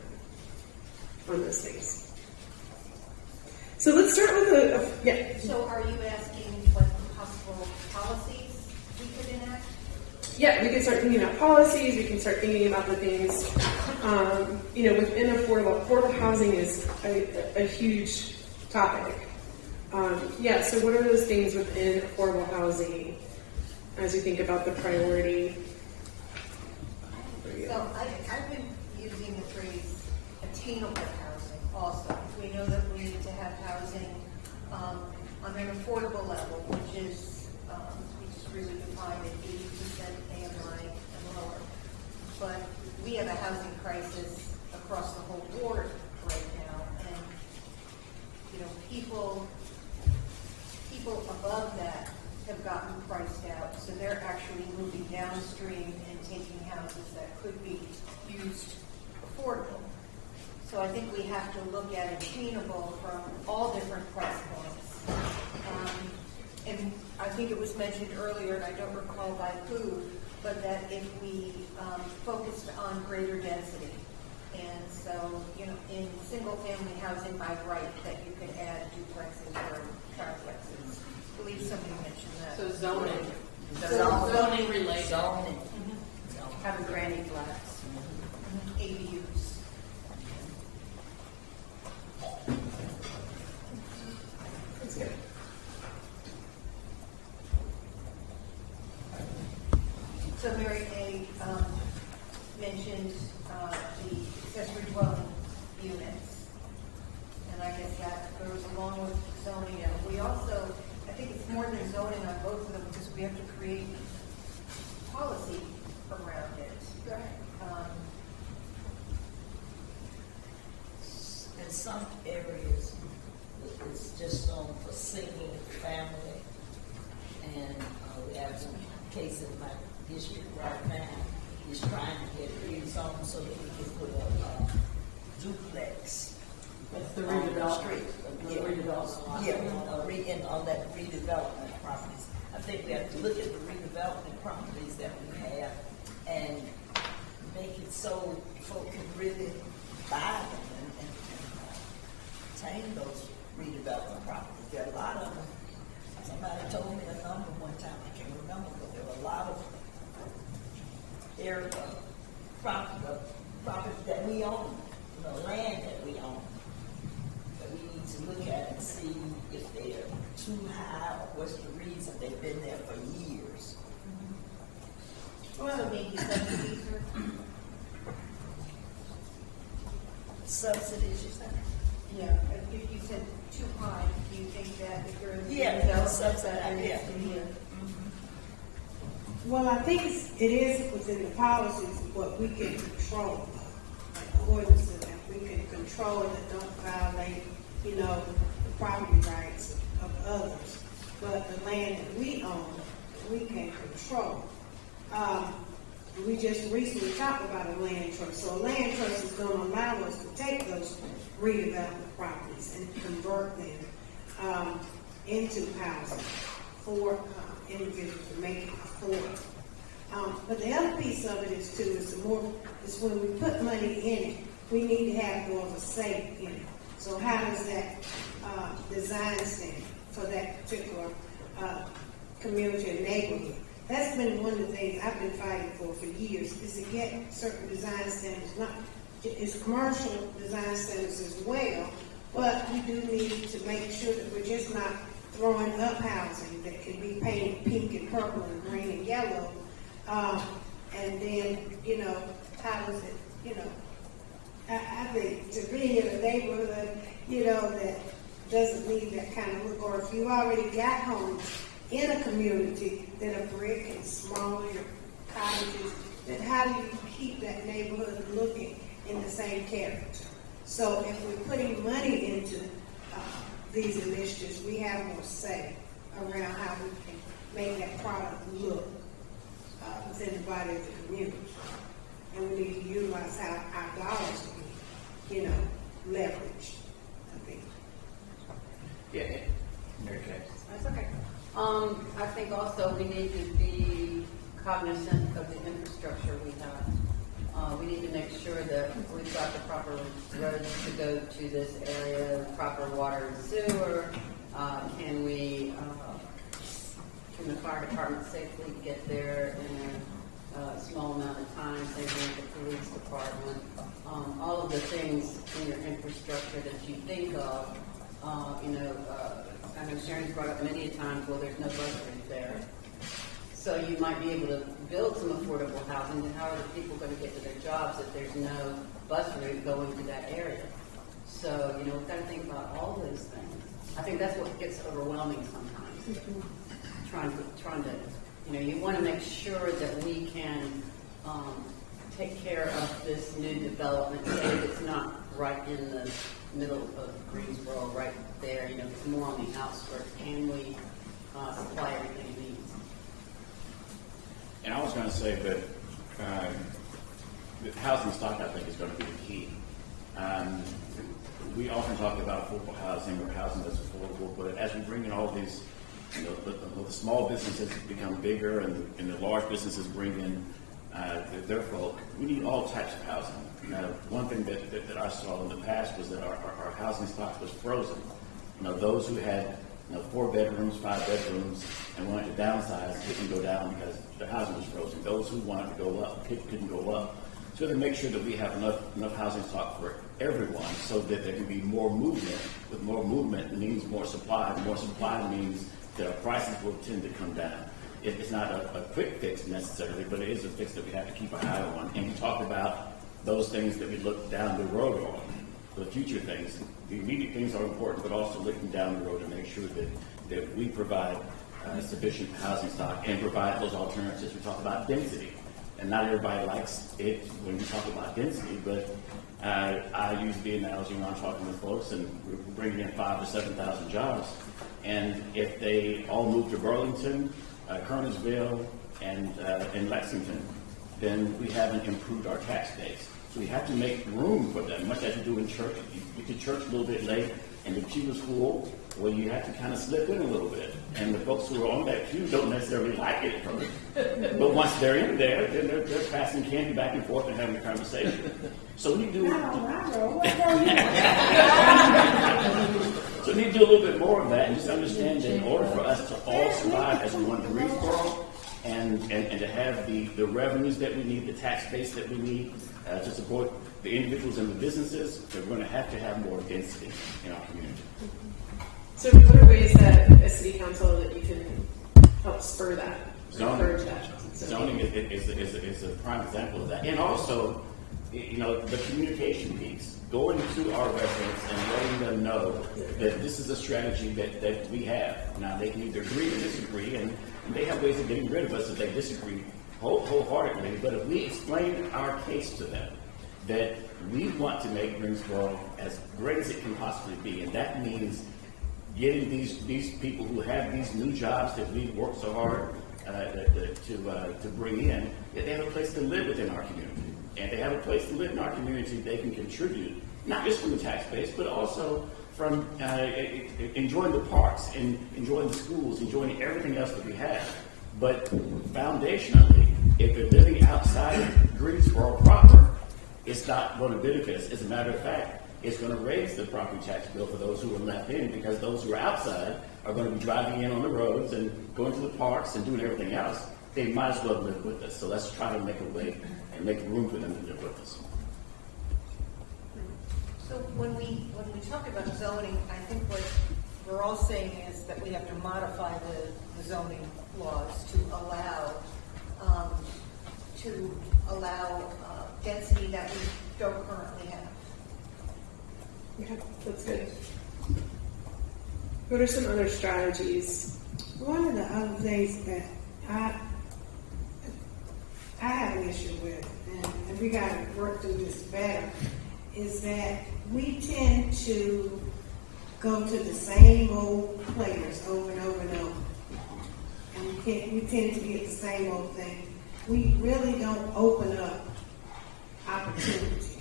on those things. So let's start with yeah. So are you asking what possible policies we could enact? Yeah, we can start thinking about policies. We can start thinking about the things, within affordable housing is a huge topic. So what are those things within affordable housing as you think about the priority? So I've been using the phrase attainable housing also. We know that we need to have housing on an affordable level, which is, we just really defined at 80% AMI and lower. But we have a housing crisis across the whole board right now, and, you know, people above that have gotten priced out, so they're actually moving downstream and taking houses that could be used affordable. So I think we have to look at attainable from all different price points. And I think it was mentioned earlier, and I don't recall by who, but that if we focused on greater density, and so, you know, in single-family housing by right, that you could add duplexes or triplexes. I believe somebody mentioned that. So zoning. Zoning related. Zoning. Having granny flats, ADUs. So Mary A. mentioned the accessory dwelling units, and I guess that goes along with zoning. And we also, I think it's more than zoning on both of them, because we have to create policy around it. In some areas, it's just zoned for single family, and we have some cases in my district right now is trying to get rezoned so that we can put a duplex. That's the on redevelopment. street. The Yeah, redevelopment. yeah, on that redevelopment properties. I think we have to look at the redevelopment properties that we have and make it so folk can really buy them and obtain those redevelopment properties. There are a lot of them. Somebody told me a number one time, I can't remember, but there were a lot of property that we own, you know, land that we own. But we need to look at and see if they're too high or what's the reason they've been there for years. So maybe subsidies or? Subsidies, you said? Yeah, if you said too high, do you think that if you're in the Yeah, development, subsidy, that there yeah. needs to be a Well, I think it is within the policies what we can control, like ordinances that we can control that don't violate, you know, the property rights of others. But the land that we own, we can control. We just recently talked about a land trust. So a land trust is going to allow us to take those redevelopment properties and convert them into housing for individuals to make it affordable. But the other piece of it is too, is when we put money in it, we need to have more of a say in it. So how does that design stand for that particular community or neighborhood? That's been one of the things I've been fighting for years, is to get certain design standards, not it's commercial design standards as well, but we do need to make sure that we're just not throwing up housing that can be painted pink and purple and green and yellow. And then, you know, how does it, you know, I think to be in a neighborhood, you know, that doesn't need that kind of look, or if you already got homes in a community that are brick and smaller cottages, then how do you keep that neighborhood looking in the same character? So if we're putting money into these initiatives, we have more say around how we can make that product look within the body of the community. And we need to utilize how our dollars can be, you know, leveraged, I think. Yeah, Mary Kay. That's okay. I think also we need to be cognizant of the infrastructure we have. We need to make sure that we've got the proper roads to go to this area, proper water and sewer. Can the fire department safely get there in a small amount of time? Same thing with the police department. All of the things in your infrastructure that you think of, I know Sharon's brought up many times, well, there's no bus route there. So you might be able to build some affordable housing, and how are the people going to get to their jobs if there's no bus route going to that area? So, we've got to think about all those things. I think that's what gets overwhelming sometimes. Trying to, you want to make sure that we can take care of this new development, so that it's not right in the middle of Greensboro, right there, it's more on the outskirts. Can we supply everything it needs? And I was going to say that the housing stock, I think, is going to be the key. We often talk about affordable housing or housing that's affordable, but as we bring in all these, the small businesses become bigger and the large businesses bring in their folk, we need all types of housing. One thing that I saw in the past was that our housing stock was frozen. Those who had 4 bedrooms, 5 bedrooms, and wanted to downsize couldn't go down because the housing was frozen. Those who wanted to go up couldn't go up. So to make sure that we have enough housing stock for everyone, so that there can be more movement. With more movement means more supply. More supply means that our prices will tend to come down. It's not a quick fix necessarily, but it is a fix that we have to keep an eye on. And we talked about those things that we look down the road on, the future things. The immediate things are important, but also looking down the road to make sure that we provide sufficient housing stock and provide those alternatives. We talk about density, and not everybody likes it when we talk about density, but I use the analogy when I'm talking with folks, and we're bringing in 5,000 to 7,000 jobs. And if they all move to Burlington, Kernersville, and Lexington, then we haven't improved our tax base. So we have to make room for them, much as you do in church. You get to church a little bit late, and the pew is full, well, you have to kind of slip in a little bit. And the folks who are on that pew don't necessarily like it from it. But once they're in there, then they're passing candy back and forth and having a conversation. So we do. So we need to do a little bit more of that and just understand that in order for us to all survive as one Greensboro and to have the revenues that we need, the tax base that we need to support the individuals and the businesses, that we're going to have more density in our community. So what are ways that a city council that you can help spur that, encourage that? Zoning is a prime example of that. And also, the communication piece, going to our residents and letting them know that this is a strategy that we have. Now, they can either agree or disagree, and they have ways of getting rid of us if they disagree wholeheartedly. But if we explain our case to them, that we want to make Greensboro as great as it can possibly be, and that means getting these people who have these new jobs that we've worked so hard to bring in, that they have a place to live within our community. And they have a place to live in our community, they can contribute, not just from the tax base, but also from enjoying the parks and enjoying the schools, enjoying everything else that we have. But foundationally, if they're living outside of Greensboro proper, it's not going to benefit us. As a matter of fact, it's going to raise the property tax bill for those who are left in, because those who are outside are going to be driving in on the roads and going to the parks and doing everything else. They might as well live with us. So let's try to make a way and make room for them to live with us. So when we talk about zoning, I think what we're all saying is that we have to modify the zoning laws to allow density that we don't currently have. Okay, that's good. What are some other strategies? One of the other things that I have an issue with, and we got to work through this better, is that we tend to go to the same old players over and over and over. And we tend to get the same old thing. We really don't open up opportunities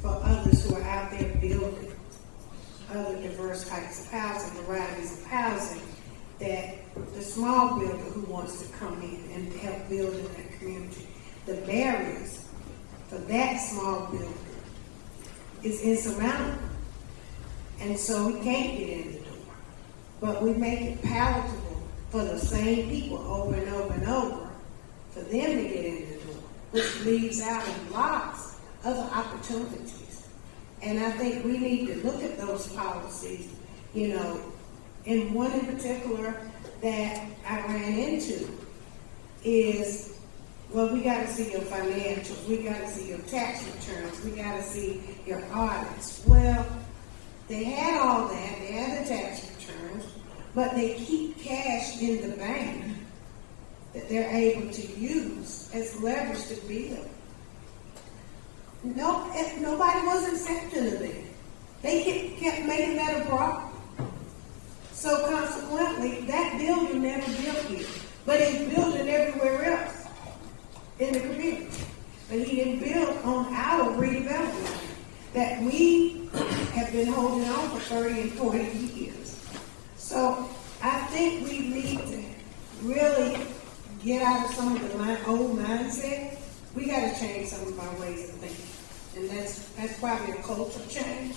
for others who are out there building other diverse types of housing, varieties of housing, that the small builder who wants to come in and help build in that community, the barriers for that small builder is insurmountable. And so we can't get in the door. But we make it palatable for the same people over and over and over for them to get in the door, which leaves out and blocks other opportunities. And I think we need to look at those policies, and one in particular that I ran into is, well, we got to see your financials, we got to see your tax returns, we got to see your audits. Well, They had all that, they had the tax returns, but they keep cash in the bank that they're able to use as leverage to build. Nobody was accepting of it. They kept making that a problem. So consequently, that building never built here. But it's building everywhere else in the community. But he didn't build on our redevelopment that we have been holding on for 30 and 40 years. So I think we need to really get out of some of the old mindset. We got to change some of our ways of thinking. And that's probably a culture change.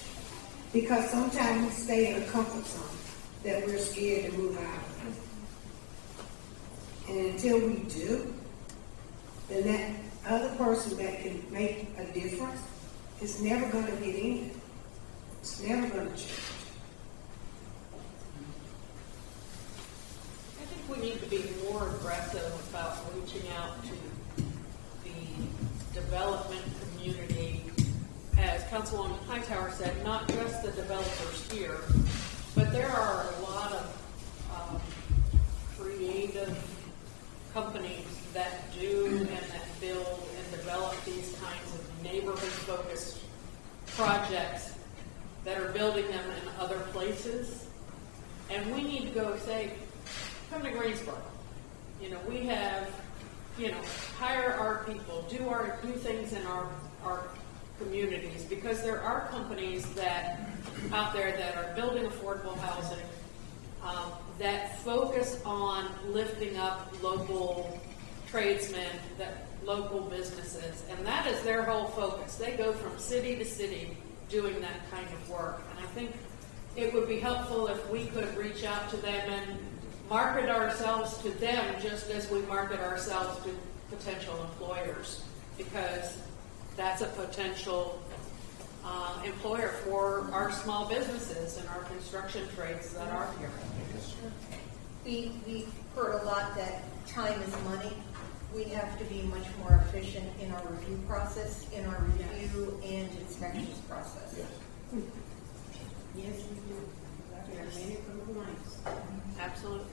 Because sometimes we stay in a comfort zone that we're scared to move out of. And until we do, then that other person that can make a difference is never going to get in. It's never going to change. I think we need to be more aggressive about reaching out to the development community. As Councilwoman Hightower said, not just the developers here, but there are a lot of creative companies that do and that build and develop these kinds of neighborhood-focused projects that are building them in other places. And we need to go say, come to Greensboro. We have, hire our people, do things in our communities, because there are companies out there that are building affordable housing that focus on lifting up local tradesmen, local businesses, and that is their whole focus. They go from city to city doing that kind of work, and I think it would be helpful if we could reach out to them and market ourselves to them just as we market ourselves to potential employers, because that's a potential employer for our small businesses and our construction trades that are here. We've heard a lot that time is money. We have to be much more efficient in our review process, in our review and inspections process. Yes, we do. We are made it from the lines. Absolutely.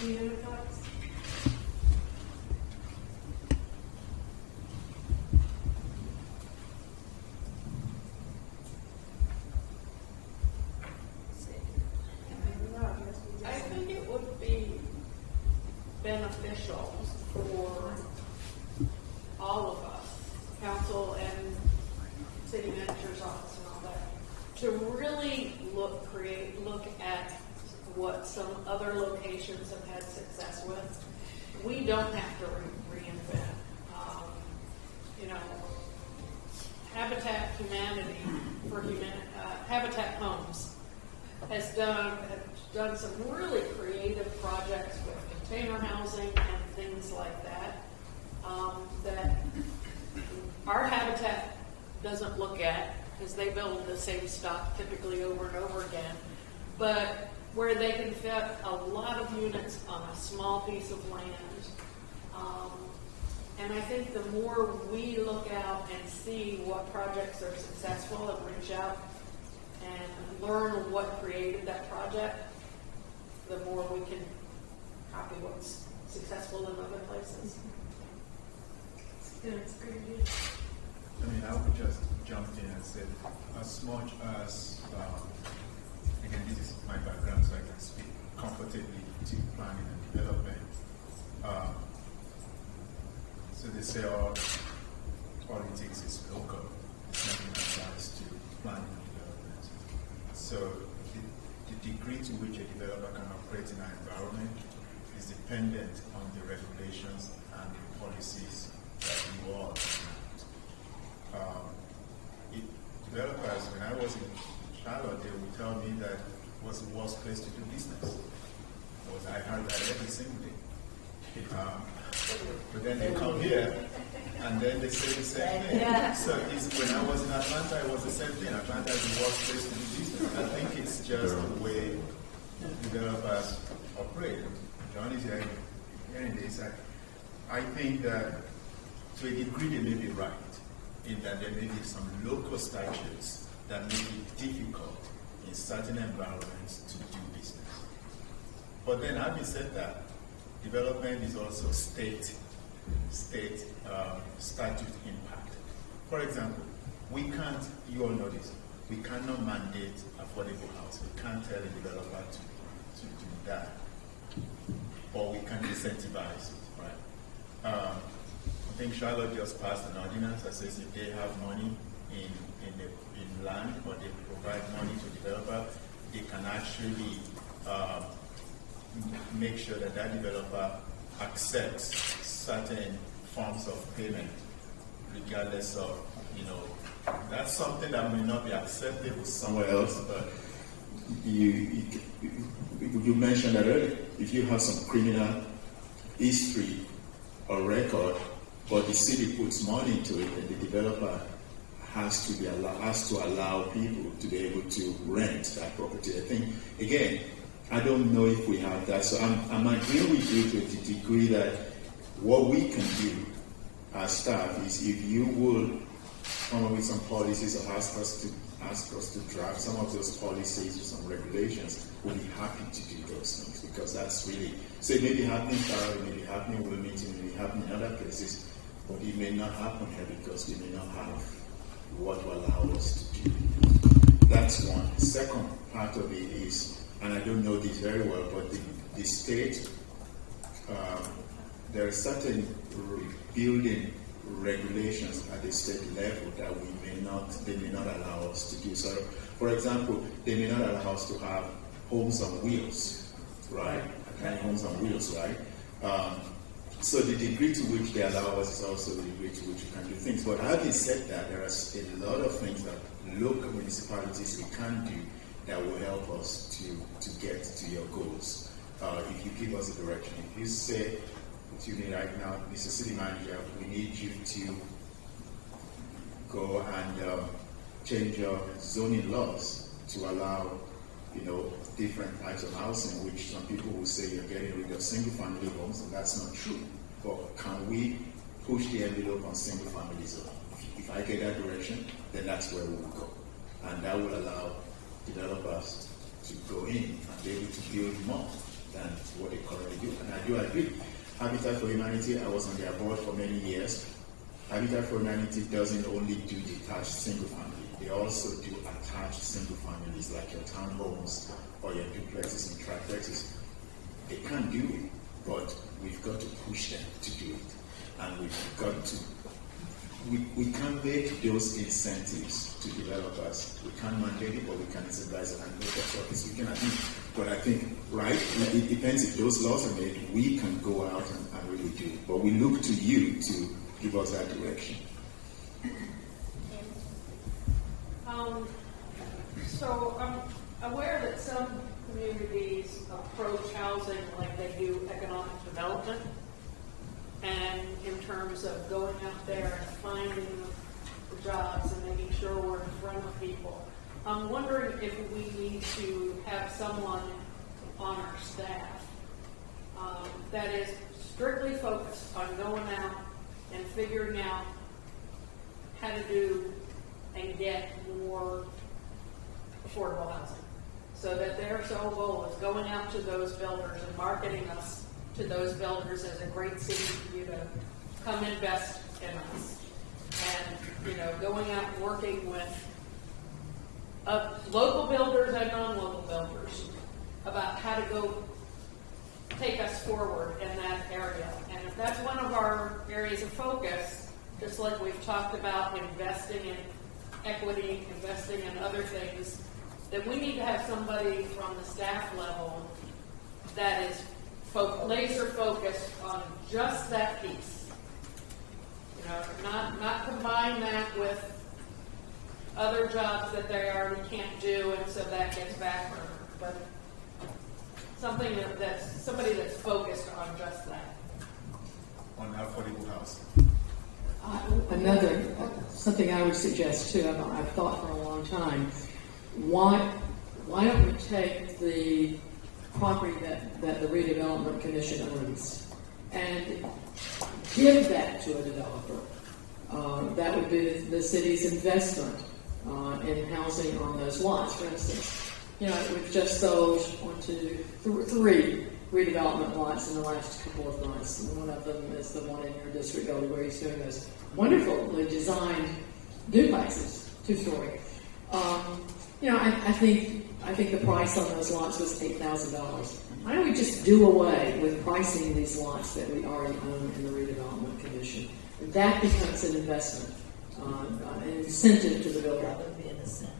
Any other thoughts? I think it would be beneficial for all of us, council and city manager's office and all that, to really look at what some other locations have had success with. We don't have to reinvent. Habitat Habitat Homes has done some really creative projects with container housing and things like that, that our Habitat doesn't look at, because they build the same stuff typically over and over again, but where they can fit a lot of units on a small piece of land. And I think the more we look out and see what projects are successful and reach out and learn what created that project, the more we can copy what's successful in other places. That's very good. I would just jump in and say, as much as, again, this is my background, so I can speak comfortably to planning and development. So they say all politics is local, nothing applies to planning and development. So the degree to which a developer can operate in an environment is dependent on the regulations and the policies that you all developers, when I was in Charlotte, they would tell me that it was the worst place to do business. I heard that every single day. But then they come here, and then they say the same thing. Yeah. So when I was in Atlanta, it was the same thing. Atlanta is the worst place to do business. I think it's just the way developers operate. John is here in this. I think that to a degree they may be right in that there may be some local statutes that make it difficult in certain environments to do business. But then having said that, development is also state statute impact. For example, we can't, you all know this, we cannot mandate affordable house. We can't tell a developer to do that. Or we can incentivize it, right? I think Charlotte just passed an ordinance that says if they have money in land or they provide money to developer, they can actually make sure that that developer accepts certain forms of payment, regardless of, that's something that may not be acceptable somewhere else, but you mentioned that earlier. If you have some criminal history or record, but the city puts money into it, and the developer has to allow people to be able to rent that property. I think, again, I don't know if we have that. So I'm agreeing with you to the degree that what we can do as staff is if you will come up with some policies or ask us to draft some of those policies or some regulations, we'll be happy to do those things, because that's really, so it may be happening in Farrell, it may be happening in Wilmington, it may be happening in other places, but it may not happen here because we may not have what will allow us to do. That's one. The second part of it is, and I don't know this very well, but the state, there are certain building regulations at the state level that they may not allow us to do. So, for example, they may not allow us to have homes on wheels, right? Tiny homes on wheels, right? So the degree to which they allow us is also the degree to which we can do things. But having said that, there are a lot of things that local municipalities we can do that will help us to get to your goals. If you give us a direction, if you say to me right now, Mr. City Manager, we need you to go and change your zoning laws to allow, different types of housing, which some people will say you're getting rid of single-family homes, and that's not true. But can we push the envelope on single-family zoning? If I get that direction, then that's where we will go. And that will allow developers to go in and be able to build more than what they currently do. And I do agree. Habitat for Humanity, I was on their board for many years. Habitat for Humanity doesn't only do detached single-family. They also do attached single-families like your townhomes or your duplexes and triplexes. They can do it, but we've got to push them to do it. And we've got to, we can make those incentives to developers. We can't mandate it, but we can incentivize it and make that's what we can do. But I think, right, it depends if those laws are made, we can go out and really do it. But we look to you to give us that direction. So I'm aware that some communities approach housing like they do economic development, and in terms of going out there and finding the jobs and making sure we're in front of people. I'm wondering if we need to have someone on our staff that is strictly focused on going out and figuring out how to do and get more affordable housing. So that their sole goal is going out to those builders and marketing us to those builders as a great city for you to come invest in us. And, going out and working with local builders and non-local builders about how to go take us forward in that area. And if that's one of our areas of focus, just like we've talked about investing in equity, investing in other things, then we need to have somebody from the staff level that is laser focused on just that piece. Not combine that with other jobs that they already can't do, and so that gets backburnered. But somebody that's focused on just that. On affordable housing. Something I would suggest too, I've thought for a long time, why don't we take the property that the redevelopment commission owns and give that to a developer. That would be the city's investment in housing on those lots. For instance, we've just sold 3 redevelopment lots in the last couple of months. And one of them is the one in your district, Goldie, where he's doing those wonderfully designed duplexes, 2-story. I think the price on those lots was $8,000. Why don't we just do away with pricing these lots that we already own in the redevelopment commission? That becomes an investment, an incentive to the builder. That would be an incentive.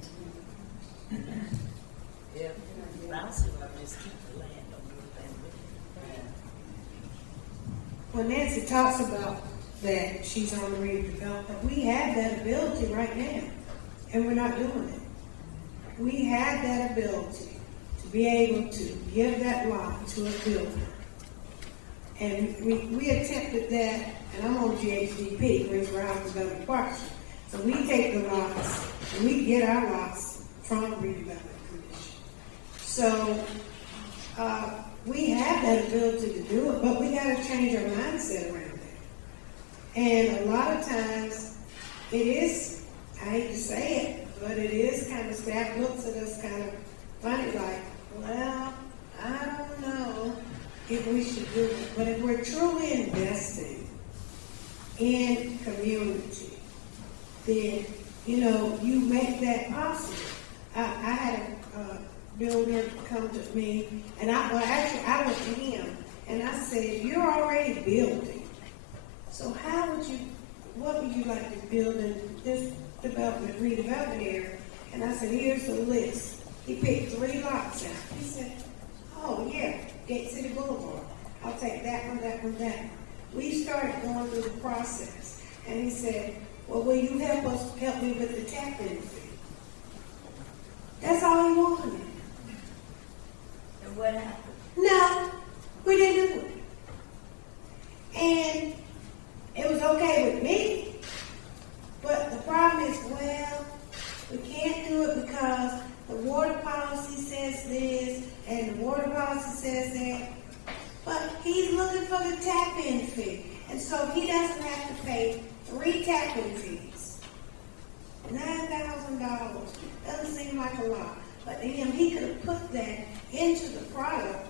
Yeah, I'll see what I just keep the land on your family. When Nancy talks about that she's on the redevelopment, we have that ability right now, and we're not doing it. We have that ability to be able to give that lot to a builder. And we attempted that, and I'm on GHDP, Greensboro Housing Development Partnership. So we take the lots, and we get our lots from the redevelopment commission. So we have that ability to do it, but we got to change our mindset around it. And a lot of times, it is, I hate to say it, but it is kind of, staff looks at us kind of funny, like, well, I don't know if we should do it. But if we're truly investing in community, then, you make that possible. I had a builder come to me, and I went to him, and I said, you're already building. So what would you like to build in this redevelopment area? And I said, here's the list. He picked 3 lots out. He said, oh yeah, Gate City Boulevard. I'll take that one, that one, that one. We started going through the process. And he said, well, will you help me with the tap-in fee? That's all he wanted. And what happened? No, we didn't do it. And it was okay with me. But the problem is, well, we can't do it because the water policy says this and the water policy says that. But he's looking for the tap-in fee. And so he doesn't have to pay 3 tap-in fees. $9,000 doesn't seem like a lot. But to him, he could have put that into the product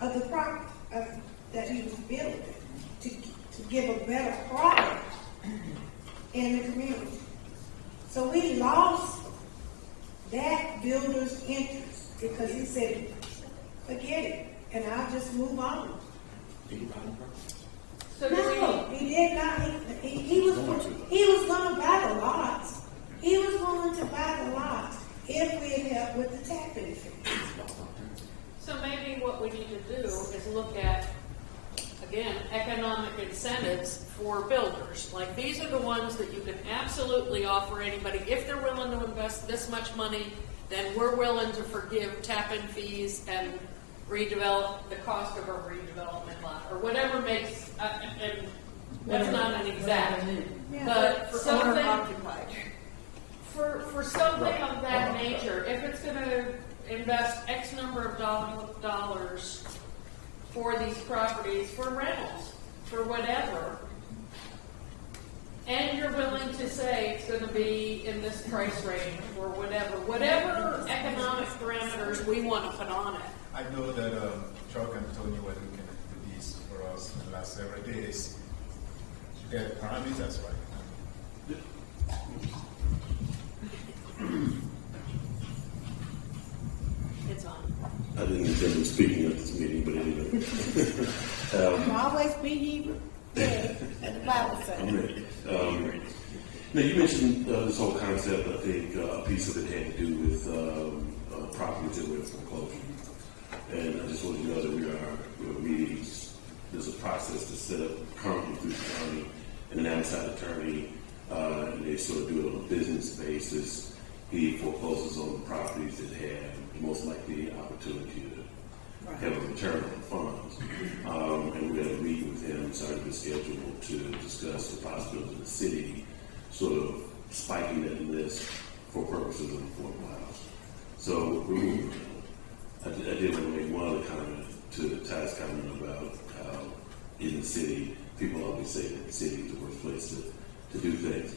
of the property that he was building to give a better product in the community. So we lost that builder's interest because he said, forget it, and I'll just move on. So no, he did not. He was going to buy the lots. He was willing to buy the lots if we had helped with the tap-in fee. So maybe what we need to do is look at, again, economic incentives for builders. Like, these are the ones that you can absolutely offer anybody. If they're willing to invest this much money, then we're willing to forgive tap-in fees and redevelop the cost of a redevelopment lot, or whatever makes, and that's not an exact, but for something, for something of that nature, if it's going to invest X number of dollars for these properties, for rentals, for whatever, and you're willing to say it's going to be in this price range or whatever economic parameters we want to put on it. I know that Chuck and Tony were looking at these for us in the last several days. You get parameters, right? It's on. I didn't intend on speaking at this meeting, but anyway. Always be Hebrew. Yeah, as the Bible says. I'm ready. Now, you mentioned this whole concept. I think a piece of it had to do with properties that were in foreclosure. And I just want you to know that there's a process to set up currently through the county and an outside attorney, and they sort of do it on a business basis. He forecloses on the properties that have most likely the opportunity to have a return on funds. And we're going to meet with him, starting the schedule to discuss the possibility of the city sort of spiking that list for purposes of affordable housing. So we're moving. I did want to make one other comment to Ty's comment about how in the city, people always say that the city is the worst place to do things.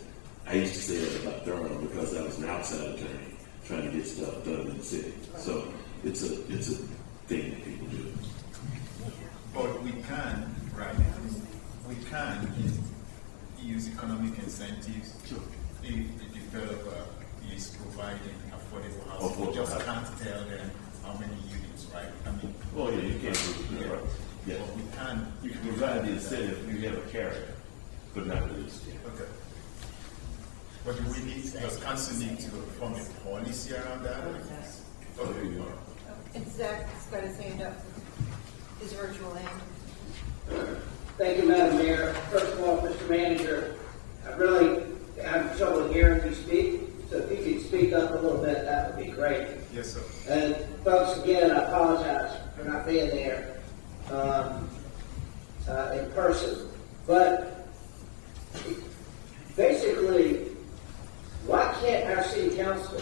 I used to say that about Durham because I was an outside attorney trying to get stuff done in the city. So it's a thing that people do. But we can, right? We can use economic incentives if the developer is providing affordable housing. We just can't tell them how many units, right? I mean, well, yeah, you can't do it, right? Yeah. But we can. You can provide the incentive, you have a carrot, but not the least. Okay. But do we need, does council need to form a policy around that? Okay. And Zach's got his hand up, his virtual hand. Thank you, Madam Mayor. First of all, Mr. Manager, I really have trouble hearing you speak, so if you could speak up a little bit, that would be great. Yes, sir. And folks, again, I apologize for not being there in person. But basically, why can't our city council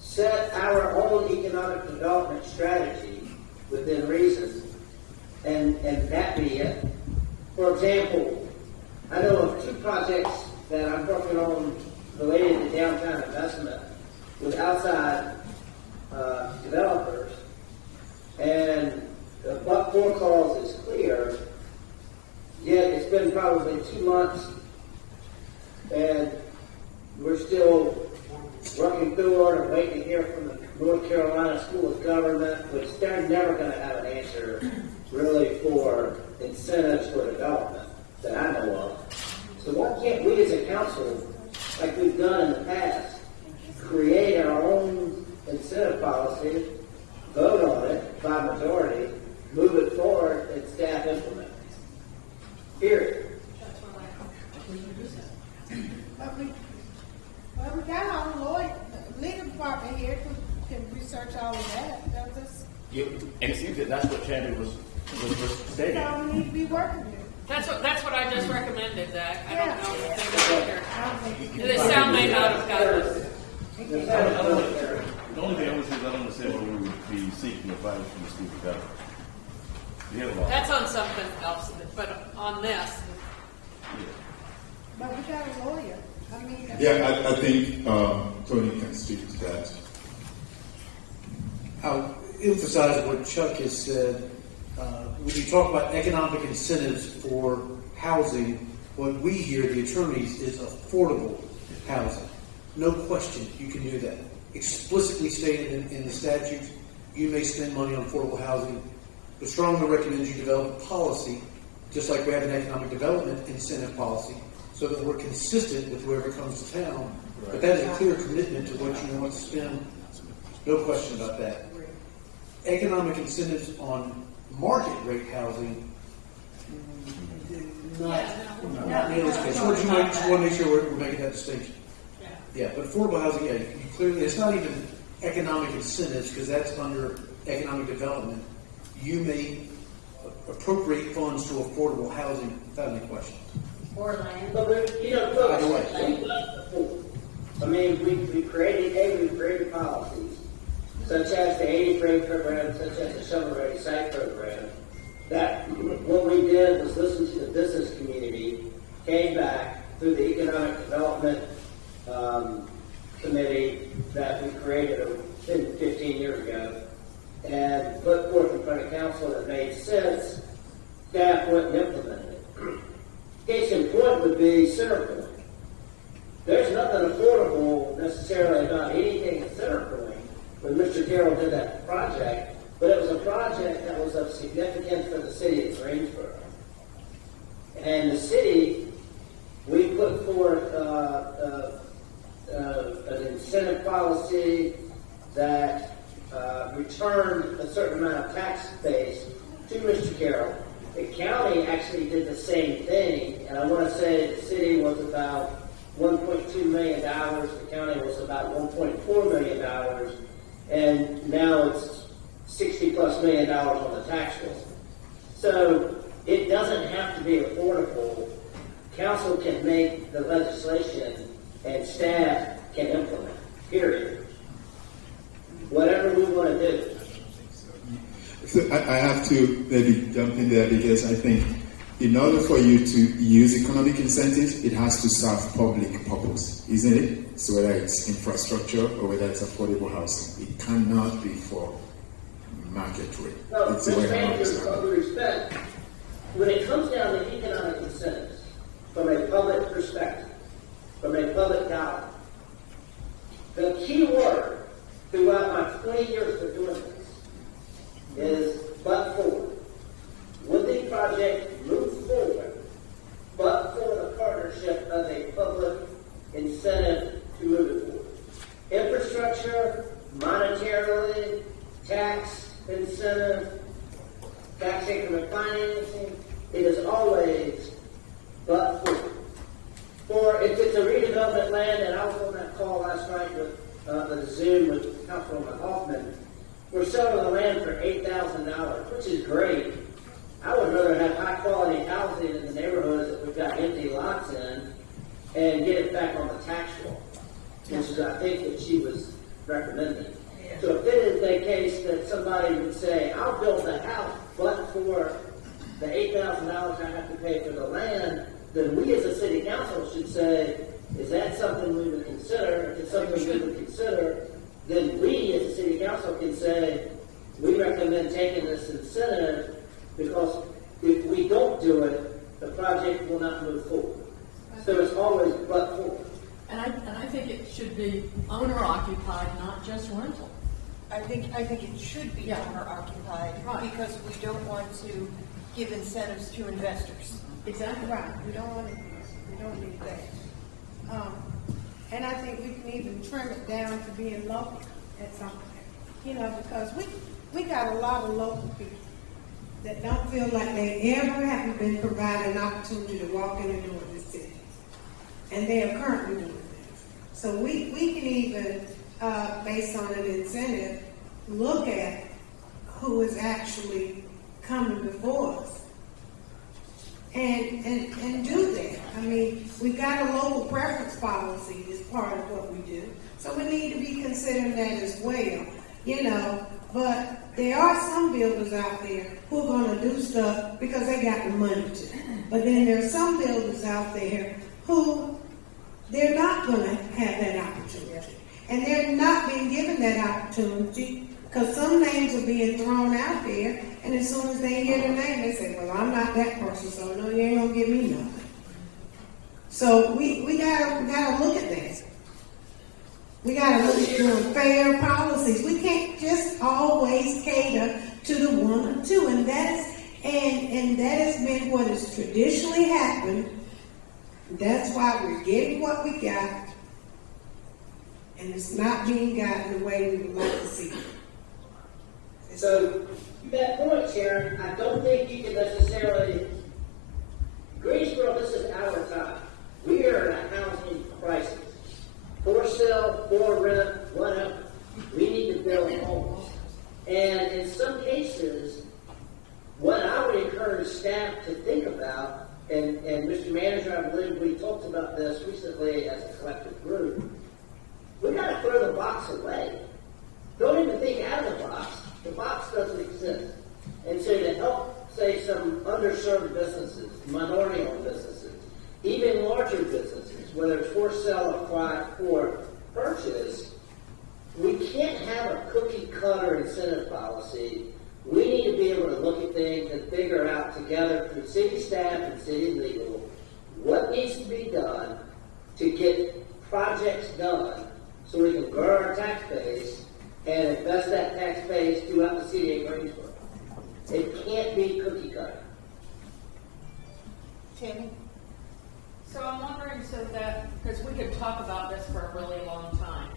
set our own economic development strategy within reason and that be it? For example, I know of 2 projects that I'm working on related to downtown investment with outside developers, and the but-for clause is clear, yet it's been probably 2 months and we're still working through it and waiting to hear from the North Carolina School of Government, which they're never going to have an answer really for incentives for development that I know of. So why can't we as a council, like we've done in the past, create our own incentive policy, vote on it by majority, move it forward, and staff implement it? Period. Well, we got our own legal department here who can research all of that. And it seems that that's what Tammy was stating. So we need to be working with. That's what I just recommended, Zach. I don't know if they were here. The sound may not have got us. The only thing I would say is I don't understand why we would be seeking advice from the school government. That's on something else, but on this. But we got a lawyer. I mean, Yeah, I think Tony can speak to that. I'll emphasize what Chuck has said. When you talk about economic incentives for housing, what we hear, the attorneys, is affordable housing. No question, you can do that. Explicitly stated in the statutes, you may spend money on affordable housing, but strongly recommend you develop a policy, just like we have an economic development incentive policy, so that we're consistent with whoever comes to town. But that is a clear commitment to what you want to spend. No question about that. Economic incentives on market rate housing, not in this case. So just want to make sure we're making that distinction. Yeah, but affordable housing, yeah, you clearly, it's not even economic incentives because that's under economic development. You may appropriate funds to affordable housing without any questions. Or land. But I mean, we created policies, such as the 80 grade program, such as the shovel-ready site program, that what we did was listen to the business community, came back through the economic development committee that we created 15 years ago, and put forth in front of council that made sense. Staff went and implemented it. Case in point would be Centerpoint. There's nothing affordable necessarily about anything at Centerpoint when Mr. Carroll did that project, but it was a project that was of significance for the city of Greensboro. And the city, we put forth an incentive policy that returned a certain amount of tax base to Mr. Carroll. The county actually did the same thing, and I want to say the city was about $1.2 million, the county was about $1.4 million, and now it's $60+ million on the tax bill. So it doesn't have to be affordable. Council can make the legislation and staff can implement, period. whatever we want to do. So I have to maybe jump in there because I think in order for you to use economic incentives, it has to serve public purpose, isn't it? So whether it's infrastructure or whether it's affordable housing, it cannot be for market rate. No, It's the way I with understand it. respect, when it comes down to economic incentives, from a public perspective, from a public dollar, the key word throughout my 20 years of doing this is but for. Would the project move forward but for the partnership of a public incentive to move it forward? Infrastructure, monetarily, tax incentive, tax increment financing, it is always but for. For if it's a redevelopment land, and I was on that call last night with the Zoom with Councilwoman Hoffman, we're selling the land for $8,000, which is great. I would rather have high quality housing in the neighborhoods that we've got empty lots in and get it back on the tax roll, which is I think what she was recommending. So if it is the case that somebody would say, I'll build the house, but for the $8,000 I have to pay for the land, then we as a city council should say, is that something we would consider? If it's something we would consider, then we as a city council can say, we recommend taking this incentive because if we don't do it, the project will not move forward. So it's always but for. And I think it should be owner occupied, not just rental. I think it should be owner occupied because we don't want to give incentives to investors. Exactly. Right. We don't need that. And I think we can even trim it down to being local at some point. You know, because we got a lot of local people that don't feel like they ever have been provided an opportunity to walk in the door of this city. And they are currently doing this. So we can even, based on an incentive, look at who is actually coming before us. And do that. I mean, we've got a local preference policy as part of what we do. So we need to be considering that as well, you know. But there are some builders out there who are going to do stuff because they got the money to. But then there are some builders out there who they're not going to have that opportunity. And they're not being given that opportunity because some names are being thrown out there, and as soon as they hear the name, they say, well, I'm not that person, so no, you ain't going to give me nothing. So we gotta look at that. We got to look at doing fair policies. We can't just always cater to the one or two, and that has been what has traditionally happened. That's why we're getting what we got, and it's not being gotten the way we would like to see it. So, to that point, Sharon, I don't think you can necessarily. Greensboro, this is our time. We are in a housing crisis. For sale, for rent, whatever. We need to build homes. And in some cases, what I would encourage staff to think about, and Mr. Manager, I believe we talked about this recently as a collective group, we got to throw the box away. Don't even think out of the box. The box doesn't exist. And so to help, say, some underserved businesses, minority-owned businesses, even larger businesses, whether it's for sale or for purchase, we can't have a cookie-cutter incentive policy. We need to be able to look at things and figure out together through city staff and city legal what needs to be done to get projects done so we can grow our tax base and invest that tax base throughout the city of Greensboro. It can't be cookie cutter. Tammy? So I'm wondering, because we could talk about this for a really long time,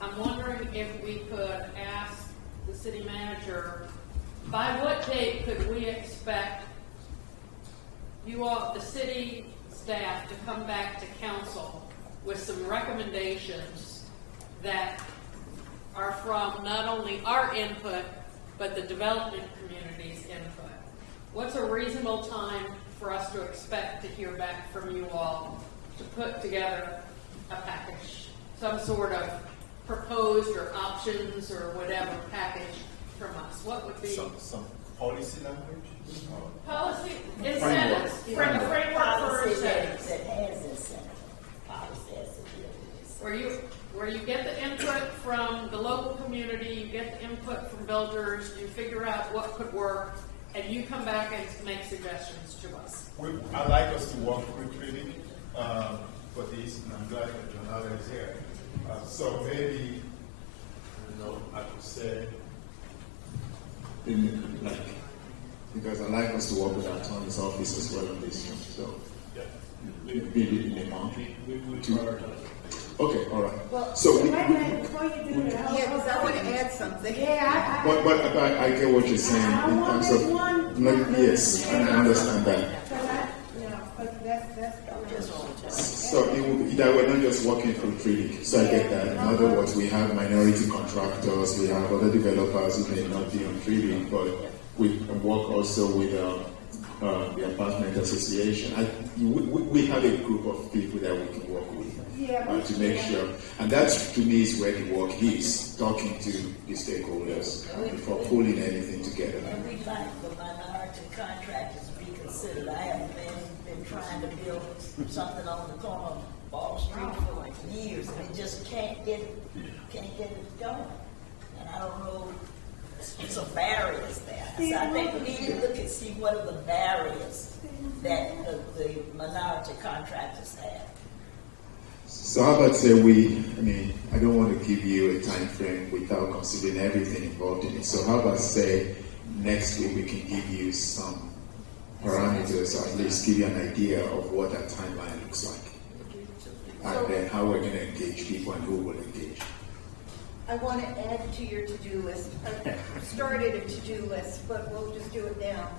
I'm wondering if we could ask the city manager, by what date could we expect you all, the city staff, to come back to council with some recommendations that are from not only our input, but the development community's input? What's a reasonable time for us to expect to hear back from you all to put together a package, some sort of proposed or options or whatever package from us? What would be? Some policy language? Policy, incentives, framework for incentives. That has incentive. Policy has to deal with this. Where you get the input from the local community, you get the input from builders, you figure out what could work, and you come back and make suggestions to us. I'd like us to work with Trinity for this, and I'm glad that Jonathan is here. So maybe, I could say, Because I like us to work with our attorney's office as well on this one. So maybe in a month. Okay, all right. Well, so wait a minute, before you do that, Yeah, because I want to add something. Yeah, but I get what you're saying in terms of yes, and I understand that. but that's So it will be that we're not just working through Trinity. So I get that. In other words, we have minority contractors, we have other developers who may not be on Trinity, but we work also with the apartment association. We have a group of people that we can work with to make sure. And that's, to me, is where the work is, talking to the stakeholders before pulling anything together. And we'd like the minority contractors to be considered. I have been trying to build something on the corner of Ball Street for years, and it just can't get it going. And I don't know, some barriers there. So I think we need to look and see what are the barriers that the minority contractors have. So how about say I don't want to give you a time frame without considering everything involved in it. So how about say next week we can give you some parameters, or at least give you an idea of what that timeline looks like. And then how we're going to engage people and who will engage. I want to add to your to-do list. I started a to-do list, but we'll just do it now.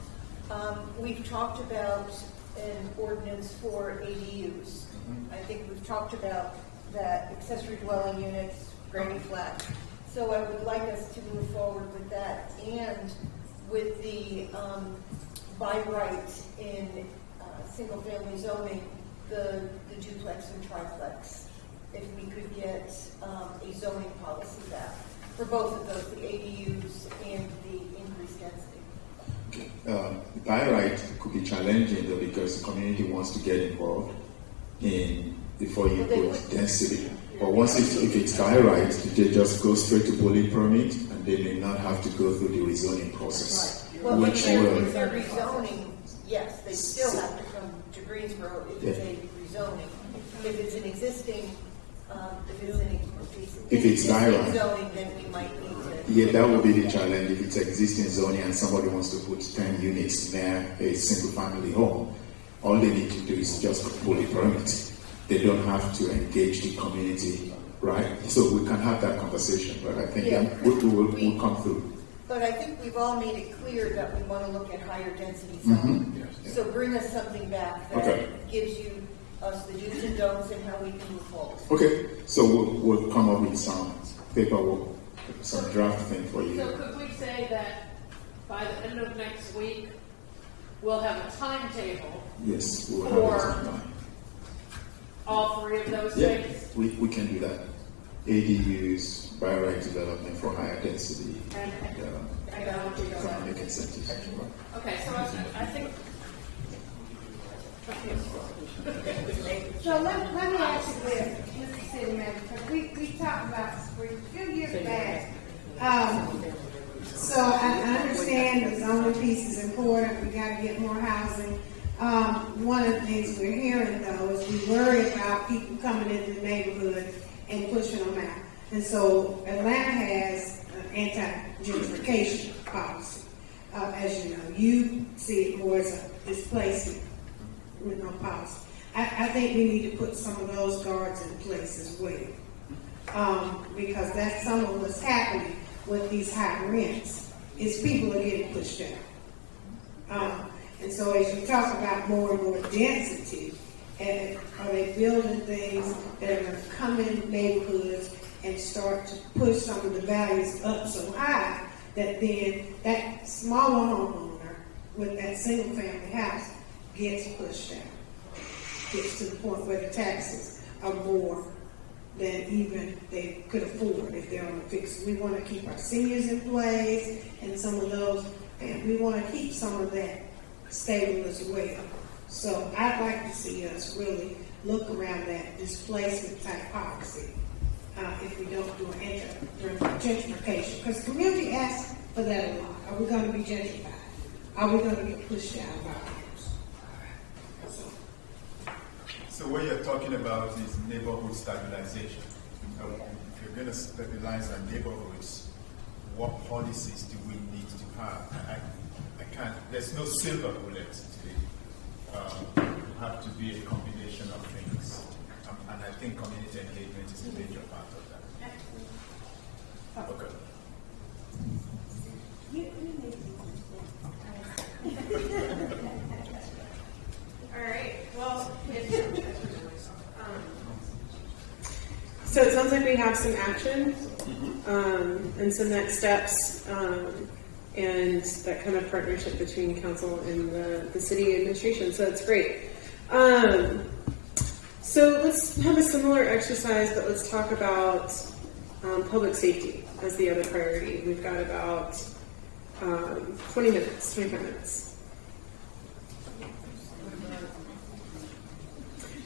We've talked about an ordinance for ADUs. I think we've talked about that accessory dwelling units, granny flat. So I would like us to move forward with that and with the by right in single-family zoning, the duplex and triplex. If we could get a zoning policy back for both of those, the ADUs and the increased density. By right could be challenging though, because the community wants to get involved before you put density. But once if it's by right, they just go straight to building permit, and they may not have to go through the rezoning process. Right. Well, which if they're rezoning, yes, they still have to come to Greensboro if it's a rezoning. If it's an existing, if it's by right, zoning, then we might need to. yeah, that would be the challenge. If it's existing zoning and somebody wants to put 10 units near a single-family home, all they need to do is just pull a permit. They don't have to engage the community, right? So we can have that conversation, but I think we'll come through. But I think we've all made it clear that we want to look at higher density zoning. So bring us something back that gives us the do's and don'ts and how we can move forward. Okay, so we'll come up with some paperwork, some draft thing for you. So could we say that by the end of next week, we'll have a timetable? Yes, we will for have it sometime. All three of those Yeah, things? we can do that. ADUs, by right development for higher density, economic incentives. Okay, so I think. So let me ask you this, Mr. City Manager, because we talked about this a few years back. So I understand the zoning piece is important, we gotta get more housing. One of the things we're hearing though is we worry about people coming into the neighborhood and pushing them out. And so Atlanta has an anti-gentrification policy. As you know, you see it more as a displacement with no policy. I think we need to put some of those guards in place as well. Because that's some of what's happening with these high rents, is people are getting pushed out. And so as you talk about more and more density, and are they building things that are going to come in neighborhoods and start to push some of the values up so high that then that smaller homeowner with that single family house gets pushed out, gets to the point where the taxes are more than even they could afford if they're on a fix. We want to keep our seniors in place and some of those, and we want to keep some of that stable as well. So I'd like to see us really look around that displacement type policy if we don't do an gentrification. Because the community asks for that a lot. Are we going to be gentrified? Are we going to get pushed out of our homes? So what you're talking about is neighborhood stabilization. If you're going to stabilize our neighborhoods, what policies do we need to have? I can't, there's no silver bullet today. It have to be a combination of things. And I think community engagement is a major part of that. Okay. All right. Well, so it sounds like we have some action and some next steps, and that kind of partnership between council and the city administration. So that's great. So let's have a similar exercise, but let's talk about public safety as the other priority. We've got about 25 minutes.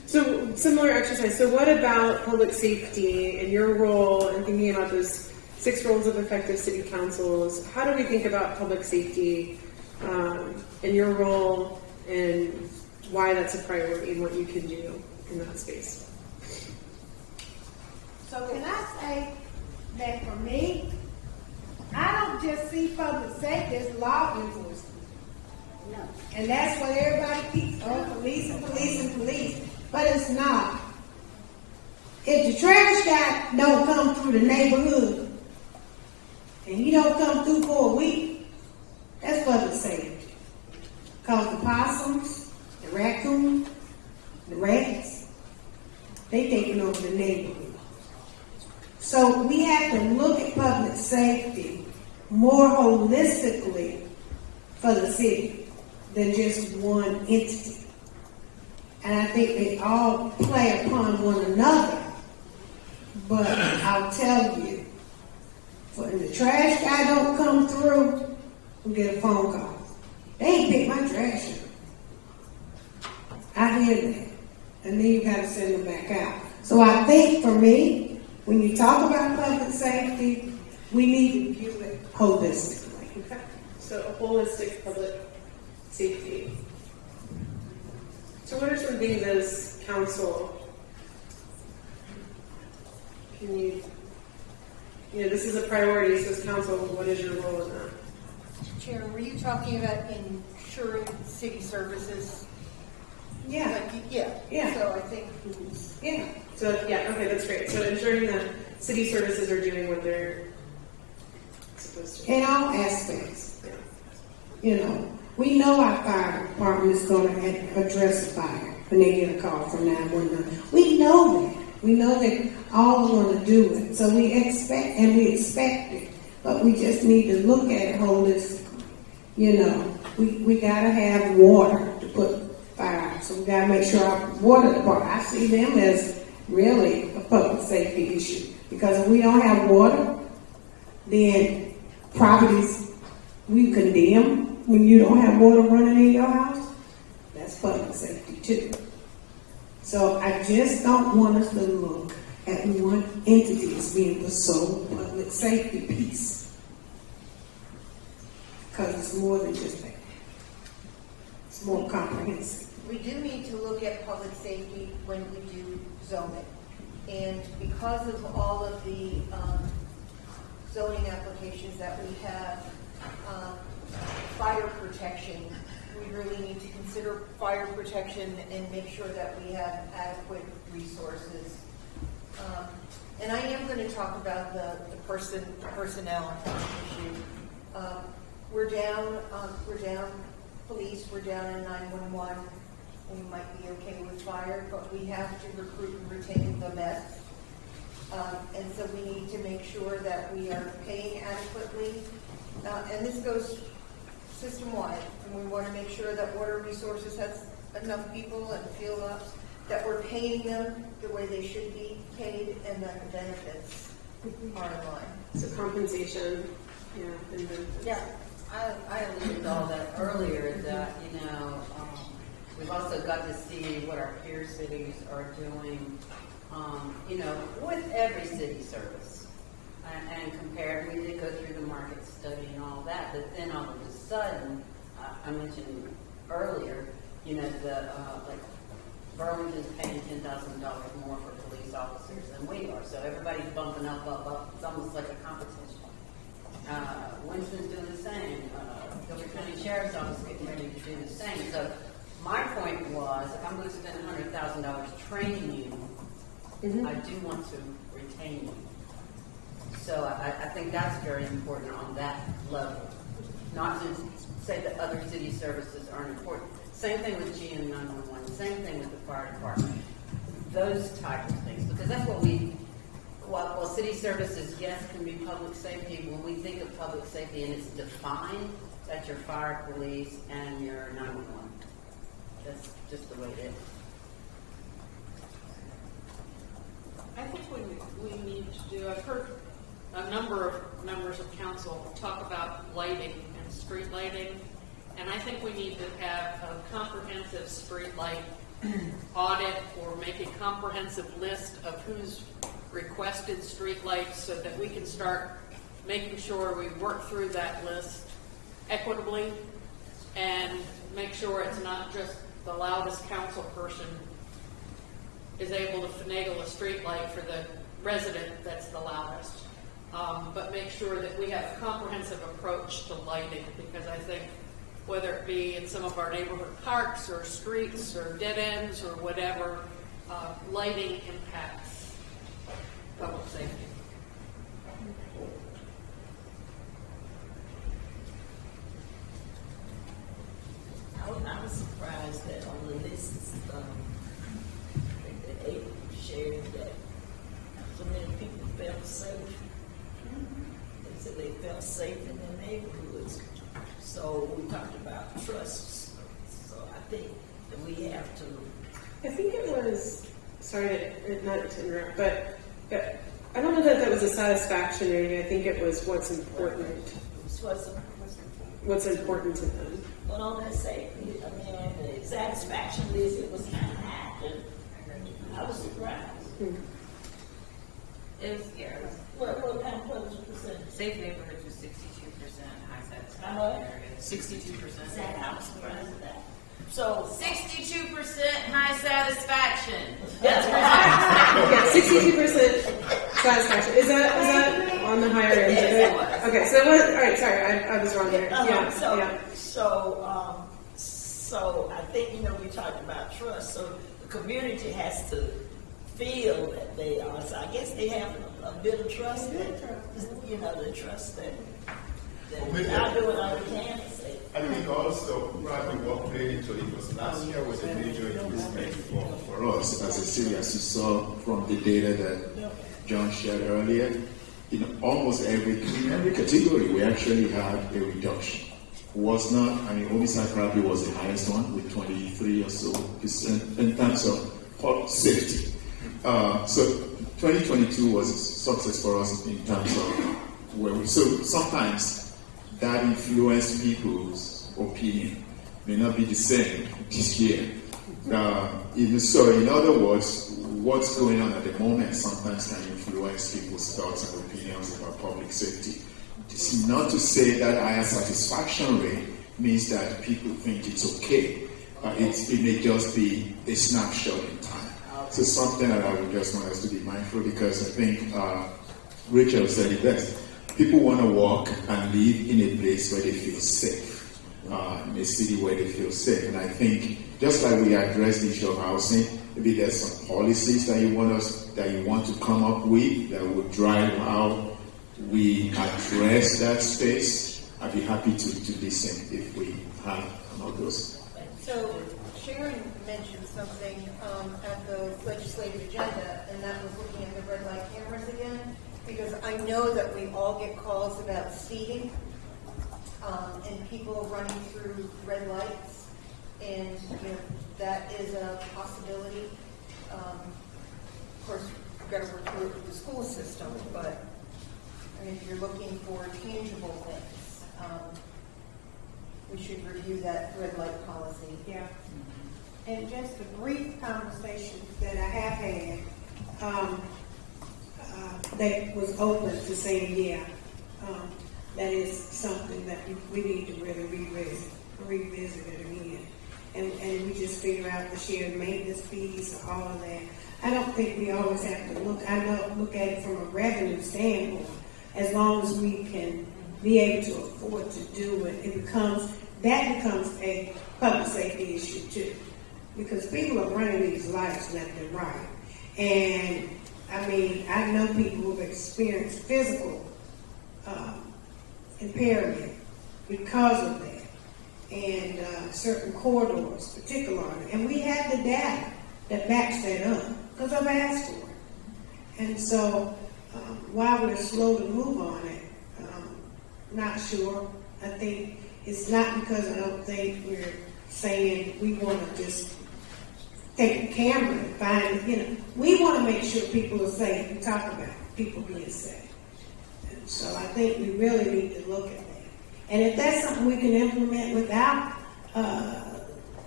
So similar exercise. So what about public safety and your role in thinking about those 6 roles of effective city councils? How do we think about public safety and your role and why that's a priority and what you can do in that space? So can I say that for me, I don't just see public safety as law enforcement. No. And that's what everybody keeps, police and police and police. But it's not. If the trash guy don't come through the neighborhood, and he don't come through for a week, that's public safety. Because the possums, the raccoons, the rats, they taking over the neighborhood. So we have to look at public safety more holistically for the city than just one entity. And I think they all play upon one another. But I'll tell you, when the trash guy don't come through, we get a phone call. They ain't picked my trash up. I hear that. And then you got to send them back out. So I think for me, when you talk about public safety, we need to view it holistically. Okay. So a holistic public safety. So what are some things as council can you know, this is a priority, so as council, what is your role in that? Chair, were you talking about ensuring city services? Yeah. Yeah. So I think, yeah. So, yeah, okay, that's great. So ensuring that city services are doing what they're supposed to. In all aspects. Yeah. You know, we know our fire department is going to address a fire when they get a call from 911. We know that. We know that all want to do it. So we expect it. But we just need to look at it holistically. You know, we got to have water to put fire out. So we got to make sure our water department, I see them as really a public safety issue. Because if we don't have water, then properties we condemn when you don't have water running in your house. That's public safety too. So I just don't want us to look at one entity as being the sole public safety piece. Because it's more than just that. It's more comprehensive. we do need to look at public safety when we do zoning. And because of all of the zoning applications that we have, fire protection, we really need to consider fire protection and make sure that we have adequate resources. And I am going to talk about the personnel issue. We're down police, we're down in 911. We might be okay with fire, but we have to recruit and retain the best. And so we need to make sure that we are paying adequately. And this goes system-wide. And we want to make sure that water resources has enough people and field ops that we're paying them the way they should be paid, and that the benefits are in line. So compensation, yeah, and benefits. Yeah, I alluded to all that earlier, that, we've also got to see what our peer cities are doing, with every city service. And compare, we did go through the market study and all that, but then all of a sudden, I mentioned earlier, like Burlington's paying $10,000 more for police officers than we are, so everybody's bumping up. It's almost like a competition. Winston's doing the same. Guilford County Sheriff's Office getting ready to do the same. So my point was, if I'm going to spend $100,000 training you, I do want to retain you. So I think that's very important on that level. Not to say that other city services aren't important. Same thing with GM 911. Same thing with the fire department. Those types of things, because that's what while city services, yes, can be public safety, when we think of public safety and it's defined, that's your fire, police, and your 911. That's just the way it is. I think we need to do, I've heard a number of members of council talk about lighting and street lighting, and I think we need to have a comprehensive street light audit, or make a comprehensive list of who's requested street lights, so that we can start making sure we work through that list equitably and make sure it's not just the loudest council person is able to finagle a street light for the resident that's the loudest. But make sure that we have a comprehensive approach to lighting, because I think whether it be in some of our neighborhood parks or streets or dead ends or whatever, lighting impacts public safety. I was surprised that on the list, that April shared that so many people felt safe. They said they felt safe in their neighborhoods. So we talked about trusts. So I think that we have to. I think it was, sorry, not to interrupt, but I don't know that was a satisfaction rating. I think it was what's important. What's important to them. But on that safety, the satisfaction list, it was kind of high. I was surprised. It was scary. What kind of percentage? Safe neighborhoods was 62%, high satisfaction How much? areas 62%. I was surprised at that. So 62% high satisfaction. That's Yeah, 62% satisfaction. Is that on the higher end? Yes, it was. Okay, so what? All right, sorry, I was wrong there. Yeah, So I think, we talked about trust. So the community has to feel that they are. So I guess they have a bit of trust that, the trust that I do what I can to say. I think also probably what played into it was last year was a major investment for us as a city, as you saw from the data that John shared earlier. In almost every category, we actually had a reduction. Was not, homicide probably was the highest one with 23 or so % in terms of safety. So 2022 was a success for us in terms of so sometimes that influenced people's opinion may not be the same this year. So in other words, what's going on at the moment sometimes can influence people's thoughts and opinions about public safety. This is not to say that higher satisfaction rate means that people think it's okay. It may just be a snapshot in time. So something that I would just want us to be mindful, because I think Rachel said it best. People want to walk and live in a place where they feel safe, in a city where they feel safe. And I think just like we addressed the issue of housing, maybe there's some policies that you want to come up with that would drive how we address that space. I'd be happy to listen if we have one of those. So Sharon mentioned something at the legislative agenda, and that was looking at the red light cameras again, because I know that we all get calls about speeding and people running through red lights, and that is a possibility. got to work through it with the school system, but I mean, if you're looking for tangible things, we should review that red light policy. Yeah. And just the brief conversations that I have had, that was open to saying, yeah, that is something that we need to really revisit it again. And we just figure out the shared maintenance fees, all of that. I don't think we always have to look at it from a revenue standpoint. As long as we can be able to afford to do it, that becomes a public safety issue too. Because people are running these lights left and right. And I mean, I know people who have experienced physical impairment because of that. And certain corridors, particularly. And we have the data that backs that up because I've asked for it. And so, while we're slow to move on it, not sure. I think it's not because I don't think we're saying we want to just take a camera and find, we want to make sure people are safe. We talk about people being safe. And so I think we really need to look at that. And if that's something we can implement without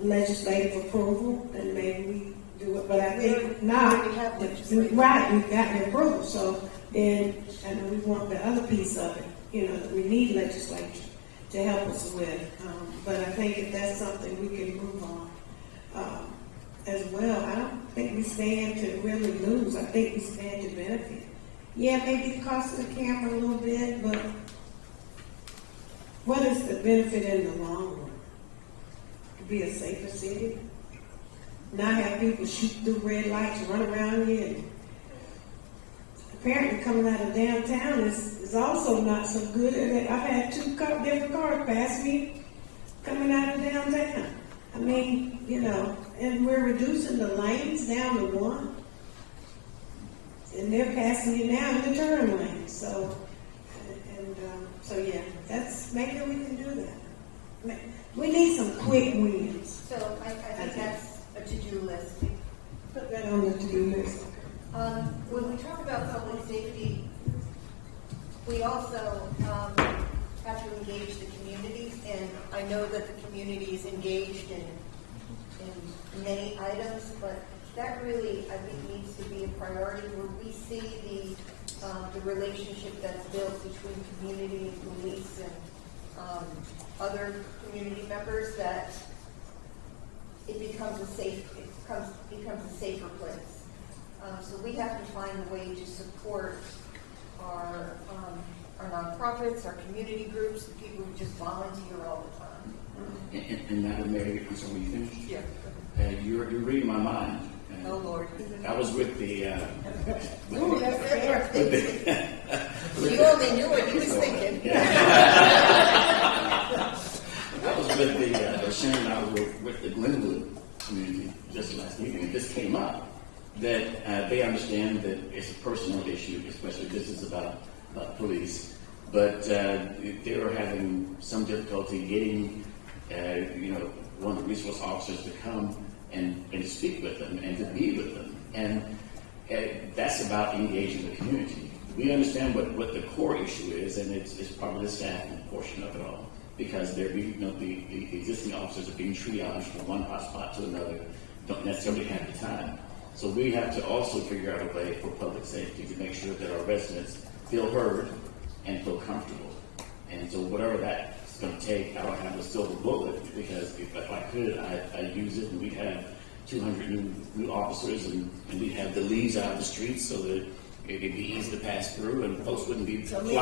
legislative approval, then maybe we do it. But I think not. Right, we've got the approval. So then, we want the other piece of it, that we need legislature to help us with. But I think if that's something we can move on as well, I don't think we stand to really lose. I think we stand to benefit. Yeah, maybe it costs the camera a little bit, but what is the benefit in the long run? To be a safer city? Not have people shoot through red lights, run around here. And apparently coming out of downtown is also not so good. I've had two different cars pass me coming out of downtown. I mean, and we're reducing the lanes down to one. And they're passing you now in the turn lane. So yeah, maybe we can do that. We need some quick wins. So I think that's a to-do list. Put that on the to-do list. When we talk about public safety, we also have to engage the communities, and I know that the community is engaged in many items, but that really, I think, needs to be a priority where we see the relationship that's built between community and police and other community members, that it becomes a safer place. So we have to find a way to support our nonprofits, our community groups, the people who just volunteer all the time. And Madam Mayor, I'm sorry, you finished? Yeah. You're reading my mind. Oh, Lord. I was with the... Ooh, that's fair. You only knew what he was thinking. I was with Sharon and I was with the Glenwood community just last week, and it just came up that they understand that it's a personal issue, especially this is about police, but they were having some difficulty getting, one of the resource officers to come and speak with them and to be with them. And that's about engaging the community. We understand what the core issue is, and it's probably the staffing portion of it all, because the existing officers are being triaged from one hotspot to another, don't necessarily have the time. So we have to also figure out a way for public safety to make sure that our residents feel heard and feel comfortable. And so whatever that's going to take, I don't have a silver bullet, because if I could, I'd use it, and we'd have 200 new officers, and we'd have the leaves out of the streets so that it'd be easy to pass through, and folks wouldn't be flying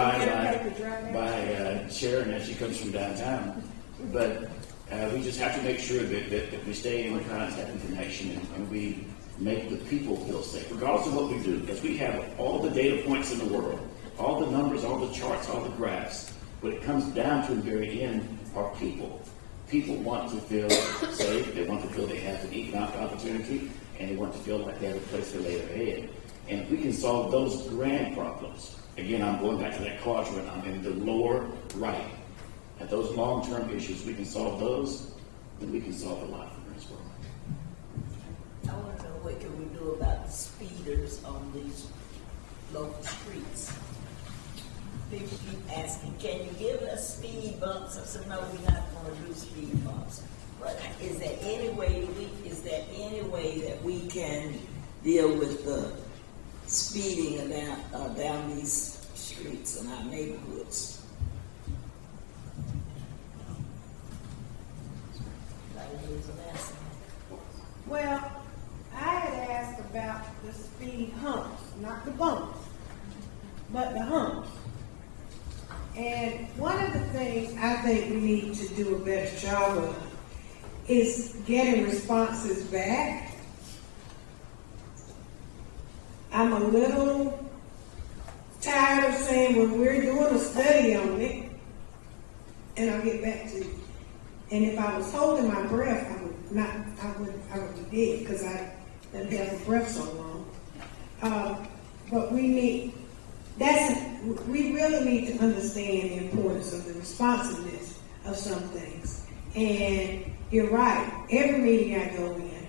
by Sharon as she comes from downtown. But we just have to make sure that we stay in contact and connection, and we make the people feel safe, regardless of what we do, because we have all the data points in the world, all the numbers, all the charts, all the graphs. What it comes down to in the very end are people. People want to feel safe, they want to feel they have an economic opportunity, and they want to feel like they have a place to lay their head. And if we can solve those grand problems, again, I'm going back to that quadrant, I'm in the lower right, and those long-term issues, we can solve those, then we can solve a lot for Greensboro. I want to know, what can we do do about the speeders on these local streets? People keep asking, can you give us speed bumps? I said, no, we're not going to do speed bumps. But is there any way that we can deal with the speeding down these streets in our neighborhoods? Well, I had asked about the speed humps, not the bumps, but the humps. And one of the things I think we need to do a better job of is getting responses back. I'm a little tired of saying, well, we're doing a study on it, and I'll get back to you. And if I was holding my breath, I would be dead, because I didn't have a breath so long. But we really need to understand the importance of the responsiveness of some things. And you're right, every meeting I go in,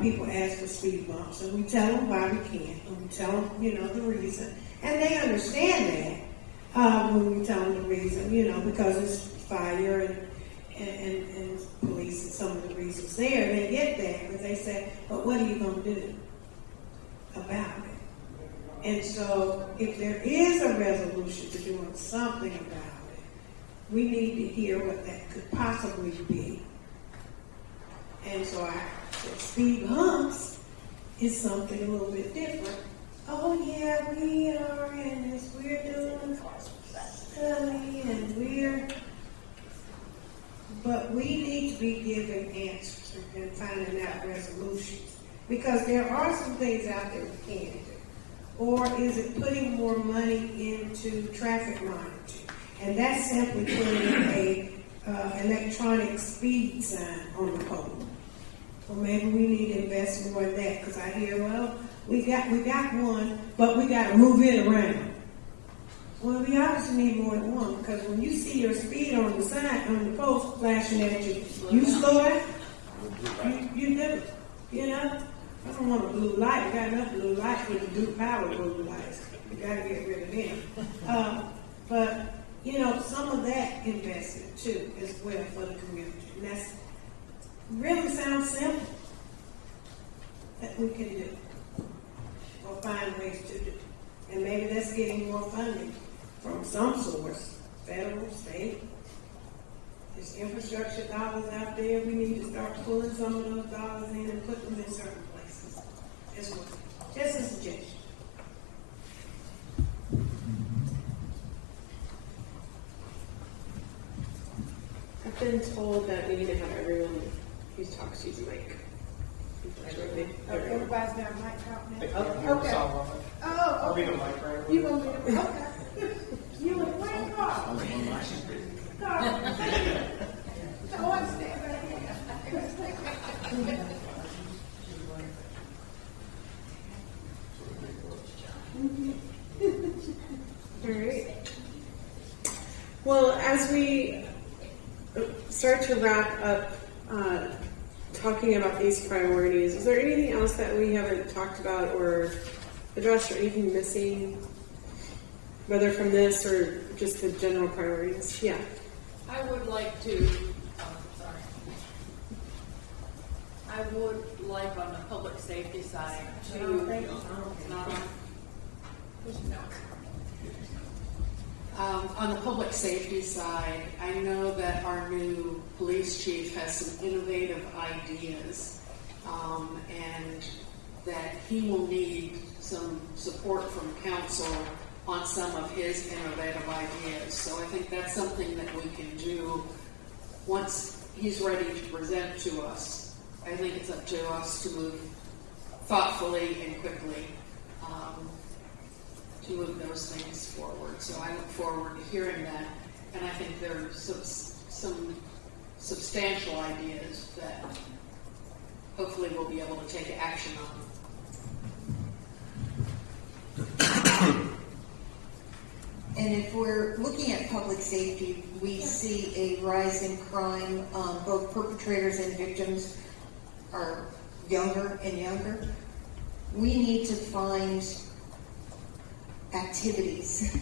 people ask for speed bumps, and we tell them why we can't, and we tell them, the reason. And they understand that when we tell them the reason, because it's fire and police and some of the reasons there. They get that, but they say, but what are you going to do about it? And so if there is a resolution to doing something about it, we need to hear what that could possibly be. And so I said, speed humps is something a little bit different. Oh yeah, we are in this, we're doing study and but we need to be giving answers and finding out resolutions. Because there are some things out there we can't do. Or is it putting more money into traffic monitoring? And that's simply putting a electronic speed sign on the pole. Or maybe we need to invest more in that, because I hear, well, we got one, but we got to move it around. Well, we obviously need more than one, because when you see your speed on the sign, on the post flashing at you, you slow down. You do it. I don't want a blue light. We got enough blue lights with the Duke Power blue lights. We got to get rid of them. But some of that investment too, as well for the community. And that's really sounds simple that we can do or find ways to do. And maybe that's getting more funding from some source, federal, state. There's infrastructure dollars out there. We need to start pulling some of those dollars in and put them in certain places as well. Just a suggestion. I've been told that we need to have everyone who talks use a mic. Everybody's got a mic out now? Okay. Oh, I'll be okay. the mic right You gonna be the, okay. You were playing Carl. Carl. So I stand right here. All right. Well, as we start to wrap up talking about these priorities, is there anything else that we haven't talked about or addressed, or anything missing, whether from this or just the general priorities? Yeah. I would like to, I would like on the public safety side to, on the public safety side, I know that our new police chief has some innovative ideas, and that he will need some support from council on some of his innovative ideas. So I think that's something that we can do once he's ready to present to us. I think it's up to us to move thoughtfully and quickly to move those things forward. So I look forward to hearing that, and I think there are some substantial ideas that hopefully we'll be able to take action on. And if we're looking at public safety, we see a rise in crime. Both perpetrators and victims are younger and younger. we need to find activities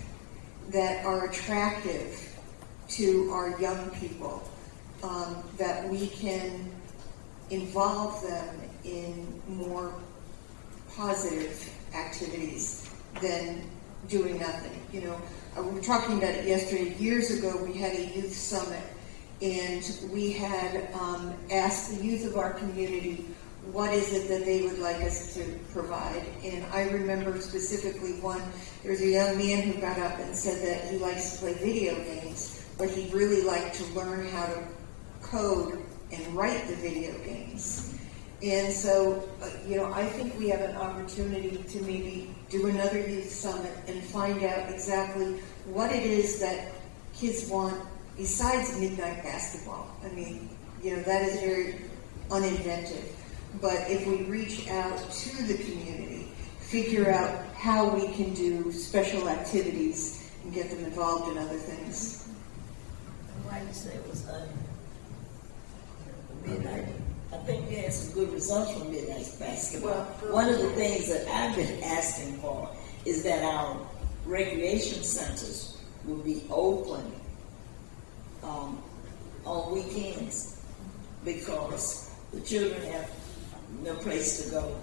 that are attractive to our young people, that we can involve them in more positive activities than doing nothing. You know, we were talking about it yesterday. Years ago, we had a youth summit, and we had asked the youth of our community, what is it that they would like us to provide? And I remember specifically there was a young man who got up and said that he likes to play video games, but he'd really like to learn how to code and write the video games. And so, you know, I think we have an opportunity to maybe do another youth summit and find out exactly what it is that kids want besides midnight basketball. I mean, you know, that is very uninventive. But if we reach out to the community, figure out how we can do special activities and get them involved in other things. Why you say it was midnight? I think we had some good results from midnight basketball. One of the things that I've been asking for is that our recreation centers will be open on weekends, because the children have no place to go.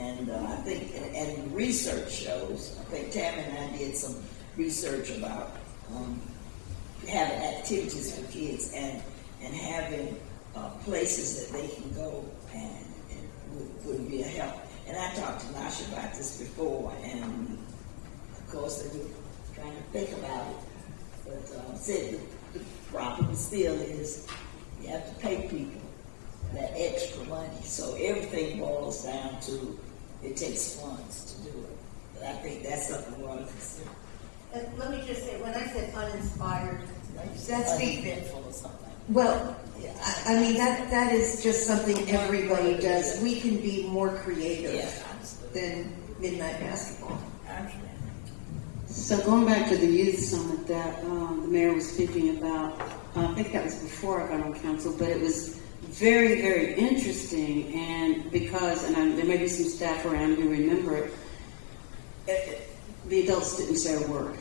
And I think, and research shows, I think Tammy and I did some research about having activities for kids and having places that they can go and would be a help. And I talked to Nasha about this before, and of course they were trying to think about it, but said the problem still is you have to pay people that extra money. So everything boils down to it takes funds to do it. But I think that's something we want to consider. And let me just say, when I said uninspired, That's uneventful or something. Well, I mean, that is just something everybody does. We can be more creative than midnight basketball. So going back to the youth summit that the mayor was speaking about, I think that was before I got on council, but it was very, very interesting, and because, and there may be some staff around who remember it, the adults didn't say a word.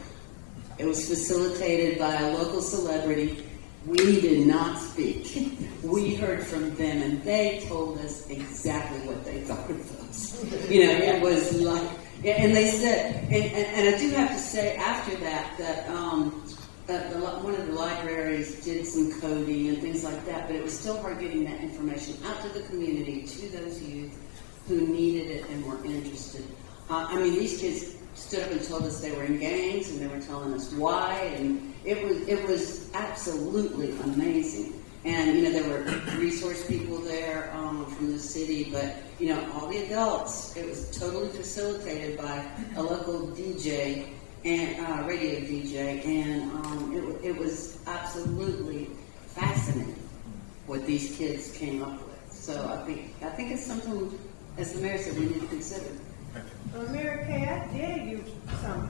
It was facilitated by a local celebrity. We did not speak. We heard from them, and they told us exactly what they thought of us. You know, it was like, and they said, and I do have to say after that one of the libraries did some coding and things like that, but it was still hard getting that information out to the community, to those youth who needed it and were interested. I mean, these kids stood up and told us they were in gangs, and they were telling us why, and it was absolutely amazing. And, you know, there were resource people there from the city, but, you know, all the adults, it was totally facilitated by a local DJ and radio DJ, and it was absolutely fascinating what these kids came up with. So I think it's something, as the mayor said, we need to consider. Mary Kay, I did use something.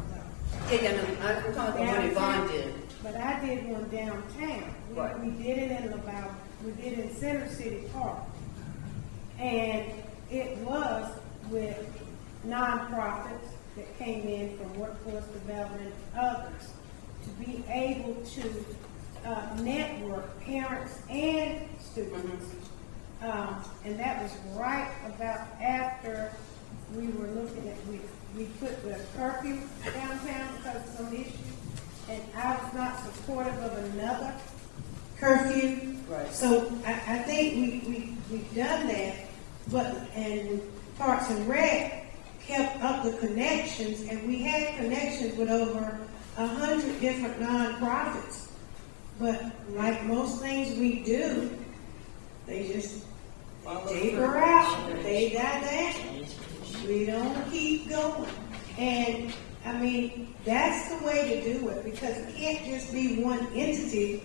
Yeah, I'm talking about what Yvonne did. But I did one downtown. We did it in we did it in Center City Park. And it was with nonprofits that came in from workforce development and others to be able to network parents and students. And that was right about after we were looking at, we put the curfew downtown because of some issues, and I was not supportive of another curfew. Right. So I think we've done that, and Parks and Rec kept up the connections, and we had connections with over 100 different nonprofits. But like most things we do, they just taper out. They got that. We don't keep going. And I mean, that's the way to do it, because it can't just be one entity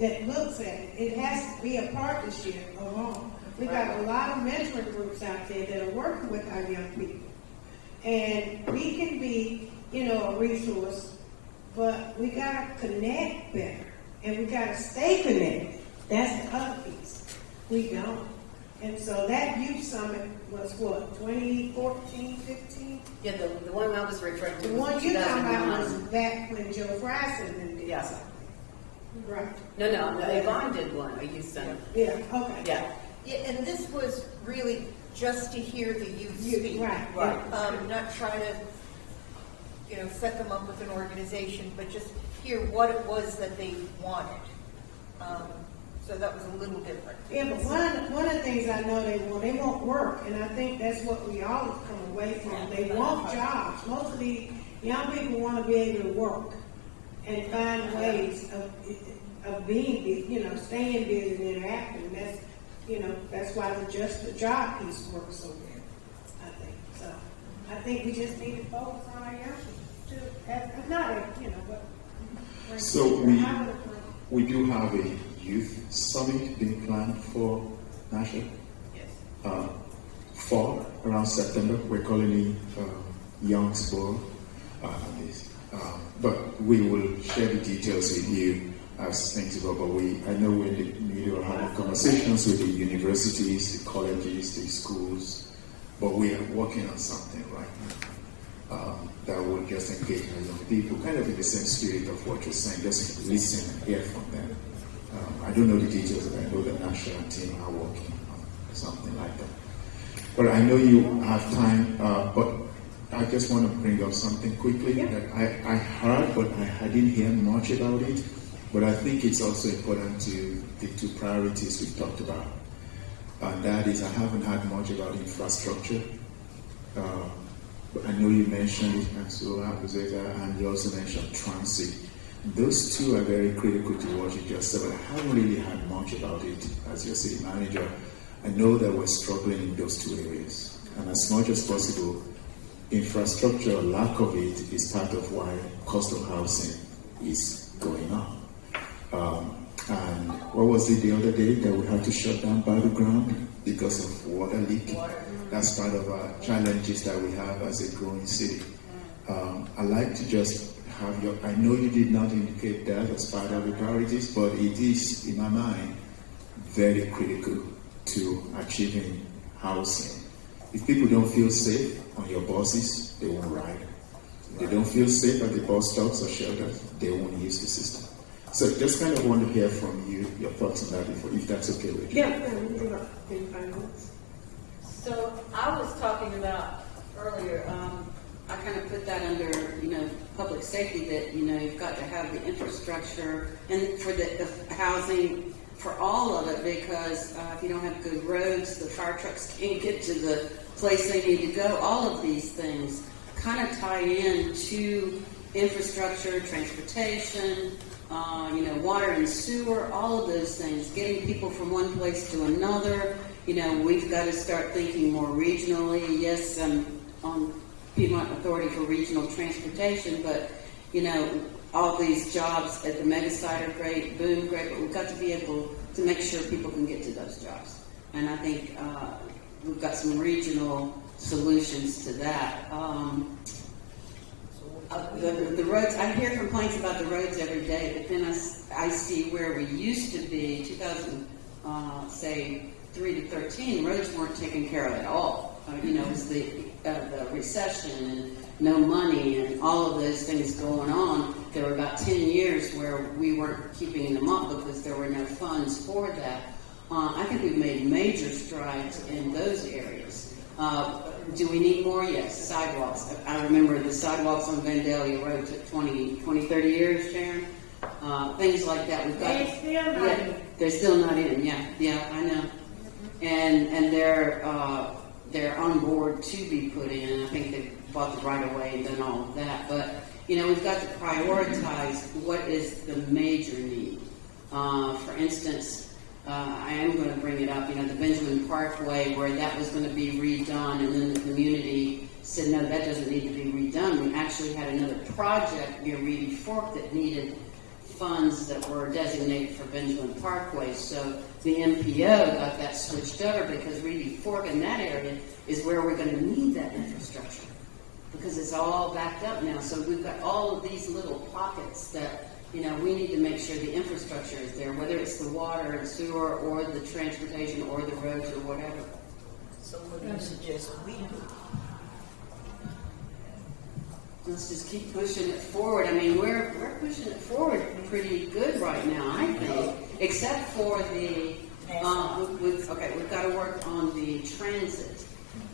that looks at it. It has to be a partnership along. We got a lot of mentoring groups out there that are working with our young people. And we can be, you know, a resource, but we got to connect better. And we got to stay connected. That's the other piece. We don't. And so that youth summit was what, 2014, 15? Yeah, the one I was referring to The was one you're talking about 2009. was back when Joe Fryson did. Yes. Right. No, Yvonne did one, a youth center. Yeah, okay. Yeah. Yeah, and this was really just to hear the youth speak. Right. Right. Not try to, set them up with an organization, but just hear what it was that they wanted. So that was a little different. Yeah, but one of the things I know they want work, and I think that's what we all have come away from. They want jobs. Most of the young people want to be able to work and find ways of being busy, staying busy and interacting. That's why the job piece works so well, I think. So I think we just need to focus on our young people too. But So we do have a youth summit being planned for Nashville. Yes. For around September, we're calling it Youngsboro. But we will share the details with you as things go. But I know we're in the middle of having conversations with the universities, the colleges, the schools. But we are working on something right now that will just engage our young people, kind of in the same spirit of what you're saying, just listen and hear from them. I don't know the details, but I know the national team are working on something like that. But I know you have time, but I just want to bring up something quickly that I heard, but I didn't hear much about it. But I think it's also important to the two priorities we've talked about. And that is, I haven't heard much about infrastructure. But I know you mentioned it, and you also mentioned transit. Those two are very critical to what you just said, but I haven't really heard much about it as your city manager. I know that we're struggling in those two areas. And as much as possible, infrastructure, lack of it, is part of why cost of housing is going up. And what was it the other day that we had to shut down Battleground because of water leak? That's part of our challenges that we have as a growing city. I'd like to just have I know you did not indicate that as part of the priorities, but it is, in my mind, very critical to achieving housing. If people don't feel safe on your buses, they won't ride. If they don't feel safe at the bus stops or shelters, they won't use the system. So just kind of want to hear from you, your thoughts on that, if that's okay with you. Yeah, we do about 5 minutes. So I was talking about earlier, I kind of put that under, public safety, that, you've got to have the infrastructure and for the housing for all of it, because if you don't have good roads, the fire trucks can't get to the place they need to go. All of these things kind of tie in to infrastructure, transportation, water and sewer, all of those things, getting people from one place to another. We've got to start thinking more regionally. Yes, I'm on Piedmont Authority for Regional Transportation, but, all these jobs at the mega site are great, boom, great, but we've got to be able to make sure people can get to those jobs. And I think we've got some regional solutions to that. The roads, I hear complaints about the roads every day, but then I see where we used to be, 3 to 13, roads weren't taken care of at all. It was the recession and no money and all of those things going on. There were about 10 years where we weren't keeping them up because there were no funds for that. I think we've made major strides in those areas. Do we need more? Yes. Sidewalks. I remember the sidewalks on Vandalia Road took 20, 30 years, Sharon. Things like that. We've got. They're still not in. Yeah, I know. And they're on board to be put in. I think they've bought the right of way and done all of that. But we've got to prioritize what is the major need. For instance, I am going to bring it up. The Benjamin Parkway, where that was going to be redone, and then the community said, no, that doesn't need to be redone. We actually had another project near Reedy Fork that needed funds that were designated for Benjamin Parkway. So the MPO got that switched over because Reedy Fork in that area is where we're going to need that infrastructure because it's all backed up now. So we've got all of these little pockets that you know, we need to make sure the infrastructure is there, whether it's the water and sewer or the transportation or the roads or whatever. So what do you suggest we do? Let's just keep pushing it forward. I mean, we're pushing it forward pretty good right now, I think, except for the, we've got to work on the transit,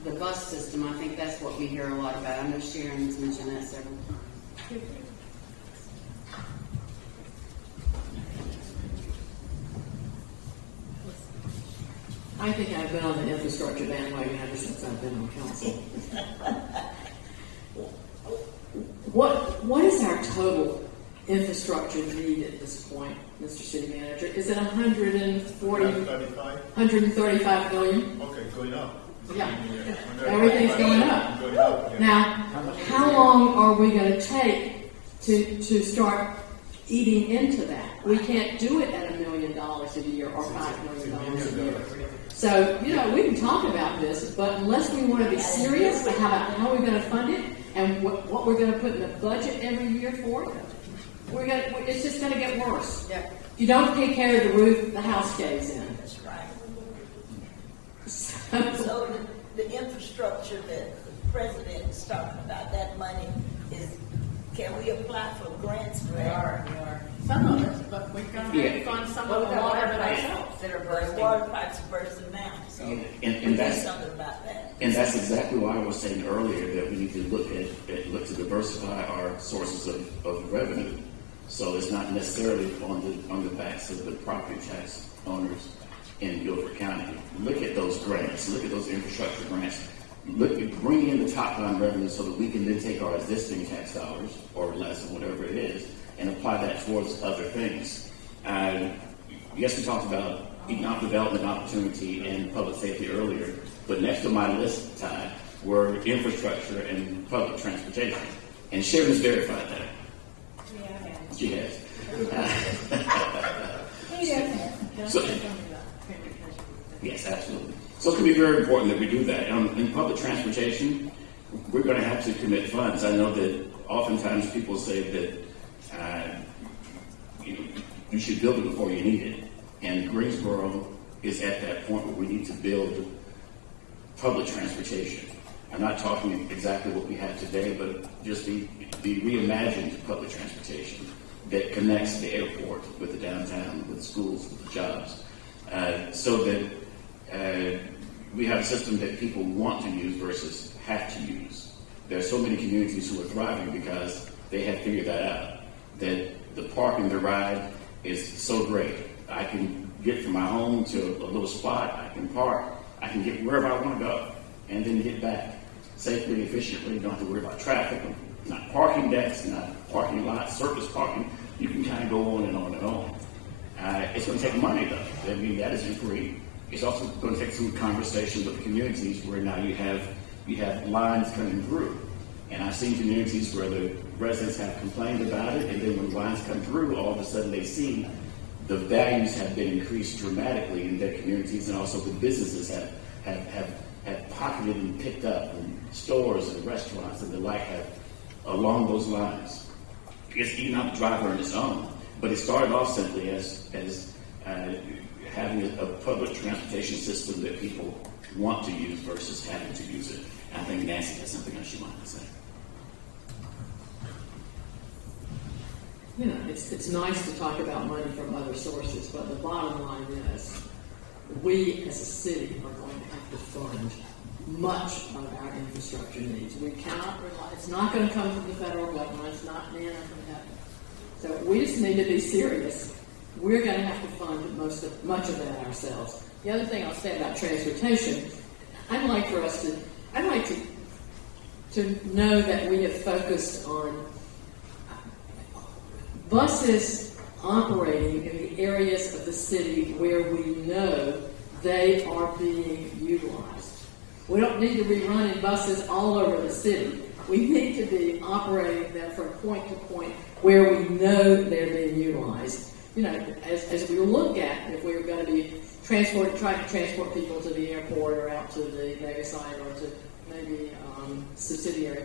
the bus system. I think that's what we hear a lot about. I know Sharon's mentioned that several times. I think I've been on the infrastructure bandwagon ever since I've been on council. What is our total infrastructure need at this point, Mr. City Manager? Is it 135 million? Okay, going up. Yeah. Everything's going up. Now, how long are we going to take to start eating into that? We can't do it at $1 million a year or $5 million a year. So, you know, we can talk about this, but unless we want to be serious about how we're going to fund it and what we're going to put in the budget every year for it, it's just going to get worse. Yeah. If you don't take care of the roof, the house caves in. That's right. So the infrastructure that the president is talking about, that money is, can we apply for grants for that? We are. Some of it, but we've got to fund some of the water pipes that are bursting. Water pipes are bursting now, so we do something about that. And that's exactly why I was saying earlier that we need to look to diversify our sources of revenue. So it's not necessarily on the backs of the property tax owners in Guilford County. Look at those grants. Look at those infrastructure grants. Bring in the top line revenue so that we can then take our existing tax dollars or less or whatever it is and apply that towards other things. Yes, we talked about economic development opportunity and public safety earlier, but next on my list, Ty, were infrastructure and public transportation. And Sharon has verified that. She has. So, yes, absolutely. So it's going to be very important that we do that. In public transportation, we're going to have to commit funds. I know that oftentimes people say that you should build it before you need it. And Greensboro is at that point where we need to build public transportation. I'm not talking exactly what we have today, but just the reimagined public transportation that connects the airport with the downtown, with the schools, with the jobs, so that we have a system that people want to use versus have to use. There are so many communities who are thriving because they have figured that out, that the park and the ride is so great. I can get from my home to a little spot, I can park, I can get wherever I want to go, and then get back safely, efficiently. You don't have to worry about traffic, not parking decks, not parking lots, surface parking. You can kind of go on and on and on. It's going to take money, though. I mean, that isn't free. It's also going to take some conversation with the communities where now you have lines coming through. And I've seen communities where the residents have complained about it, and then when lines come through, all of a sudden they see the values have been increased dramatically in their communities, and also the businesses have pocketed and picked up, and stores and restaurants and the like have along those lines. It's even not the driver on its own, but it started off simply as having a public transportation system that people want to use versus having to use it. And I think Nancy has something else she wanted to say. You know, it's nice to talk about money from other sources, but the bottom line is we as a city are going to have to fund much of our infrastructure needs. We cannot rely, it's not going to come from the federal government, it's not manna from heaven. So we just need to be serious. We're going to have to fund much of that ourselves. The other thing I'll say about transportation, I'd like to know that we have focused on buses operating in the areas of the city where we know they are being utilized. We don't need to be running buses all over the city. We need to be operating them from point to point where we know they're being utilized. You know, as we look at if we were going to be trying to transport people to the airport or out to the mega site or to maybe subsidiary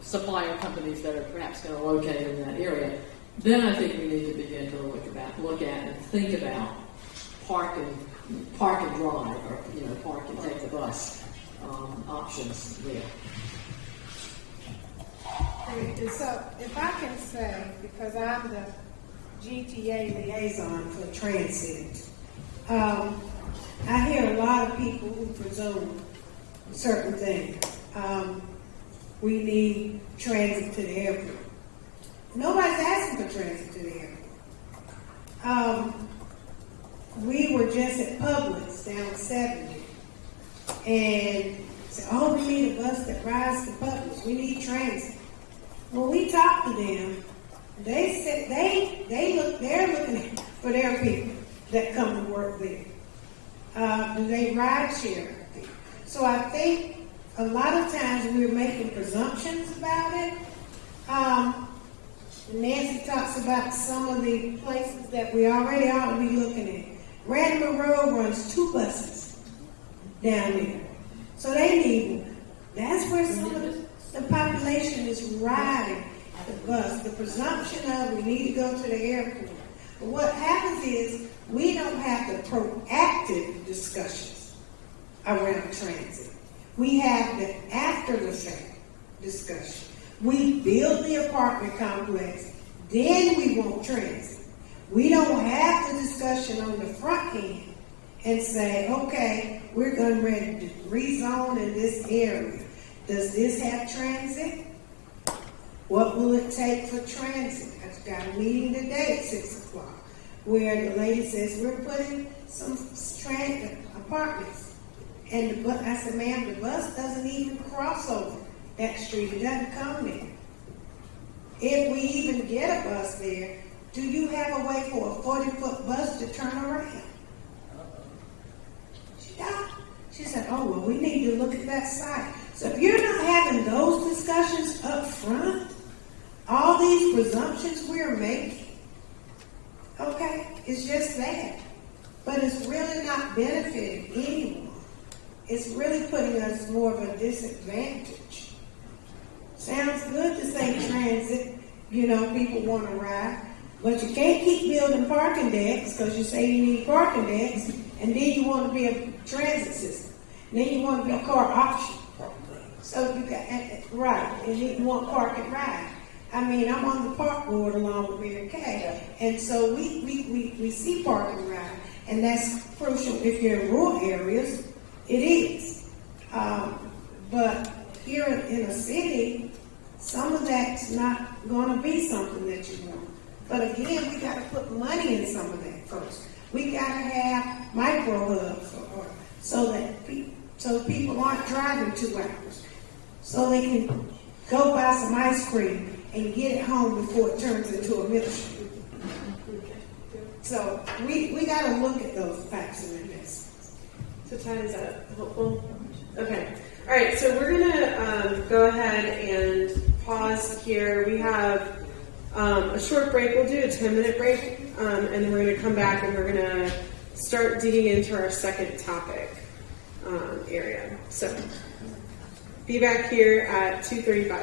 supplier companies that are perhaps going to locate in that area, then I think we need to begin to look at and think about park and drive, or park and take the bus options there. And so, if I can say, because I'm the GTA liaison for transit, I hear a lot of people who presume certain things. We need transit to the airport. Nobody's asking for transit to the airport. We were just at Publix down 70 and said, oh, we need a bus that rides to Publix. We need transit. When we talked to them, they said they're looking for their people that come to work there. Do they ride share? So I think a lot of times we're making presumptions about it. Nancy talks about some of the places that we already ought to be looking at. Random Road runs 2 buses down there. So they need one. That's where some of the population is riding the bus. The presumption of we need to go to the airport. But what happens is we don't have the proactive discussions around transit. We have the after the fact discussion. We build the apartment complex, then we want transit. We don't have the discussion on the front end and say, okay, we're going ready to rezone in this area. Does this have transit? What will it take for transit? I've got a meeting today at 6 o'clock where the lady says we're putting some transit apartments. And I said, ma'am, the bus doesn't even cross over that street. It doesn't come there. If we even get a bus there, do you have a way for a 40-foot bus to turn around? She said, oh, well, we need to look at that site. So if you're not having those discussions up front, all these presumptions we're making, okay, it's just that. But it's really not benefiting anyone. It's really putting us more of a disadvantage. Sounds good to say transit, people want to ride, but you can't keep building parking decks because you say you need parking decks, and then you want to be a transit system. And then you want to be a car option. So you got, right, and you want park and ride. I mean, I'm on the park board along with Mary Kay, and so we see park and ride, and that's crucial if you're in rural areas. It is. But here in a city, some of that's not going to be something that you want. But again, we got to put money in some of that first. We got to have micro hubs so that people aren't driving 2 hours. So they can go buy some ice cream and get it home before it turns into a milkshake. So we got to look at those facts and investments. So time is up. Hopeful? Okay. All right, so we're going to go ahead and pause here. We have a short break. We'll do a 10-minute break, and then we're going to come back and we're going to start digging into our second topic area. So be back here at 2:35.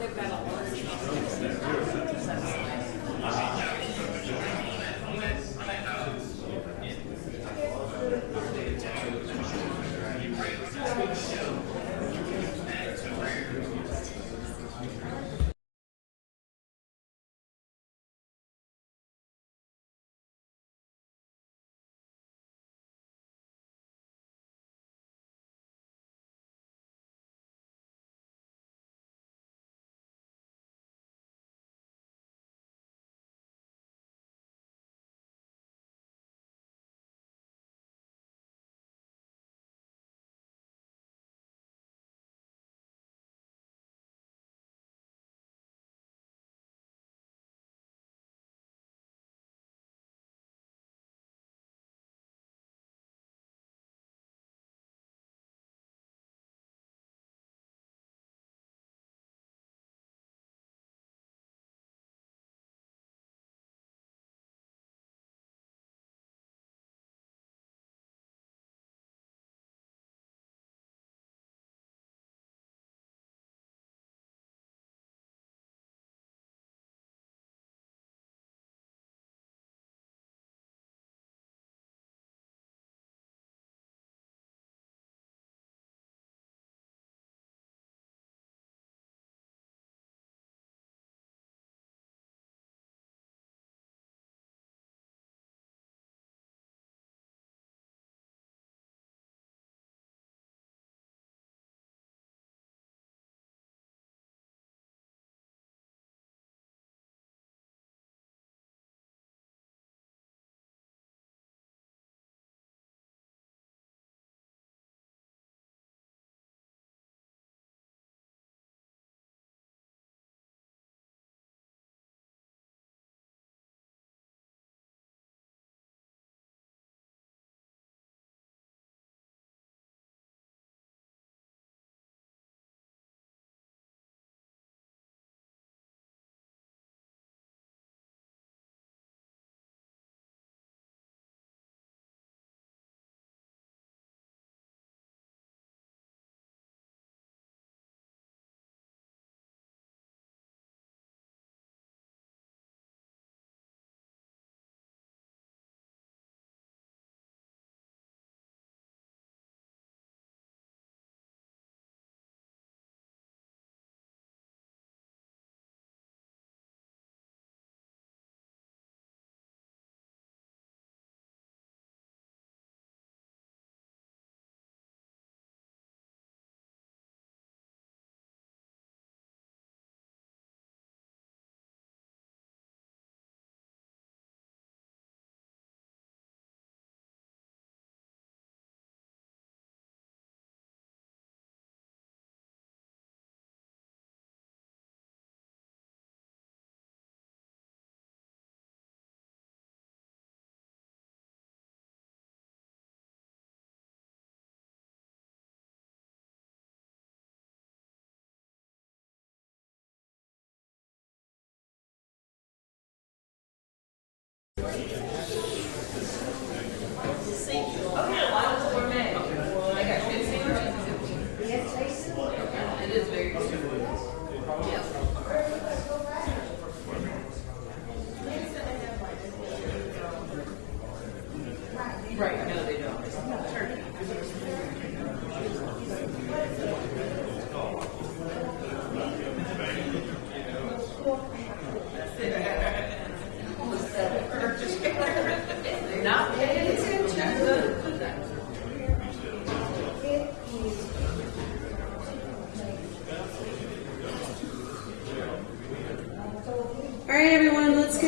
They've got a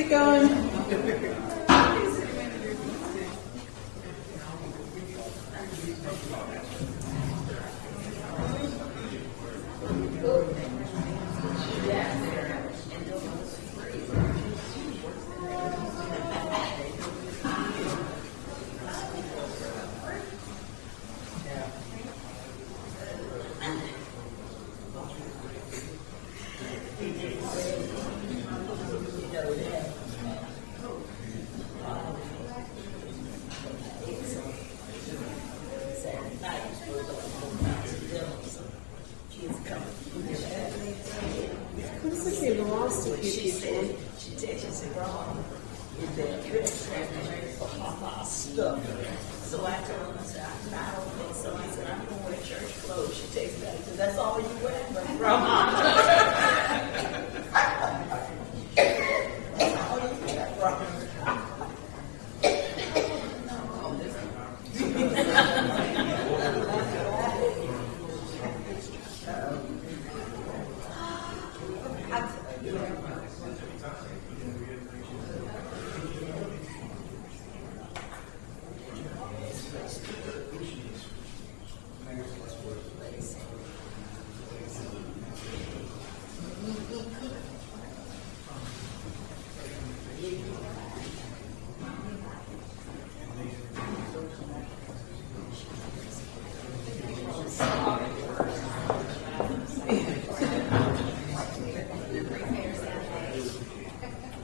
music going? Looks like they lost a few people. She texted Ron, is that dress for Papa's stuff? So I told her, I said, I don't think so. I said, I'm going to wear church clothes. She texted me, I said, that's all you wear? That's all you wear, Ron.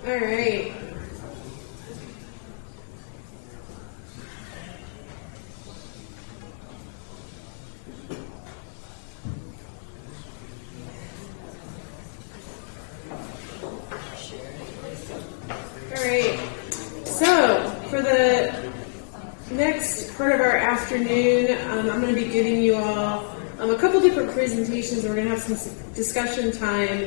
All right. All right. So for the next part of our afternoon, I'm going to be giving you all a couple different presentations. We're going to have some discussion time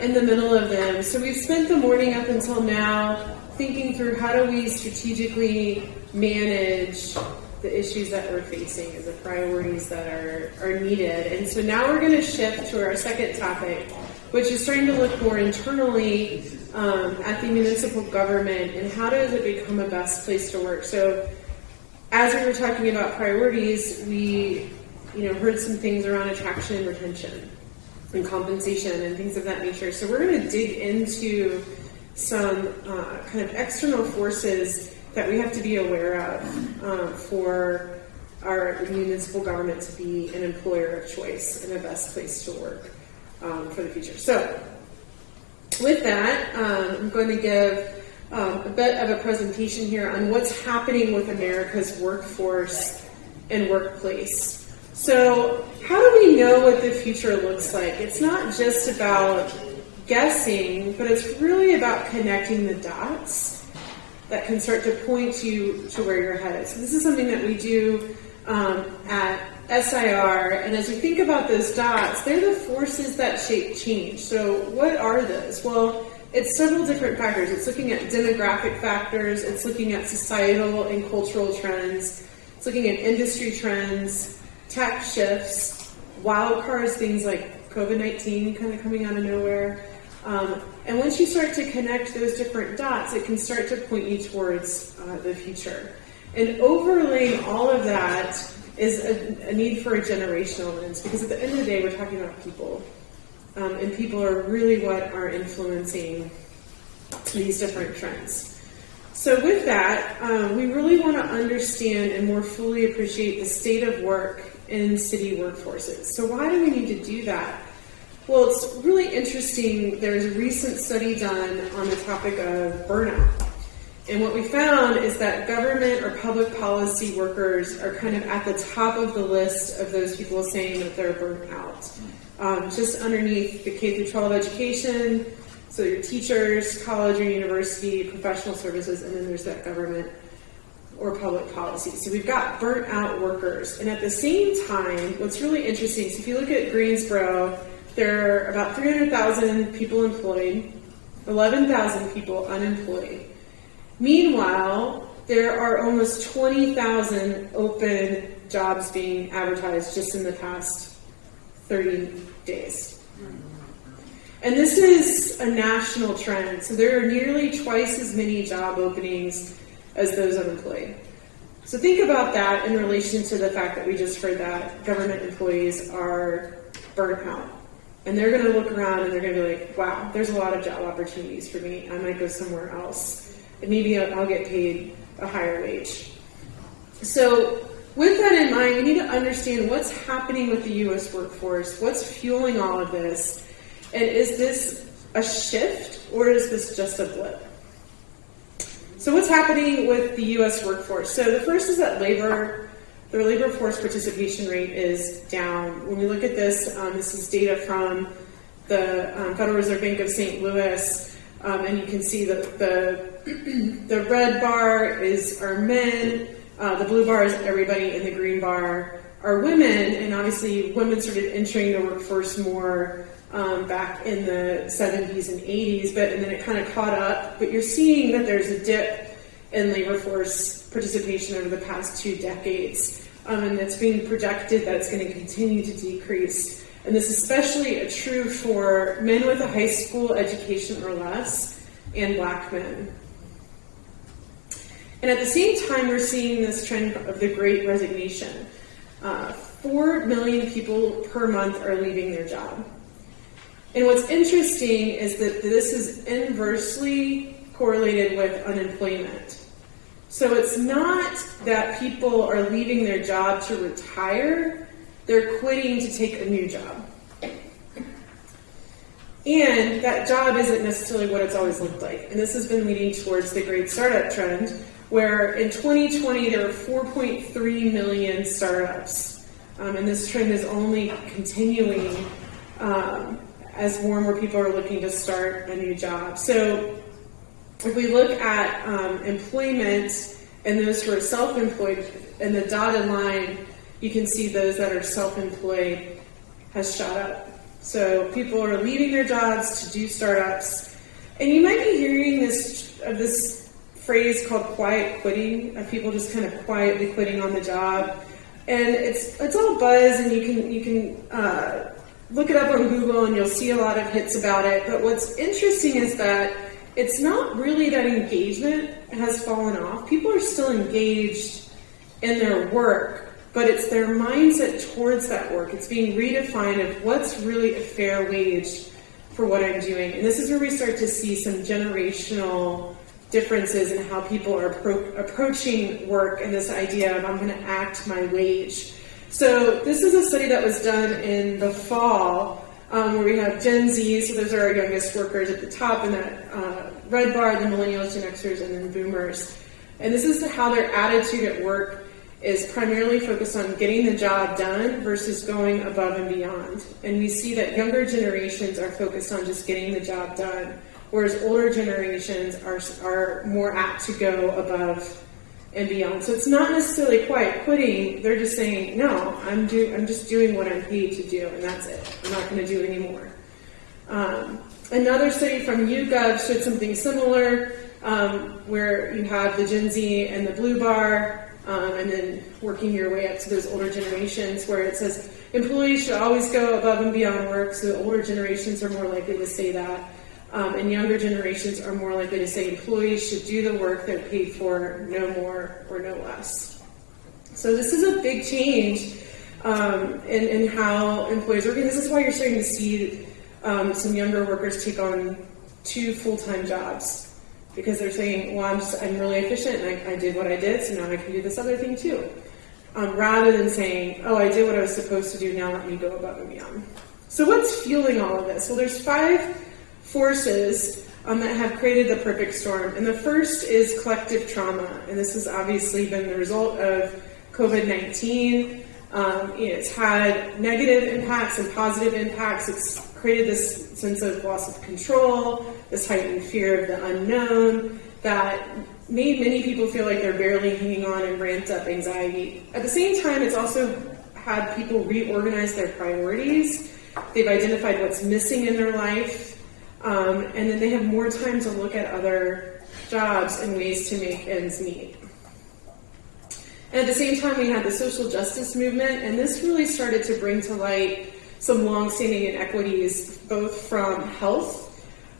in the middle of them. So we've spent the morning up until now thinking through how do we strategically manage the issues that we're facing as the priorities that are needed. And so now we're going to shift to our second topic, which is starting to look more internally at the municipal government and how does it become a best place to work. So as we were talking about priorities, we heard some things around attraction and retention and compensation and things of that nature. So we're going to dig into some kind of external forces that we have to be aware of for our municipal government to be an employer of choice and the best place to work for the future. So with that, I'm going to give a bit of a presentation here on what's happening with America's workforce and workplace. So how do we know what the future looks like? It's not just about guessing, but it's really about connecting the dots that can start to point you to where you're headed. So this is something that we do at SIR, and as we think about those dots, they're the forces that shape change. So what are those? Well, it's several different factors. It's looking at demographic factors, it's looking at societal and cultural trends, it's looking at industry trends, tech shifts, wild cards, things like COVID-19 kind of coming out of nowhere. And once you start to connect those different dots, it can start to point you towards the future. And overlaying all of that is a need for a generational lens, because at the end of the day, we're talking about people. And people are really what are influencing these different trends. So with that, we really want to understand and more fully appreciate the state of work in city workforces. So why do we need to do that? Well, it's really interesting. There's a recent study done on the topic of burnout. And what we found is that government or public policy workers are kind of at the top of the list of those people saying that they're burnt out. Just underneath the K through 12 education, so your teachers, college or university, professional services, and then there's that government or public policy. So we've got burnt out workers. And at the same time, what's really interesting, so if you look at Greensboro, there are about 300,000 people employed, 11,000 people unemployed. Meanwhile, there are almost 20,000 open jobs being advertised just in the past 30 days. And this is a national trend. So there are nearly twice as many job openings as those unemployed. So think about that in relation to the fact that we just heard that government employees are burnt out. And they're going to look around and they're going to be like, wow, there's a lot of job opportunities for me. I might go somewhere else. And maybe I'll get paid a higher wage. So with that in mind, we need to understand what's happening with the U.S. workforce, what's fueling all of this, and is this a shift or is this just a blip? So what's happening with the U.S. workforce? So the first is that the labor force participation rate is down. When we look at this, this is data from the Federal Reserve Bank of St. Louis, and you can see that the red bar are men, the blue bar is everybody, and the green bar are women. And obviously, women started entering the workforce more back in the 70s and 80s, and then it kind of caught up. But you're seeing that there's a dip in labor force participation over the past 2 decades, and it's being projected that it's going to continue to decrease. And this is especially true for men with a high school education or less, and black men. And at the same time, we're seeing this trend of the Great Resignation. 4 million people per month are leaving their job. And what's interesting is that this is inversely correlated with unemployment. So it's not that people are leaving their job to retire, they're quitting to take a new job. And that job isn't necessarily what it's always looked like. And this has been leading towards the great startup trend, where in 2020 there were 4.3 million startups. And this trend is only continuing as more and more people are looking to start a new job. So if we look at employment and those who are self-employed, in the dotted line, you can see those that are self-employed has shot up. So people are leaving their jobs to do startups. And you might be hearing this phrase called quiet quitting, of people just kind of quietly quitting on the job. And it's all buzz, and you can look it up on Google and you'll see a lot of hits about it. But what's interesting is that it's not really that engagement has fallen off. People are still engaged in their work, but it's their mindset towards that work. It's being redefined of what's really a fair wage for what I'm doing. And this is where we start to see some generational differences in how people are approaching work, and this idea of I'm going to act my wage. So this is a study that was done in the fall, where we have Gen Z, so those are our youngest workers at the top, and that red bar, the millennials, Gen Xers, and then boomers. And this is how their attitude at work is primarily focused on getting the job done versus going above and beyond. And we see that younger generations are focused on just getting the job done, whereas older generations are more apt to go above and beyond. So it's not necessarily quiet quitting. They're just saying, no, I'm just doing what I'm paid to do, and that's it. I'm not going to do anymore. Another study from YouGov showed something similar, where you have the Gen Z and the blue bar, and then working your way up to those older generations, where it says employees should always go above and beyond work, so the older generations are more likely to say that. And younger generations are more likely to say employees should do the work they're paid for, no more or no less. So this is a big change in how employees work, and this is why you're starting to see some younger workers take on 2 full-time jobs, because they're saying, well, I'm really efficient, and I did what I did, so now I can do this other thing too. Rather than saying, oh, I did what I was supposed to do, now let me go above and beyond. So what's fueling all of this? Well, there's 5 forces that have created the perfect storm. And the first is collective trauma. And this has obviously been the result of COVID-19. It's had negative impacts and positive impacts. It's created this sense of loss of control, this heightened fear of the unknown that made many people feel like they're barely hanging on, and ramped up anxiety. At the same time, it's also had people reorganize their priorities. They've identified what's missing in their life. And then they have more time to look at other jobs and ways to make ends meet. And at the same time, we had the social justice movement, and this really started to bring to light some longstanding inequities, both from health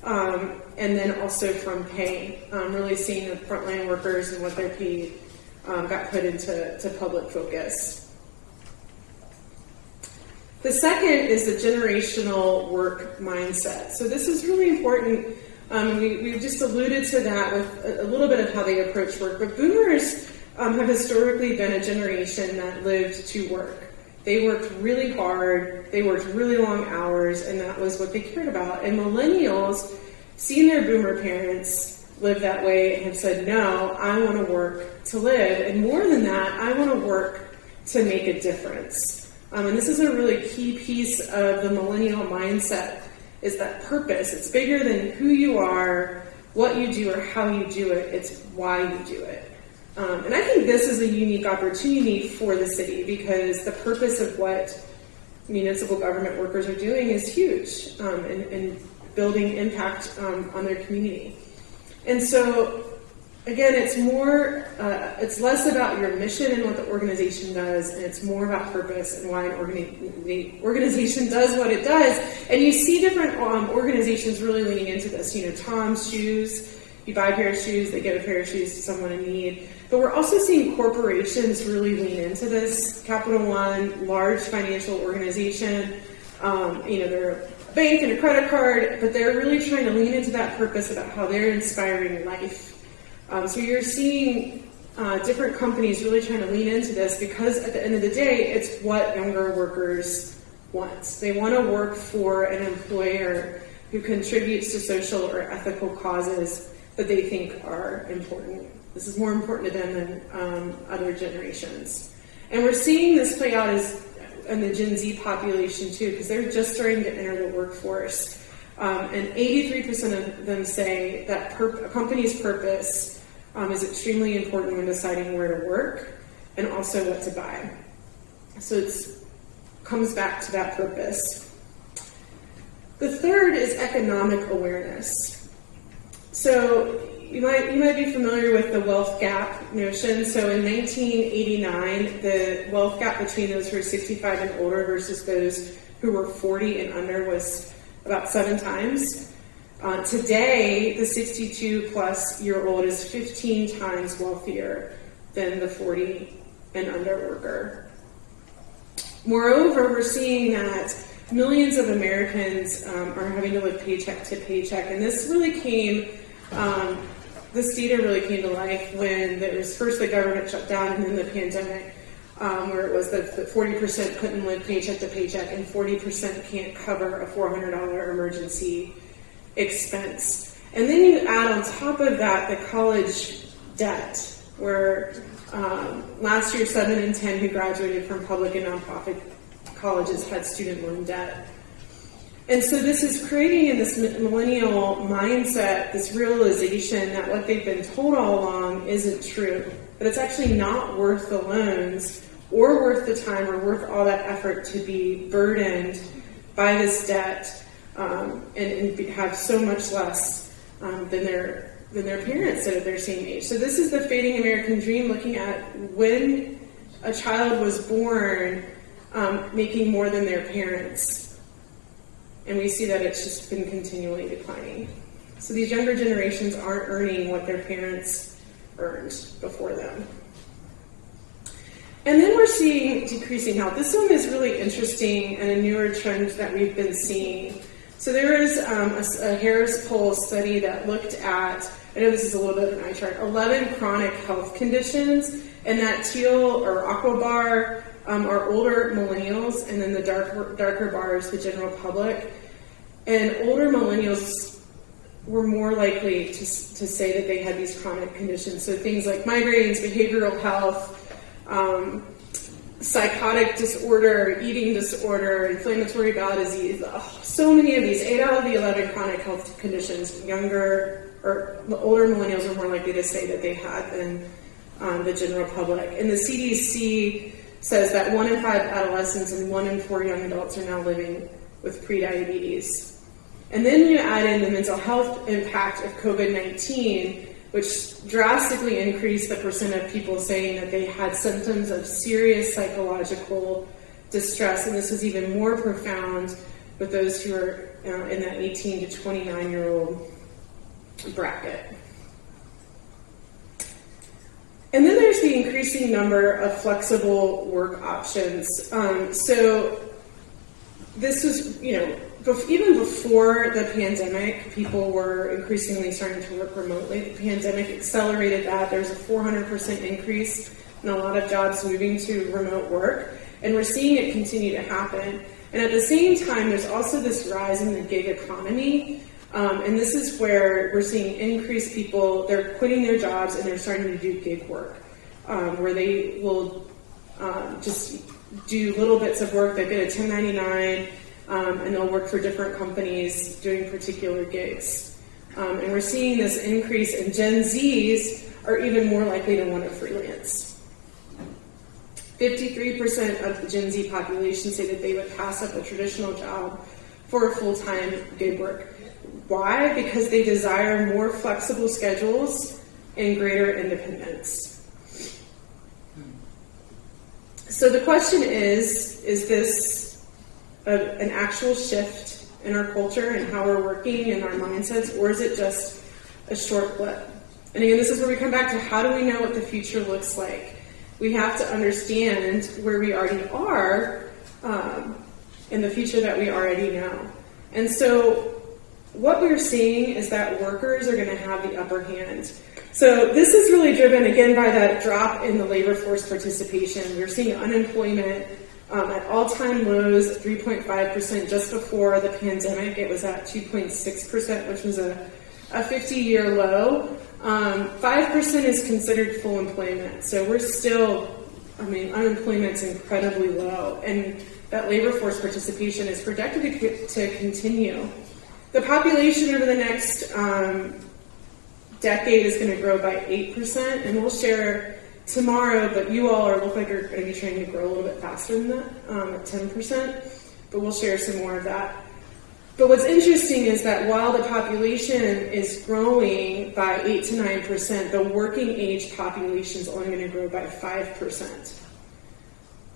and then also from pay. Really seeing the frontline workers and what they're paid got put into public focus. The second is the generational work mindset. So this is really important. We've just alluded to that with a little bit of how they approach work, but boomers have historically been a generation that lived to work. They worked really hard, they worked really long hours, and that was what they cared about. And millennials, seeing their boomer parents live that way, and have said, no, I want to work to live. And more than that, I want to work to make a difference. And this is a really key piece of the millennial mindset, is that purpose. It's bigger than who you are, what you do, or how you do it. It's why you do it. And I think this is a unique opportunity for the city, because the purpose of what municipal government workers are doing is huge, and building impact on their community. And so, again, it's less about your mission and what the organization does, and it's more about purpose and why an organization does what it does. And you see different organizations really leaning into this. You know, Tom's Shoes, you buy a pair of shoes, they give a pair of shoes to someone in need. But we're also seeing corporations really lean into this. Capital One, large financial organization, they're a bank and a credit card, but they're really trying to lean into that purpose about how they're inspiring life. So you're seeing different companies really trying to lean into this, because at the end of the day, it's what younger workers want. They want to work for an employer who contributes to social or ethical causes that they think are important. This is more important to them than other generations. And we're seeing this play out in the Gen Z population too, because they're just starting to enter the workforce. And 83% of them say that a company's purpose is extremely important when deciding where to work and also what to buy. So it comes back to that purpose. The third is economic awareness. So you might be familiar with the wealth gap notion. So in 1989, the wealth gap between those who are 65 and older versus those who were 40 and under was about 7 times. Today, the 62-plus-year-old is 15 times wealthier than the 40 and under worker. Moreover, we're seeing that millions of Americans are having to live paycheck to paycheck, and this data really came to life when there was first the government shutdown and then the pandemic, where it was that 40% couldn't live paycheck to paycheck and 40% can't cover a $400 emergency expense. And then you add on top of that the college debt, where last year 7 in 10 who graduated from public and nonprofit colleges had student loan debt. And so this is creating in this millennial mindset this realization that what they've been told all along isn't true, that it's actually not worth the loans or worth the time or worth all that effort to be burdened by this debt and have so much less than their parents that are their same age. So this is the fading American dream, looking at when a child was born making more than their parents. And we see that it's just been continually declining. So these younger generations aren't earning what their parents earned before them. And then we're seeing decreasing health. This one is really interesting and a newer trend that we've been seeing. So there is a Harris poll study that looked at, I know this is a little bit of an eye chart, 11 chronic health conditions, and that teal or aqua bar are older millennials, and then the darker bar is the general public. And older millennials were more likely to say that they had these chronic conditions. So things like migraines, behavioral health, psychotic disorder, eating disorder, inflammatory bowel disease. So many of these, 8 out of the 11 chronic health conditions, older millennials are more likely to say that they had than the general public. And the CDC says that 1 in 5 adolescents and 1 in 4 young adults are now living with prediabetes. And then you add in the mental health impact of COVID-19, which drastically increased the percent of people saying that they had symptoms of serious psychological distress, and this was even more profound with those who are in that 18 to 29-year-old bracket. And then there's the increasing number of flexible work options. So this was, even before the pandemic, people were increasingly starting to work remotely. The pandemic accelerated that. There's a 400% increase in a lot of jobs moving to remote work, and we're seeing it continue to happen. And at the same time, there's also this rise in the gig economy, and this is where we're seeing increased people, they're quitting their jobs and they're starting to do gig work, where they will just do little bits of work. They get a 1099, and they'll work for different companies doing particular gigs. And we're seeing this increase, and Gen Zs are even more likely to want to freelance. 53% of the Gen Z population say that they would pass up a traditional job for a full-time gig work. Why? Because they desire more flexible schedules and greater independence. So the question is this an actual shift in our culture and how we're working and our mindsets, or is it just a short blip? And again, this is where we come back to how do we know what the future looks like? We have to understand where we already are in the future that we already know. And so what we're seeing is that workers are going to have the upper hand. So this is really driven, again, by that drop in the labor force participation. We're seeing unemployment at all-time lows, 3.5%. Just before the pandemic, it was at 2.6%, which was a 50-year low. 5% is considered full employment. So we're still, unemployment's incredibly low. And that labor force participation is projected to continue. The population over the next decade is going to grow by 8%, and we'll share tomorrow, but you all look like you're going to be trying to grow a little bit faster than that, at 10%, but we'll share some more of that. But what's interesting is that while the population is growing by 8 to 9%, the working age population is only going to grow by 5%.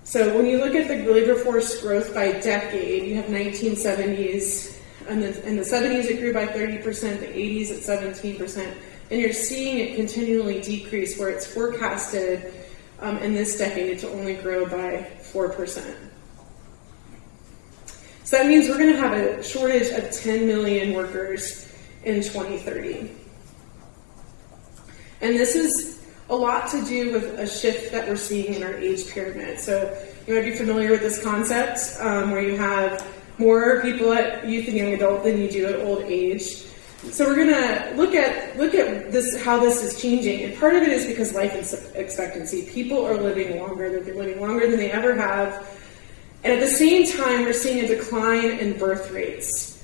So when you look at the labor force growth by decade, you have 1970s, and in the 70s it grew by 30%, the 80s at 17%, and you're seeing it continually decrease where it's forecasted in this decade to only grow by 4%. So that means we're going to have a shortage of 10 million workers in 2030. And this is a lot to do with a shift that we're seeing in our age pyramid. So you might be familiar with this concept where you have more people at youth and young adult than you do at old age. So we're going to look at this, how this is changing. And part of it is because life expectancy. People are living longer. They're living longer than they ever have. And at the same time, we're seeing a decline in birth rates.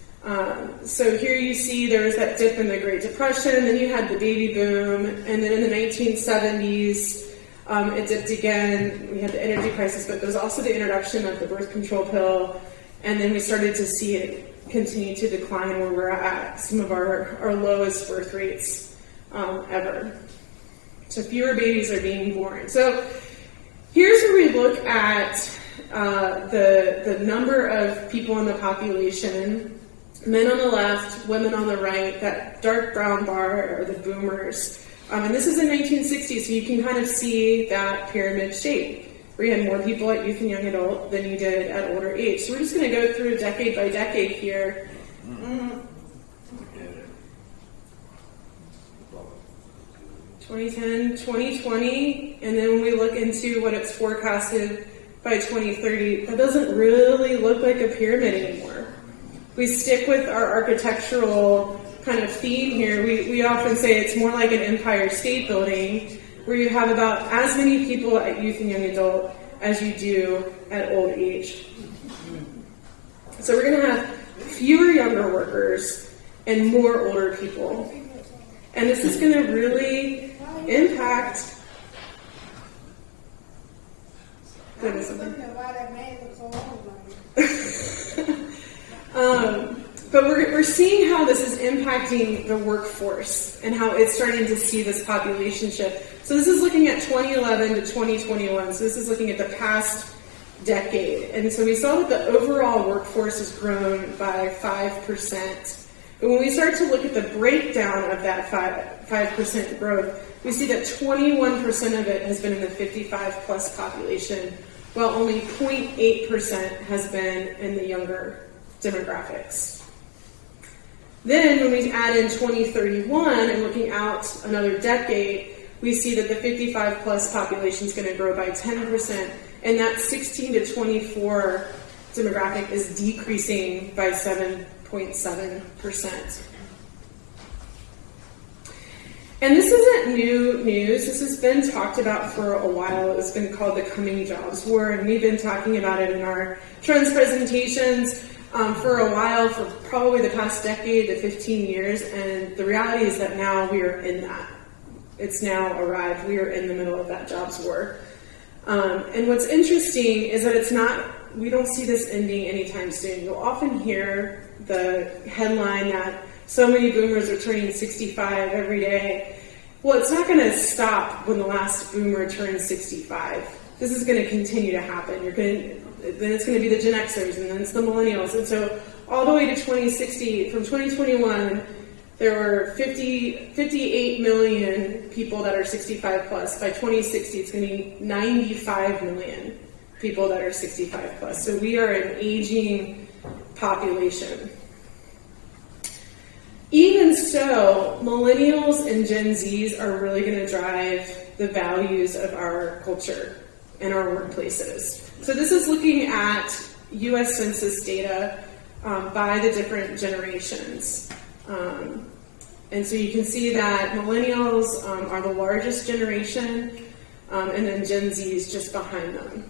So here you see there was that dip in the Great Depression, then you had the baby boom, and then in the 1970s, it dipped again. We had the energy crisis, but there was also the introduction of the birth control pill, and then we started to see it continue to decline where we're at some of our lowest birth rates ever. So fewer babies are being born. So here's where we look at the number of people in the population, men on the left, women on the right. That dark brown bar are the boomers. And this is in 1960, so you can kind of see that pyramid shape, where you had more people at youth and young adult than you did at older age. So we're just going to go through decade by decade here. 2010, 2020, and then when we look into what it's forecasted by 2030, that doesn't really look like a pyramid anymore. We stick with our architectural kind of theme here. We often say it's more like an Empire State Building, where you have about as many people at youth and young adult as you do at old age. So we're going to have fewer younger workers and more older people. And this is going to really impact... But we're seeing how this is impacting the workforce and how it's starting to see this population shift. So this is looking at 2011 to 2021. So this is looking at the past decade. And so we saw that the overall workforce has grown by 5%. But when we start to look at the breakdown of that 5% growth, we see that 21% of it has been in the 55 plus population, while only 0.8% has been in the younger demographics. Then when we add in 2031 and looking out another decade, we see that the 55 plus population is going to grow by 10%, and that 16 to 24 demographic is decreasing by 7.7%. And this isn't new news. This has been talked about for a while. It's been called the coming jobs war, and we've been talking about it in our trends presentations for a while, for probably the past decade to 15 years, and the reality is that now we are in that. It's now arrived. We are in the middle of that jobs war. And what's interesting is that we don't see this ending anytime soon. You'll often hear the headline that so many boomers are turning 65 every day. Well, it's not going to stop when the last boomer turns 65. This is going to continue to happen. Then it's going to be the Gen Xers, and then it's the millennials. And so all the way to 2060, from 2021, there were 58 million people that are 65 plus. By 2060, it's going to be 95 million people that are 65 plus. So we are an aging population. Even so, millennials and Gen Zs are really going to drive the values of our culture and our workplaces. So this is looking at U.S. Census data by the different generations. And so you can see that millennials are the largest generation, and then Gen Z is just behind them.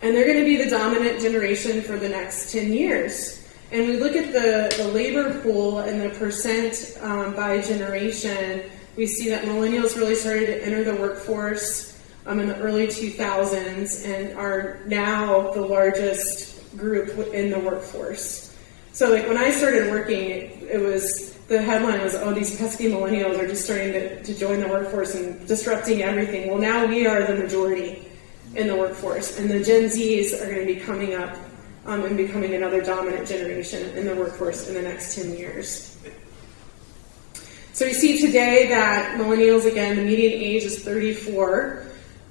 And they're going to be the dominant generation for the next 10 years. And we look at the labor pool and the percent by generation, we see that millennials really started to enter the workforce in the early 2000s and are now the largest group in the workforce. So like when I started working, the headline was, oh, these pesky millennials are just starting to join the workforce and disrupting everything. Well, now we are the majority in the workforce, and the Gen Zs are going to be coming up and becoming another dominant generation in the workforce in the next 10 years. So we see today that millennials, again, the median age is 34,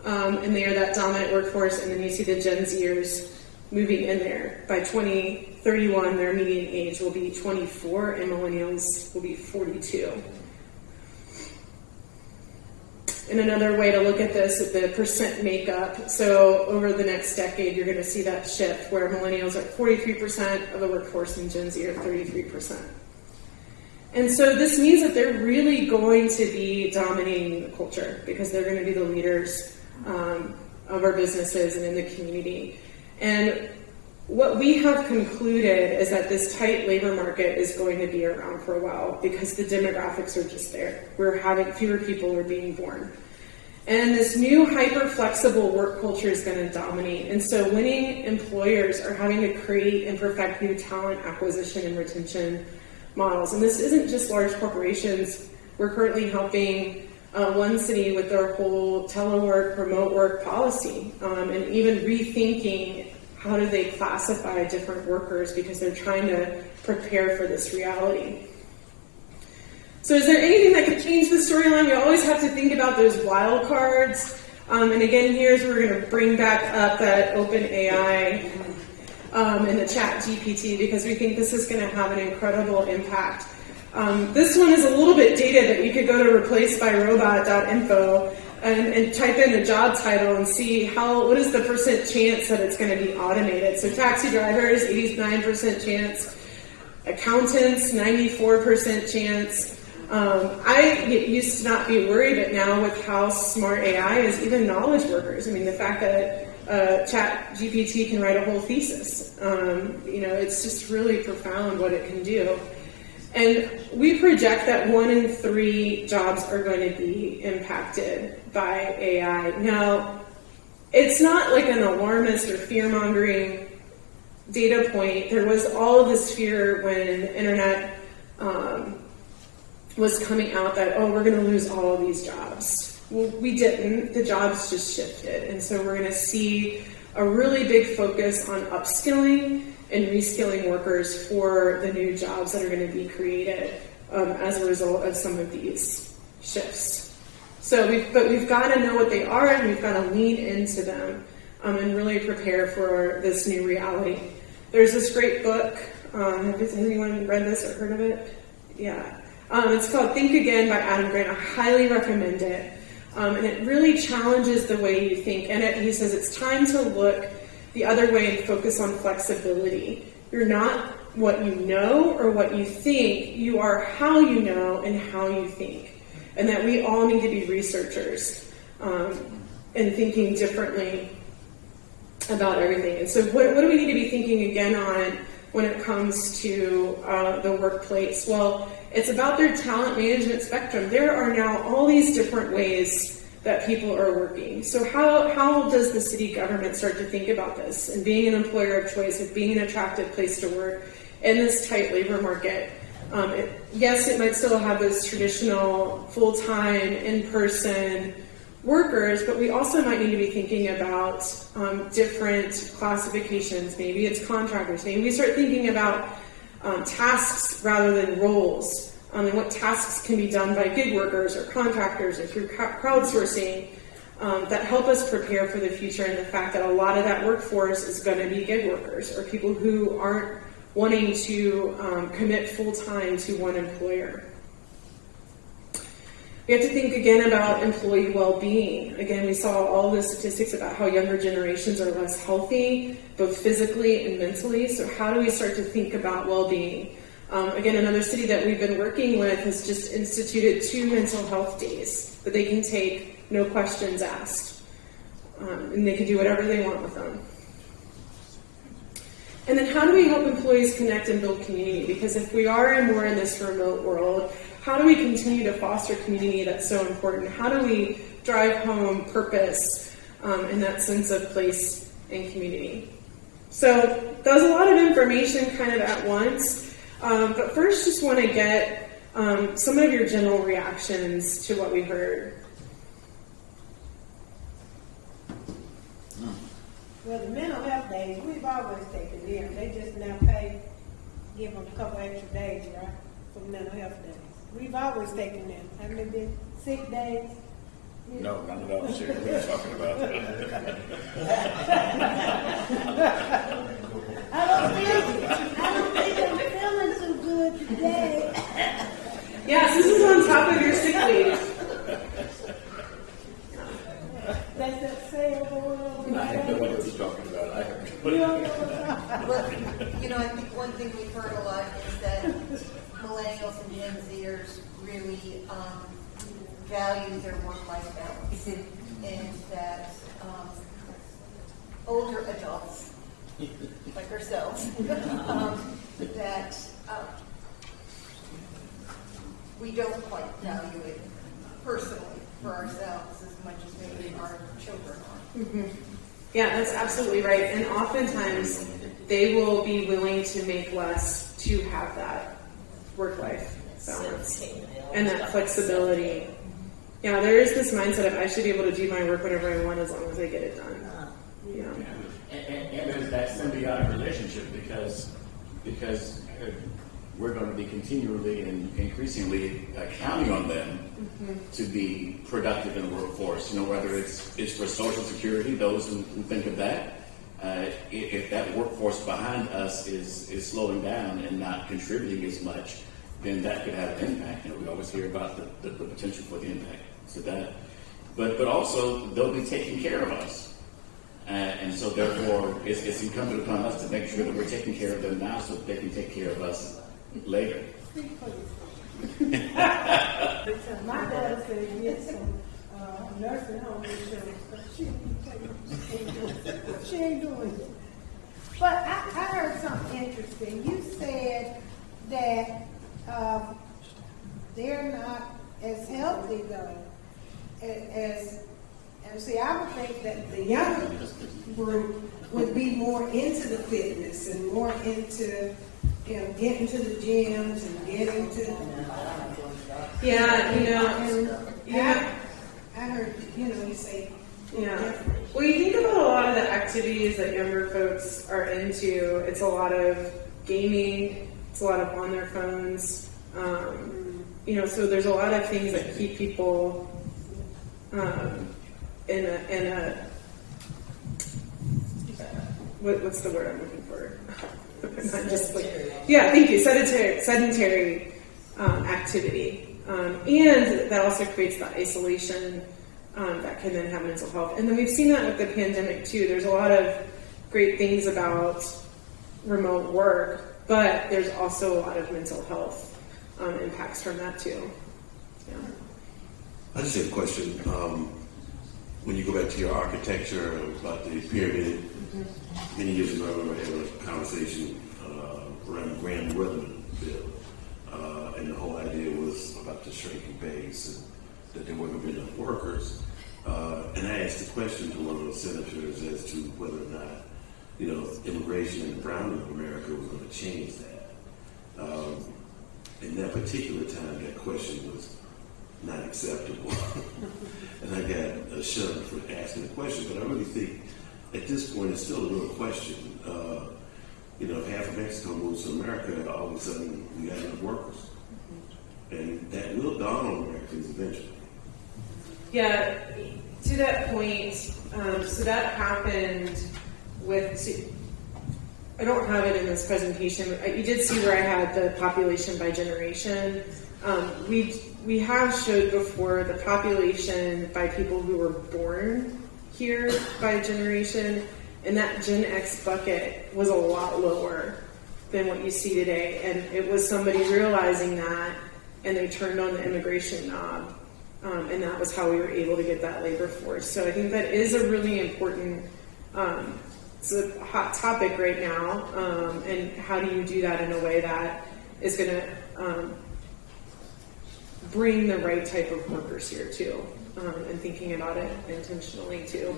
and they are that dominant workforce, and then you see the Gen Zers moving in there. By 2031, their median age will be 24, and millennials will be 42. And another way to look at this is the percent makeup. So over the next decade, you're going to see that shift where millennials are 43% of the workforce and Gen Z are 33%. And so this means that they're really going to be dominating the culture because they're going to be the leaders of our businesses and in the community. And what we have concluded is that this tight labor market is going to be around for a while because the demographics are just there. We're having fewer people are being born. And this new hyper-flexible work culture is going to dominate. And so winning employers are having to create and perfect new talent acquisition and retention models. And this isn't just large corporations. We're currently helping one city with their whole telework, remote work policy, and even rethinking how do they classify different workers because they're trying to prepare for this reality. So is there anything that could change the storyline? We always have to think about those wild cards. And again, here's where we're going to bring back up that OpenAI and the ChatGPT because we think this is going to have an incredible impact. This one is a little bit dated, but you could go to replacedbyrobot.info and type in the job title and see what is the percent chance that it's going to be automated. So taxi drivers, 89% chance. Accountants, 94% chance. I used to not be worried, but now with how smart AI is, even knowledge workers, I mean, the fact that ChatGPT can write a whole thesis, it's just really profound what it can do. And we project that 1 in 3 jobs are going to be impacted by AI. Now, it's not like an alarmist or fear-mongering data point. There was all of this fear when the internet was coming out that, we're going to lose all of these jobs. Well, we didn't. The jobs just shifted. And so we're going to see a really big focus on upskilling and reskilling workers for the new jobs that are going to be created as a result of some of these shifts. So we've got to know what they are, and we've got to lean into them and really prepare for this new reality. There's this great book. Has anyone read this or heard of it? Yeah. It's called Think Again by Adam Grant. I highly recommend it. And it really challenges the way you think. And he says it's time to look the other way and focus on flexibility. You're not what you know or what you think. You are how you know and how you think. And that we all need to be researchers and thinking differently about everything. And so what do we need to be thinking again on when it comes to the workplace? Well, it's about their talent management spectrum. There are now all these different ways that people are working. So how does the city government start to think about this and being an employer of choice and being an attractive place to work in this tight labor market? Yes, it might still have those traditional full-time, in-person workers, but we also might need to be thinking about different classifications. Maybe it's contractors. Maybe we start thinking about tasks rather than roles, and what tasks can be done by gig workers or contractors or through crowdsourcing that help us prepare for the future, and the fact that a lot of that workforce is going to be gig workers or people who aren't wanting to commit full-time to one employer. We have to think again about employee well-being. Again, we saw all the statistics about how younger generations are less healthy, both physically and mentally. So how do we start to think about well-being? Again, another city that we've been working with has just instituted 2 mental health days that they can take, no questions asked. And they can do whatever they want with them. And then how do we help employees connect and build community? Because if we are more in this remote world, how do we continue to foster community that's so important? How do we drive home purpose and that sense of place and community? So that was a lot of information kind of at once. But first, just want to get some of your general reactions to what we heard. Well, the mental health days, we've always taken them. They just now give them a couple extra days, right, for mental health days. We've always taken them. Haven't they been sick days? No, not at all. Sure, we're talking about I don't think I'm feeling too good today. Yes, this is on top of your sick leave. That's that sale going on. I have no idea what you're talking about. I have You don't know what But, I think one thing we've heard a lot is that millennials and Gen Zers really value their work-life balance. And that older adults, like ourselves, that we don't quite value it personally for ourselves as much as maybe our children are. Mm-hmm. Yeah, that's absolutely right. And oftentimes they will be willing to make less to have that work-life balance and that flexibility. Yeah, there is this mindset of I should be able to do my work whenever I want as long as I get it done. Yeah. And there's that symbiotic relationship because we're going to be continually and increasingly counting on them to be productive in the workforce. Whether it's for Social Security, those who think of that. If that workforce behind us is slowing down and not contributing as much, then that could have an impact. We always hear about the potential for the impact. So that, but also they'll be taking care of us, and so therefore it's incumbent upon us to make sure that we're taking care of them now, so that they can take care of us later. My daughter said yes, nursing home insurance, but she ain't doing it. But I heard something interesting. You said that they're not as healthy though as see, I would think that the younger group would be more into the fitness and more into getting to the gyms and getting to Yeah, and I heard, you say. Yeah. Well, you think about a lot of the activities that younger folks are into. It's a lot of gaming. It's a lot of on their phones. So there's a lot of things that keep people in a what's the word I'm looking for? Not just thank you. Sedentary activity, and that also creates that isolation. That can then have mental health. And then we've seen that with the pandemic too. There's a lot of great things about remote work, but there's also a lot of mental health impacts from that too. Yeah. I just have a question. When you go back to your architecture about the pyramid, many years ago I remember having a conversation around the Grand Weatherman bill, and the whole idea was about the shrinking base and that there weren't going to be enough workers. And I asked the question to one of those senators as to whether or not, immigration and the browning of America was going to change that. In that particular time, that question was not acceptable. And I got shunned for asking the question, but I really think at this point it's still a real question. If half of Mexico moves to America, all of a sudden we got enough workers. And that will dawn on Americans eventually. Yeah, to that point, so that happened with, I don't have it in this presentation. You did see where I had the population by generation. We have showed before the population by people who were born here by generation, and that Gen X bucket was a lot lower than what you see today. And it was somebody realizing that, and they turned on the immigration knob. And that was how we were able to get that labor force. So I think that is a really important, it's a hot topic right now. And how do you do that in a way that is going to bring the right type of workers here too, and thinking about it intentionally too.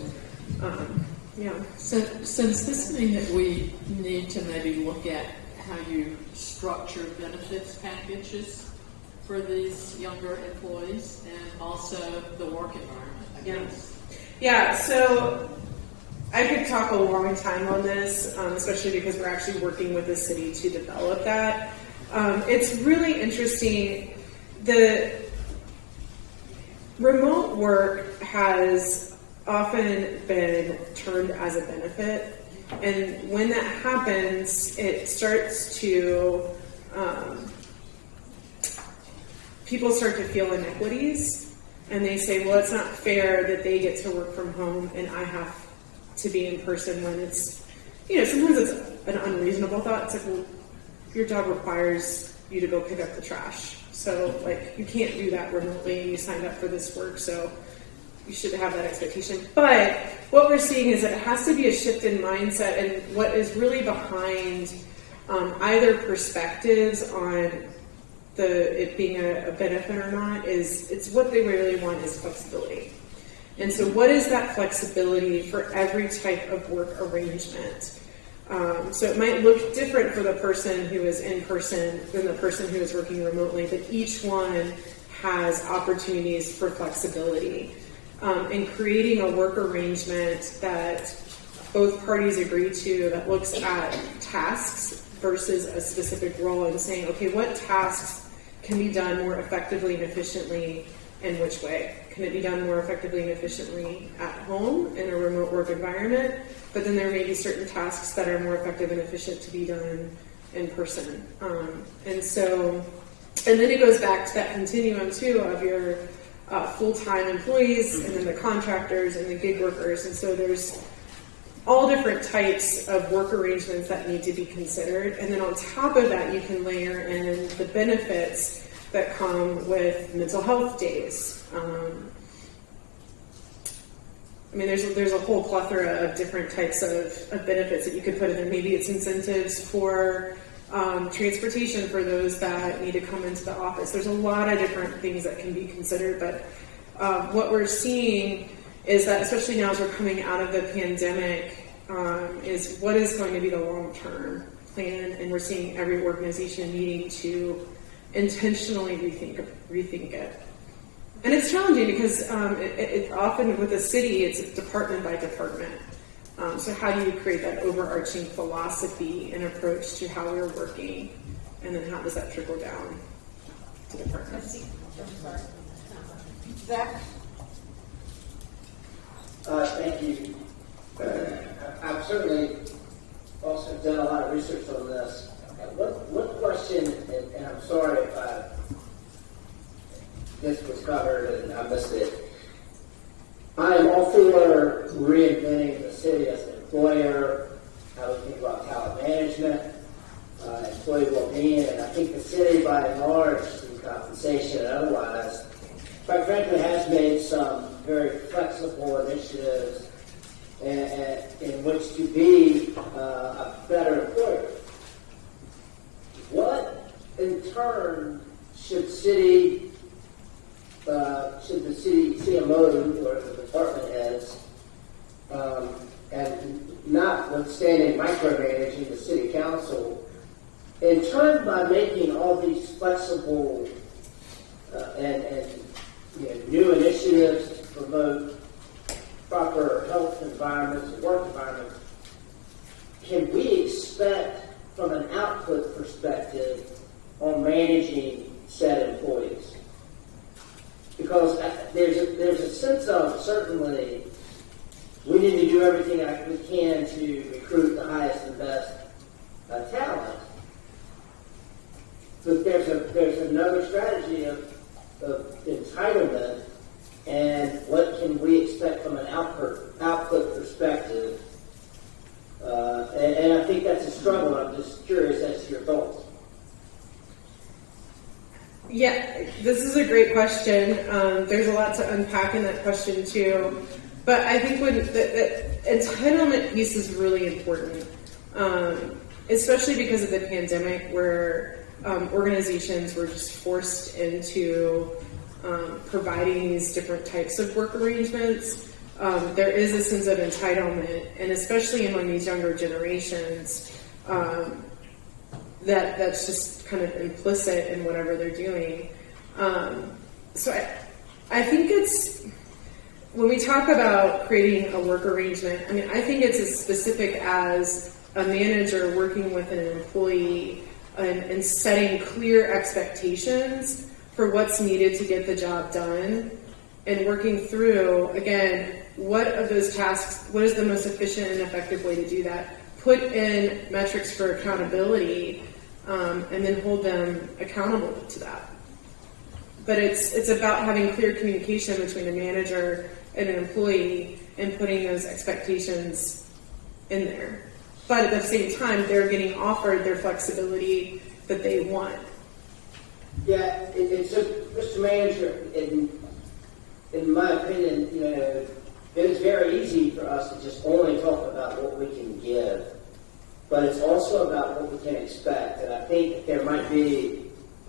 So does this mean that we need to maybe look at how you structure benefits packages for these younger employees and also the work environment, I guess? Yeah, so I could talk a long time on this, especially because we're actually working with the city to develop that. It's really interesting. The remote work has often been termed as a benefit, and when that happens, it starts to people start to feel inequities, and they say, well, it's not fair that they get to work from home and I have to be in person when it's, sometimes it's an unreasonable thought. It's like, well, your job requires you to go pick up the trash. So, you can't do that remotely, and you signed up for this work, so you should have that expectation. But what we're seeing is that it has to be a shift in mindset, and what is really behind either perspectives on it being a benefit or not is it's what they really want is flexibility. And so what is that flexibility for every type of work arrangement? So it might look different for the person who is in person than the person who is working remotely, but each one has opportunities for flexibility. And creating a work arrangement that both parties agree to that looks at tasks versus a specific role and saying, okay, what tasks can be done more effectively and efficiently in which way? Can it be done more effectively and efficiently at home in a remote work environment? But then there may be certain tasks that are more effective and efficient to be done in person. And then it goes back to that continuum too of your full-time employees and then the contractors and the gig workers. And so there's all different types of work arrangements that need to be considered. And then on top of that, you can layer in the benefits that come with mental health days. There's a whole plethora of different types of benefits that you could put in there. Maybe it's incentives for transportation for those that need to come into the office. There's a lot of different things that can be considered, but what we're seeing is that, especially now as we're coming out of the pandemic, is what is going to be the long-term plan, and we're seeing every organization needing to intentionally rethink it. And it's challenging because it often with a city, it's department by department. So how do you create that overarching philosophy and approach to how we're working, and then how does that trickle down to departments? Zach? Thank you. I've certainly also done a lot of research on this. One question, and I'm sorry if this was covered and I missed it. I am all for reinventing the city as an employer, how we think about talent management, employee well-being, and I think the city, by and large, through compensation and otherwise, quite frankly, has made some very flexible initiatives in which to be a better employer. What, in turn, should the city CMO or the department heads, and notwithstanding micromanaging the city council, in turn by making all these flexible and new initiatives to promote proper health environments and work environments, can we expect from an output perspective on managing said employees? Because there's a sense of, certainly, we need to do everything we can to recruit the highest and best talent. But there's another strategy of entitlement, and what can we expect from an output perspective? And I think that's a struggle. I'm just curious as to your thoughts. Yeah, this is a great question. There's a lot to unpack in that question too. But I think when the entitlement piece is really important, especially because of the pandemic, where organizations were just forced into providing these different types of work arrangements. There is a sense of entitlement, and especially among these younger generations, that's just kind of implicit in whatever they're doing. So I think it's, when we talk about creating a work arrangement, I mean, I think it's as specific as a manager working with an employee and setting clear expectations for what's needed to get the job done, and working through, again, what of those tasks, what is the most efficient and effective way to do that? Put in metrics for accountability, and then hold them accountable to that. But it's about having clear communication between a manager and an employee and putting those expectations in there. But at the same time, they're getting offered their flexibility that they want. Yeah, it's Mr. Manager, in my opinion, it is very easy for us to just only talk about what we can give, but it's also about what we can expect. And I think there might be,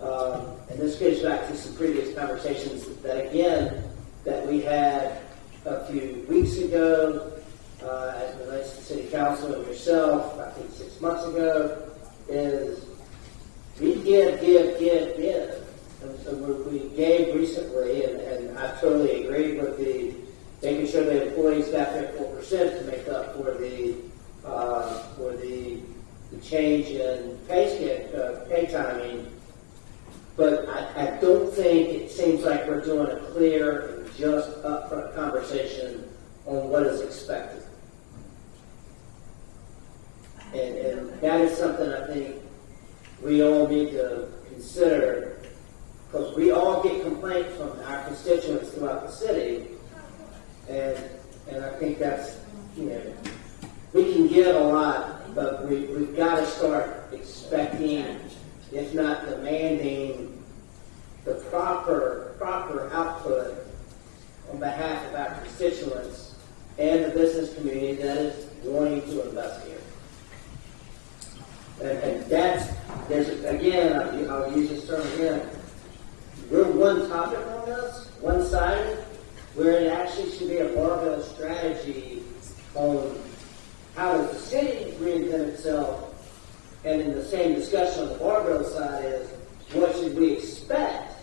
and this goes back to some previous conversations that we had a few weeks ago, as it relates to City Council and yourself, I think 6 months ago, is we give. And so we gave recently, and I totally agree with the making sure the employees staff at 4% to make up for the change in pay timing. But I don't think it seems like we're doing a clear and just upfront conversation on what is expected. And that is something I think we all need to consider, because we all get complaints from our constituents throughout the city, and I think that's, we can give a lot, but we've got to start expecting, if not demanding, the proper output on behalf of our constituents and the business community that is wanting to invest here. And that's, I'll use this term again, we're one topic on this, one-sided, where it actually should be a barbell strategy on how does the city reinvent itself, and in the same discussion on the barbell side is, what should we expect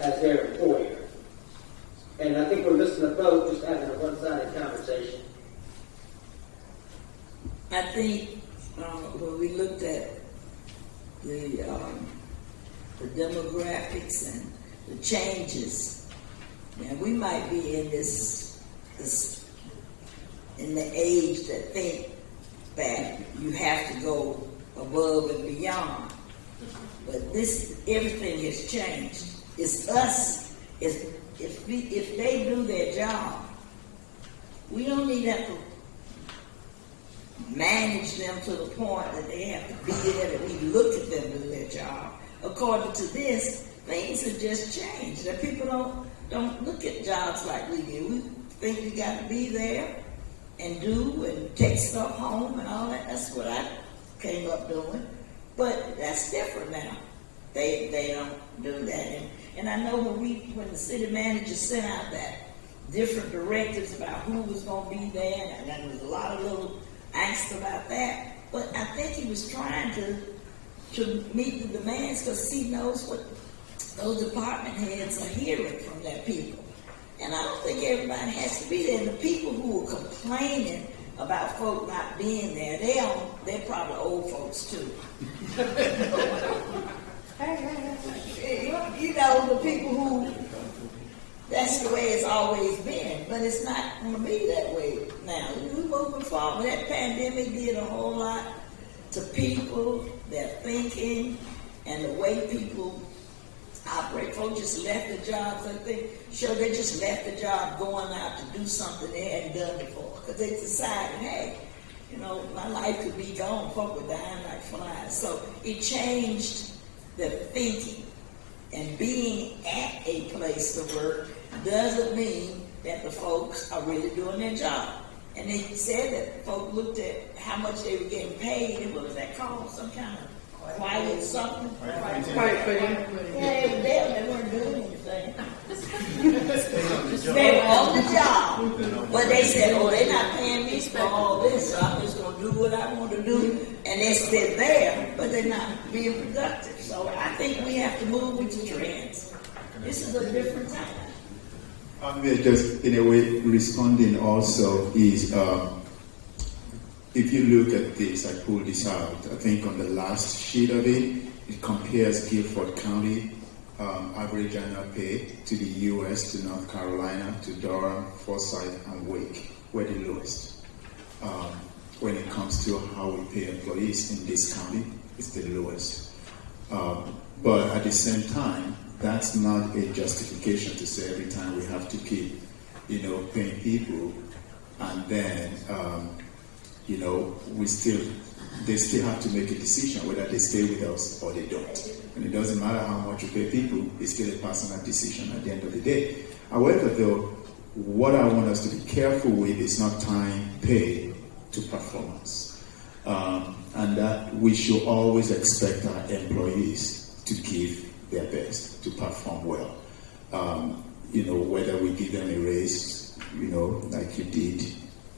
as their employer? And I think we're missing a vote, just having a one-sided conversation. I think when we looked at the demographics and the changes, and we might be in this in the age that think that you have to go above and beyond. But everything has changed. It's us. If they do their job, we don't need to have to manage them to the point that they have to be there, that we look at them do their job. According to this, things have just changed. That people don't look at jobs like we do. We think we got to be there and do and take stuff home and all that. That's what I came up doing. But that's different now. They don't do that. And I know when the city manager sent out that different directives about who was going to be there, and there was a lot of little angst about that. But I think he was trying to meet the demands because he knows what those department heads are hearing from their people. And I don't think everybody has to be there. And the people who are complaining about folk not being there, they're probably old folks too. You know, the people who, that's the way it's always been, but it's not going to be that way now. We're moving forward. That pandemic did a whole lot to people, their thinking, and the way people operate. Folks just left the jobs. I think, sure, they just left the job going out to do something they hadn't done before because they decided, hey, you know, my life could be gone. Folk were dying like flies. So it changed the thinking. And being at a place to work doesn't mean that the folks are really doing their job. And they said that folks looked at how much they were getting paid, and what was that called? Some kind of quiet something? Quiet quitting. Yeah, they weren't doing anything. They were on the job. But they said, oh, they're not paying me for all this, so I'm just going to do what I want to do. And they're there, but they're not being productive. So I think we have to move with the trends. This is a different time. Just in a way, responding also is, if you look at this, I pulled this out, I think on the last sheet of it, it compares Guilford County average annual pay to the U.S., to North Carolina, to Durham, Forsyth, and Wake. We're the lowest. When it comes to how we pay employees in this county, it's the lowest. But at the same time, that's not a justification to say every time we have to keep, paying people, and then, they still have to make a decision whether they stay with us or they don't. And it doesn't matter how much you pay people, it's still a personal decision at the end of the day. However, though, what I want us to be careful with is not tying pay to performance. And that we should always expect our employees to give their best, to perform well. Whether we give them a raise, like you did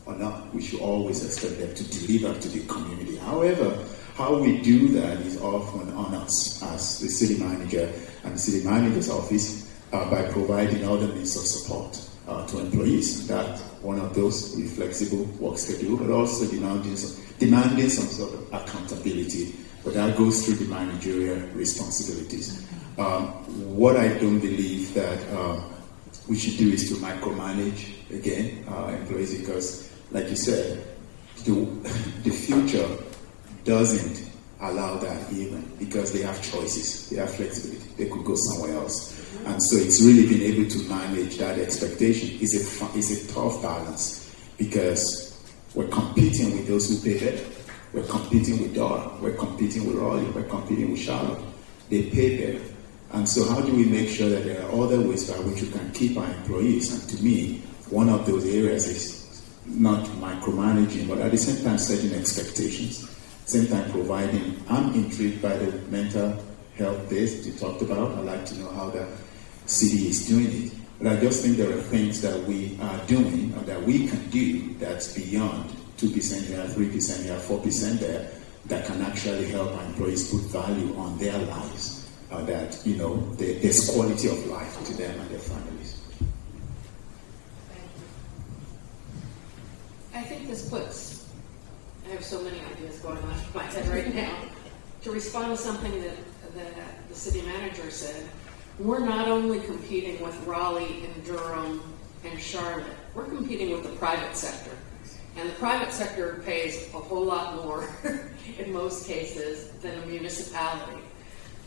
or not, we should always expect them to deliver to the community. However, how we do that is often on us as the city manager and the city manager's office by providing other means of support to employees. That one of those with flexible work schedule, but also demanding some sort of accountability. But that goes through the managerial responsibilities. What I don't believe that we should do is to micromanage again employees, because, like you said, the future doesn't allow that even, because they have choices, they have flexibility, they could go somewhere else. And so it's really being able to manage that expectation is a tough balance, because we're competing with those who pay better. We're competing with Durham, we're competing with Raleigh, we're competing with Charlotte. They pay better. And so how do we make sure that there are other ways by which we can keep our employees? And to me, one of those areas is not micromanaging, but at the same time setting expectations. Same time providing. I'm intrigued by the mental health days you talked about. I'd like to know how the city is doing it. But I just think there are things that we are doing, or that we can do, that's beyond 2% here, 3% here, 4% there, that can actually help our employees put value on their lives, that, there's quality of life to them and their families. I think this puts, I have so many ideas going on in my head right now. To respond to something that the city manager said, we're not only competing with Raleigh and Durham and Charlotte, we're competing with the private sector. And the private sector pays a whole lot more in most cases than a municipality.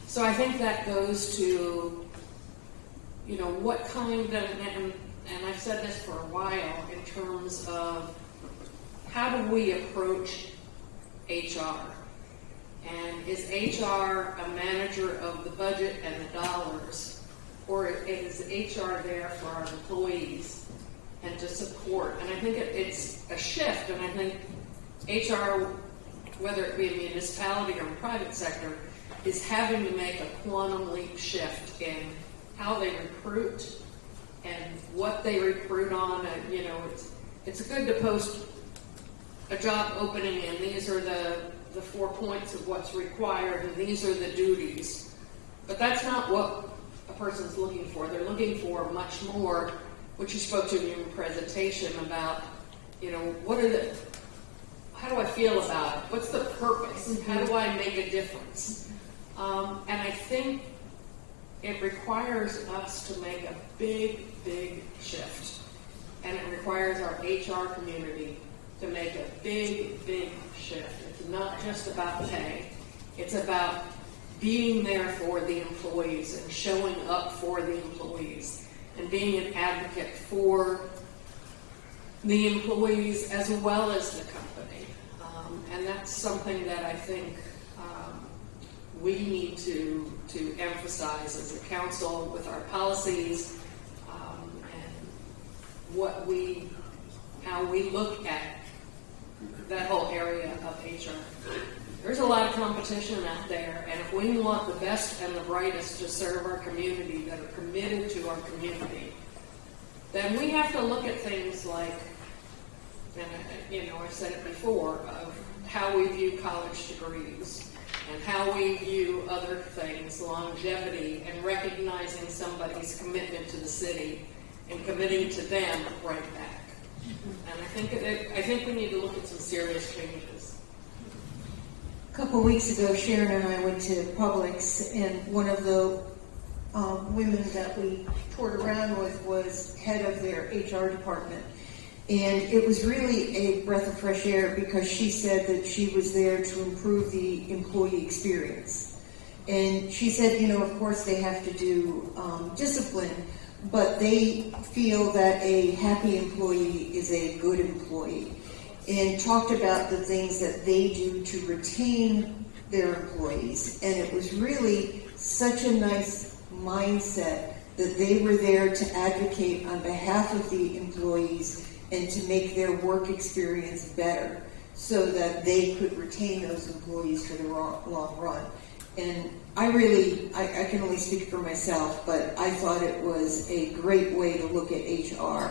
So I think that goes to, you know, what kind of, and I've said this for a while, in terms of how do we approach HR? And is HR a manager of the budget and the dollars, or is HR there for our employees and to support? And I think it's a shift, and I think HR, whether it be a municipality or a private sector, is having to make a quantum leap shift in how they recruit and what they recruit on. And, you know, it's good to post a job opening and these are the 4 points of what's required and these are the duties. But that's not what a person's looking for. They're looking for much more, which you spoke to in your presentation about, you know, how do I feel about it? What's the purpose? How do I make a difference? And I think it requires us to make a big, big shift. And it requires our HR community to make a big, big shift. It's not just about pay. It's about being there for the employees and showing up for the employees and being an advocate for the employees as well as the company. And that's something that I think we need to emphasize as a council with our policies and how we look at that whole area of HR. There's a lot of competition out there, and if we want the best and the brightest to serve our community that are committed to our community, then we have to look at things like, and you know, I've said it before, of how we view college degrees and how we view other things, longevity, and recognizing somebody's commitment to the city and committing to them right back. And I think we need to look at some serious changes. A couple weeks ago, Sharon and I went to Publix, and one of the women that we toured around with was head of their HR department. And it was really a breath of fresh air because she said that she was there to improve the employee experience. And she said, you know, of course they have to do discipline, but they feel that a happy employee is a good employee. And talked about the things that they do to retain their employees. And it was really such a nice mindset that they were there to advocate on behalf of the employees and to make their work experience better so that they could retain those employees for the long run. And I can only speak for myself, but I thought it was a great way to look at HR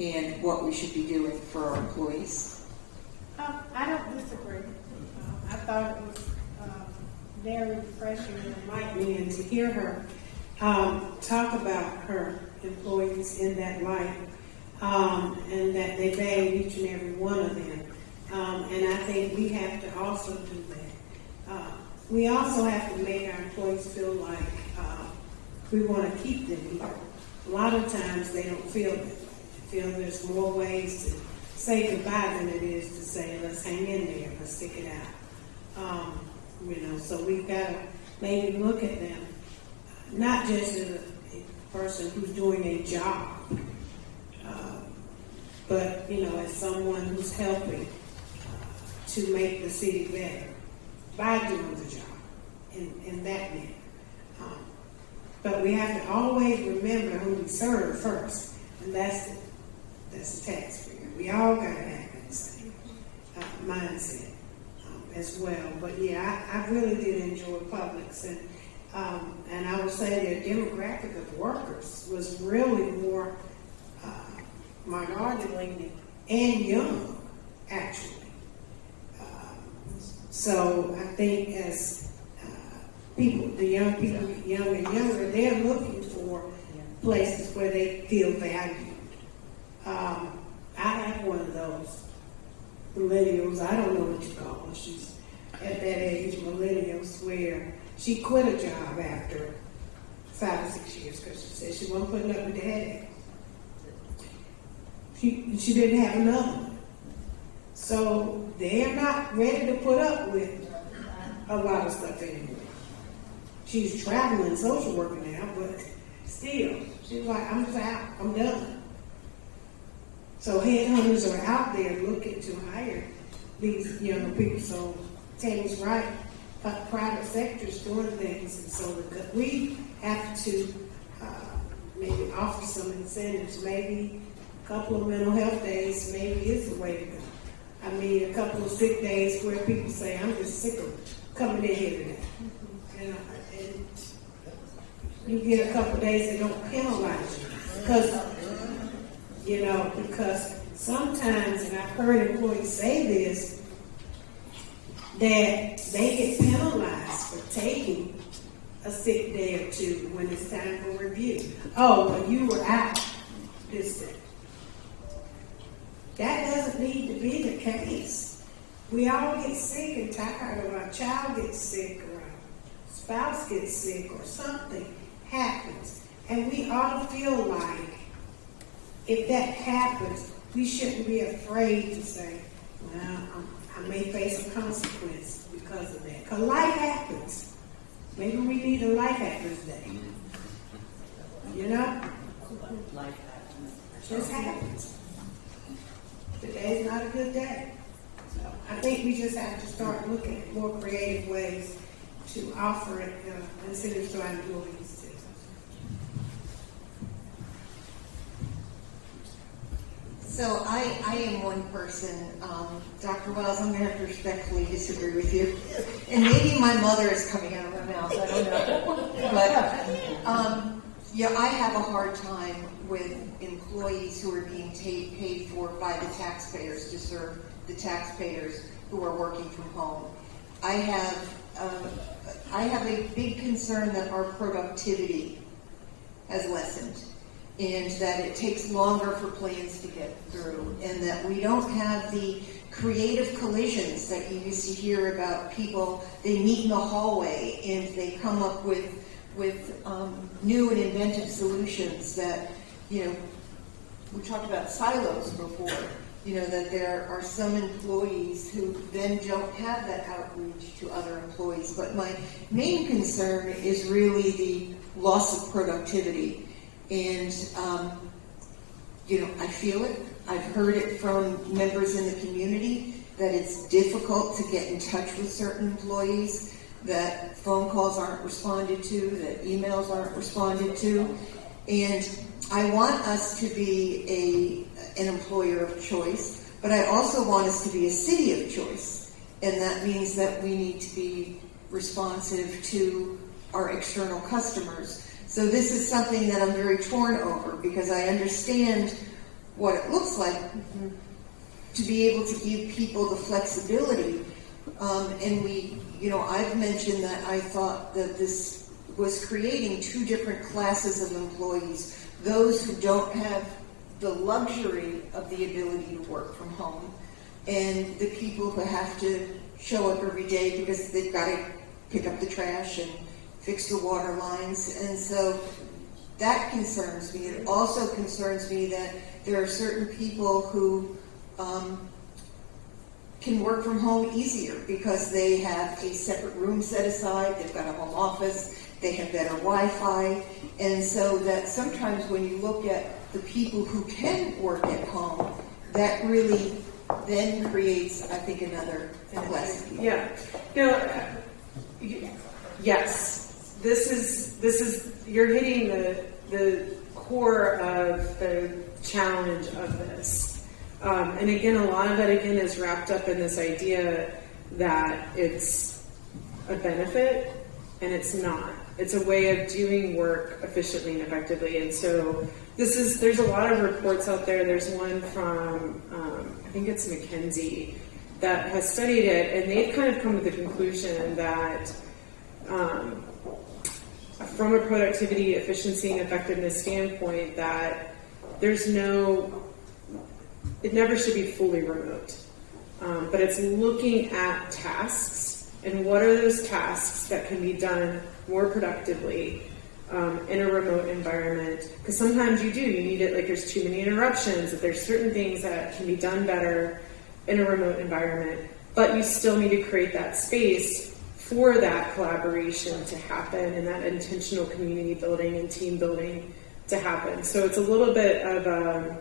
and what we should be doing for our employees. I don't disagree. I thought it was very refreshing and enlightening, and to hear her talk about her employees in that light, and that they value each and every one of them. And I think we have to also do that. We also have to make our employees feel like we want to keep them here. A lot of times they don't feel that. They feel there's more ways to say goodbye than it is to say, let's hang in there, let's stick it out. You know, so we've got to maybe look at them, not just as a person who's doing a job, but, you know, as someone who's helping to make the city better by doing the job in that manner. But we have to always remember who we serve first, and that's the taxpayer. We all got to have that same mindset as well. But yeah, I really did enjoy Publix, and I would say their demographic of workers was really more minority leaning and young, actually. So I think as people, the young people get younger and younger, they're looking for places where they feel valued. I have one of those millennials, I don't know what you call them, she's at that age, millennials, where she quit a job after 5 or 6 years because she said she wasn't putting up with the headache. She didn't have another one. So they're not ready to put up with a lot of stuff anymore. She's traveling social worker now, but still, she's like, I'm just out, I'm done. So headhunters are out there looking to hire these young people. So Tammy's right, private sector's doing things, and so we have to maybe offer some incentives, maybe a couple of mental health days maybe is the way to go. I mean, a couple of sick days where people say, I'm just sick of coming in here today. You know, and you get a couple of days that don't penalize you. Because sometimes, and I've heard employees say this, that they get penalized for taking a sick day or two when it's time for review. Oh, but you were out this day. That doesn't need to be the case. We all get sick and tired, or our child gets sick, or our spouse gets sick, or something happens. And we ought to feel like if that happens, we shouldn't be afraid to say, well, I may face a consequence because of that. Because life happens. Maybe we need a life happens day. You know? Life happens. It just happens. Today's not a good day. So I think we just have to start looking at more creative ways to offer it incentives to our employees. So I am one person, Dr. Wells, I'm going to have to respectfully disagree with you. And maybe my mother is coming out of my mouth, I don't know. But, yeah, I have a hard time with employees who are being paid for by the taxpayers to serve the taxpayers who are working from home. I have a big concern that our productivity has lessened, and that it takes longer for plans to get through, and that we don't have the creative collisions that you used to hear about. People, they meet in the hallway and they come up with new and inventive solutions that, we talked about silos before, that there are some employees who then don't have that outreach to other employees. But my main concern is really the loss of productivity. And, I feel it. I've heard it from members in the community that it's difficult to get in touch with certain employees, that phone calls aren't responded to, that emails aren't responded to. And I want us to be an employer of choice, but I also want us to be a city of choice. And that means that we need to be responsive to our external customers. So this is something that I'm very torn over, because I understand what it looks like to be able to give people the flexibility. And I've mentioned that I thought that this was creating two different classes of employees: those who don't have the luxury of the ability to work from home, and the people who have to show up every day because they've got to pick up the trash and fix the water lines. And so that concerns me. It also concerns me that there are certain people who can work from home easier because they have a separate room set aside, they've got a home office, they have better Wi-Fi. And so that sometimes when you look at the people who can work at home, that really then creates, I think, another class. Yeah. Yes. This is you're hitting the core of the challenge of this. And again, a lot of it is wrapped up in this idea that it's a benefit, and it's not. It's a way of doing work efficiently and effectively. And so there's a lot of reports out there. There's one from, I think it's McKinsey, that has studied it, and they've kind of come to the conclusion that from a productivity, efficiency, and effectiveness standpoint, that it never should be fully remote. But it's looking at tasks and what are those tasks that can be done more productively in a remote environment. Because sometimes you need it, like there's too many interruptions, that there's certain things that can be done better in a remote environment, but you still need to create that space for that collaboration to happen and that intentional community building and team building to happen. So it's a little bit of a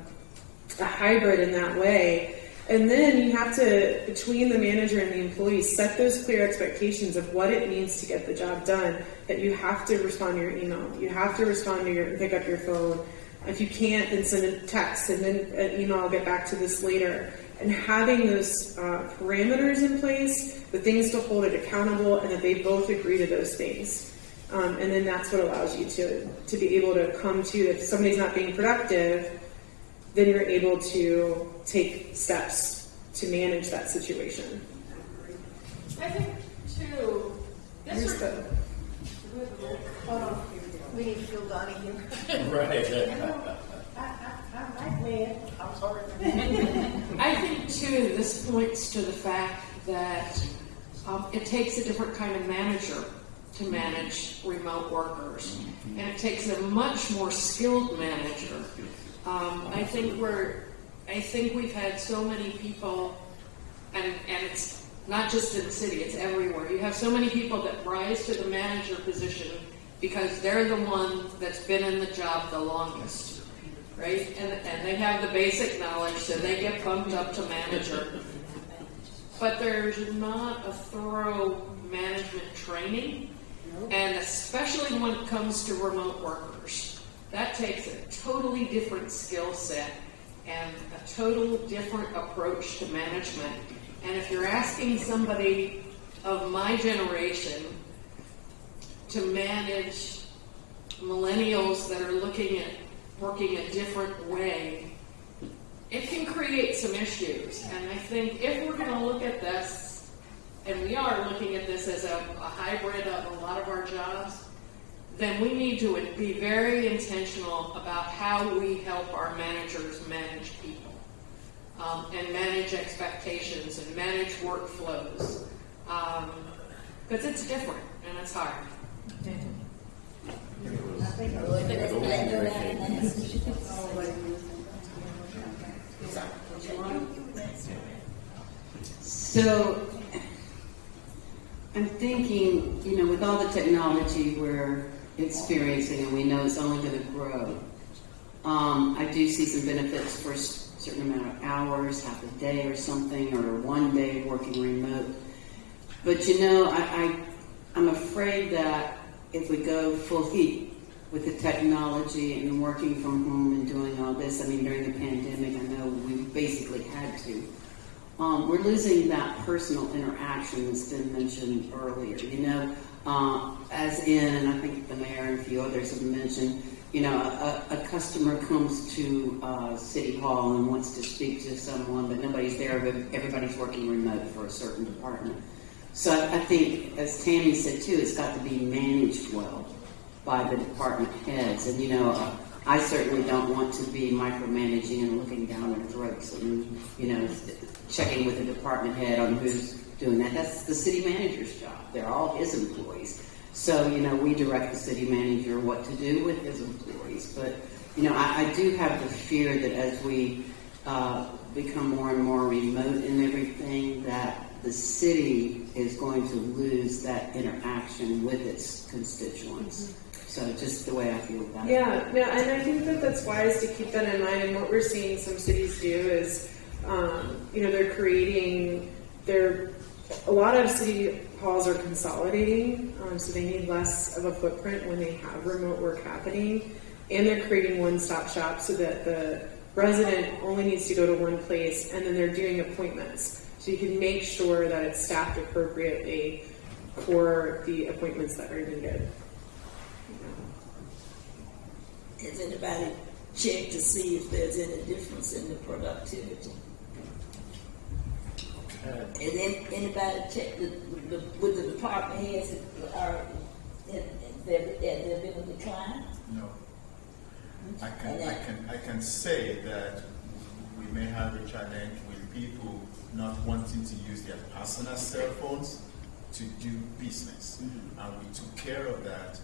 hybrid in that way. And then you have to, between the manager and the employees, set those clear expectations of what it means to get the job done, that you have to respond to your email, you have to respond to pick up your phone. If you can't, then send a text and then an email, I'll get back to this later. And having those parameters in place, the things to hold it accountable, and that they both agree to those things. And then that's what allows you to be able to come to, if somebody's not being productive, then you're able to take steps to manage that situation. I think too, this is we need Phil Donahue. Right. I like man. I'm sorry. I think too, this points to the fact that it takes a different kind of manager to manage remote workers, and it takes a much more skilled manager. I think we've had so many people, and it's not just in the city, it's everywhere. You have so many people that rise to the manager position because they're the one that's been in the job the longest, right? And they have the basic knowledge, so they get bumped up to manager. But there's not a thorough management training, and especially when it comes to remote workers. That takes a totally different skill set and a total different approach to management. And if you're asking somebody of my generation to manage millennials that are looking at working a different way, it can create some issues. And I think if we're going to look at this, and we are looking at this as a hybrid of a lot of our jobs, then we need to be very intentional about how we help our managers manage people, and manage expectations and manage workflows, because it's different and it's hard. So I'm thinking, with all the technology we're experiencing, and we know it's only going to grow, I do see some benefits for a certain amount of hours, half a day or something, or one day working remote. But I'm afraid that if we go full heat with the technology and working from home and doing all this, during the pandemic, I know we basically had to. We're losing that personal interaction that's been mentioned earlier, as in, and I think the mayor and a few others have mentioned, a customer comes to City Hall and wants to speak to someone, but nobody's there, but everybody's working remote for a certain department. So I think, as Tammy said too, it's got to be managed well by the department heads. And I certainly don't want to be micromanaging and looking down their throats and, checking with the department head on who's doing that. That's the city manager's job. They're all his employees. So, we direct the city manager what to do with his employees. But, I do have the fear that as we become more and more remote and everything, that the city is going to lose that interaction with its constituents. So just the way I feel about it. Yeah, and I think that's wise to keep that in mind. And what we're seeing some cities do is, they're creating, a lot of city halls are consolidating, so they need less of a footprint when they have remote work happening, and they're creating one-stop shop so that the resident only needs to go to one place, and then they're doing appointments. So you can make sure that it's staffed appropriately for the appointments that are needed. Has anybody checked to see if there's any difference in the productivity? And then anybody checked with the department heads, has there been a decline? No. I can say that we may have a challenge with people not wanting to use their personal cell phones to do business. And we took care of that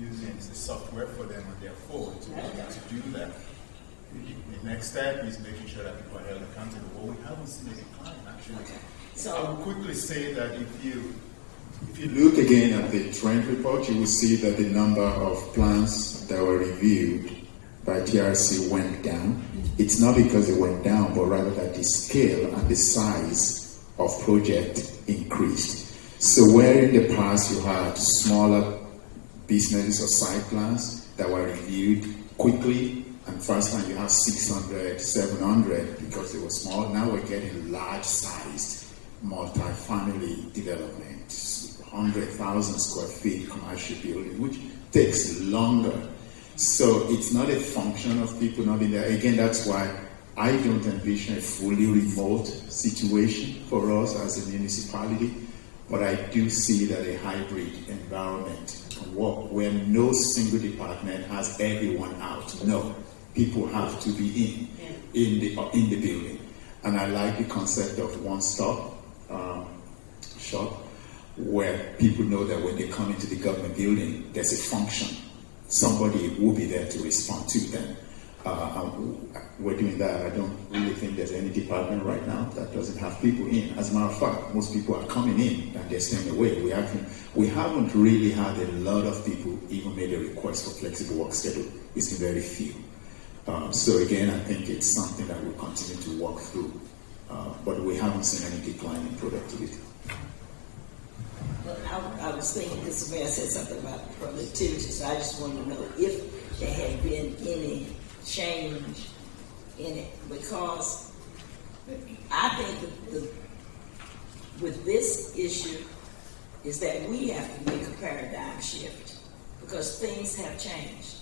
using the software for them on their phone to be able to do that. The next step is making sure that people are held accountable. Well, we haven't seen a decline, actually. So I will quickly say that if you look again at the trend report, you will see that the number of plans that were reviewed by TRC went down. It's not because they went down, but rather that the scale and the size of project increased. So where in the past you had smaller businesses or site plans that were reviewed quickly, and first time you have 600, 700 because they were small, now we're getting large-sized multi-family development, 100,000 square feet commercial building, which takes longer. So it's not a function of people not in there. Again, that's why I don't envision a fully remote situation for us as a municipality, but I do see that a hybrid environment can work where no single department has everyone out. No, people have to be in the building. And I like the concept of one-stop shop, where people know that when they come into the government building, there's a function. Somebody will be there to respond to them. We're doing that. I don't really think there's any department right now that doesn't have people in. As a matter of fact, most people are coming in and they're staying away. We haven't really had a lot of people even made a request for flexible work schedule. It's been very few. So again, I think it's something that we'll continue to work through. But we haven't seen any decline in productivity. Well, I was thinking, this man said something about productivity, so I just wanted to know if there had been any change in it, because I think with this issue is that we have to make a paradigm shift, because things have changed,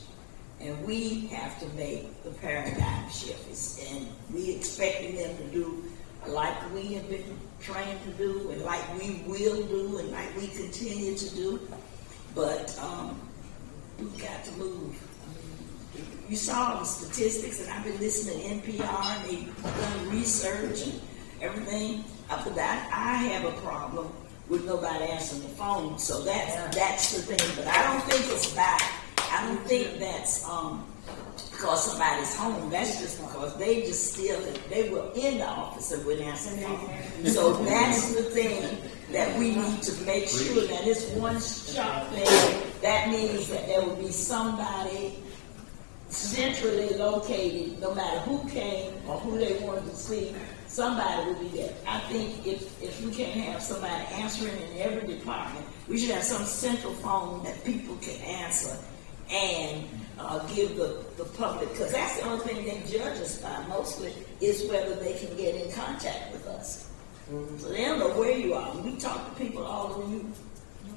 and we have to make the paradigm shift, and we expecting them to do like we have been trained to do, and like we will do, and like we continue to do. But we've got to move. I mean, you saw the statistics, and I've been listening to NPR, and they've done research and everything. After that, I have a problem with nobody answering the phone, so that's the thing. But I don't think it's bad. I don't think that's because somebody's home. That's just because they were in the office and wouldn't answer the phone. So that's the thing that we need to make sure that it's one shop thing. That means that there will be somebody centrally located, no matter who came or who they wanted to see, somebody will be there. I think if we can't have somebody answering in every department, we should have some central phone that people can answer and give the public, because that's the only thing they judge us by mostly, is whether they can get in contact with us. So they don't know where you are. We talk to people all over.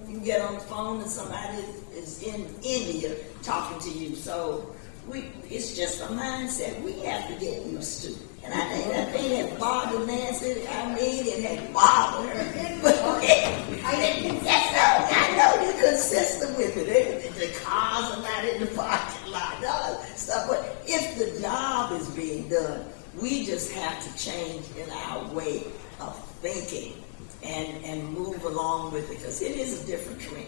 You get on the phone and somebody is in India talking to you. So it's just a mindset we have to get used to. And I think that thing had bothered Nancy. I mean, it had bothered her. But I know you're consistent with it. The cars are not in the parking lot, all that stuff. But if the job is being done, we just have to change in our way of thinking and move along with it, because it is a different trend.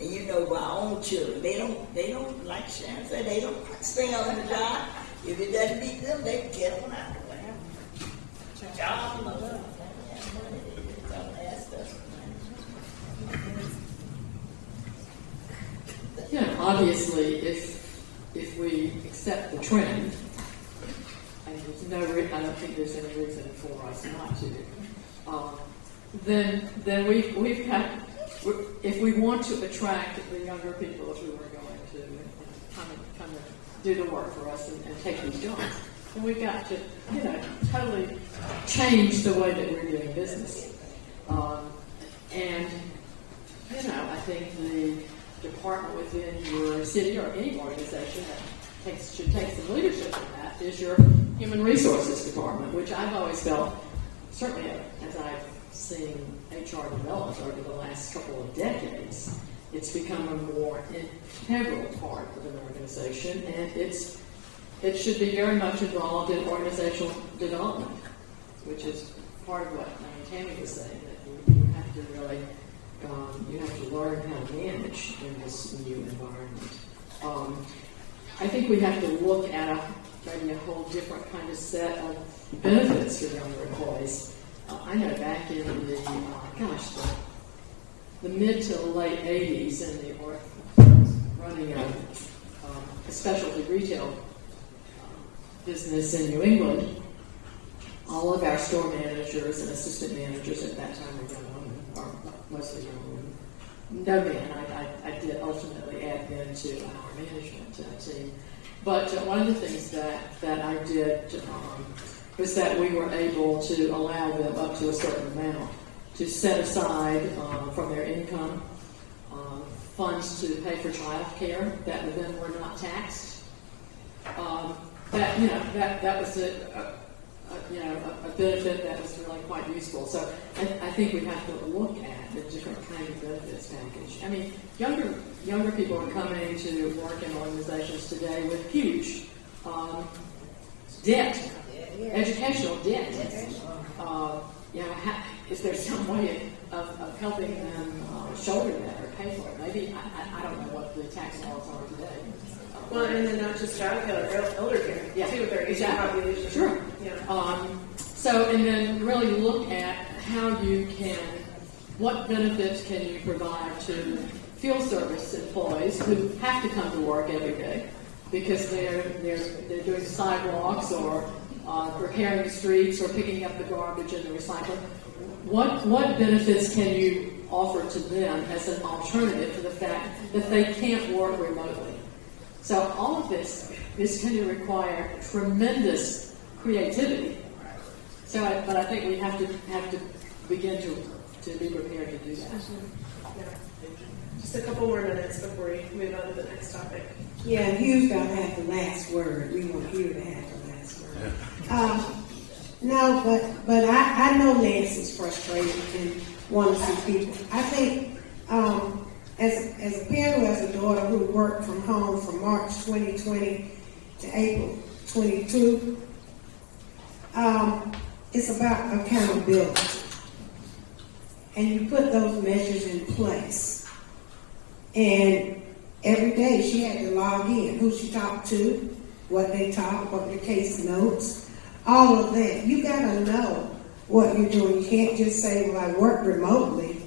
And you know, our own children, they don't like Sharon said, they don't stay on the job. If it doesn't beat them, they can get on out. Yeah, obviously, if we accept the trend, and I don't think there's any reason for us not to, then we've got, if we want to attract the younger people who are going to come and do the work for us and take these jobs, then we've got to, totally change the way that we're doing business. And, I think the department within your city or any organization that should take some leadership in that is your human resources department, which I've always felt, certainly as I've seen HR develop over the last couple of decades, it's become a more integral part of an organization, and it should be very much involved in organizational development, which is part of what Tammy was saying, that you have to really, you have to learn how to manage in this new environment. I think we have to look at maybe a whole different kind of set of benefits for younger employees. I know back in the mid to late 80s in New York, running a specialty retail business in New England, all of our store managers and assistant managers at that time were young women, or mostly young women. No men. I did ultimately add men to our management team. But one of the things that I did was that we were able to allow them up to a certain amount to set aside from their income funds to pay for child care that then were not taxed. That was a benefit that was really quite useful. So I think we have to look at the different kind of benefits package. I mean, younger people are coming to work in organizations today with huge debt, educational debt. Is there some way of helping them shoulder that or pay for it? Maybe, I don't know what the tax laws are today. Well, and then not just child care, elder care, too, with their aging population. Sure. Yeah. So, and then really look at how you can, what benefits can you provide to field service employees who have to come to work every day because they're doing sidewalks or repairing the streets or picking up the garbage and the recycling. What benefits can you offer to them as an alternative to the fact that they can't work remotely? So all of this is going to require tremendous creativity. So, but I think we have to begin to be prepared to do that. Yeah. Just a couple more minutes before we move on to the next topic. Yeah, Hugh's got to have the last word. We want Hugh to have the last word. No, but I know Nancy's frustrated and wants to see people. I think as a parent who has a daughter who worked from home from March 2020 to April 22, it's about accountability. And you put those measures in place. And every day she had to log in, who she talked to, what they talked, what their case notes, all of that. You got to know what you're doing. You can't just say, well, I work remotely.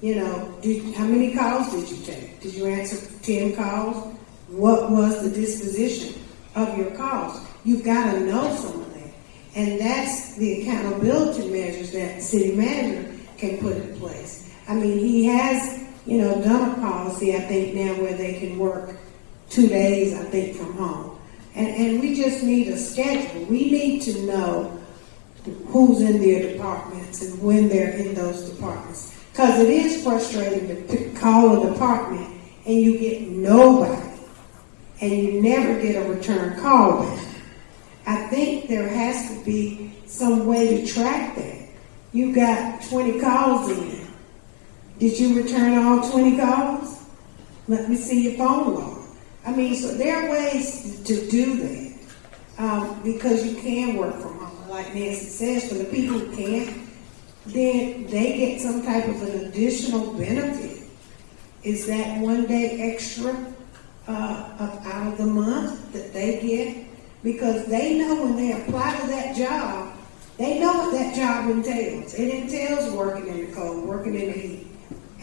You know, how many calls did you take? Did you answer 10 calls? What was the disposition of your calls? You've got to know some of that. And that's the accountability measures that the city manager can put in place. I mean, he has, done a policy, I think, now where they can work 2 days, I think, from home. And we just need a schedule. We need to know who's in their departments and when they're in those departments. Because it is frustrating to call a department and you get nobody and you never get a return call back. I think there has to be some way to track that. You got 20 calls in. Did you return all 20 calls? Let me see your phone log. I mean, so there are ways to do that because you can work from home. Like Nancy says, for the people who can't, then they get some type of an additional benefit. Is that 1 day extra out of the month that they get? Because they know when they apply to that job, they know what that job entails. It entails working in the cold, working in the heat,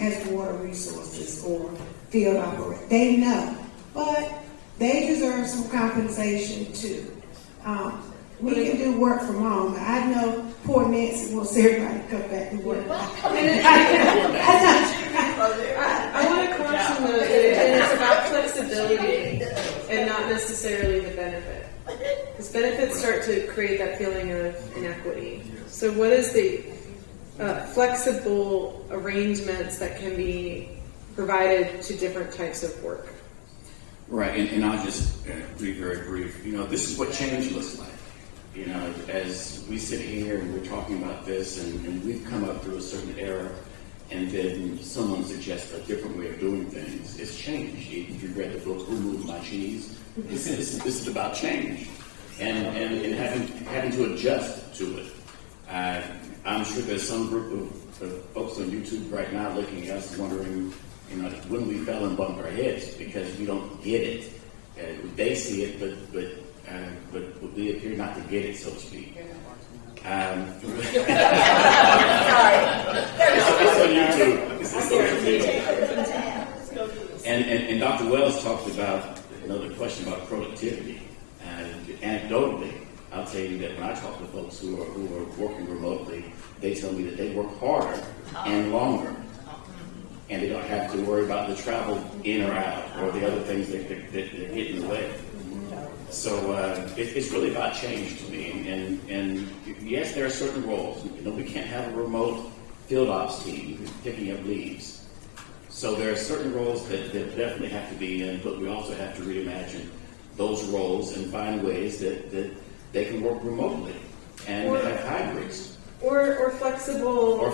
as water resources or field operator. They know. But they deserve some compensation too. We can do work from home. I know poor Nancy wants everybody to come back to work. I want to caution that it's about flexibility and not necessarily the benefit. Because benefits start to create that feeling of inequity. So what is the flexible arrangements that can be provided to different types of work? Right, and I'll just be very brief. This is what change looks like. As we sit here and we're talking about this, and we've come up through a certain era, and then someone suggests a different way of doing things. It's change. If you read the book "Who Moved My Cheese," this is about change and having to adjust to it. I'm sure there's some group of folks on YouTube right now looking at us wondering, when we fell and bumped our heads because we don't get it. They see it, but we appear not to get it, so to speak. It's on YouTube. It's on YouTube. And Dr. Wells talked about another question about productivity. And anecdotally, I'll tell you that when I talk to folks who are working remotely, they tell me that they work harder and longer. And they don't have to worry about the travel in or out or the other things that get in the way. So it's really about change to me. And yes, there are certain roles. We can't have a remote field ops team picking up leaves. So there are certain roles that definitely have to be in, but we also have to reimagine those roles and find ways that they can work remotely and have hybrids. Or flexible. Or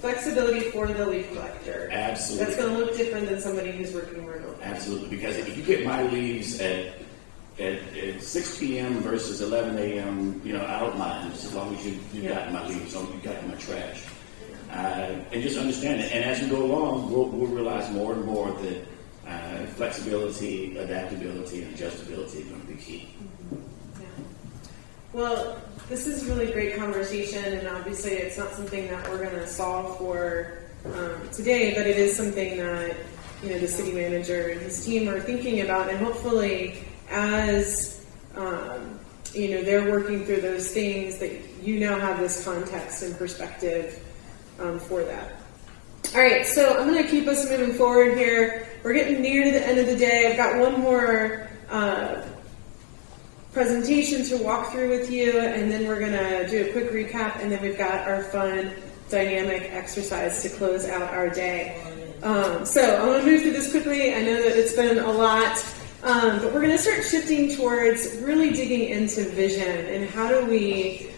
flexibility for the leaf collector. Absolutely. That's going to look different than somebody who's working remotely. Absolutely, because if you get my leaves at 6 p.m. versus 11 a.m., I don't mind as long as you've got my leaves, you've got my trash. And just understand it. And as we go along, we'll realize more and more that flexibility, adaptability, and adjustability are going to be key. Well, this is a really great conversation, and obviously it's not something that we're going to solve for today, but it is something that the city manager and his team are thinking about, and hopefully as they're working through those things, that you now have this context and perspective for that. All right, so I'm going to keep us moving forward here. We're getting near to the end of the day. I've got one more presentation to walk through with you, and then we're going to do a quick recap, and then we've got our fun dynamic exercise to close out our day. So I'm going to move through this quickly. I know that it's been a lot, but we're going to start shifting towards really digging into vision and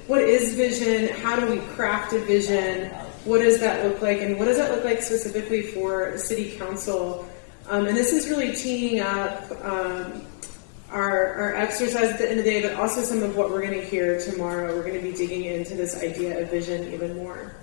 what is vision, how do we craft a vision, what does that look like, and what does that look like specifically for city council. And this is really teeing up our exercise at the end of the day, but also some of what we're going to hear tomorrow. We're going to be digging into this idea of vision even more.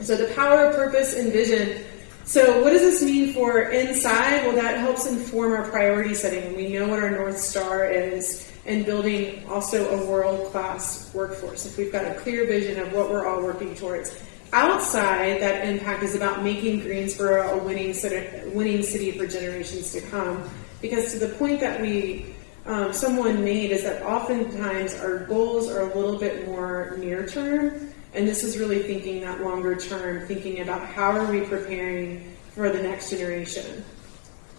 So the power of purpose and vision. So what does this mean for inside? Well, that helps inform our priority setting, and we know what our North Star is, and building also a world-class workforce. If we've got a clear vision of what we're all working towards. Outside, that impact is about making Greensboro a winning city for generations to come. Because to the point that someone made is that oftentimes our goals are a little bit more near term, and this is really thinking that longer term, thinking about how are we preparing for the next generation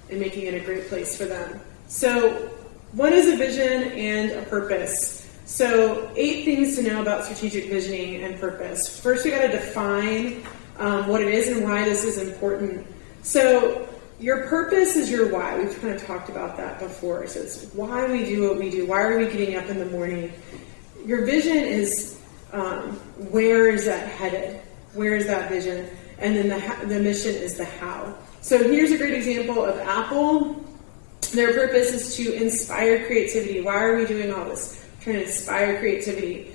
and making it a great place for them. So what is a vision and a purpose? So 8 things to know about strategic visioning and purpose. First, we got to define what it is and why this is important. So your purpose is your why. We've kind of talked about that before. So it's why we do what we do. Why are we getting up in the morning? Your vision is where is that headed? Where is that vision? And then the mission is the how. So here's a great example of Apple. Their purpose is to inspire creativity. Why are we doing all this? Trying to inspire creativity.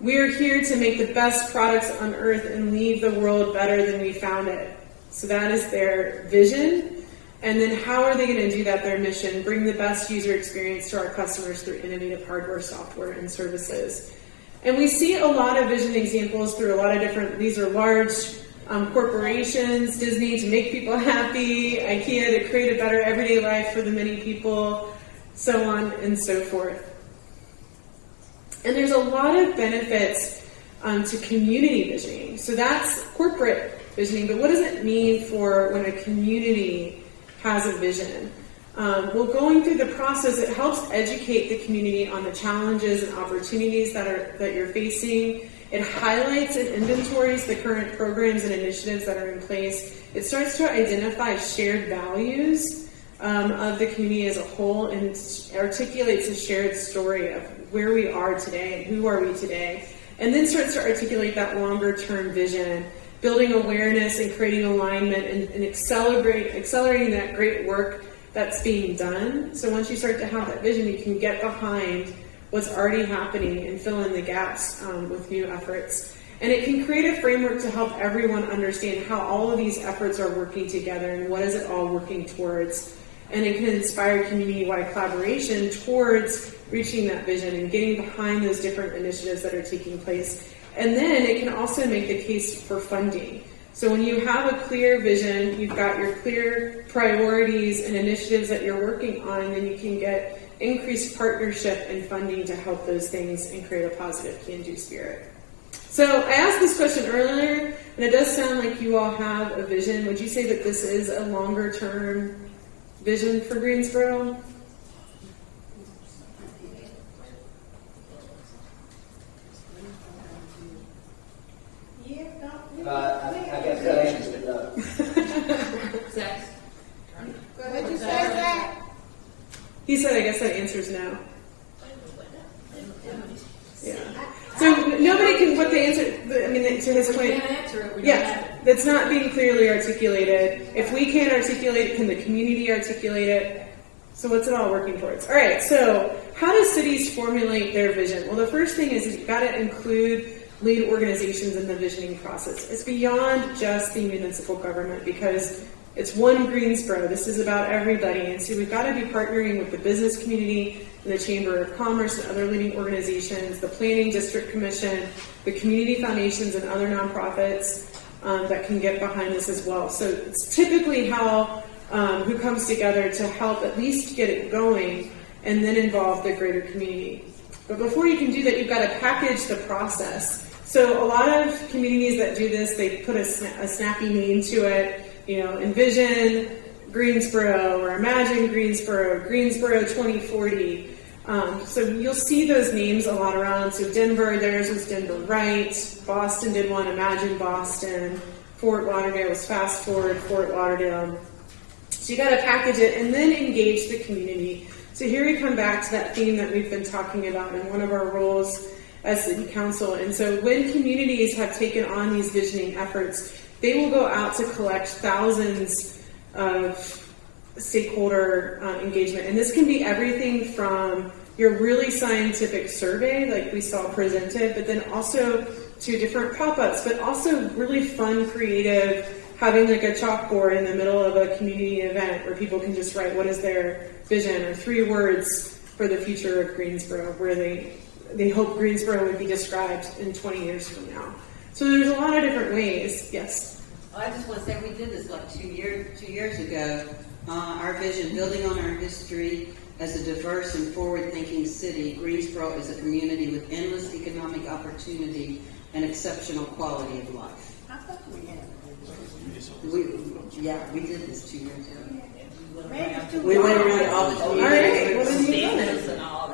We are here to make the best products on earth and leave the world better than we found it. So that is their vision. And then how are they going to do that? Their mission, bring the best user experience to our customers through innovative hardware, software, and services. And we see a lot of vision examples through a lot of these are large corporations, Disney to make people happy, IKEA to create a better everyday life for the many people, so on and so forth. And there's a lot of benefits to community visioning. So that's corporate visioning, but what does it mean for when a community has a vision? Well, going through the process, it helps educate the community on the challenges and opportunities that you're facing. It highlights and inventories the current programs and initiatives that are in place. It starts to identify shared values of the community as a whole, and articulates a shared story of where we are today and who are we today, and then starts to articulate that longer term vision, building awareness and creating alignment and accelerating that great work that's being done. So once you start to have that vision, you can get behind what's already happening and fill in the gaps with new efforts. And it can create a framework to help everyone understand how all of these efforts are working together and what is it all working towards. And it can inspire community-wide collaboration towards reaching that vision and getting behind those different initiatives that are taking place. And then it can also make the case for funding. So when you have a clear vision, you've got your clear priorities and initiatives that you're working on, then you can get increased partnership and funding to help those things and create a positive can-do spirit. So I asked this question earlier, and it does sound like you all have a vision. Would you say that this is a longer-term vision for Greensboro? I guess that answers it, no. What'd you say, Zach? He said, I guess that answers no. Yeah. So nobody can, what the answer, I mean, to his point. We can't answer it. We don't Yeah, have it. that's not being clearly articulated. If we can't articulate it, can the community articulate it? So what's it all working towards? All right, so how do cities formulate their vision? Well, the first thing is you've got to include lead organizations in the visioning process. It's beyond just the municipal government because it's one Greensboro. This is about everybody. And so we've got to be partnering with the business community and the Chamber of Commerce and other leading organizations, the Planning District Commission, the community foundations and other nonprofits that can get behind this as well. So it's typically how who comes together to help at least get it going and then involve the greater community. But before you can do that, you've got to package the process. So a lot of communities that do this, they put a snappy name to it, you know, Envision Greensboro or Imagine Greensboro, Greensboro 2040. So you'll see those names a lot around. So Denver, theirs was Denver Right. Boston did one, Imagine Boston. Fort Lauderdale was Fast Forward Fort Lauderdale. So you got to package it and then engage the community. So here we come back to that theme that we've been talking about in one of our roles as city council. And so when communities have taken on these visioning efforts, they will go out to collect thousands of stakeholder engagement. And this can be everything from your really scientific survey, like we saw presented, but then also to different pop-ups, but also really fun, creative, having like a chalkboard in the middle of a community event where people can just write what is their vision or 3 words for the future of Greensboro, where they hope Greensboro would be described in 20 years from now. So there's a lot of different ways. Yes? Well, I just want to say we did this like 2 years ago. Our vision, building on our history as a diverse and forward-thinking city, Greensboro is a community with endless economic opportunity and exceptional quality of life. I thought we had. We did this 2 years ago. Maybe We went around to all the communities.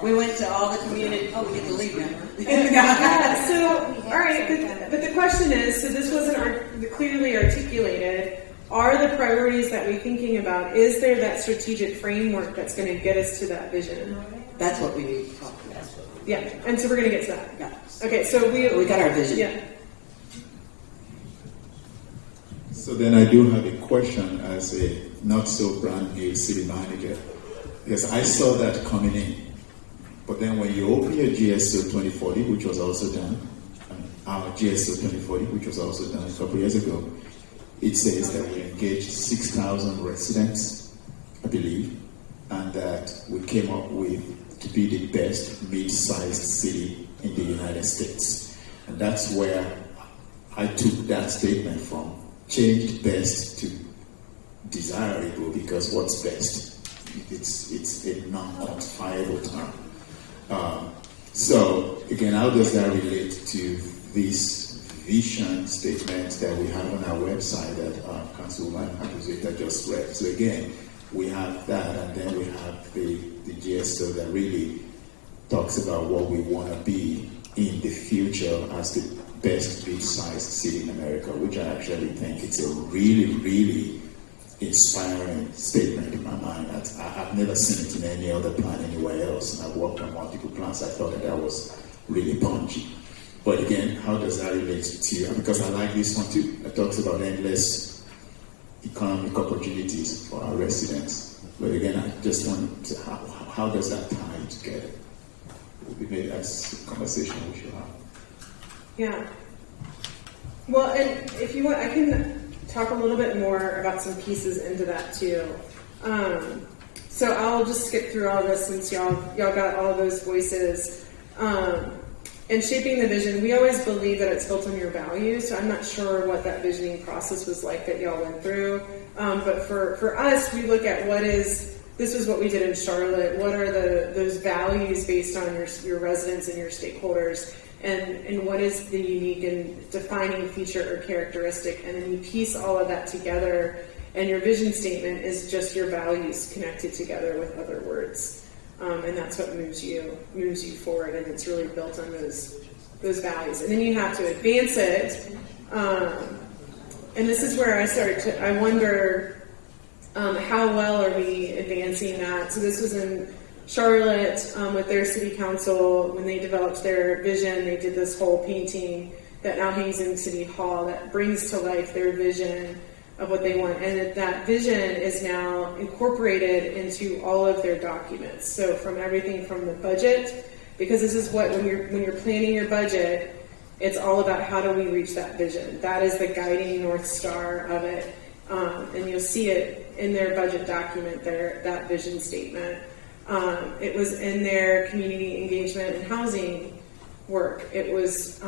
We went to all the community. Oh, we get to leave now. Yeah, so, all right, but the question is, so this wasn't clearly articulated. Are the priorities that we're thinking about, is there that strategic framework that's going to get us to that vision? That's what we need to talk about. Yeah, and so we're going to get to that. Yeah. Okay, so we got our vision. Yeah. So then I do have a question as a not so brand new city manager, because I saw that coming in. But then when you open your GSO 2040, which was also done, our GSO 2040, which was also done a couple years ago, it says that we engaged 6,000 residents, I believe, and that we came up with to be the best mid-sized city in the United States. And that's where I took that statement from. Changed best to desirable, because what's best? It's a non-quantifiable term. So again, how does that relate to this vision statement that we have on our website that Councilwoman Akuzeta just read? So again, we have that, and then we have the GSO that really talks about what we want to be in the future as the best mid-sized city in America, which I actually think it's a really, really inspiring statement in my mind. I've never seen it in any other plan anywhere else, and I've worked on multiple plans. I thought that was really punchy. But again, how does that relate to you? Because I like this one too. It talks about endless economic opportunities for our residents. But again, I just want to how does that tie together? Maybe that's a conversation we should have. Yeah. Well, and if you want, I can talk a little bit more about some pieces into that too. So I'll just skip through all this since y'all got all those voices. And shaping the vision, we always believe that it's built on your values. So I'm not sure what that visioning process was like that y'all went through. But for us, we look at this was what we did in Charlotte. What are those values based on your residents and your stakeholders? And what is the unique and defining feature or characteristic? And then you piece all of that together, and your vision statement is just your values connected together with other words. And that's what moves you forward, and it's really built on those values. And then you have to advance it. And this is where I wonder how well are we advancing that? So this was in Charlotte with their city council. When they developed their vision, they did this whole painting that now hangs in City Hall that brings to life their vision of what they want. And that vision is now incorporated into all of their documents. So from everything from the budget, because this is what, when you're planning your budget, it's all about how do we reach that vision. That is the guiding North Star of it. And you'll see it in their budget document there, that vision statement. It was in their community engagement and housing work. It was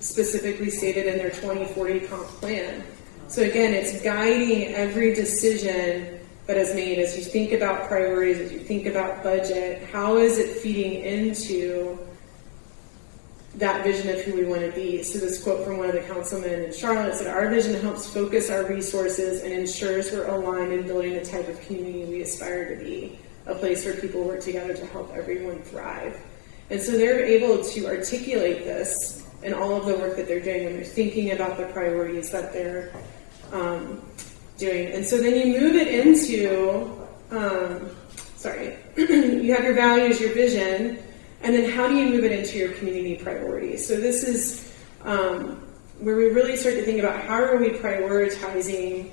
specifically stated in their 2040 comp plan. So again, it's guiding every decision that is made as you think about priorities, as you think about budget. How is it feeding into that vision of who we want to be? So this quote from one of the councilmen in Charlotte said, "Our vision helps focus our resources and ensures we're aligned in building the type of community we aspire to be, a place where people work together to help everyone thrive." And so they're able to articulate this in all of the work that they're doing when they're thinking about the priorities that they're doing. And so then you move it into, you have your values, your vision, and then how do you move it into your community priorities? So this is where we really start to think about how are we prioritizing.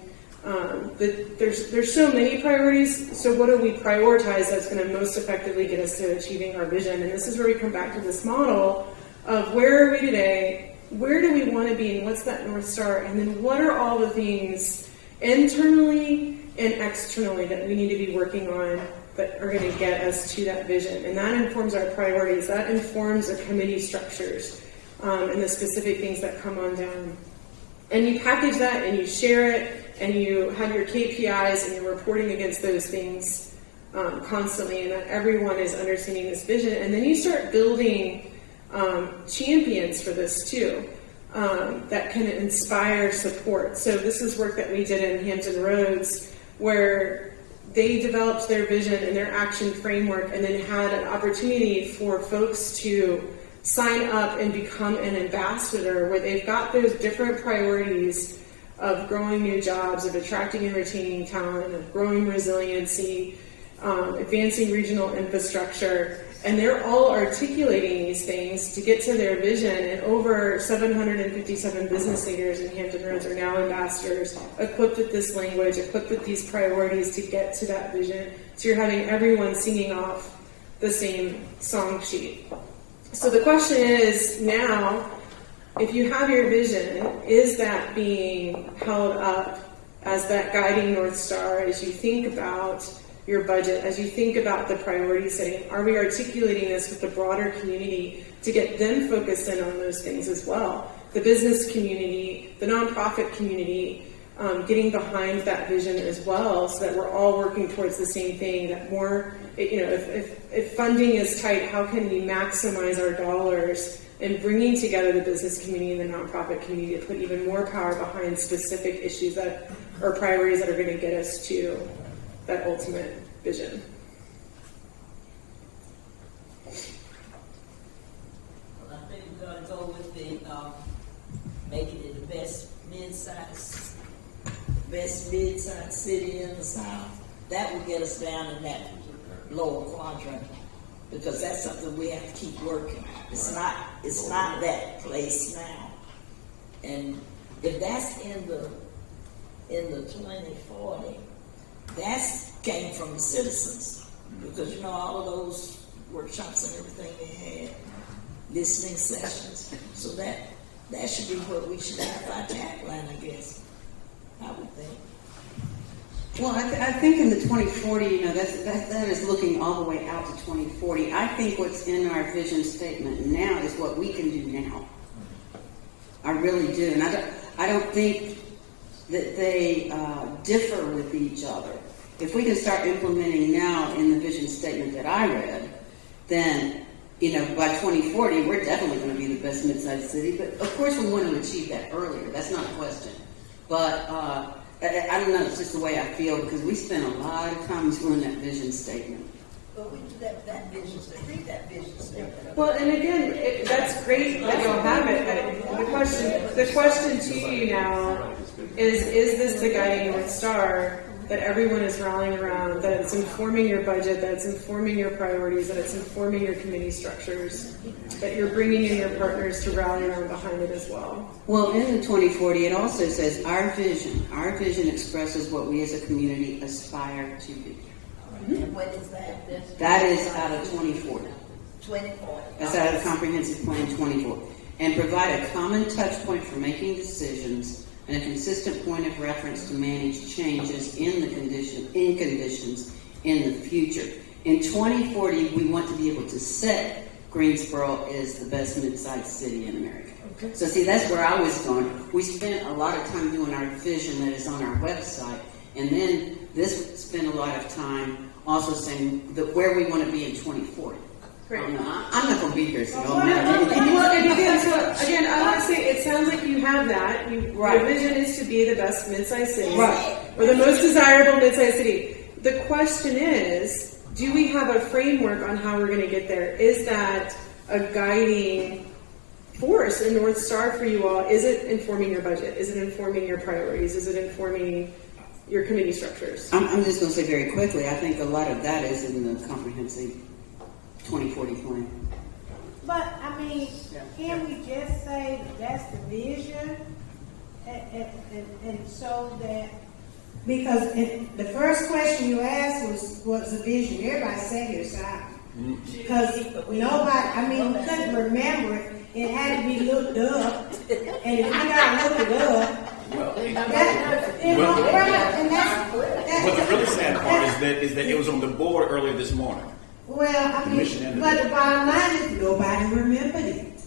There's so many priorities, so what do we prioritize that's going to most effectively get us to achieving our vision? And this is where we come back to this model of where are we today, where do we want to be, and what's that North Star, and then what are all the things internally and externally that we need to be working on that are going to get us to that vision. And that informs our priorities, that informs our committee structures, and the specific things that come on down. And you package that and you share it, and you have your KPIs and you're reporting against those things constantly, and that everyone is understanding this vision. And then you start building champions for this too, that can inspire support. So this is work that we did in Hampton Roads, where they developed their vision and their action framework, and then had an opportunity for folks to sign up and become an ambassador, where they've got those different priorities of growing new jobs, of attracting and retaining talent, of growing resiliency, advancing regional infrastructure. And they're all articulating these things to get to their vision. And over 757 business leaders in Hampton Roads are now ambassadors, equipped with this language, equipped with these priorities to get to that vision. So you're having everyone singing off the same song sheet. So the question is now, if you have your vision, is that being held up as that guiding North Star as you think about your budget, as you think about the priority setting? Are we articulating this with the broader community to get them focused in on those things as well? The business community, the nonprofit community, getting behind that vision as well, so that we're all working towards the same thing. That more, if funding is tight, how can we maximize our dollars and bringing together the business community and the nonprofit community to put even more power behind specific issues that or priorities that are going to get us to that ultimate vision. Well, I think we're going to go with the making it the best mid-sized city in the South. That will get us down in that lower quadrant, because that's something we have to keep working. It's not that place now. And if that's in the 2040, that's came from the citizens, because all of those workshops and everything they had, listening sessions. So that That should be what we should have our tagline, I guess. I would think. Well, I think in the 2040, that is looking all the way out to 2040. I think what's in our vision statement now is what we can do now. I really do, and I don't think that they differ with each other. If we can start implementing now in the vision statement that I read, then by 2040 we're definitely going to be the best mid-sized city. But of course, we want to achieve that earlier. That's not a question. But I don't know, it's just the way I feel, because we spent a lot of time doing that vision statement. But we do that vision statement, read that vision statement. Well, and again, that's great that y'all have it, but the question to you now is this the guiding North Star that everyone is rallying around, that it's informing your budget, that it's informing your priorities, that it's informing your committee structures, that you're bringing in your partners to rally around behind it as well? Well, in the 2040, it also says our vision expresses what we as a community aspire to be. And what is that? That is out of 2040. 2040. That's out of the Comprehensive Plan 24. And provide a common touch point for making decisions and a consistent point of reference to manage changes in conditions in the future. In 2040, we want to be able to say Greensboro is the best mid-sized city in America. Okay. So see, that's where I was going. We spent a lot of time doing our vision that is on our website, and then this spent a lot of time also saying where we want to be in 2040. Great. I'm not going to be here, so don't Again, I want to say, it sounds like you have that. Your vision is to be the best mid-sized city, or the most desirable mid-sized city. The question is, do we have a framework on how we're going to get there? Is that a guiding force, a North Star for you all? Is it informing your budget? Is it informing your priorities? Is it informing your committee structures? I'm just going to say very quickly, I think a lot of that is in the comprehensive 2040 plan. But, I mean, can we just say that's the vision and so that, because the first question you asked was the vision. Everybody said your side. Because nobody, couldn't remember it. It had to be looked up. And if you gotta look it up, But the really sad part is that it was on the board earlier this morning. Well, but the bottom line is nobody remembered it.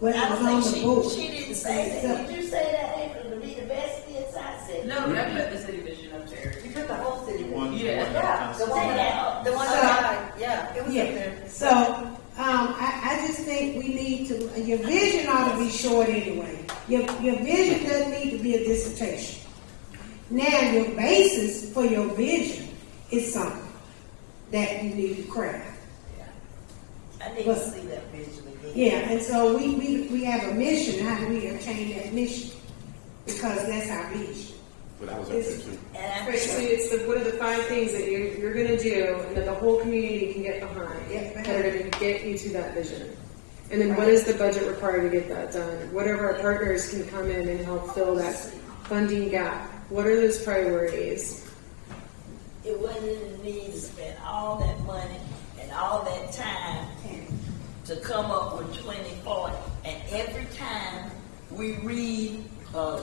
When it was on the board. She didn't say that. Did you say that, April, to be the best inside city? No, I put the city vision up there. You put the whole city vision. The one that it was up there. So, I just think we need to, your vision ought to be short anyway. Your vision doesn't need to be a dissertation. Now, your basis for your vision is something that you need to craft. I need to see that vision again. Yeah, and so we have a mission. How do we attain that mission? Because that's our vision. But I was up there too. Right, so it's what are the 5 things that you're going to do and that the whole community can get behind that are going to get you to that vision? And then what is the budget required to get that done? What of our partners can come in and help fill that funding gap? What are those priorities? It wasn't in the need to spend all that money and all that time to come up with 2040. And every time we read a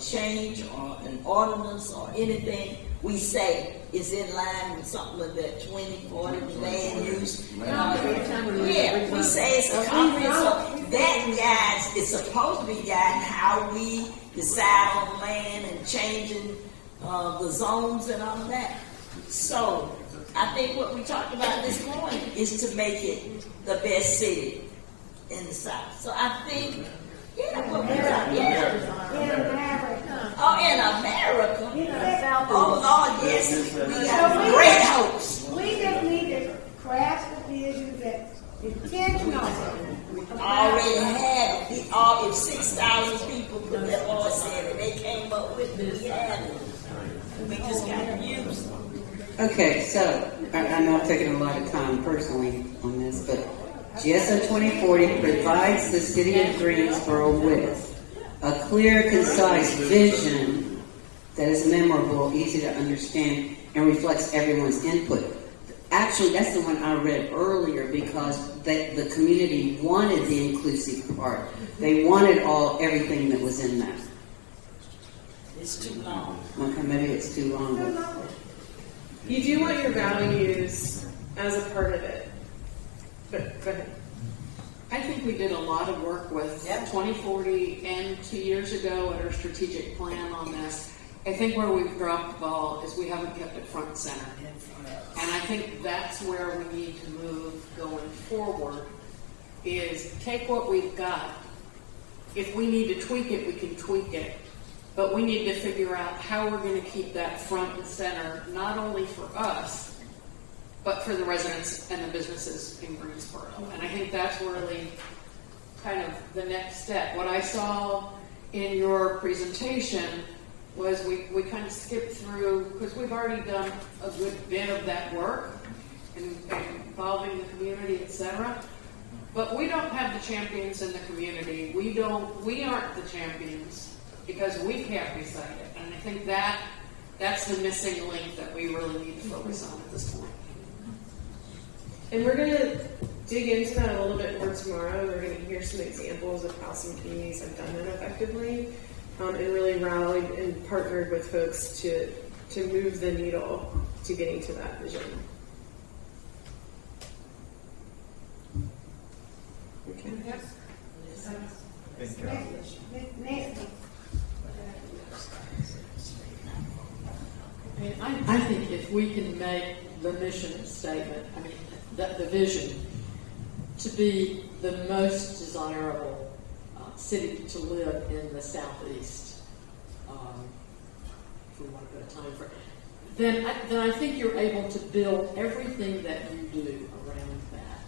change or an ordinance or anything, we say it's in line with something like that 2040 land use. We say it's a comprehensive. So that guides, it's supposed to be guiding how we decide on land and changing the zones and all of that. So I think what we talked about this morning is to make it the best city in the South. So I think, what we talked, Oh, in America. Oh, Lord, yes. We got great hopes. We just need to craft the vision that intentional. Already had it. If 6,000 people, that Lord said that they came up with it, we had it. We just got to use it. Okay, so I know I've taken a lot of time personally on this, but GSO 2040 provides the city of Greensboro with a clear, concise vision that is memorable, easy to understand, and reflects everyone's input. Actually, that's the one I read earlier because the community wanted the inclusive part. They wanted everything that was in that. It's too long. Okay, maybe it's too long. You do want your values as a part of it. But go ahead. I think we did a lot of work with 2040 and 2 years ago at our strategic plan on this. I think where we've dropped the ball is we haven't kept it front and center. And I think that's where we need to move going forward, is take what we've got. If we need to tweak it, we can tweak it. But we need to figure out how we're going to keep that front and center, not only for us, but for the residents and the businesses in Greensboro. And I think that's really kind of the next step. What I saw in your presentation was we kind of skipped through, because we've already done a good bit of that work in involving the community, et cetera. But we don't have the champions in the community. We aren't the champions because we can't recite it. And I think that's the missing link that we really need to focus on at this point. And we're going to dig into that a little bit more tomorrow. We're going to hear some examples of how some communities have done that effectively, and really rallied and partnered with folks to move the needle to getting to that vision. Okay. I think if we can make the mission statement, the vision, to be the most desirable city to live in the Southeast, if we want to put a time frame, then I think you're able to build everything that you do around that.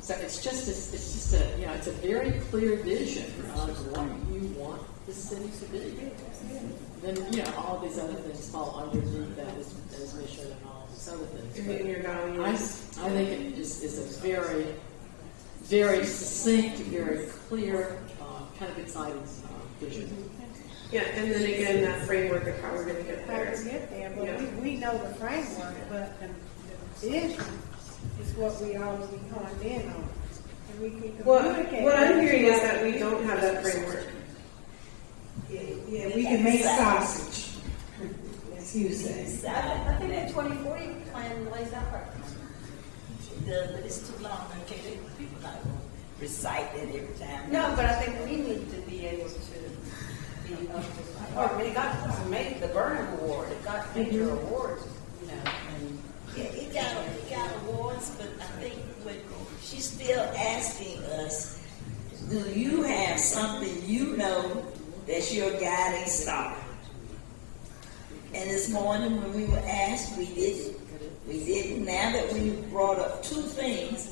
So it's just a very clear vision of what you want the city to be. Then all these other things fall underneath that as mission and all these other things. And your values. I think it is a very, very succinct, very clear, kind of exciting vision. Yeah, and then again, that framework of how we're going to get there. But we know the framework, but the vision is what we always honed in on. And we can communicate. What I'm hearing is that we don't have that framework. Yeah, we can make sausage, as you say. I think that 2040 plan lays out right. It does, but it's too long. Okay, people not going to recite it every time. No, but I think we need to be able to be up to, it got the Burnham Award, it got major awards, And yeah, it got awards, but I think she's still asking us, do you have something that's your guiding star? And this morning when we were asked, we didn't. We didn't. Now that we brought up two things,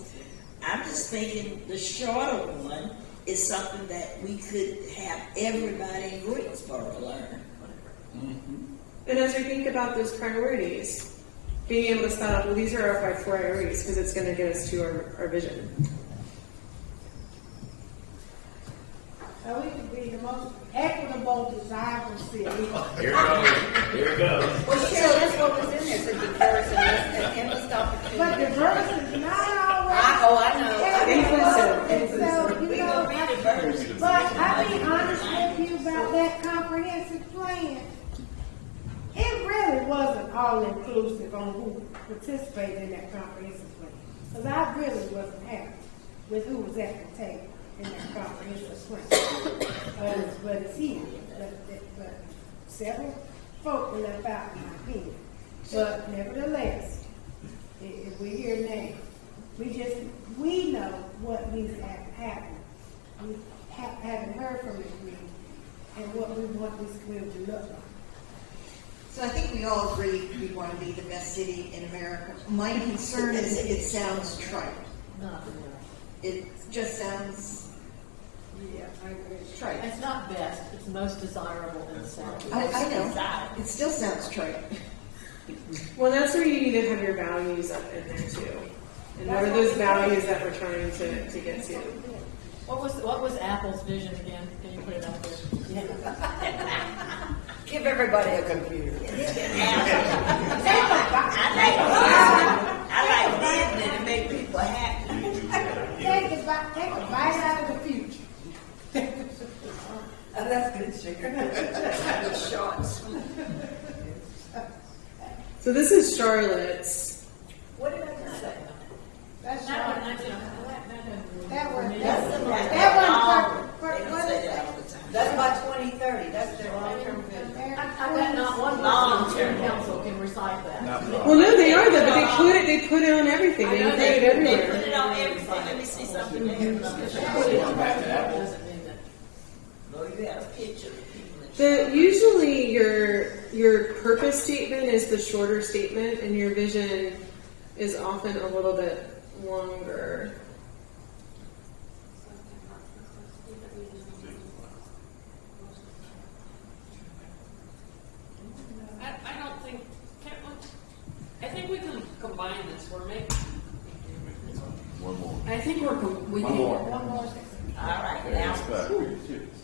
I'm just thinking the shorter one is something that we could have everybody in Greensboro learn. Mm-hmm. And as we think about those priorities, being able to set up, well, these are our 5 priorities because it's going to get us to our vision. So we could be the most equitable, desirable city. Here it goes. Here it goes. Well, Cheryl, that's what was in there, for diverse and endless opportunity. But diverse is not always. I know. So, We gonna be diverse. But I'll be honest with you about that comprehensive plan. It really wasn't all inclusive on who participated in that comprehensive plan. Because I really wasn't happy with who was at the table in that comprehensive plan. But it's here. But several folk were left out in my opinion. But nevertheless, if we're here now, we know what needs to happen. We haven't heard from the community and what we want this community to look like. So I think we all agree we want to be the best city in America. My concern is it sounds trite. It just sounds, it's trite. It's not best, it's most desirable in the South. I know. It still sounds trite. Well, that's where you need to have your values up in there too. And what are those values that we're trying to get to? What was Apple's vision again? Can you put it up there? Give everybody a computer. I like So this is Charlotte's. What did I just say? That's That right. one, that's, That one, That's the that one, They don't say that all the time. That's by 2030, that's their long-term vision. I bet not one person on council can recite that. Well, no, they are though, but they put it on everything. They put it They everywhere. put it on everything, let me see something there. Going back to Apple. No, you had a picture of people. Usually your purpose statement is the shorter statement, and your vision is often a little bit longer. I don't think, I think we can combine this, we're making. One more. I think we One can. more. All right, now.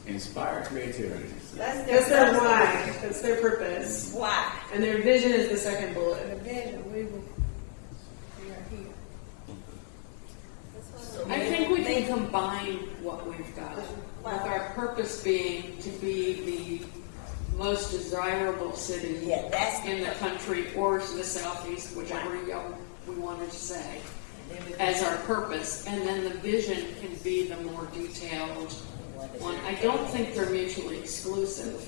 Inspire creativity. That's their why. That's their purpose. Why? And their vision is the second bullet. the vision, we are here. I think we can combine what we've got, with our purpose being to be the most desirable city in the country, or to the southeast, whichever we wanted to say, as our purpose. And then the vision can be the more detailed one. I don't think they're mutually exclusive.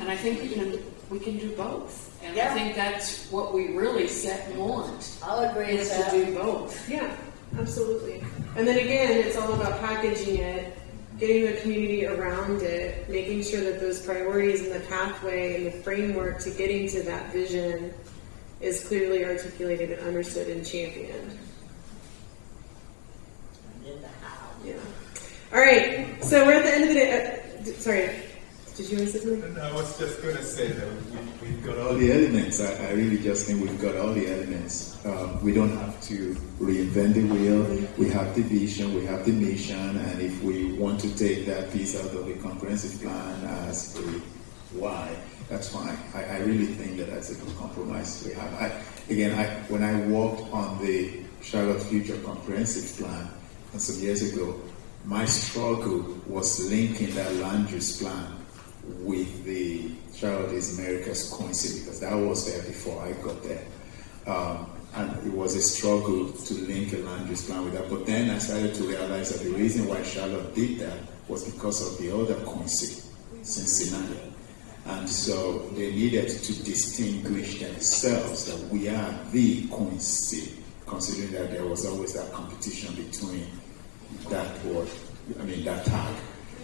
And I think we can do both. And I think that's what we really set and want. I'll agree is with to that. do both. Yeah, absolutely. And then again, it's all about packaging it, getting the community around it, making sure that those priorities and the pathway and the framework to getting to that vision is clearly articulated and understood and championed. Yeah. All right, so we're at the end of the day. Sorry, did you want to say something? I was just going to say that we've got All the elements. I really just think we've got all the elements. We don't have to reinvent the wheel. We have the vision, we have the mission, and if we want to take that piece out of the comprehensive plan as a why, that's fine. I really think that that's a good compromise we have. When I worked on the Charlotte Future Comprehensive Plan some years ago, my struggle was linking that land use plan with the Charlotte is America's coincidence, because that was there before I got there. And it was a struggle to link a land use plan with that. But then I started to realize that the reason why Charlotte did that was because of the other coincidence, Cincinnati. And so they needed to distinguish themselves that we are the coincidence, considering that there was always that competition between that tag.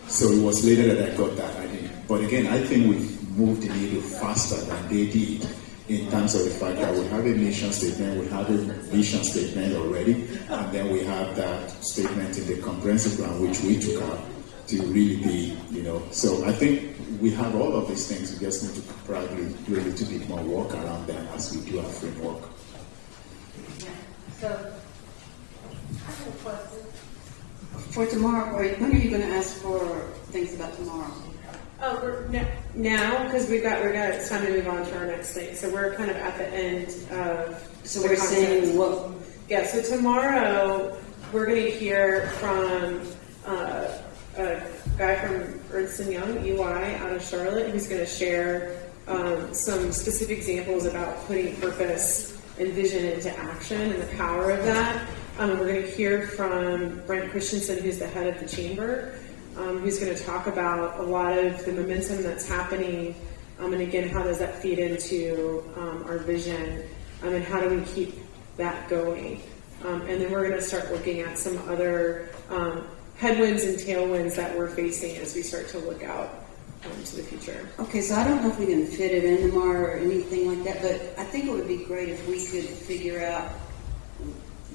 So it was later that I got that idea. But again, I think we've moved the needle faster than they did in terms of the fact that we have a mission statement, we have a vision statement already, and then we have that statement in the comprehensive plan, which we took out to really be, So I think we have all of these things. We just need to probably do a little bit more work around them as we do our framework. So, I have a question. For tomorrow, when are you going to ask for things about tomorrow? Oh, now because it's time to move on to our next thing. So we're kind of at the end of. So the we're concept. saying what? Yeah. So tomorrow we're going to hear from a guy from Ernst & Young, EY, out of Charlotte, who's going to share some specific examples about putting purpose and vision into action and the power of that. We're going to hear from Brent Christensen, who's the head of the chamber, who's going to talk about a lot of the momentum that's happening, and again, how does that feed into our vision, and how do we keep that going. And then we're going to start looking at some other headwinds and tailwinds that we're facing as we start to look out to the future. Okay, so I don't know if we can fit it in tomorrow or anything like that, but I think it would be great if we could figure out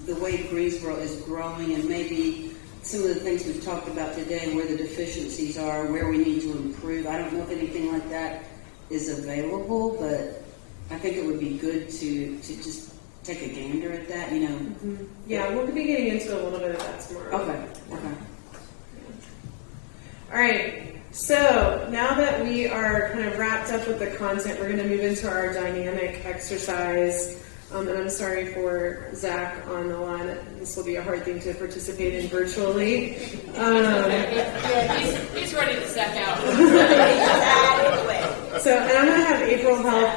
the way Greensboro is growing and maybe some of the things we've talked about today, where the deficiencies are, where we need to improve. I don't know if anything like that is available, but I think it would be good to just take a gander at that, Mm-hmm. Yeah, we'll be getting into a little bit of that tomorrow. Okay. All right. So now that we are kind of wrapped up with the content, we're going to move into our dynamic exercise. And I'm sorry for Zach on the line. This will be a hard thing to participate in virtually. Yeah, he's ready to Zach out. So, and I'm going to have April help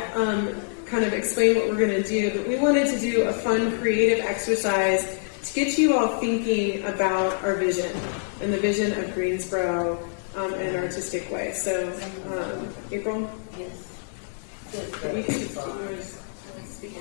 kind of explain what we're going to do, but we wanted to do a fun, creative exercise to get you all thinking about our vision and the vision of Greensboro in an artistic way. So, April? Yes. We can just speak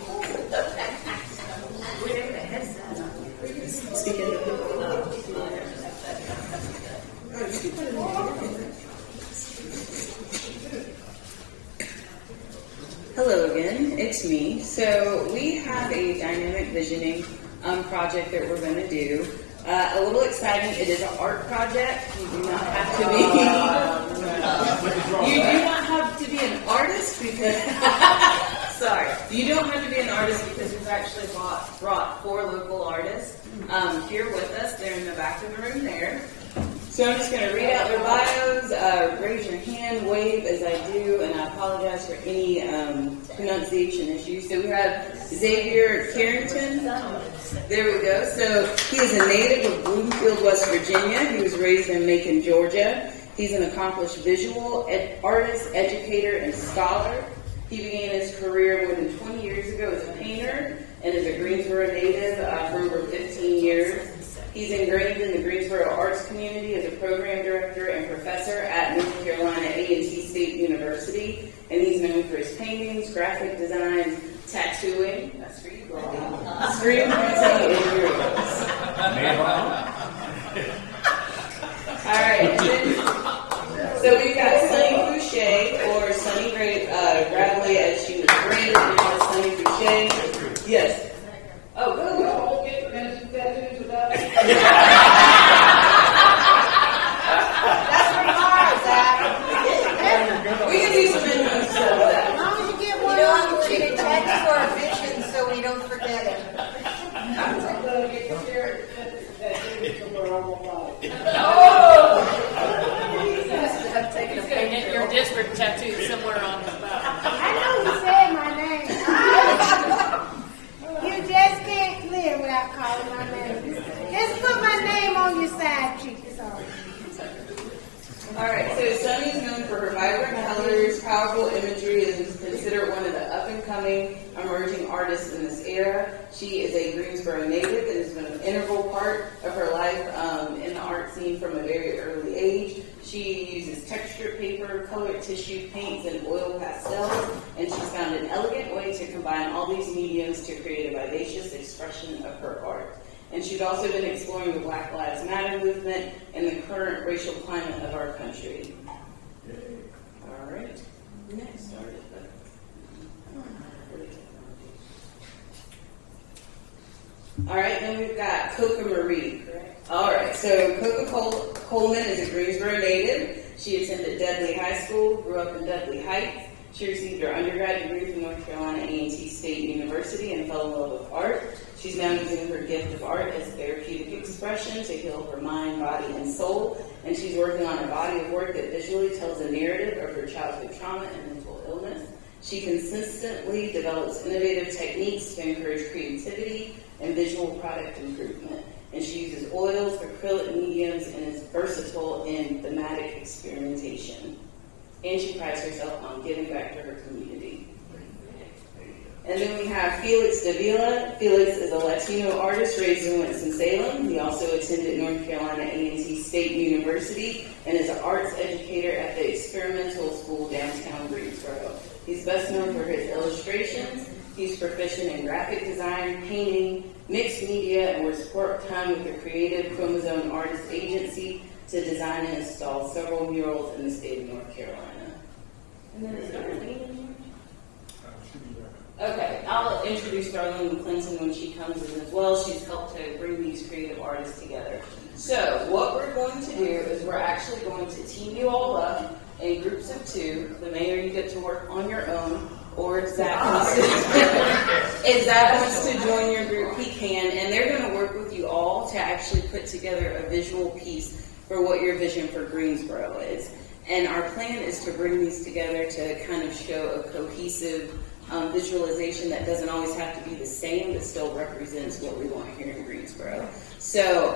Hello again, it's me. So we have a dynamic visioning project that we're going to do. A little exciting, it is an art project. You do not have to be you do not have to be an artist because sorry, you don't have to be an artist because we've actually brought 4 local artists here with us. They're in the back of the room there. So I'm just going to read out their bios, raise your hand, wave as I do, and I apologize for any pronunciation issues. So we have Xavier Carrington. There we go. So he is a native of Bloomfield, West Virginia. He was raised in Macon, Georgia. He's an accomplished visual artist, educator, and scholar. He began his career more than 20 years ago as a painter and is a Greensboro native for over 15 years. He's ingrained in the Greensboro arts community as a program director and professor at North Carolina A&T State University, and he's known for his paintings, graphic design, tattooing, that's for you, screen printing, and murals. All right, so we've got Sunny Boucher, or Sunny Gravely, as she was branded, Sunny Boucher. Yes. Oh, go. That's pretty hard, Zach. We can do some minimum stuff with that. As long as you get one on the cheek, text for a vision so we don't forget it. I've taken a picture. Your district tattoo somewhere on the back. I know you said my name. You just can't live without calling my name. Just put my name on your side cheek. It's all right. All right, so Sunny is known for her vibrant colors, powerful imagery, and is considered one of the up-and-coming emerging artists in this era. She is a Greensboro native and has been an integral part of her life in the art scene from a very early age. She uses textured paper, colored tissue, paints, and oil pastels, and she's found an elegant way to combine all these mediums to create a vivacious expression of her art. And she's also been exploring the Black Lives Matter movement and the current racial climate of our country. All right. Next, all right, then we've got Coca Marie. All right, so Coca Coleman is a Greensboro native. She attended Dudley High School, grew up in Dudley Heights. She received her undergrad degree from North Carolina A&T State University and fell in love with art. She's now using her gift of art as therapeutic expression to heal her mind, body, and soul. And she's working on a body of work that visually tells a narrative of her childhood trauma and mental illness. She consistently develops innovative techniques to encourage creativity and visual product improvement. And she uses oils, acrylic mediums, and is versatile in thematic experimentation. And she prides herself on giving back to her community. And then we have Felix Davila. Felix is a Latino artist raised in Winston-Salem. He also attended North Carolina A&T State University and is an arts educator at the Experimental School downtown Greensboro. He's best known for his illustrations. He's proficient in graphic design, painting, mixed media, and works part-time with the Creative Chromosome Artist Agency to design and install several murals in the state of North Carolina. And then is Darlene in here? Okay, I'll introduce Darlene Clinton when she comes in as well. She's helped to bring these creative artists together. So what we're going to do is we're actually going to team you all up in groups of 2. The mayor, you get to work on your own, or if Zach wants to join your group, he can, and they're going to work with you all to actually put together a visual piece for what your vision for Greensboro is. And our plan is to bring these together to kind of show a cohesive visualization that doesn't always have to be the same, but still represents what we want here in Greensboro. So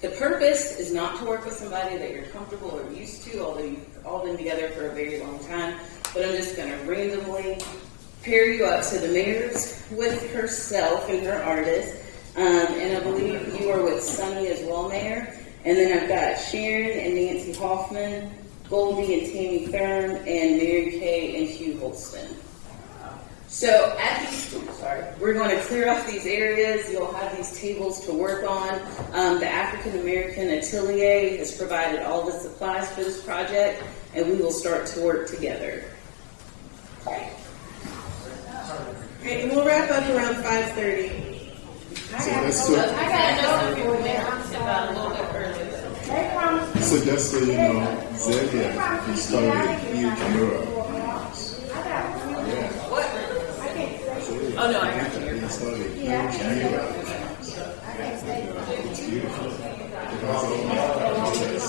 the purpose is not to work with somebody that you're comfortable or used to, although you've all been together for a very long time, but I'm just going to randomly pair you up. So the mayor's with herself and her artist, and I believe you are with Sunny as well, Mayor. And then I've got Sharon and Nancy Hoffman, Goldie and Tammy Thurm, and Mary Kay and Hugh Holston. So at these, we're going to clear off these areas. You'll have these tables to work on. The African American Atelier has provided all the supplies for this project, and we will start to work together. Great, and we'll wrap up around 5:30. So just so you know, Xavier installed a huge mural. Oh no, I got you. He installed a huge mural. It's beautiful. It has all my pictures.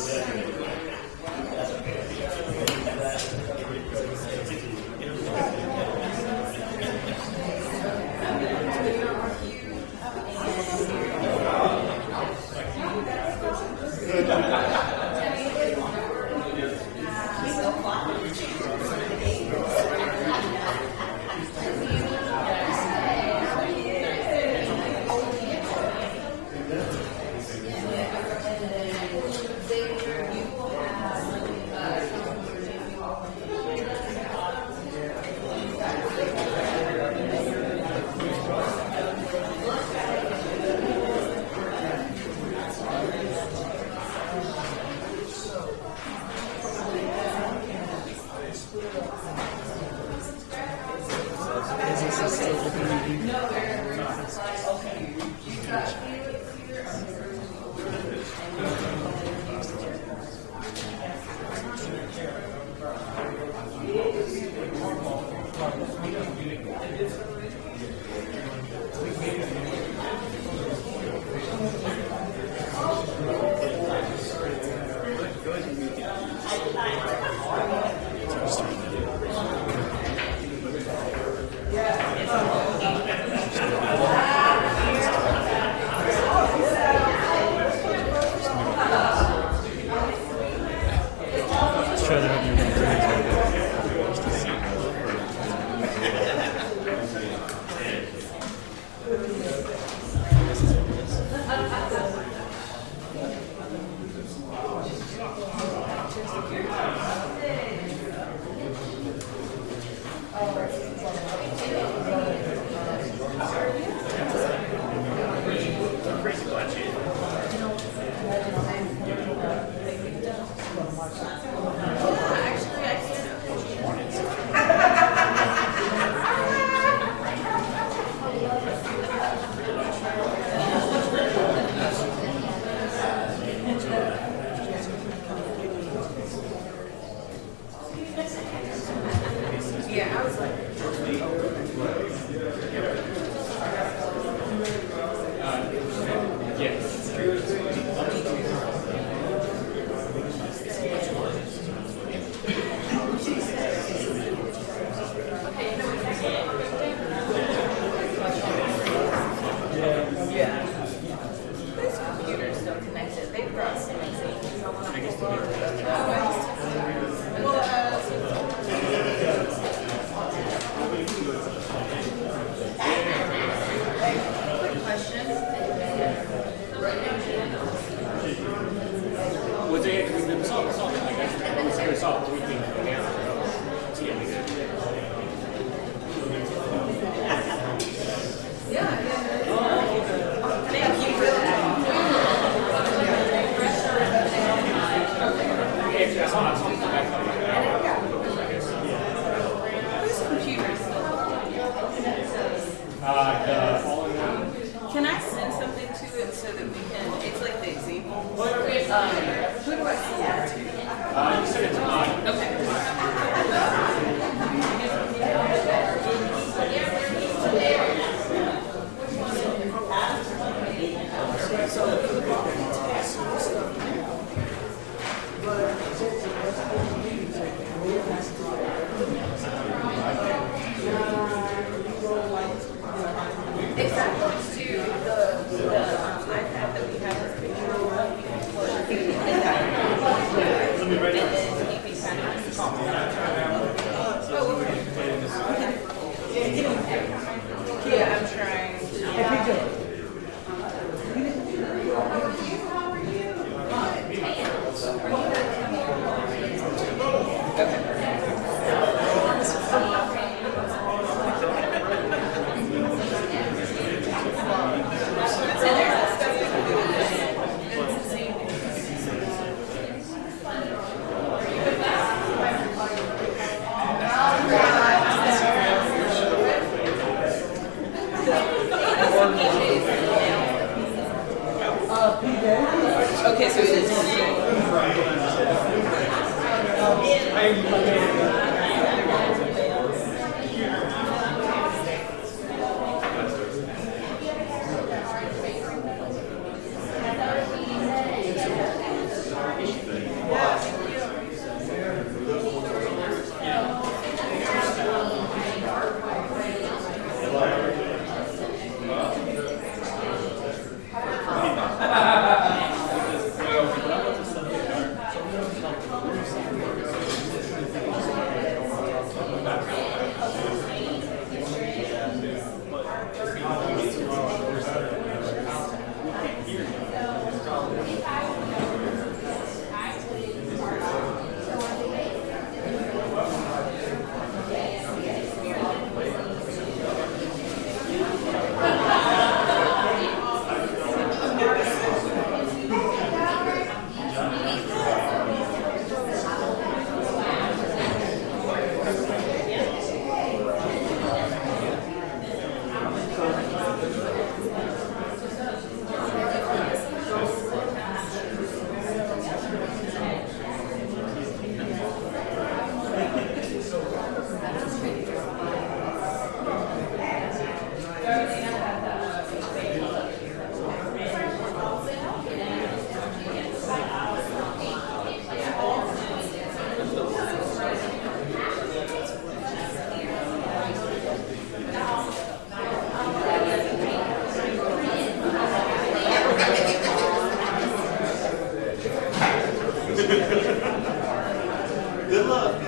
Good luck.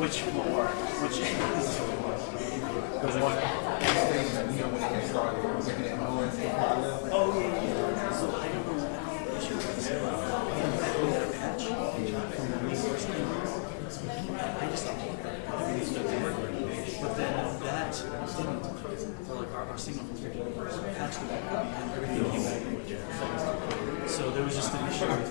Which more? Which oh yeah. So I don't know how the issue is. I got a patch from the resource team. I just thought everything's good to work with. But then that didn't, for like our signal configuration, patched it back up and everything came back. So there was just an issue with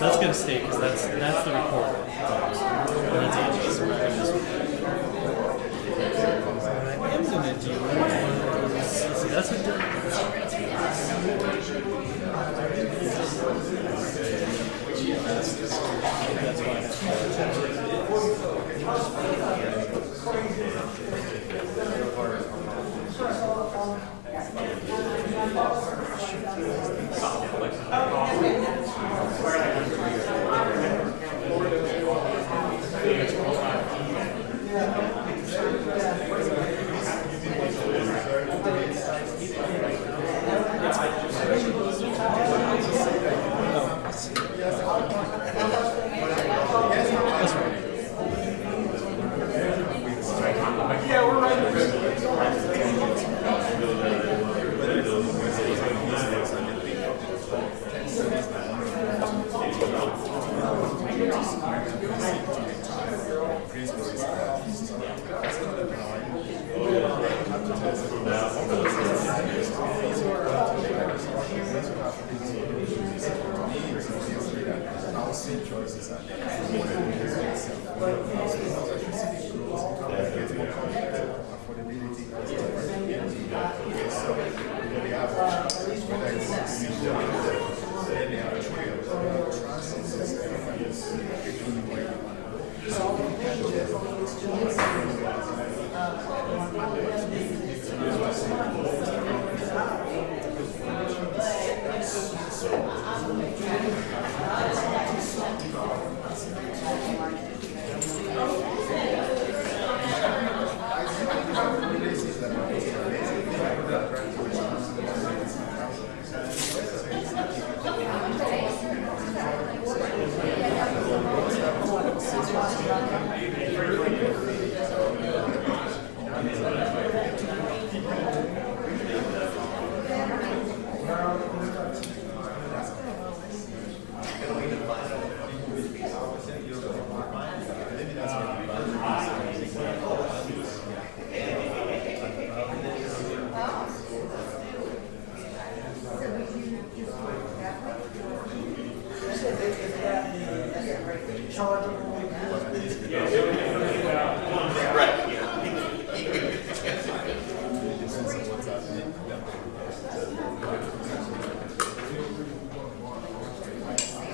That's gonna stay because that's the recorder. That's Angie's. We're not gonna just. I am gonna do. Let's see, that's what.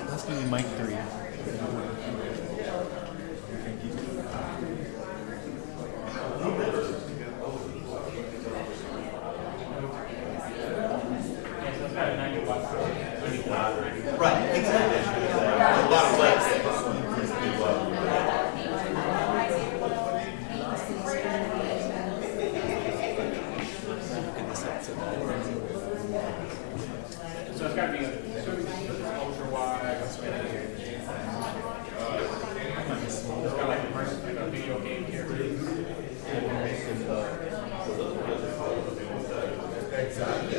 That's gonna be mic 3. Right, exactly. A lot of legs. So it's got to be ultra wide. It's got like a video game here. Exactly.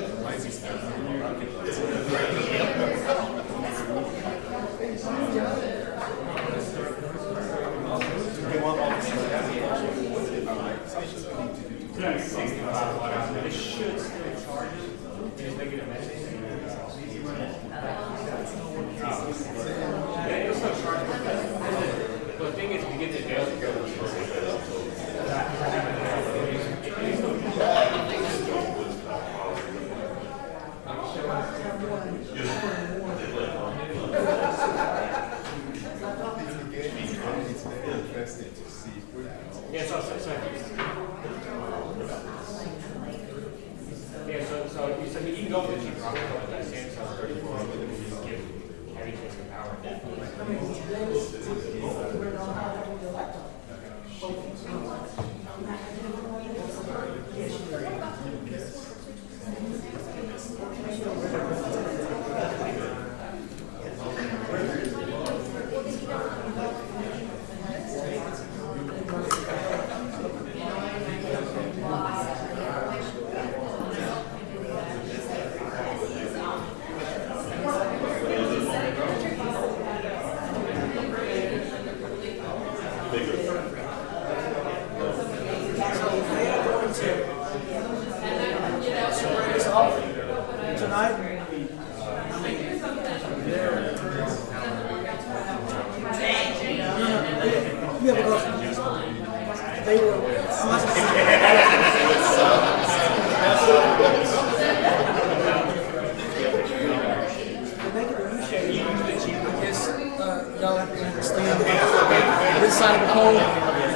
y'all have to understand this side of the pole.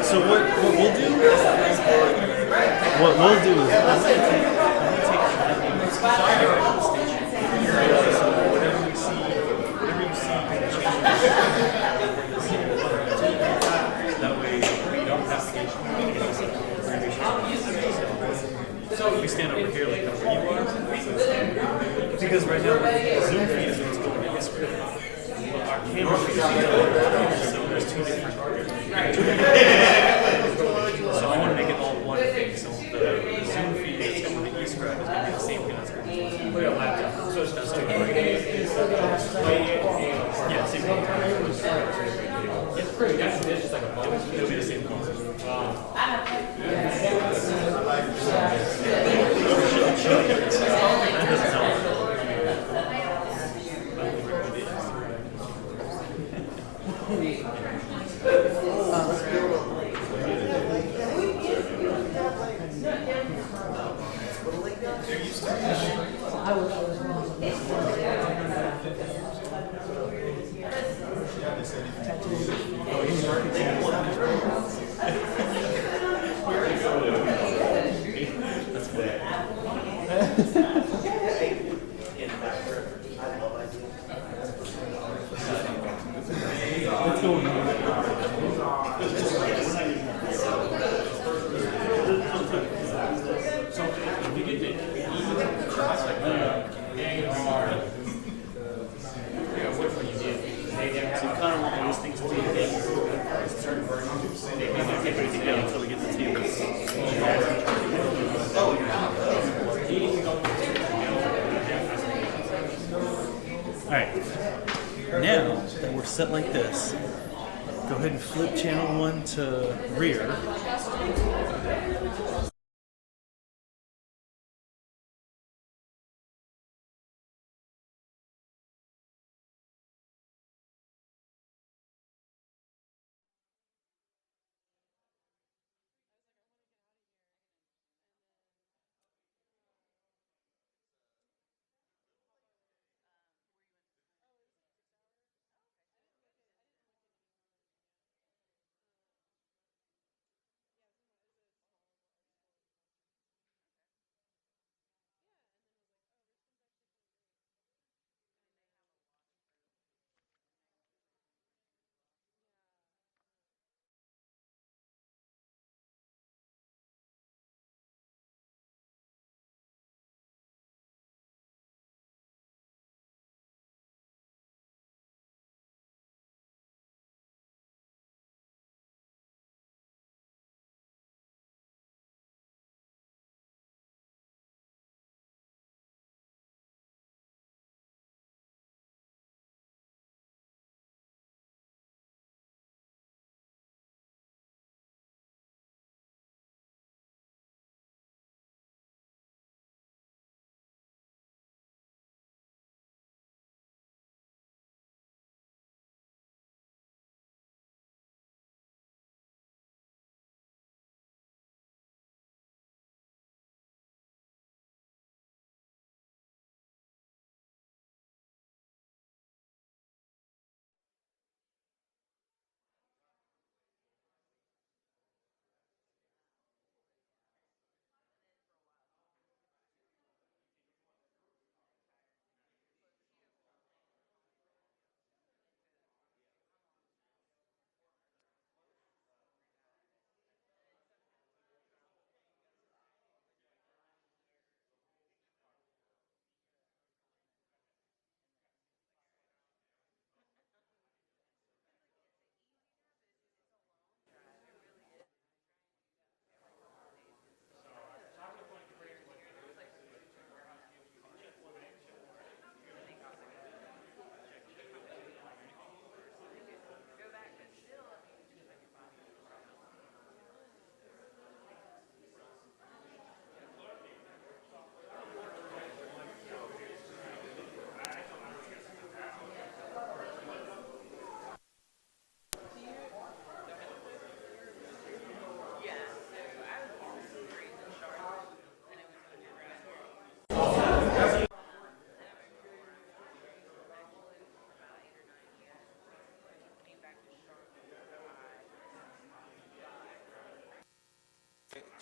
So what we'll do? What we'll do is we'll take whatever you see, that way we don't have to get so we stand over here like where you are. Because right now the Zoom feed is what's going on. But our camera feed is so there's two different. So I want to make it all one thing. So the Zoom feed that's coming to East Drive is going to be the same thing that's going to be on your laptop. So it's just yeah, same thing. Yeah, it's just like a bonus. It'll be the same concept. Alright, now that we're set like this, go ahead and flip channel 1 to rear.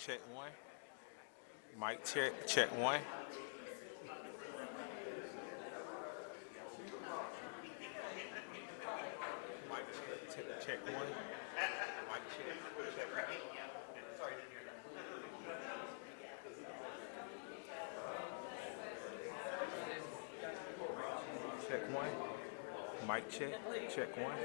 check one. Mic check one. Mic check one. Mic check one. Sorry, didn't hear that. Check one. Mic check one.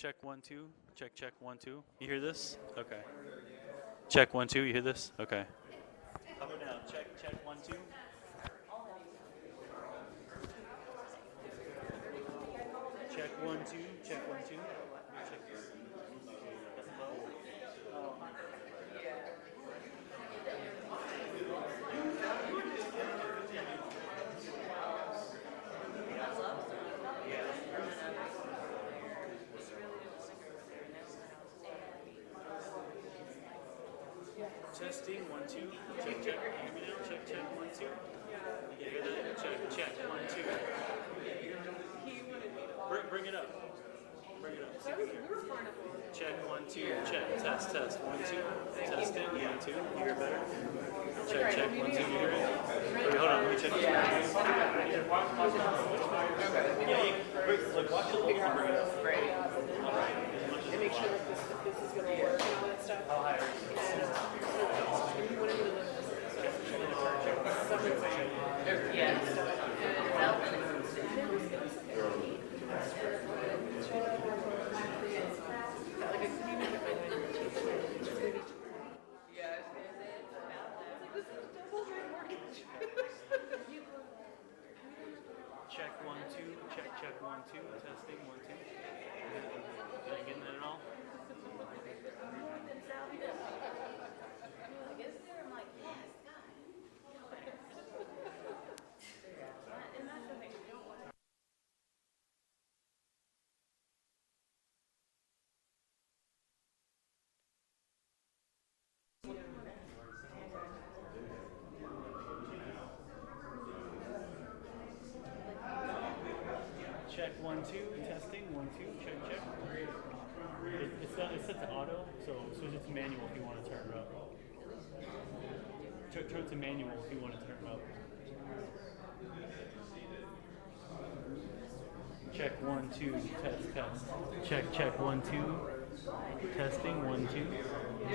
Check 1 2. Check 1 2. You hear this? Okay. Check 1 2. You hear this? Okay. How about now? Check 1 2. Check 1 2. Check 1 2. Check. That's low. Testing 1 2. Check. Hear me now? Check 1 2. You hear that? Check 1 2. Bring it up. Bring it up. Check 1 2. Check. Test 1 2. Testing 1 2. You hear better? Check 1 2. You hear it? Okay, hold on. Let me check this. Look, watch the whole thing. Bring it up. Right. And make sure that this is going to work and all that stuff. How high are you? And you want to live Check 1 2. Check 1 2. Testing 1 2. Did I get that at all? Check 1 2. Testing 1 2. Check. It's set to auto, so switch it to manual if you want to turn it up. Turn it to manual if you want to turn it up. Check 1 2. Test. Check 1 2. Testing 1 2.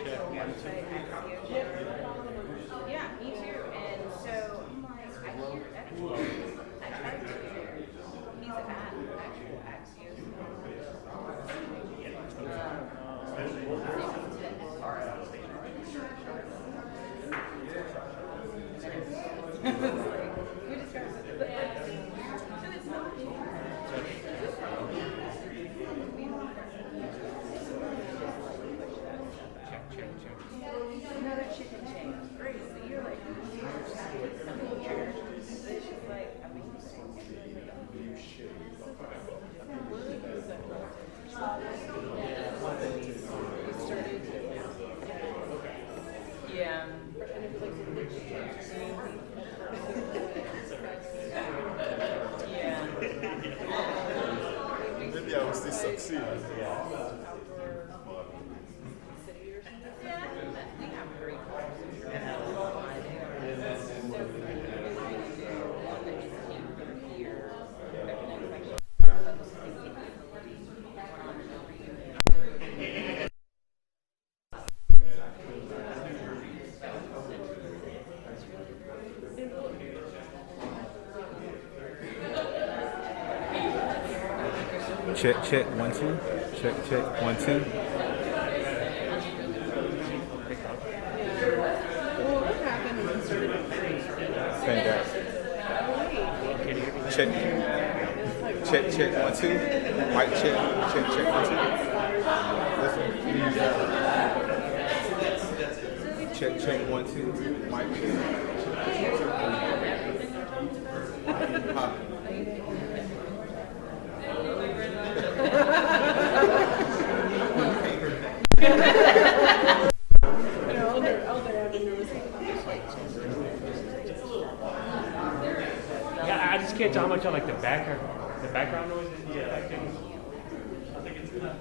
Check 1 2. Yeah, me too. And so I'm like, I hear everything. I tried to hear. He's at actual Axios. Another chicken chain. succeed. Check, 1 2. Check 1 2. Fantastic. Check 1 2. Mic check 1 2. Check 1 2. Mic check. Yeah, I just can't tell how much I like the background noise. Yeah, I think it's enough.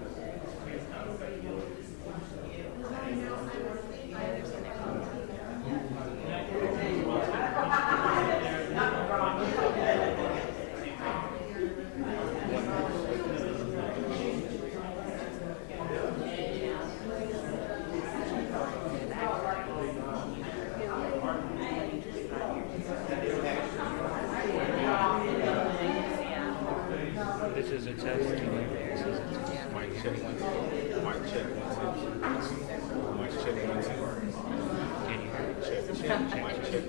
This is a test. This is a test. Mic check 1 2. Mic check 1 2. Mic check 1 2. Can you hear? Check. Mic check.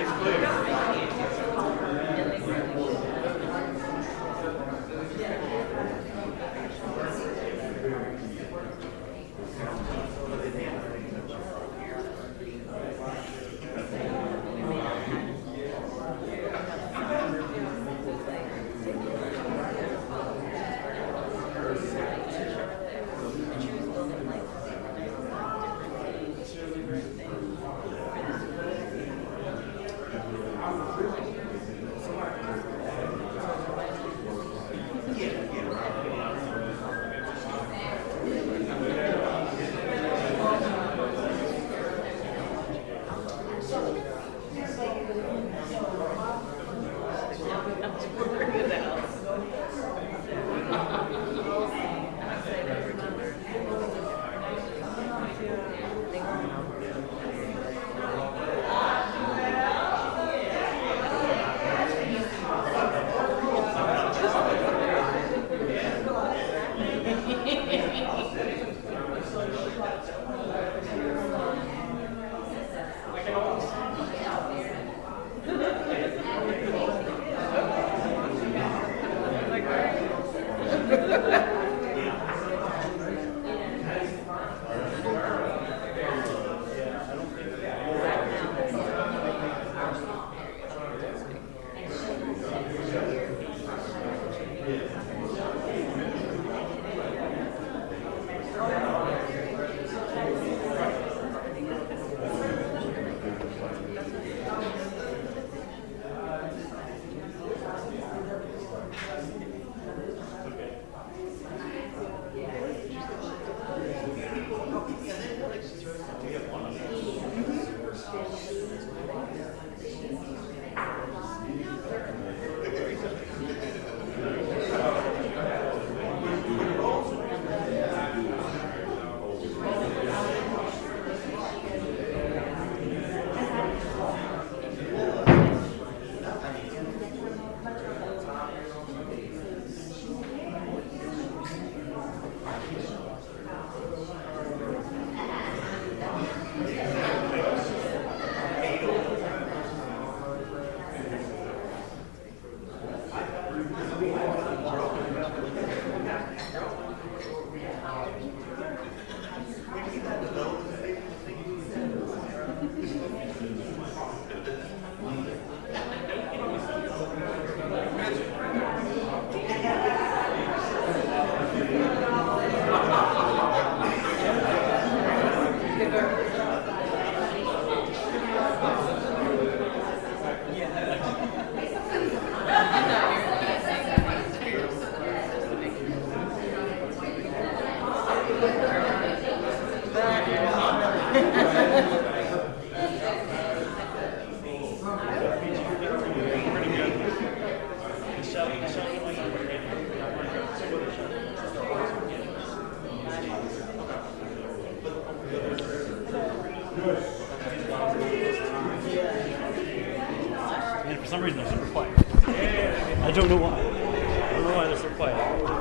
It's clear. some reason they're super quiet. I don't know why. I don't know why they're so quiet.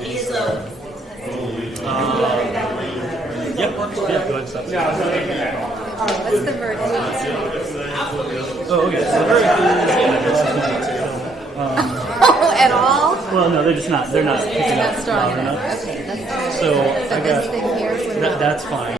He is a. Yeah, go ahead. Stop. What's the verdict? Oh, okay. Oh, at all? Well, no, they're just not. They're not picking up Not strong loud enough. enough. Okay, that's So I this got thing here. What about- that's fine.